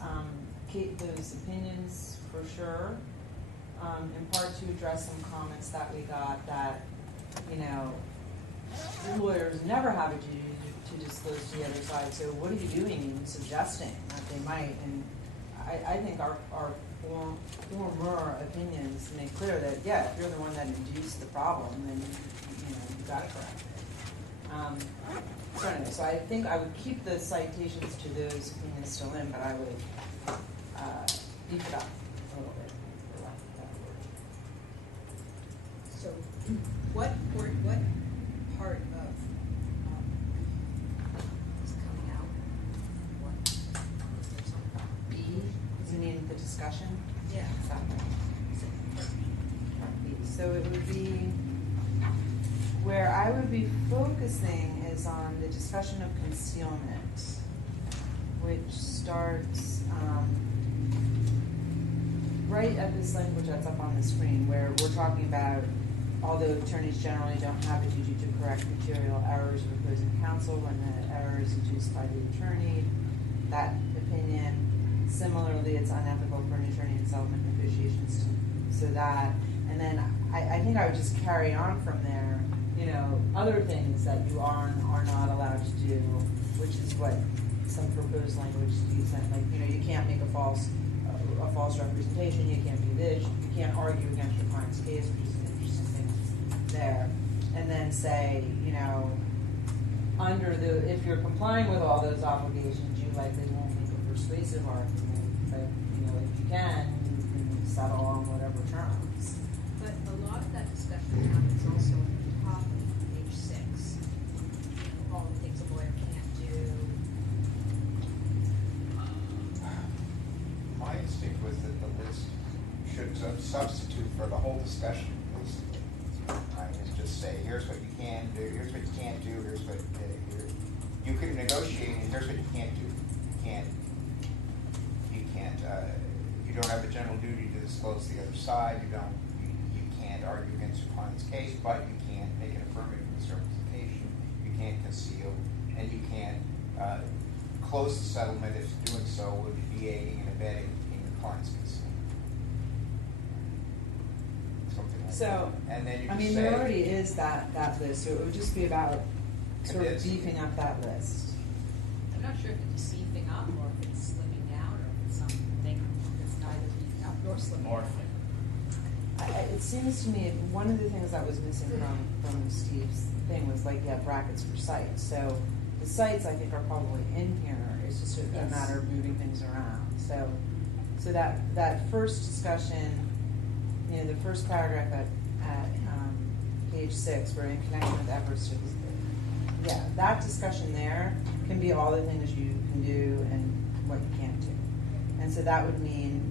opinions for sure, in part to address some comments that we got that, you know, lawyers never have a duty to disclose to the other side, so what are you doing even suggesting that they might? And I think our former opinions make clear that, yeah, if you're the one that induced the problem, then you got to correct it. So anyway, so I think I would keep the citations to those opinions still in, but I would beef it up a little bit, for lack of that word. So what part of is coming out? What? Is there something? B? Does it mean the discussion? Yeah. So it would be, where I would be focusing is on the discussion of concealment, which starts right at this language that's up on the screen, where we're talking about, although attorneys generally don't have a duty to correct material errors of opposing counsel when the error is induced by the attorney, that opinion. Similarly, it's unethical for an attorney in settlement negotiations. So that, and then I think I would just carry on from there. You know, other things that you are not allowed to do, which is what some proposed language Steve said. Like, you know, you can't make a false representation. You can't do this. You can't argue against your client's case, which is an interesting thing there. And then say, you know, if you're complying with all those obligations, you likely won't make a persuasive argument. But you know, if you can settle on whatever terms. But a lot of that discussion happens also at the top of page 6. All the things a lawyer can't do. My instinct was that the list should substitute for the whole discussion, basically. Right, and just say, here's what you can do, here's what you can't do, here's what you can negotiate, and here's what you can't do. You don't have a general duty to disclose the other side. You can't argue against your client's case, but you can't make an affirmative misrepresentation. You can't conceal, and you can't close the settlement if doing so would be aiding and abetting in your client's concealment. Something like So, that. And then you I can mean, say, there already is that list, so it would just be about sort of beefing up that list. I'm not sure if it's beefing up or if it's slimming down or if it's something that's neither beefing up nor slimming down. It seems to me one of the things that was missing from Steve's thing was like, yeah, brackets for sites. So the sites I think are probably in here. It's just a matter of moving things around. So that first discussion, you know, the first paragraph at page 6, where in connection with efforts to, yeah, that discussion there can be all the things you can do and what you can't do. And so that would mean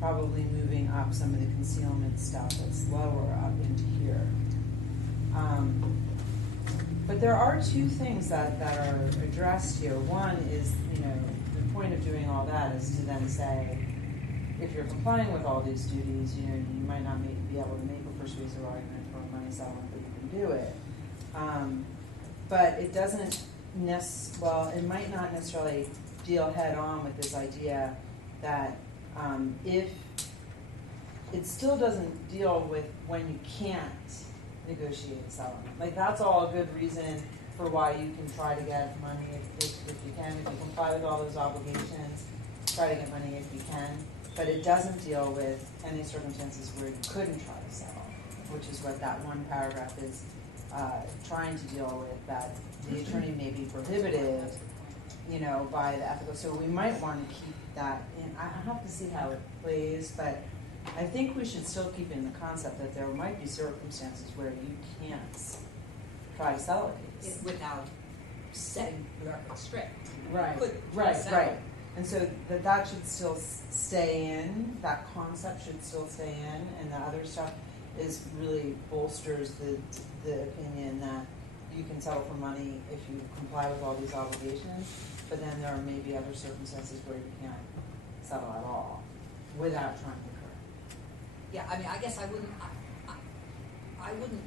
probably moving up some of the concealment stuff that's lower up into here. But there are two things that are addressed here. One is, you know, the point of doing all that is to then say, if you're complying with all these duties, you know, you might not be able to make a persuasive argument for a money settlement, but you can do it. But it doesn't it might not necessarily deal head on with this idea that if it still doesn't deal with when you can't negotiate a settlement. Like, that's all a good reason for why you can try to get money if you can. If you comply with all those obligations, try to get money if you can. But it doesn't deal with any circumstances where you couldn't try to settle, which is what that one paragraph is trying to deal with, that the attorney may be prohibited, you know, by the ethical. So we might want to keep that in. I have to see how it plays, but I think we should still keep in the concept that there might be circumstances where you can't try to settle a case. Without setting the record straight. Right, Could right, settle. right. And so that should still stay in, that concept should still stay in, and the other stuff is really bolsters the opinion that you can settle for money if you comply with all these obligations, but then there may be other circumstances where you can't settle at all without trying to incur. Yeah, I mean, I guess I wouldn't, when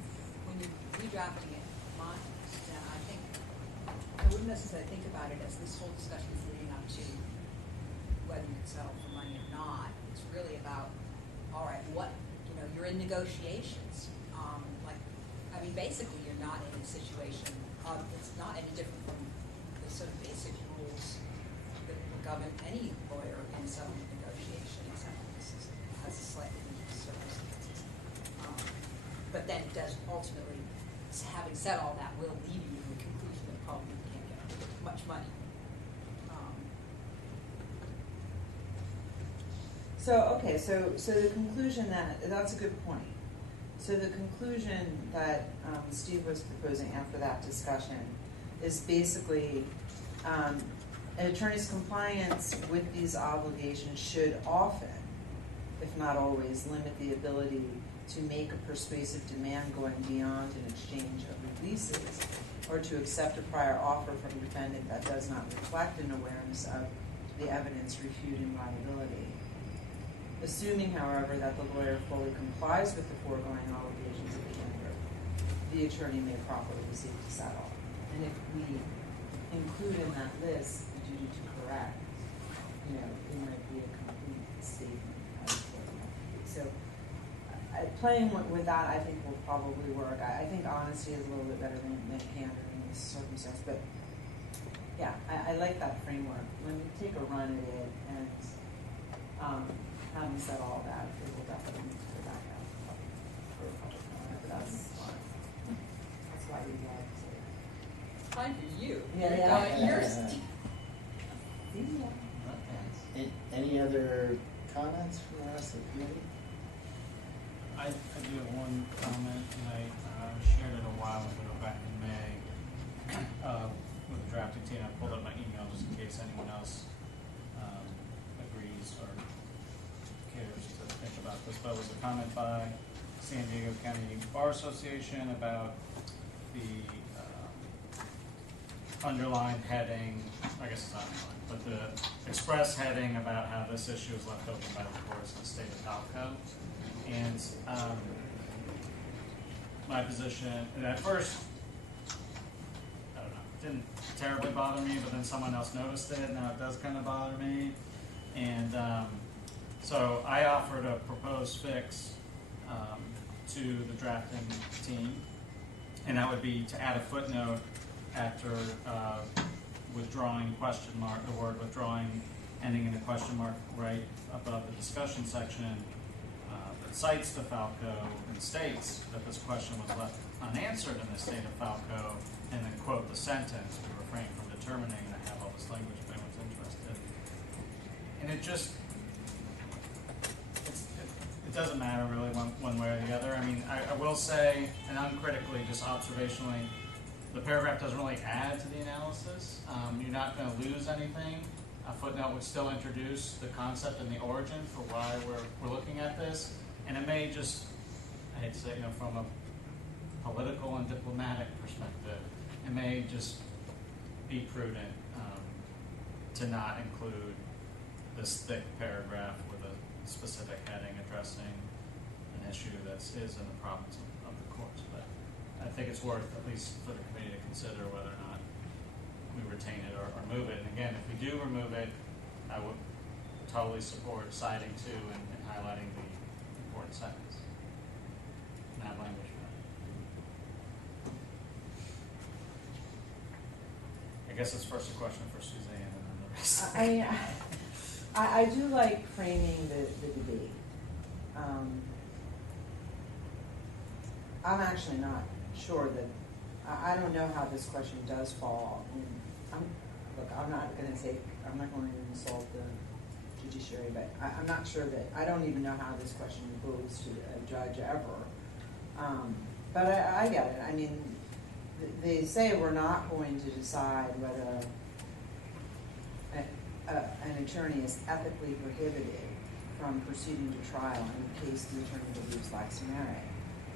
you're redrafting it, then I wouldn't necessarily think about it as this whole discussion is leading up to whether you can settle for money or not. It's really about, all right, you're in negotiations. Basically you're not in a situation, it's not any different from the sort of basic rules that will govern any lawyer in settlement negotiation, except this has a slightly unique circumstances. But then it does ultimately, having said all that, will lead you to the conclusion that probably you can't get much money. So the conclusion that's a good point. So the conclusion that Steve was proposing after that discussion is basically an attorney's compliance with these obligations should often, if not always, limit the ability to make a persuasive demand going beyond an exchange of releases, or to accept a prior offer from a defendant that does not reflect an awareness of the evidence refuting liability. Assuming, however, that the lawyer fully complies with the foregoing obligations of the tender, the attorney may properly seek to settle. And if we include in that list the duty to correct, it might be a complete statement as to what it might be. So playing with that, I think, will probably work. I think honesty is a little bit better than candor in this circumstance. But yeah, I like that framework. When we take a run at it and having said all that, it will definitely need to go back out for a public comment, but that's fine. That's why we love to. Fine for you. Yeah. Yours. Any other comments from the rest of the committee? I do have one comment, and I shared it a while ago, back in May, with the drafting team. I pulled up my email just in case anyone else agrees or cares to think about this. But it was a comment by San Diego County Bar Association about the underlined heading, I guess it's not underlined, but the express heading about how this issue is left open by the courts in the state of Falco. And my position, and at first, I don't know, it didn't terribly bother me, but then someone else noticed it, now it does kind of bother me. And so I offered a proposed fix to the drafting team, and that would be to add a footnote after withdrawing question mark, the word withdrawing ending in a question mark right above the discussion section, that cites the Falco and states that this question was left unanswered in the state of Falco, and then quote the sentence, we refrain from determining, and I have all this language if anyone's interested. And it just, it doesn't matter really one way or the other. I mean, I will say, and uncritically, just observationally, the paragraph doesn't really add to the analysis. You're not going to lose anything. A footnote would still introduce the concept and the origin for why we're looking at this. And it may just, I hate to say, from a political and diplomatic perspective, it may just be prudent to not include this thick paragraph with a specific heading addressing an issue that is in the province of the courts. But I think it's worth, at least for the committee, to consider whether or not we retain it or move it. And again, if we do remove it, I would totally support citing to and highlighting the important sentence in that language. I guess it's first a question for Suzanne and then the rest. I do like framing the debate. I'm actually not sure that, I don't know how this question does fall. I'm not going to insult the judiciary, but I'm not sure that, I don't even know how this question goes to a judge ever. But I get it. I mean, they say we're not going to decide whether an attorney is ethically prohibited from proceeding to trial in case the attorney believes lacks merit.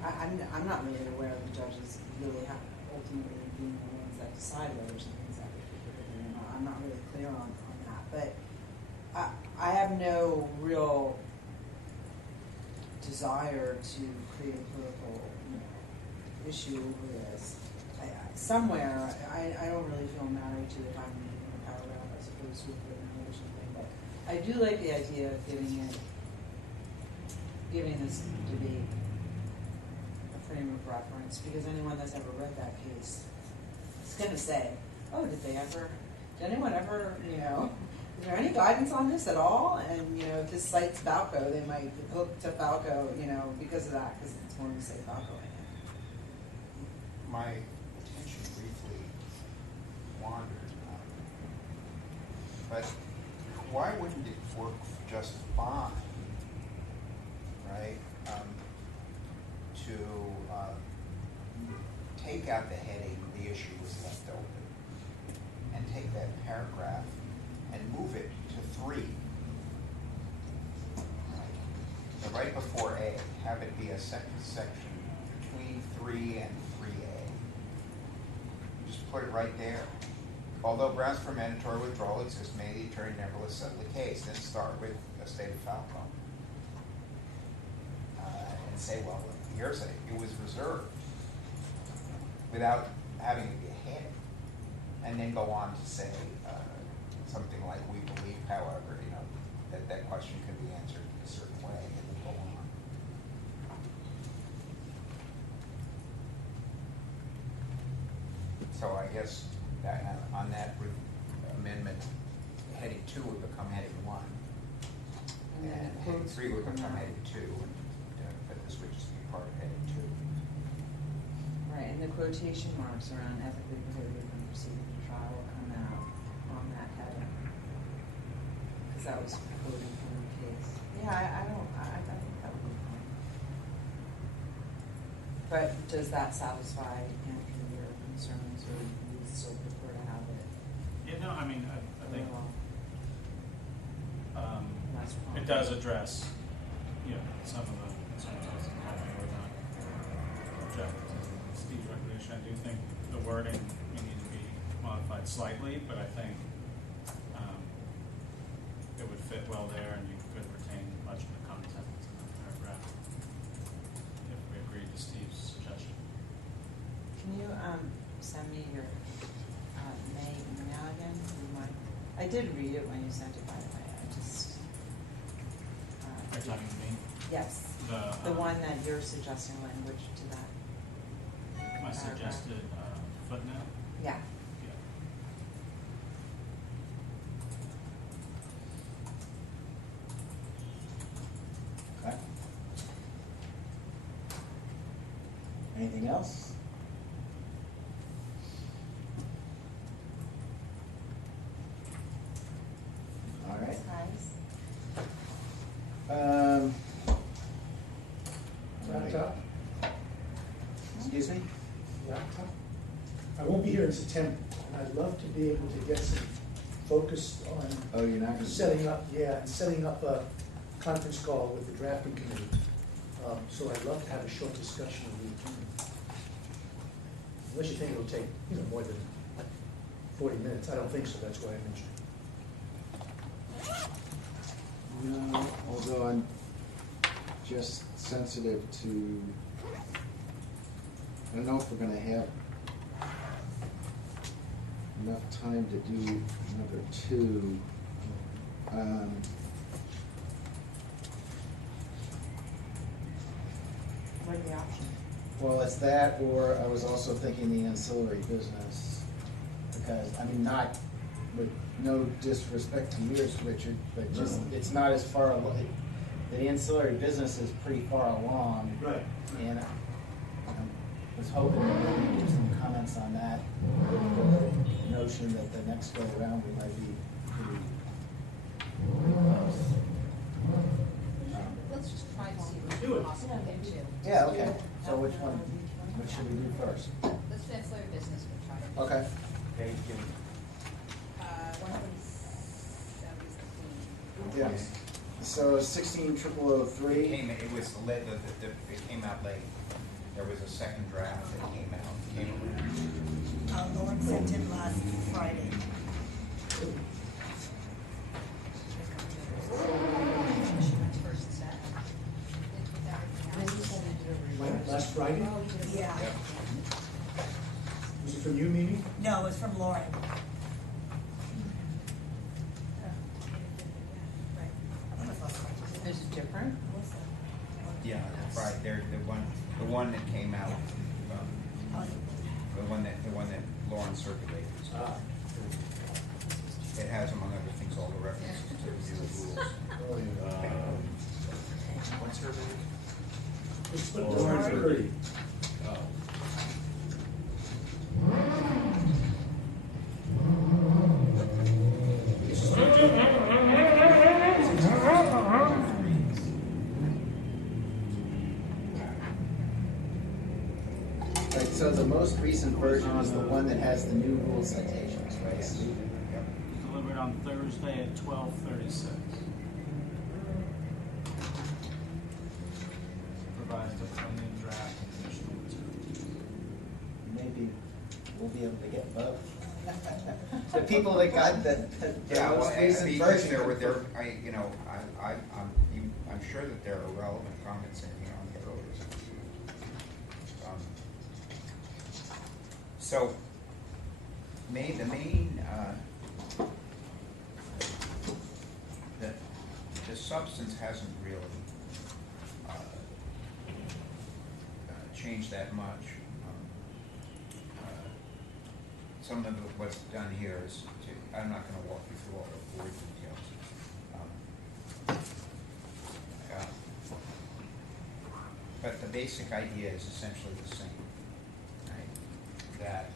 I'm not really aware of the judges really ultimately being the ones that decide whether something's ethically prohibited or not. I'm not really clear on that, but I have no real desire to create a political issue over this. Somewhere, I don't really feel married to if I'm in a paragraph as opposed to a footnote or something, but I do like the idea of giving this debate a frame of reference, because anyone that's ever read that case is going to say, oh, did anyone ever, is there any guidance on this at all? And, if this cites Falco, they might hook to Falco, because of that, because it's going to say Falco in it. My attention briefly wandered, but why wouldn't it work just fine, right, to take out the heading, the issue was left open, and take that paragraph and move it to 3. Right? So right before A, have it be a second section between 3 and 3A. Just put it right there. Although grounds for mandatory withdrawal exist, may the attorney nevertheless settle the case. Then start with a state of Falco. And say, well, here's it was reserved, without having it be a heading. And then go on to say something like, we believe, however, that question can be answered in a certain way, and then go on. So I guess that, on that amendment, heading 2 would become heading 1, and heading 3 would become heading 2, but this would just be part of heading 2. Right, and the quotation marks around ethically prohibited from proceeding to trial will come out on that heading, because that was quoting from the case. Yeah, I think that would be fine. But does that satisfy Andrew your concerns, or do you still prefer to have it? Yeah, no, I mean, I think Less it does address, some of the concerns I was having with object to Steve's recommendation. I do think the wording may need to be modified slightly, but I think it would fit well there, and you could retain much of the content in the paragraph if we agreed to Steve's suggestion. Can you send me your May email again? Do you mind? I did read it when you sent it, by the way. I just. Are you talking to me? Yes. The one that you're suggesting language to that. My suggested footnote? Yeah. Okay. Anything else? All right. Laptop? Excuse me? Laptop? I won't be here in September, and I'd love to be able to get some focus on Oh, you're not going to. setting up a conference call with the drafting committee. So I'd love to have a short discussion with the attorney. Unless you think it'll take, more than 40 minutes. I don't think so, that's why I mentioned it. No, although I'm just sensitive to, I don't know if we're gonna have enough time to do number 2. What are the options? Well, it's that, or I was also thinking the ancillary business, because, not with no disrespect to yours, Richard, but just, it's not as far along. The ancillary business is pretty far along. Right. And I was hoping that we could give some comments on that, with the notion that the next go around we might be pretty close. Let's just try to see what Do it. possible get to. Yeah, okay, so which should we do first? Let's ancillary business, we'll try to. Okay. Thank you. 147. Yes. So 16003. It was late, it came out late. There was a second draft that came around. Lauren sent it last Friday. Last Friday? Yeah. Yep. Was it from you, Mimi? No, it was from Lauren. Is it different? Yeah, right, they're the one that came out, the one that Lauren circulated. Ah. It has, among other things, all the references to the new rules. Oh, yeah. What's her name? It's Lauren Curry. Oh. Right, so the most recent version is the one that has the new rule citations, right, Steve? Delivered on Thursday at 12:36. Provides a friendly draft and additional materials. Maybe we'll be able to get both. The people that got the Yeah, well, most recent because version. I'm sure that there are relevant comments in here on the earlier. So, the substance hasn't really changed that much. Some of what's done here is, I'm not going to walk you through all the board details. But the basic idea is essentially the same, right? That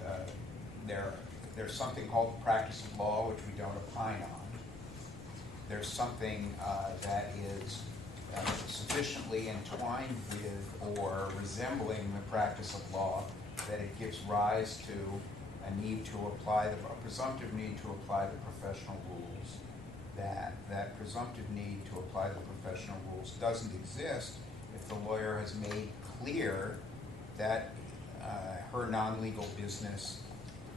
there's something called the practice of law, which we don't opine on. There's something that is sufficiently entwined with or resembling the practice of law that it gives rise to a need to apply, a presumptive need to apply the professional rules. That presumptive need to apply the professional rules doesn't exist if the lawyer has made clear that her non-legal business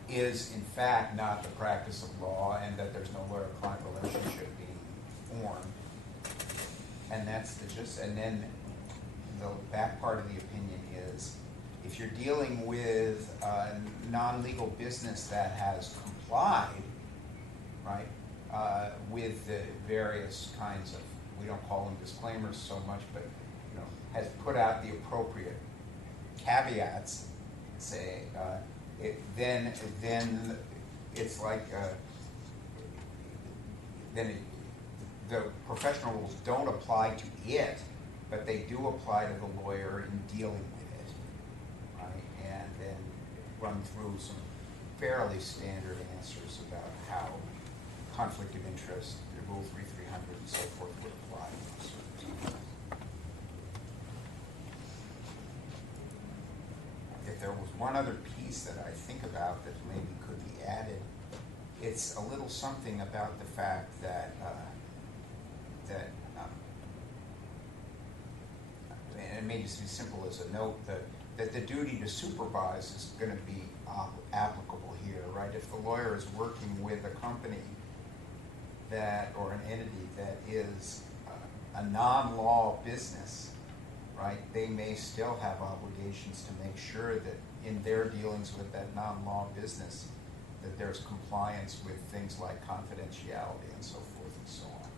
is in fact not the practice of law and that there's no lawyer-client relationship being formed. And that's the gist. And then the back part of the opinion is, if you're dealing with a non-legal business that has complied, right, with the various kinds of, we don't call them disclaimers so much, but has put out the appropriate caveats, say, then it's like the professional rules don't apply to it, but they do apply to the lawyer in dealing with it, right? And then run through some fairly standard answers about how conflict of interest, the Rule 3300 and so forth would apply. If there was one other piece that I think about that maybe could be added, it's a little something about the fact that and it may just be simple as a note that the duty to supervise is going to be applicable here, right? If the lawyer is working with a company or an entity that is a non-law business, right, they may still have obligations to make sure that in their dealings with that non-law business that there's compliance with things like confidentiality and so forth and so on.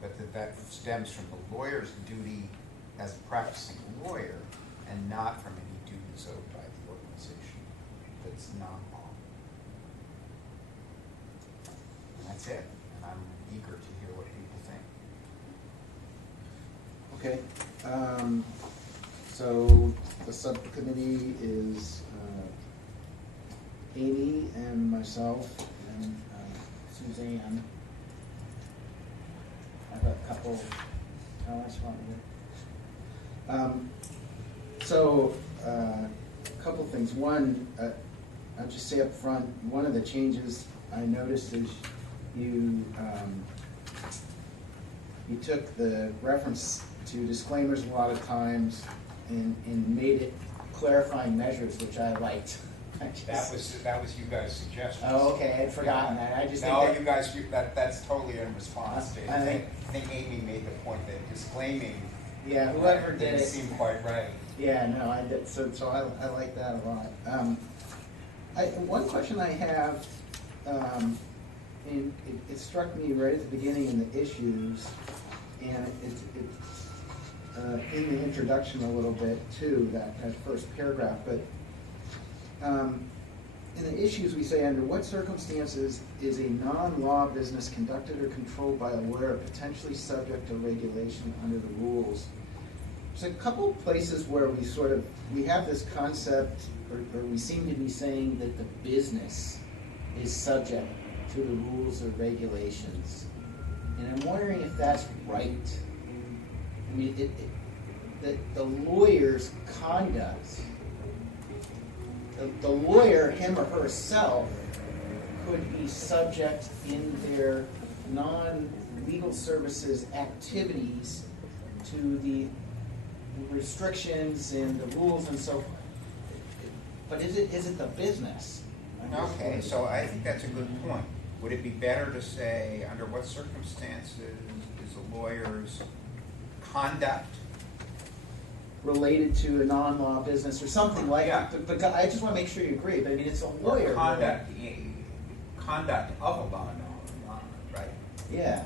But that stems from the lawyer's duty as a practicing lawyer and not from any duties owed by the organization that's non-law. And that's it. And I'm eager to hear what people think. Okay. So the subcommittee is Amy and myself and Suzanne. I have a couple comments want to. So couple things. One, I'll just say up front, one of the changes I noticed is you took the reference to disclaimers a lot of times and made it clarifying measures, which I liked. That was you guys' suggestion. Oh, okay, I'd forgotten that. I just No, think you guys, that's totally in response to it. I I think Amy made the point that disclaiming. Yeah, whoever did didn't it. seem quite right. Yeah, no, I did. So I like that a lot. One question I have, and it struck me right at the beginning in the issues, and it's in the introduction a little bit too, that first paragraph. But in the issues we say, under what circumstances is a non-law business conducted or controlled by a lawyer potentially subject to regulation under the rules? There's a couple places where we have this concept, or we seem to be saying that the business is subject to the rules or regulations. And I'm wondering if that's right. I mean, the lawyer's conduct, the lawyer, him or herself, could be subject in their non-legal services activities to the restrictions and the rules and so forth. But is it the business? Okay, so I think that's a good point. Would it be better to say, under what circumstances is a lawyer's conduct related to a non-law business or something like Yeah. that? But I just want to make sure you agree. But I mean, it's a lawyer. Conduct of a law, right? Yeah.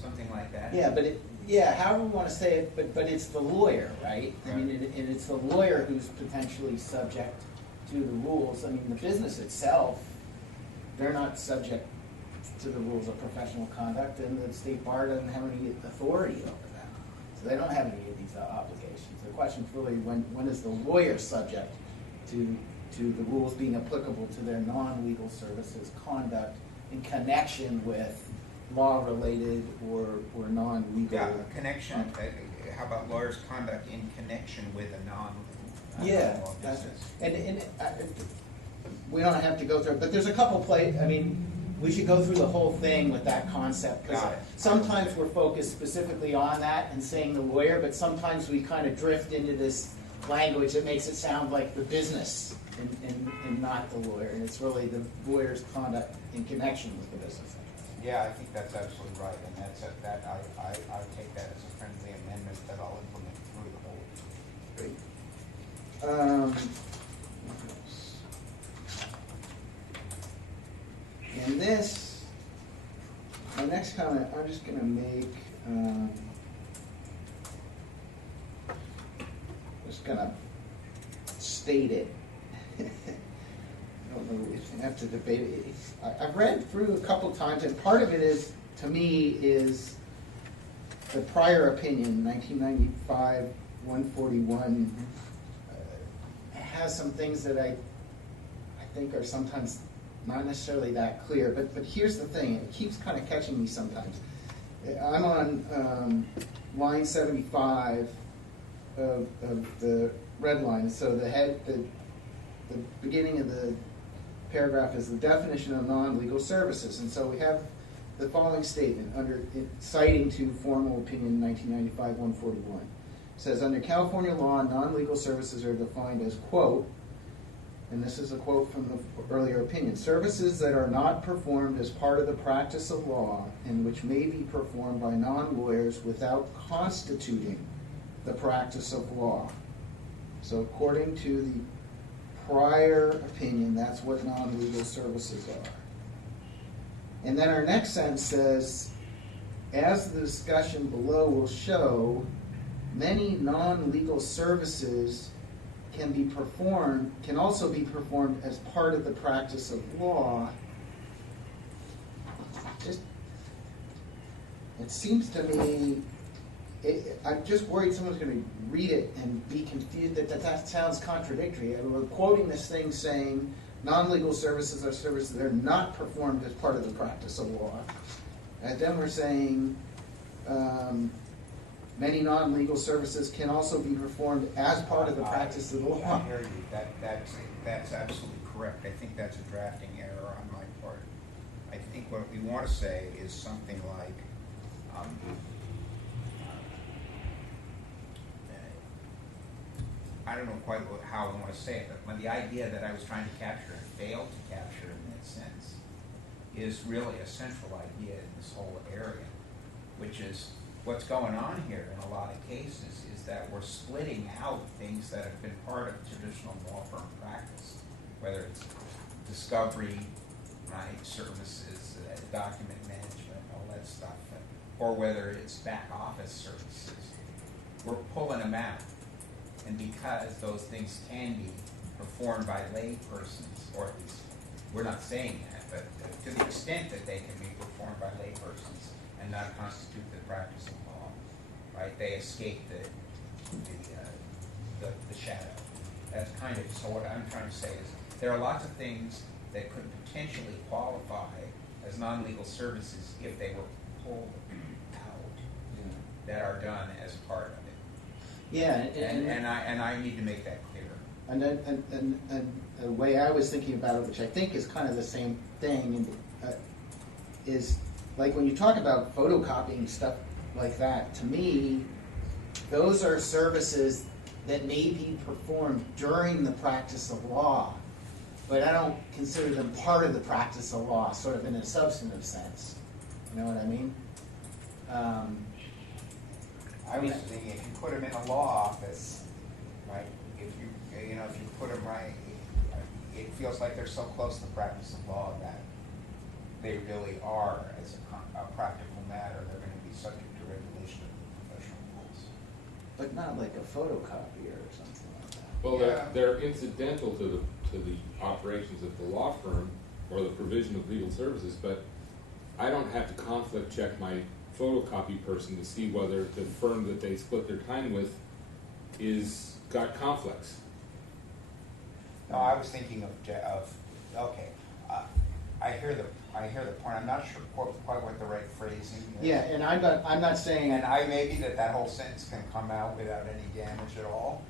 Something like that. Yeah, but however we want to say it, but it's the lawyer, right? I mean, and it's the lawyer who's potentially subject to the rules. I mean, the business itself, they're not subject to the rules of professional conduct, and the state bar doesn't have any authority over them. So they don't have any of these obligations. The question is really, when is the lawyer subject to the rules being applicable to their non-legal services conduct in connection with law-related or non-legal? Yeah, connection. How about lawyer's conduct in connection with a Yeah, business? and we don't have to go through it, but there's a couple places. I mean, we should go through the whole thing with that concept, because sometimes we're focused specifically on that and saying the lawyer, but sometimes we kind of drift into this language that makes it sound like the business and not the lawyer, and it's really the lawyer's conduct in connection with the business. Yeah, I think that's absolutely right, and I take that as a friendly amendment that I'll implement through the whole. Great. And this, my next comment, I'm just going to make, just going to state it. I don't know if you have to debate it. I've read through a couple times, and part of it is, to me, is the prior opinion, 1995, 141, has some things that I think are sometimes not necessarily that clear, but here's the thing, it keeps kind of catching me sometimes. I'm on line 75 of the red line, so the beginning of the paragraph is the definition of non-legal services, and so we have the following statement, citing to formal opinion 1995-141. It says, under California law, non-legal services are defined as, quote, and this is a quote from the earlier opinion, services that are not performed as part of the practice of law and which may be performed by non-lawyers without constituting the practice of law. So according to the prior opinion, that's what non-legal services are. And then our next sentence says, as the discussion below will show, many non-legal services can also be performed as part of the practice of law. It seems to me, I'm just worried someone's going to read it and be confused that sounds contradictory. I mean, we're quoting this thing saying non-legal services are services that are not performed as part of the practice of law. And then we're saying Many non-legal services can also be performed as part of the practice of the law. I hear you. That's absolutely correct. I think that's a drafting error on my part. I think what we want to say is something like, I don't know quite how I want to say it, but the idea that I was trying to capture and failed to capture in that sense is really a central idea in this whole area, which is what's going on here in a lot of cases is that we're splitting out things that have been part of traditional law firm practice, whether it's discovery, right, services, document management, all that stuff, or whether it's back office services. We're pulling them out. And because those things can be performed by lay persons, or at least we're not saying that, but to the extent that they can be performed by lay persons and not constitute the practice of law, right? They escape the shadow. That's kind of, so what I'm trying to say is there are lots of things that could potentially qualify as non-legal services if they were pulled out that are done as part of it. Yeah, and I need to make that clear. And the way I was thinking about it, which I think is kind of the same thing, is like when you talk about photocopying stuff like that, to me, those are services that may be performed during the practice of law, but I don't consider them part of the practice of law, sort of in a substantive sense. You know what I mean? I was thinking if you put them in a law office, right? If you put them right, it feels like they're so close to the practice of law that they really are, as a practical matter, they're going to be subject to regulation of professional rules. But not like a photocopier or something like that. Well, they're incidental to the operations of the law firm or the provision of legal services, but I don't have to conflict check my photocopy person to see whether the firm that they split their time with is got conflicts. No, I was thinking of okay. I hear the point. I'm not sure quite what the right phrasing is. Yeah, and I'm not saying. And maybe that whole sentence can come out without any damage at all.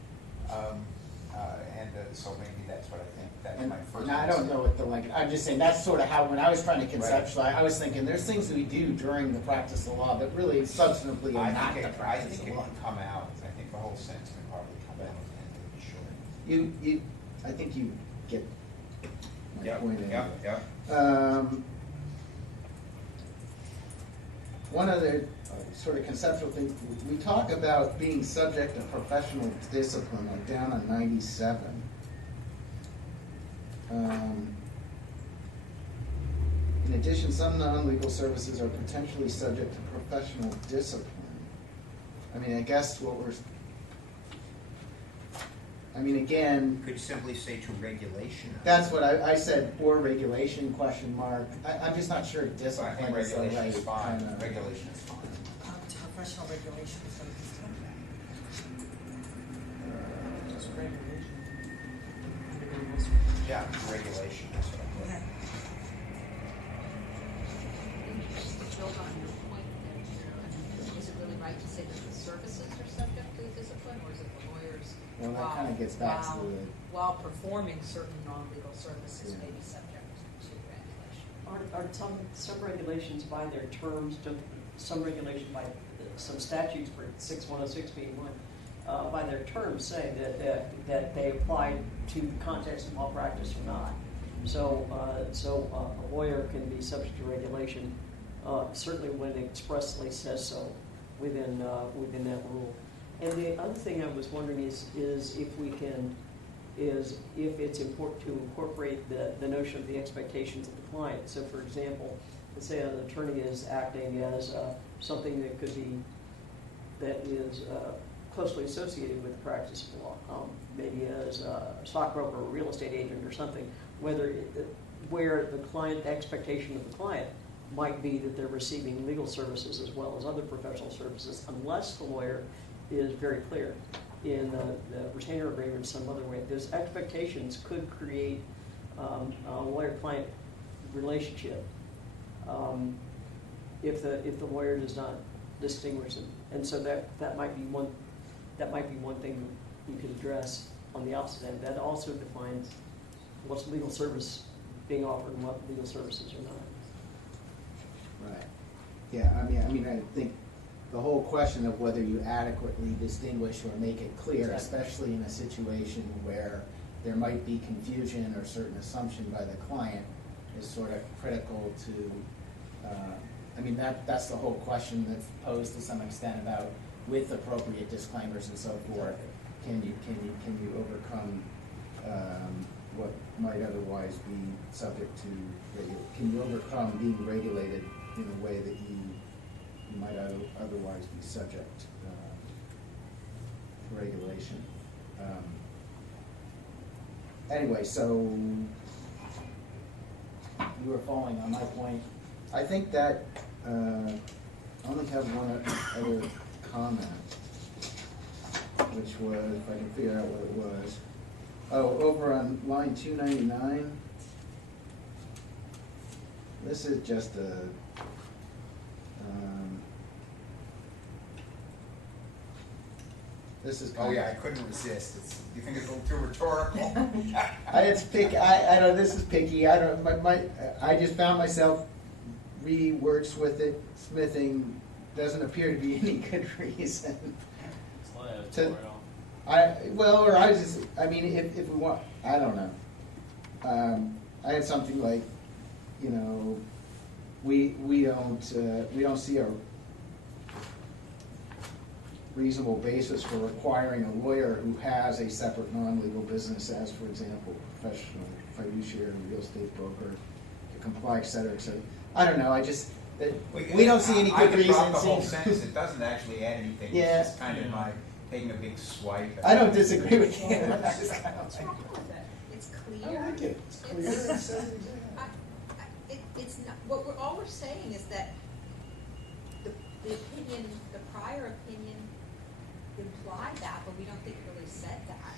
So maybe that's what I think. That's my first. I don't know what the like. I'm just saying that's sort of how when I was trying to conceptualize, right. I was thinking there's things that we do during the practice of law, but really substantively are not the practice of law. I think it can come out. I think the whole sentence can probably come out and be sure. I think you get my point. Yep. One other sort of conceptual thing, we talk about being subject to professional discipline, like down on 97. In addition, some non-legal services are potentially subject to professional discipline. I mean, I guess again... Could simply say to regulation. That's what I said, or regulation, question mark. I'm just not sure discipline I think regulation is fine. Kinda. Regulation is fine. Professional regulation services. Just regulation. Yeah, regulation. That's what I Okay. Just to build on your point there, is it really right to say that the services are subject to discipline, or is it the lawyers? Well, that kind of gets back to the... While performing certain non-legal services may be subject to regulation. Are some regulations by their terms, some regulation by some statutes, for 6106 being one, by their terms say that they apply to the context of malpractice or not. So a lawyer can be subject to regulation, certainly when it expressly says so within that rule. And the other thing I was wondering is if it's important to incorporate the notion of the expectations of the client. So, for example, let's say an attorney is acting as something that is closely associated with the practice of law, maybe as a stockbroker or a real estate agent or something, where the expectation of the client might be that they're receiving legal services as well as other professional services, unless the lawyer is very clear in the retainer agreement in some other way. Those expectations could create a lawyer-client relationship if the lawyer does not distinguish them. And so that might be one thing you could address on the opposite end. That also defines what's legal service being offered and what legal services are not. Right. Yeah, I mean, I think the whole question of whether you adequately distinguish or make it clear, Exactly. especially in a situation where there might be confusion or certain assumption by the client, is sort of critical to, I mean, that's the whole question that's posed to some extent about with appropriate disclaimers and so forth. Can you overcome what might otherwise be subject to can you overcome being regulated in a way that you might otherwise be subject to regulation. Anyway, so you were following on my point. I think that I only have one other comment, which was, if I can figure out what it was. Oh, over on line 299. This is just a, this is Oh, yeah, I couldn't resist. You think it's a little too rhetorical? I don't, this is picky, I don't, I just found myself smithing, doesn't appear to be any good reason. It's a little editorial. I mean, if we want, I don't know. I had something like, you know, we don't see a reasonable basis for requiring a lawyer who has a separate non-legal business as, for example, professional fiduciary, real estate broker, to comply, et cetera, et cetera. I don't know, we don't see any good reason. I could drop the whole sentence, it doesn't actually add anything, Yeah. it's just kind of like taking a big swipe. I don't disagree with you. What's wrong with it? It's clear. I like it. It's clear. It says exactly. It's not, all we're saying is that the opinion, the prior opinion implied that, but we don't think it really said that.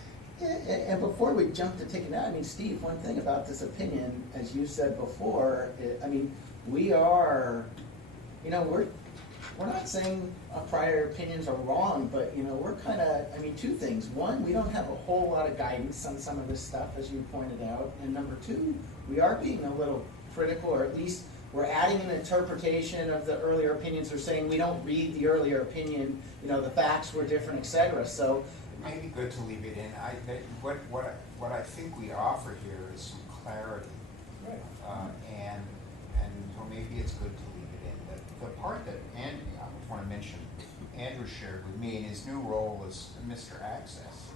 And before we jump to taking that, I mean, Steve, one thing about this opinion, as you said before, I mean, we are, you know, we're not saying our prior opinions are wrong, but, you know, we're kind of, I mean, two things. One, we don't have a whole lot of guidance on some of this stuff, as you pointed out. And number two, we are being a little critical, or at least we're adding an interpretation of the earlier opinions. We're saying we don't read the earlier opinion, you know, the facts were different, et cetera. So It may be good to leave it in. What I think we offer here is some clarity. Right. And so maybe it's good to leave it in. The part that I want to mention, Andrew shared with me in his new role as Mr. Access.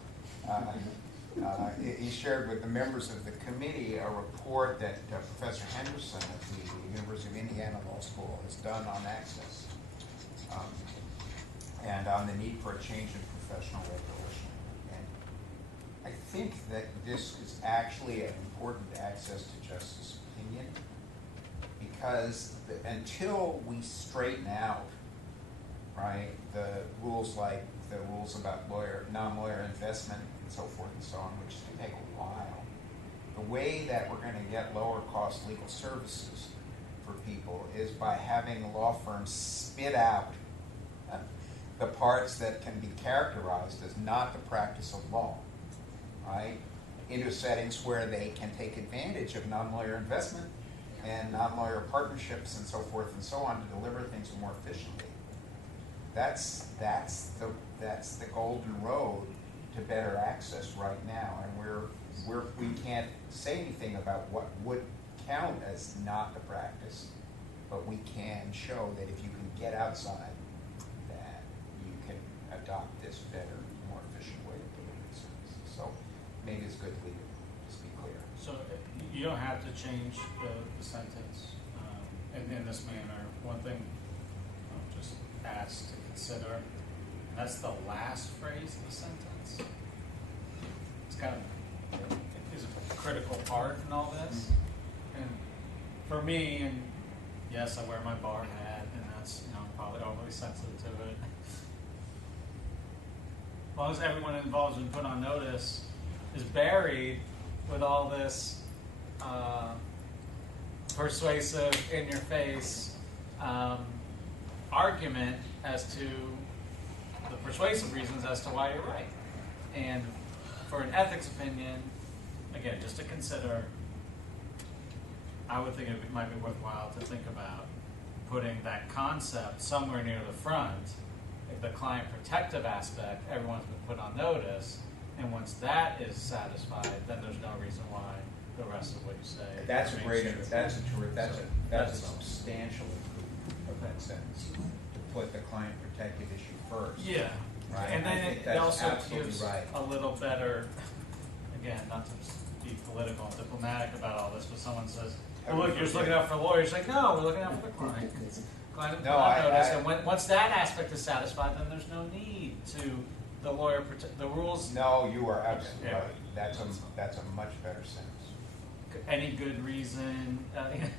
He shared with the members of the committee a report that Professor Henderson at the University of Indiana Law School has done on access and on the need for a change in professional regulation. And I think that this is actually an important access to justice opinion, because until we straighten out, right, the rules like the rules about non-lawyer investment and so forth and so on, which can take a while, the way that we're going to get lower cost legal services for people is by having law firms spit out the parts that can be characterized as not the practice of law, right, into settings where they can take advantage of non-lawyer investment and non-lawyer partnerships and so forth and so on to deliver things more efficiently. That's the golden road to better access right now, and we can't say anything about what would count as not the practice, but we can show that if you can get outside that, you can adopt this better, more efficient way of delivering services. So maybe it's good to leave it, just be clear. So you don't have to change the sentence in this manner. One thing I'll just ask to consider, that's the last phrase of the sentence. It's kind of is a critical part in all this. And for me, and yes, I wear my bar hat, and that's, you know, probably overly sensitive to it. As long as everyone involved in put on notice is buried with all this persuasive, in-your-face argument as to the persuasive reasons as to why you're right. And for an ethics opinion, again, just to consider, I would think it might be worthwhile to think about putting that concept somewhere near the front. If the client protective aspect, everyone's been put on notice, and once that is satisfied, then there's no reason why the rest of what you say. That's a remains great, true. that's a So, substantial improvement of that sentence, to put the client protective issue first. yeah. Right, And I then think it that's also absolutely gives right. a little better, again, not to be political and diplomatic about all this, but someone says, well, look, you're just looking out for lawyers. Like, no, we're looking out for the client. Client No, put on notice, I- and once that aspect is satisfied, then there's no need to the lawyer the rules. No, you are absolutely Yeah. right. That's a much better sentence. Any good reason?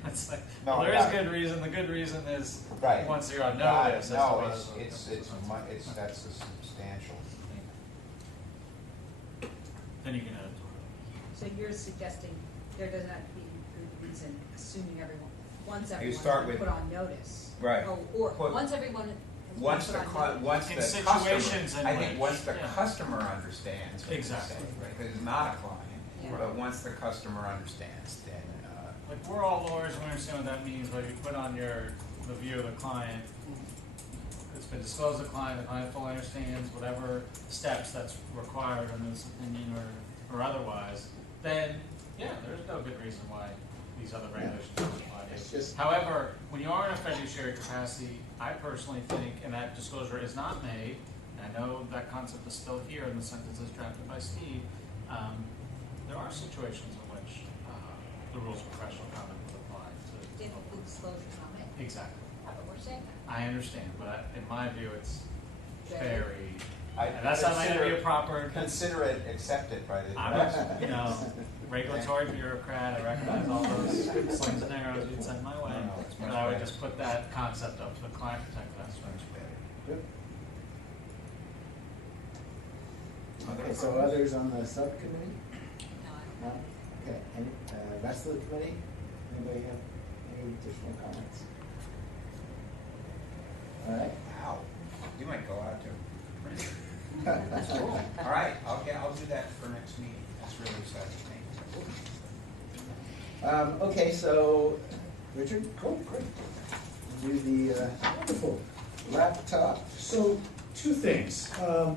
It's like, No, well, there yeah. is good reason. The good reason is Right. once you're on Got it. notice. No, as to whether that's a substantial. then you can add it to So you're suggesting there does not be good reason, assuming everyone, once You everyone's start been with- put on notice. Right. Or Put- once everyone has been Once put the, on notice. once In the situations customer, in I think which- once the yeah. customer understands what you Exactly. say, right, because it's not a client, Yeah. but once the customer understands, then, Like, we're all lawyers, we understand what that means, but you put on the view of the client, it's been disclosed to the client fully understands whatever steps that's required in this opinion or otherwise, then, yeah, there's no good reason why these other regulations don't apply to It's you. just- However, when you are in a fiduciary capacity, I personally think, and that disclosure is not made, and I know that concept is still here in the sentences drafted by Steve, there are situations in which the rules of professional conduct would apply to. If the disclosure's not made. Exactly. Yeah, but we're saying that. I understand, but in my view, it's Very- and that's not going to be a proper. consider it accepted by the. I'm a, regulatory bureaucrat. I recognize all those slings and arrows you'd send my way, No, it's much but I would better. just put that concept up to the client protective aspect. Good. Okay, so others on the subcommittee? No, I don't No? Okay, any, rest of the committee? Anybody have any additional comments? All right. Wow, you might go out to. That's cool. All right, I'll do that for next meeting. That's really exciting. Thank you. Okay, so, Richard, Cool, great. do the Wonderful. laptop. So, two things. I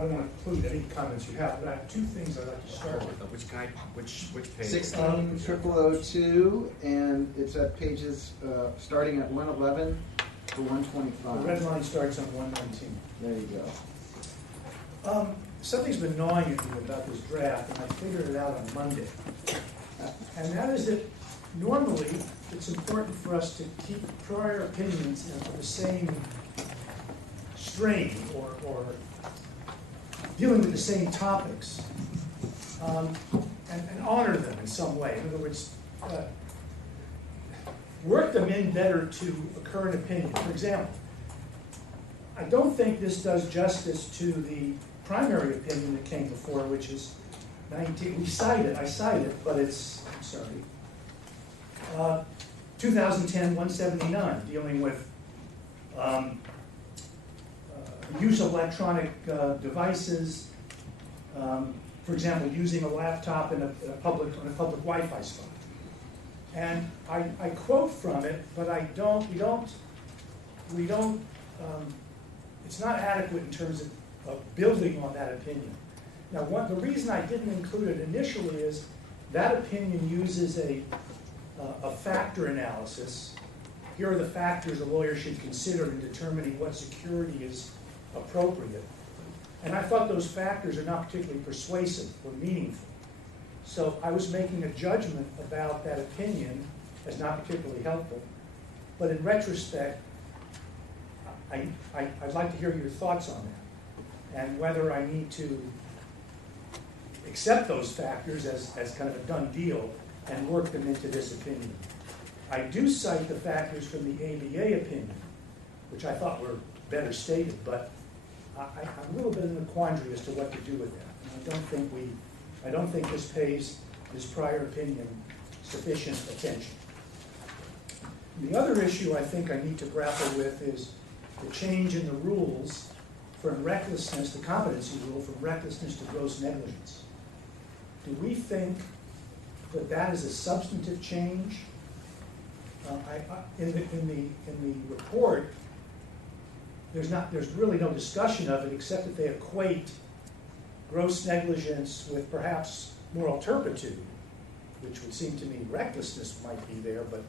don't want to include any comments you have, but I have two things I'd like to start with. Which guide, which page? 16002, and it's at pages, starting at 111 to The 125. red line starts on 119. There you go. Something's been gnawing at me about this draft, and I figured it out on Monday. And that is that normally, it's important for us to keep prior opinions of the same strain or dealing with the same topics, and honor them in some way. In other words, work them in better to a current opinion. For example, I don't think this does justice to the primary opinion that came before, which is 19, I cite it, but it's, I'm sorry, 2010-179, dealing with the use of electronic devices, for example, using a laptop in a public Wi-Fi spot. And I quote from it, but we don't, it's not adequate in terms of building on that opinion. Now, the reason I didn't include it initially is that opinion uses a factor analysis. Here are the factors a lawyer should consider in determining what security is appropriate. And I thought those factors are not particularly persuasive or meaningful. So I was making a judgment about that opinion as not particularly helpful. But in retrospect, I'd like to hear your thoughts on that and whether I need to accept those factors as kind of a done deal and work them into this opinion. I do cite the factors from the ABA opinion, which I thought were better stated, but I'm a little bit in a quandary as to what to do with that. And I don't think this pays this prior opinion sufficient attention. The other issue I think I need to grapple with is the change in the rules from recklessness, the competency rule, from recklessness to gross negligence. Do we think that that is a substantive change? In the report, there's really no discussion of it except that they equate gross negligence with perhaps moral turpitude, which would seem to me recklessness might be there, but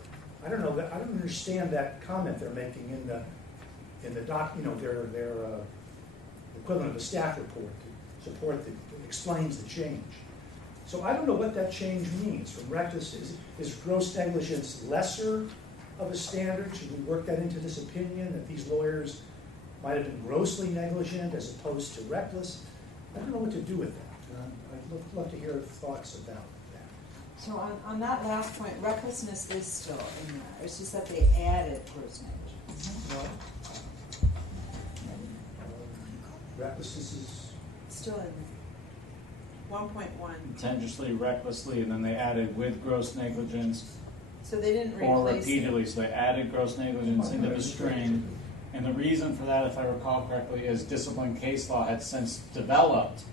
I don't know that, I don't understand that comment they're making in the doc, their equivalent of a staff report to support that explains the change. So I don't know what that change means from reckless. Is gross negligence lesser of a standard? Should we work that into this opinion that these lawyers might have been grossly negligent as opposed to reckless? I don't know what to do with that. I'd love to hear thoughts about that. So on that last point, recklessness is still in there. It's just that they added gross negligence. No? Recklessness is Still in there. 1.1. Intentionally, recklessly, and then they added with gross negligence So they didn't or replace repeatedly. it. So they added gross negligence into the string. And the reason for that, if I recall correctly, is discipline case law had since developed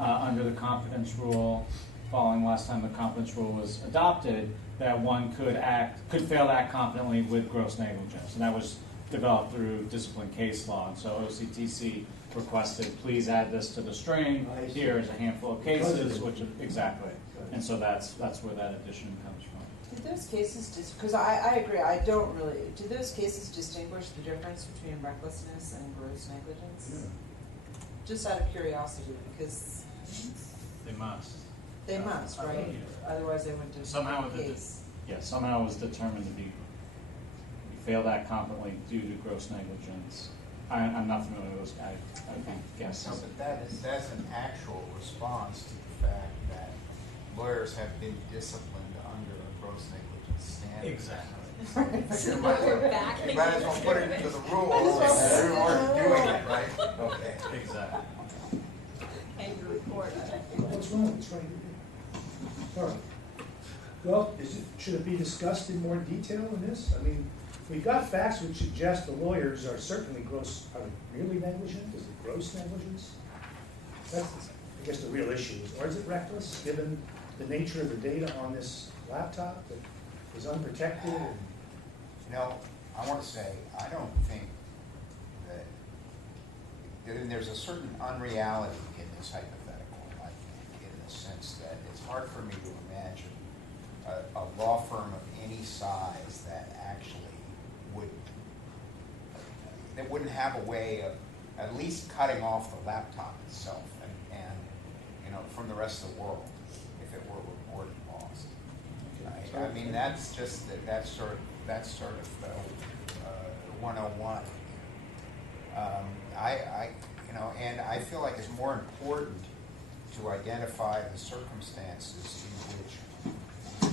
under the competence rule, following last time the competence rule was adopted, that one could fail to act competently with gross negligence. And that was developed through discipline case law. And so OCTC requested, please add this to the string. Here is a handful of cases, which exactly. And so that's where that addition comes from. Did those cases, because I agree, I don't really, did those cases distinguish the difference between recklessness and gross negligence? Yeah. Just out of curiosity, because They must. they must, right? Otherwise they wouldn't have Somehow the case. somehow it was determined to be, you failed to act competently due to gross negligence. I'm not familiar with those guys. I would be guessing. So, but that's an actual response to the fact that lawyers have been disciplined under a gross negligence standard. Exactly. So you might as well put it into the rules if you aren't doing it, right? Okay. Exactly. Angry report. What's wrong? What's right here? All right. Well, should it be discussed in more detail in this? I mean, we've got facts which suggest the lawyers are certainly are really negligent. Is it gross negligence? That's, I guess, the real issue. Or is it reckless, given the nature of the data on this laptop that is unprotected? I want to say, I don't think that there's a certain unreality in this hypothetical, I think, in the sense that it's hard for me to imagine a law firm of any size that actually wouldn't have a way of at least cutting off the laptop itself and from the rest of the world if it were reported lost. Right? I mean, that's sort of 101. And I feel like it's more important to identify the circumstances in which,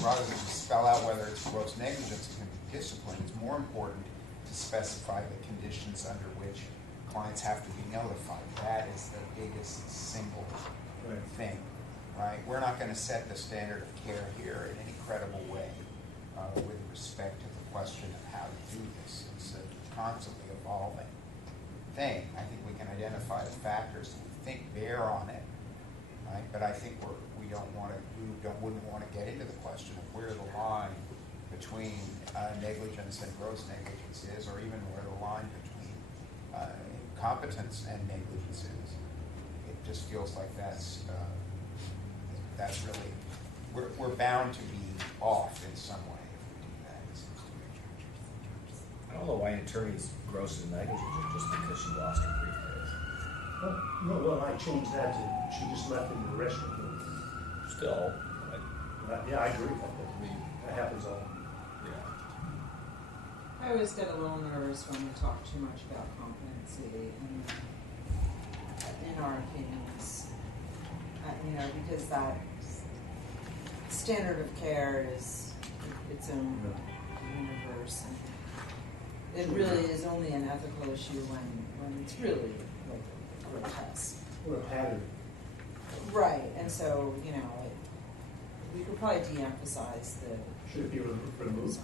rather than spell out whether it's gross negligence or can be disciplined, it's more important to specify the conditions under which clients have to be notified. That is the biggest single thing, right? We're not going to set the standard of care here in any credible way with respect to the question of how to do this. It's a constantly evolving thing. I think we can identify the factors that we think bear on it, right? But I think we wouldn't want to get into the question of where the line between negligence and gross negligence is, or even where the line between competence and negligence is. It just feels like that's really, we're bound to be off in some way if we do that. I don't know why an attorney's gross and negligent just because she lost her briefcase. Well, I changed that to she just left it in the restroom. Still, Yeah, I agree with that. That happens all. I always get a little nervous when we talk too much about competency and in our opinions, because that standard of care is its own universe. And it really is only an ethical issue when it's really grotesque. Or a pattern. Right, and so, we could probably de-emphasize the... Should it be removed?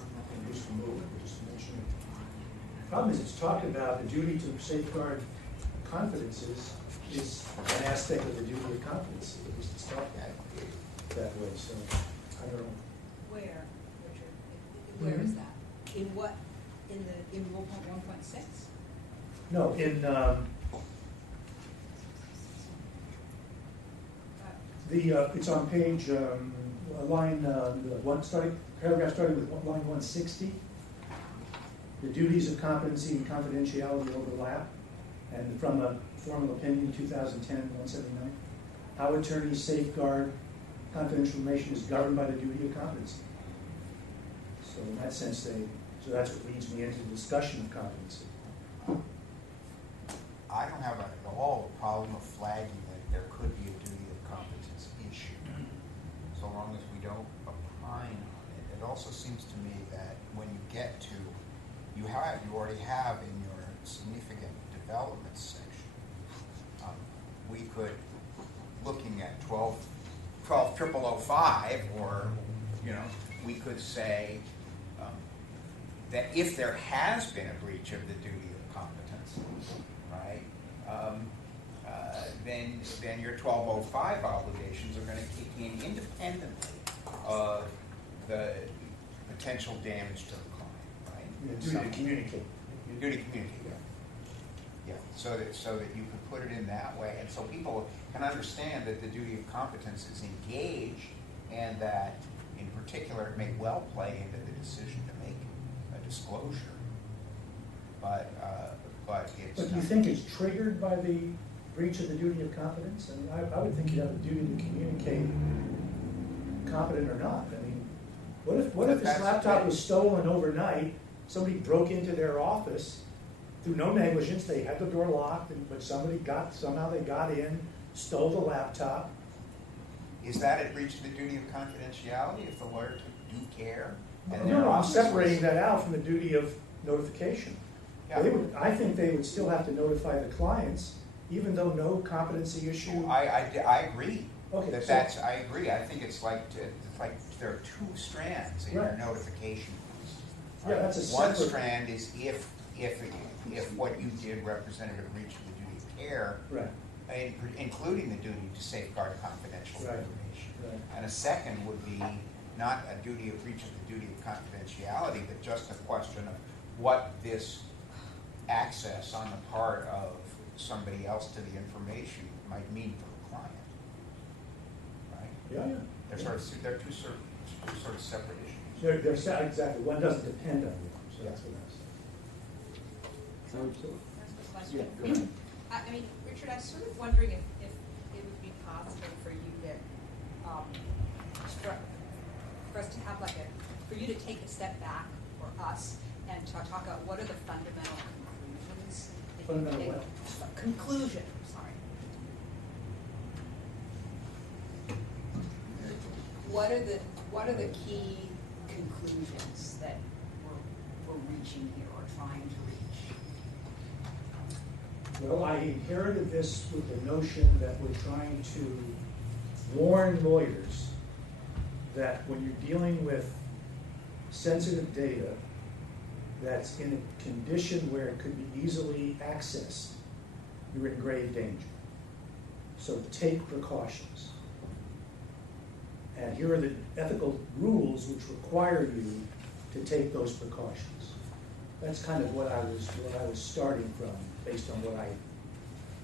Just remove it, just mention it. Problem is, it's talked about the duty to safeguard confidence is an aspect of the duty of confidence, at least it's taught that way, so, I don't know. Where, Richard? Where is that? In what, in rule point 1.6? No, in, it's on page, line, paragraph starting with line 160. The duties of competency and confidentiality overlap, and from a formal opinion, 2010-179, how attorneys safeguard confidential information is governed by the duty of competency. So in that sense, so that's what leads me into the discussion of competency. I don't have at all a problem of flagging that there could be a duty of competence issue, so long as we don't opine on it. It also seems to me that when you get to, you already have in your significant development section, we could, looking at 12.0005, or, we could say that if there has been a breach of the duty of competence, right, then your 12.05 obligations are going to kick in independently of the potential damage to the client, right? Duty to communicate. Duty to communicate, yeah. So that you can put it in that way, and so people can understand that the duty of competence is engaged, and that, in particular, it may well play into the decision to make a disclosure. But it's. But do you think it's triggered by the breach of the duty of competence? I mean, I would think you'd have a duty to communicate, competent or not. I mean, what if this laptop was stolen overnight? Somebody broke into their office through no negligence. They had the door locked, but somehow they got in, stole the laptop. Is that a breach of the duty of confidentiality if the lawyer took due care? No, I'm separating that out from the duty of notification. Yeah. I think they would still have to notify the clients, even though no competency issue. I agree. Okay, I agree. I think it's like there are two strands in your notification. Yeah, that's a One separate. strand is if what you did represented a breach of the duty of care, Right. including the duty to safeguard confidential information. Right. And a second would be not a duty of breach of the duty of confidentiality, but just a question of what this access on the part of somebody else to the information might mean for the client. Right? Yeah. They're two sort of separate issues. Exactly. One doesn't depend on the other, so that's what I'm saying. Can I ask a question? I mean, Richard, I'm sort of wondering if it would be possible for you to, for us to have for you to take a step back for us and talk about what are the fundamental conclusions. Fundamental what? Conclusion, sorry. What are the key conclusions that we're reaching here or trying to reach? Well, I inherited this with the notion that we're trying to warn lawyers that when you're dealing with sensitive data that's in a condition where it could be easily accessed, you're in grave danger. So take precautions. And here are the ethical rules which require you to take those precautions. That's kind of what I was starting from, based on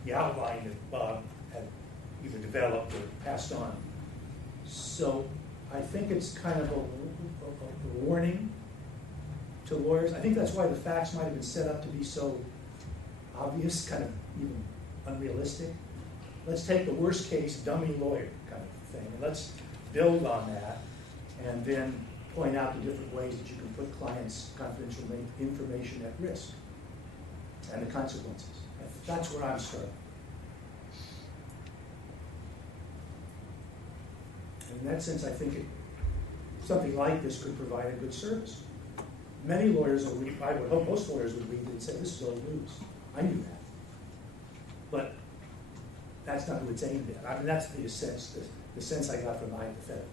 the outline that Bob had either developed or passed on. So I think it's kind of a warning to lawyers. I think that's why the facts might have been set up to be so obvious, kind of even unrealistic. Let's take the worst case dummy lawyer kind of thing, and let's build on that, and then point out the different ways that you can put clients' confidential information at risk and the consequences. That's where I'm starting. In that sense, I think something like this could provide a good service. Many lawyers will read, I would hope most lawyers would read it and say, this is old news. I knew that. But that's not who it's aimed at. I mean, that's the sense I got from the hypothetical.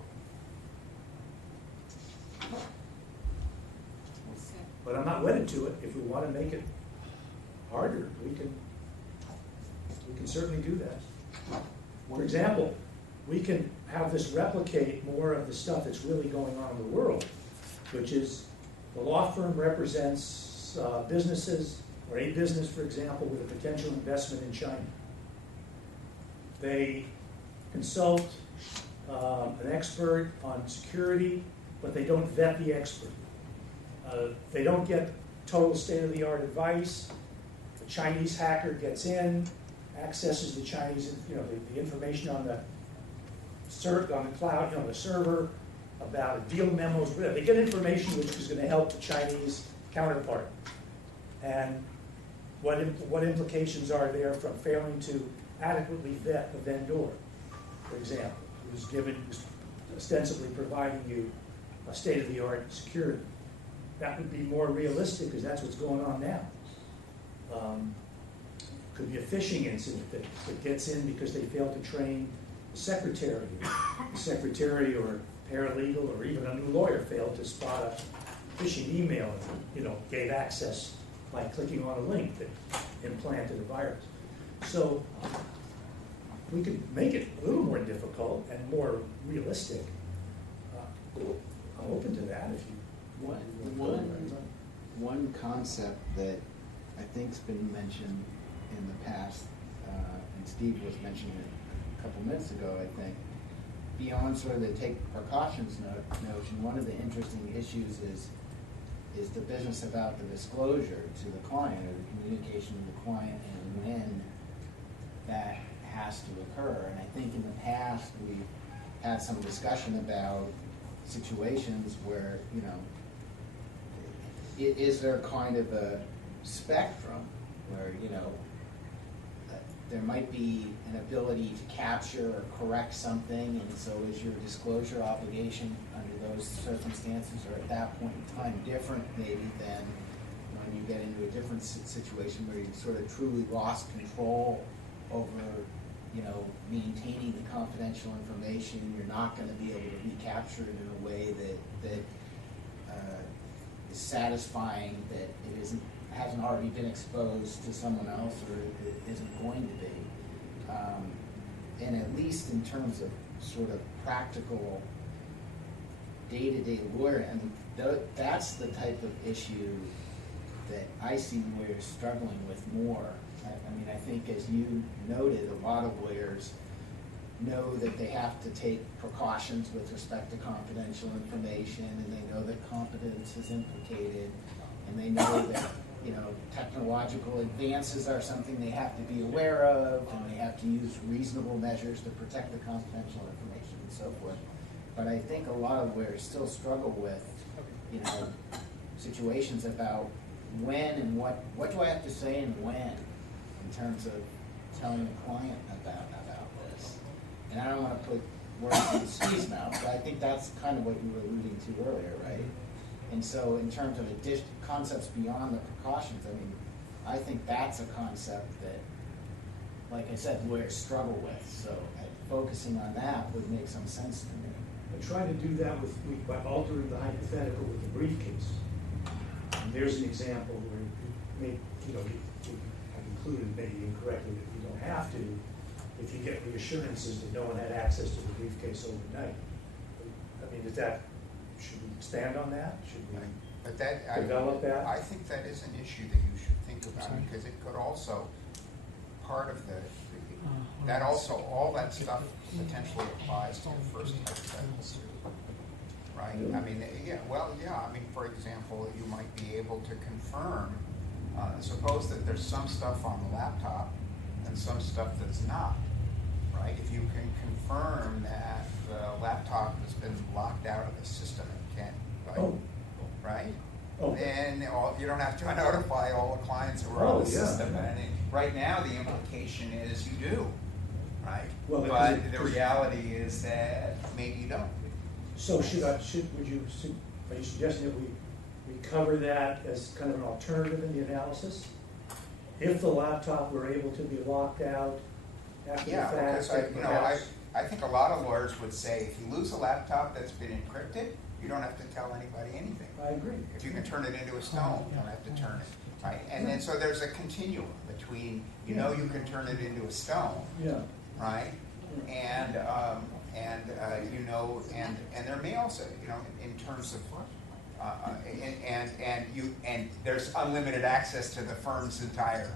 But I'm not wedded to it. If we want to make it harder, we can We can certainly do that. For example, we can have this replicate more of the stuff that's really going on in the world, which is the law firm represents businesses, or a business, for example, with a potential investment in China. They consult an expert on security, but they don't vet the expert. They don't get total state-of-the-art advice. The Chinese hacker gets in, accesses the Chinese, the information on the cloud, the server, about deal memos. They get information which is going to help the Chinese counterpart. And what implications are there from failing to adequately vet the vendor, for example, who's ostensibly providing you a state-of-the-art security? That would be more realistic, because that's what's going on now. Could be a phishing incident that gets in because they failed to train the secretary or paralegal or even a new lawyer failed to spot a phishing email and gave access by clicking on a link that implanted a virus. So we could make it a little more difficult and more realistic. I'm open to that if you want. One concept that I think's been mentioned in the past, and Steve was mentioning it a couple minutes ago, I think, beyond sort of the take precautions notion, one of the interesting issues is the business about the disclosure to the client, or the communication with the client, and when that has to occur. And I think in the past we've had some discussion about situations where, is there kind of a spectrum where, there might be an ability to capture or correct something, and so is your disclosure obligation under those circumstances, or at that point in time different maybe than when you get into a different situation where you've sort of truly lost control over, maintaining the confidential information. You're not going to be able to recapture it in a way that is satisfying, that it hasn't already been exposed to someone else, or it isn't going to be. And at least in terms of sort of practical day-to-day lawyer, and that's the type of issue that I see lawyers struggling with more. I think, as you noted, a lot of lawyers know that they have to take precautions with respect to confidential information, and they know that competence is implicated, and they know that technological advances are something they have to be aware of, and they have to use reasonable measures to protect the confidential information and so forth. But I think a lot of lawyers still struggle with, situations about when and what do I have to say and when, in terms of telling the client about this. And I don't want to put words in Steve's mouth, but I think that's kind of what you were alluding to earlier, right? And so in terms of concepts beyond the precautions, I think that's a concept that, like I said, lawyers struggle with. So focusing on that would make some sense to me. I try to do that by altering the hypothetical with the briefcase. And there's an example where I've included maybe incorrectly that you don't have to if you get reassurances that no one had access to the briefcase overnight. Should we expand on that? Should we develop that? I think that is an issue that you should think about, because it could also, part of all that stuff potentially applies to your first hypothetical too, right? For example, you might be able to confirm, suppose that there's some stuff on the laptop and some stuff that's not, right? If you can confirm that the laptop has been locked out of the system and can't, right? Oh. And you don't have to notify all the clients who are on the system. And right now, the implication is you do, right? Well, but the reality is that maybe you don't. So are you suggesting that we cover that as kind of an alternative in the analysis? If the laptop were able to be locked out after the fact? Because I think a lot of lawyers would say, if you lose a laptop that's been encrypted, you don't have to tell anybody anything. I agree. If you can turn it into a stone, you don't have to turn it, right? And then so there's a continuum between, you know you can turn it into a stone, Yeah. right? And you know, and there may also, you know, in terms of, and there's unlimited access to the firm's entire,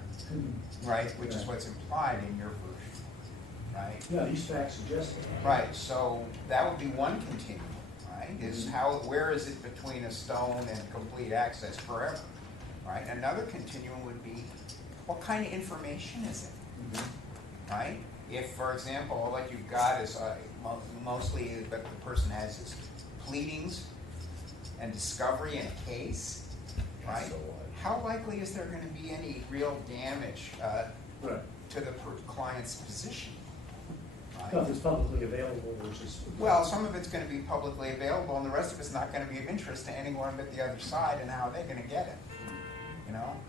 right, which is what's implied in your version, right? Yeah, these facts suggest that. Right, so that would be one continuum, right? Is where is it between a stone and complete access forever, right? Another continuum would be, what kind of information is it, right? If, for example, what you've got is mostly that the person has is pleadings and discovery in a case, right? How likely is there going to be any real damage to the client's position? Right? Stuff is publicly available versus. Well, some of it's going to be publicly available, and the rest of it's not going to be of interest to anyone but the other side and how they're going to get it. You know,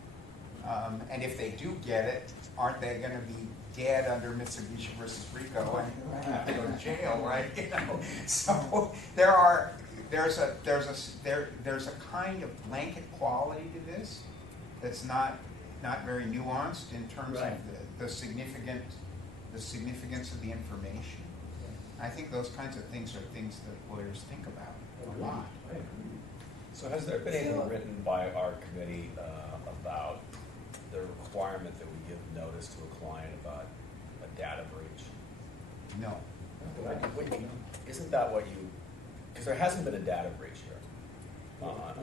and if they do get it, aren't they going to be dead under Mitsubishi versus Rico and have to go to jail, right? You know, so there's a kind of blanket quality to this that's not very nuanced in terms of the significance of the information. I think those kinds of things are things that lawyers think about a lot. So has there been anything written by our committee about the requirement that we give notice to a client about a data breach? No. Isn't that what you, because there hasn't been a data breach here.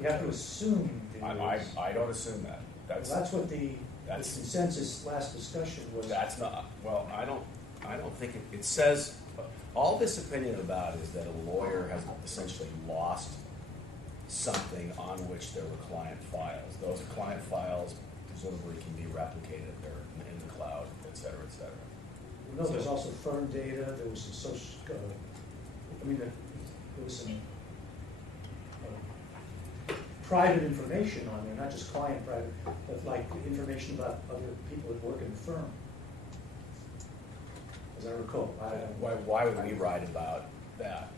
You have to assume. I don't assume that. That's what the consensus last discussion was. That's not, well, I don't think it says, all this opinion about is that a lawyer has essentially lost something on which there were client files. Those client files presumably can be replicated, they're in the cloud, et cetera, et cetera. No, there's also firm data, there was some social, there was some private information on there, not just client private, but like information about other people that work in the firm. As I recall. Why would we write about that?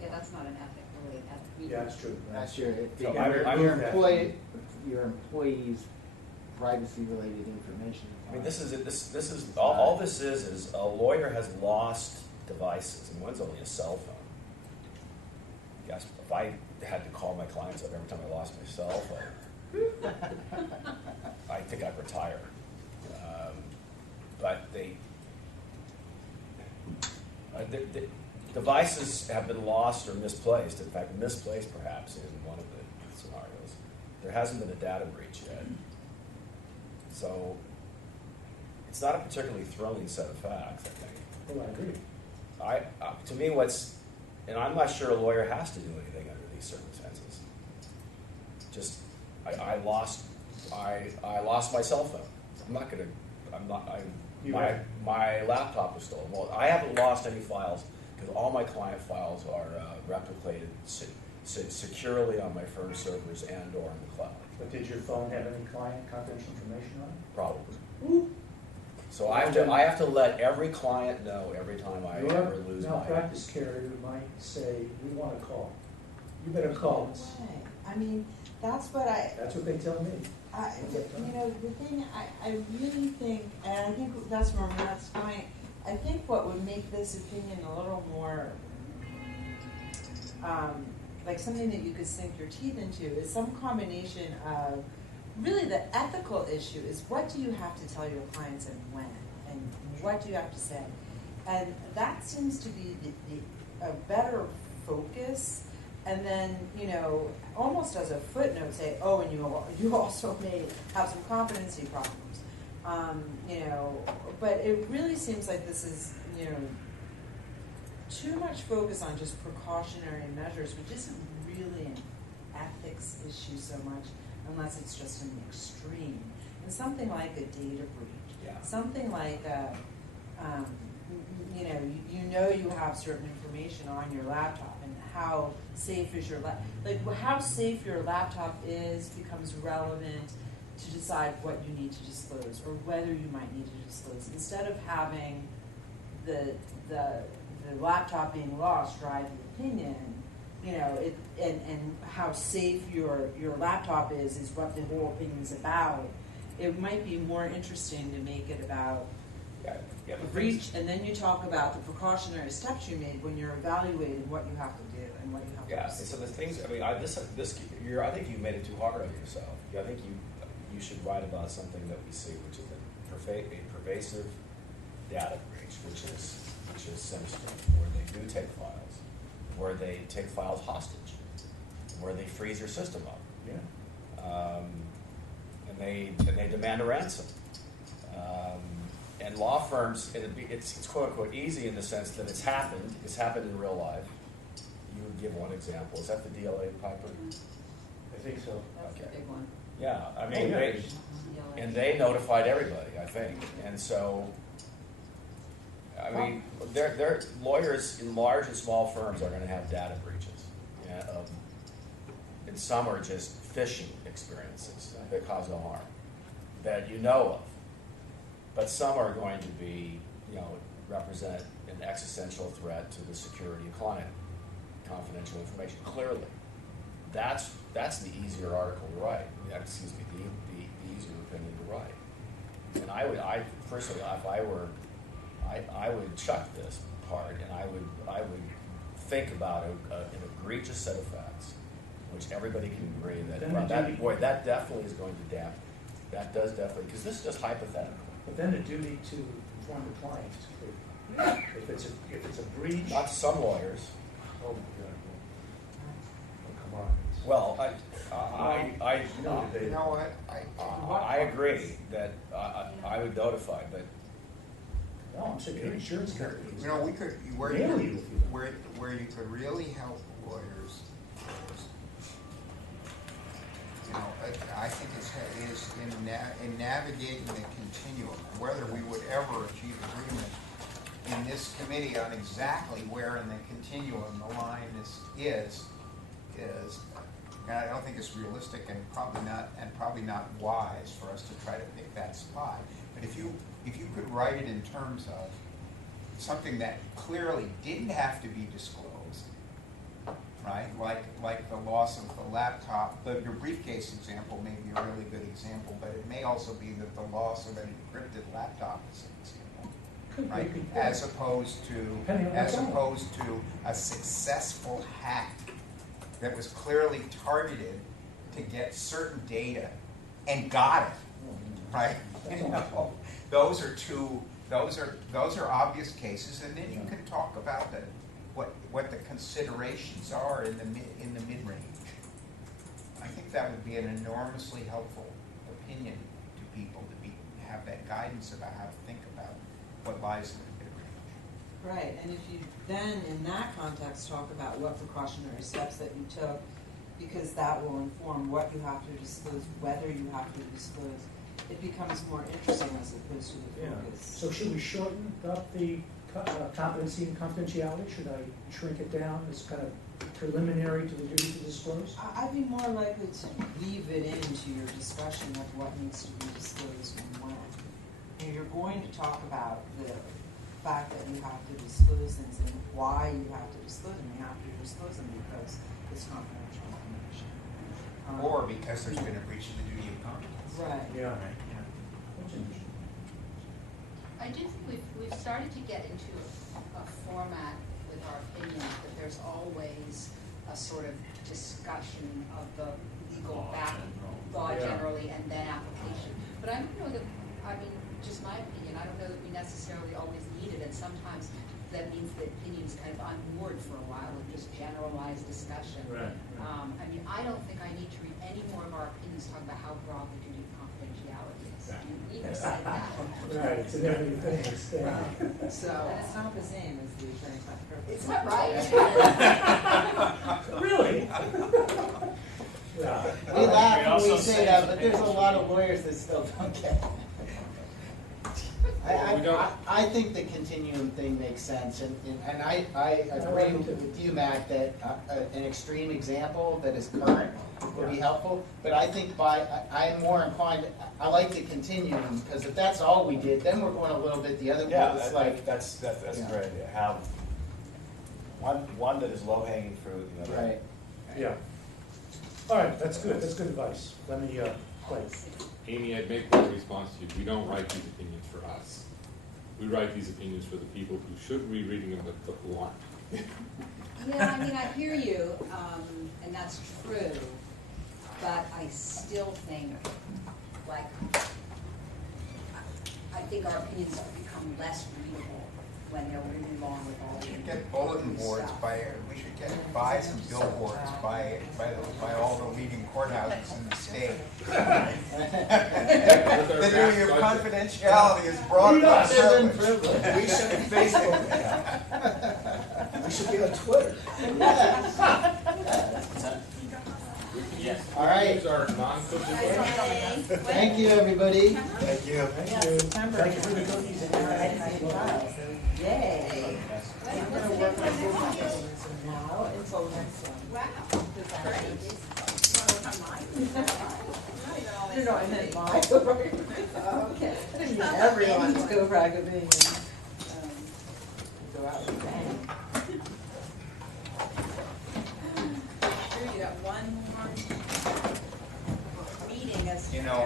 Yeah, that's not an ethic, really, an ethic. Yeah, that's true. That's your employees' privacy-related information. I mean, this is all this is a lawyer has lost devices, and one's only a cell phone. Yes, if I had to call my clients up every time I lost my cell phone, I think I'd retire. But the devices have been lost or misplaced. In fact, misplaced perhaps in one of the scenarios. There hasn't been a data breach yet. So it's not a particularly thrilling set of facts, I think. Oh, I agree. To me, and I'm not sure a lawyer has to do anything under these circumstances. Just, I lost my cell phone. My laptop was stolen. Well, I haven't lost any files because all my client files are replicated securely on my firm servers and or in the cloud. But did your phone have any client confidential information on it? Probably. Ooh. So I have to let every client know every time I ever lose my malpractice carrier might say, we want to call. You better call us. I mean, that's what they tell me. The thing, I really think, and I think that's where Matt's going, I think what would make this opinion a little more, like something that you could sink your teeth into is some combination of, really the ethical issue is what do you have to tell your clients and when, and what do you have to say? And that seems to be a better focus. And then, almost as a footnote, say, oh, and you also may have some competency problems. But it really seems like this is, too much focus on just precautionary measures, which isn't really an ethics issue so much, unless it's just in the extreme. And something like a data breach, something like you have certain information on your laptop, and how safe is your how safe your laptop is becomes relevant to decide what you need to disclose or whether you might need to disclose, instead of having the laptop being lost drive the opinion. you know, and how safe your laptop is what the whole opinion's about. It might be more interesting to make it about Yeah, a breach, and then you talk about the precautionary steps you made when you're evaluating what you have to do and what you have to do. Yeah, so the things, I mean, I think you made it too hard on yourself. I think you should write about something that we see, which is a pervasive data breach, which is sinister, where they do take files, where they take files hostage, where they freeze your system up. Yeah. And they demand a ransom. And law firms, it's quote unquote easy in the sense that it's happened in real life. You would give one example. Is that the DLA Piper? I think so. That's the big one. Yeah, I mean, yeah. they notified everybody, I think, and so, I mean, they're lawyers in large and small firms are going to have data breaches, and some are just phishing experiences that cause no harm, that you know of, but some are going to be, represent an existential threat to the security of client confidential information. Clearly, that's the easier article to write. Excuse me, the easier opinion to write. And I personally, if I were, I would chuck this part, and I would think about an egregious set of facts, which everybody can agree that definitely is going to dampen. That does definitely, because this is just hypothetical. But then the duty to inform the client is clear. If it's a breach. Not some lawyers. Oh my God. Oh, come on. Well, You know what? I agree that I would notify, but No, I'm saying your insurance company. You know, we could, where Nail you, you. where you could really help lawyers, I think is in navigating the continuum, whether we would ever achieve agreement in this committee on exactly where in the continuum the line is, and I don't think it's realistic and probably not wise for us to try to pick that spot. But if you could write it in terms of something that clearly didn't have to be disclosed, right? Like the loss of the laptop. Your briefcase example may be a really good example, but it may also be that the loss of an encrypted laptop is an example, right? As opposed to a successful hack that was clearly targeted to get certain data and got it, right? Those are obvious cases, and then you can talk about what the considerations are in the mid-range. I think that would be an enormously helpful opinion to people to have that guidance about how to think about what lies in the mid-range. Right, and if you then, in that context, talk about what precautionary steps that you took, because that will inform what you have to disclose, whether you have to disclose, it becomes more interesting as opposed to the focus. So should we shorten up the competency and confidentiality? Should I shrink it down as kind of preliminary to the duty to disclose? I'd be more likely to weave it into your discussion of what needs to be disclosed and when. You're going to talk about the fact that you have to disclose things and why you have to disclose them. You have to disclose them because it's confidential information. Or because there's been a breach of the duty of confidence. Right. Yeah. That's interesting. I do think we've started to get into a format with our opinions, that there's always a sort of discussion of the legal law generally and then application. But I don't know that, just my opinion, I don't know that we necessarily always need it, and sometimes that means the opinion's kind of unmoored for a while with just generalized discussion. Right. I don't think I need to read any more of our opinions talking about how broad the duty of confidentiality is. We said that. Right, it's an everything thing. So, And it's not the same as the attorney-client privilege. is that right? Really? Yeah. We laugh when also we say say that, some but there's a papers lot of lawyers that still don't get it. I think the continuum thing makes sense, and I agree with you, Matt, that an extreme example that is current would be helpful, but I think I'm more inclined, I like the continuum, because if that's all we did, then we're going a little bit the other way. yeah, It's that's a great idea. one that is low-hanging fruit, the other. Right. Yeah. All right, that's good advice. Let me, wait. Amy, I'd make one response to you. We don't write these opinions for us. We write these opinions for the people who should be reading them, but who aren't. Yeah, I mean, I hear you, and that's true, but I still think, like, I think our opinions have become less readable when they're really long with all We the. should get bulletin boards we should buy some billboards by all the leading courthouses in the state. The duty of confidentiality is broad privilege. We should be Facebook. We should be on Twitter. Yes. All right. These are non-cooking. Thank you, everybody. Thank you. Thank you. Thank you for the cookies and I didn't see any files, so yay. I'm gonna work on this from now until next one. Wow. No, I meant mine. Okay. I didn't mean everyone's co-brag of being, go out with a bang. Sure, you got one more meeting as. You know,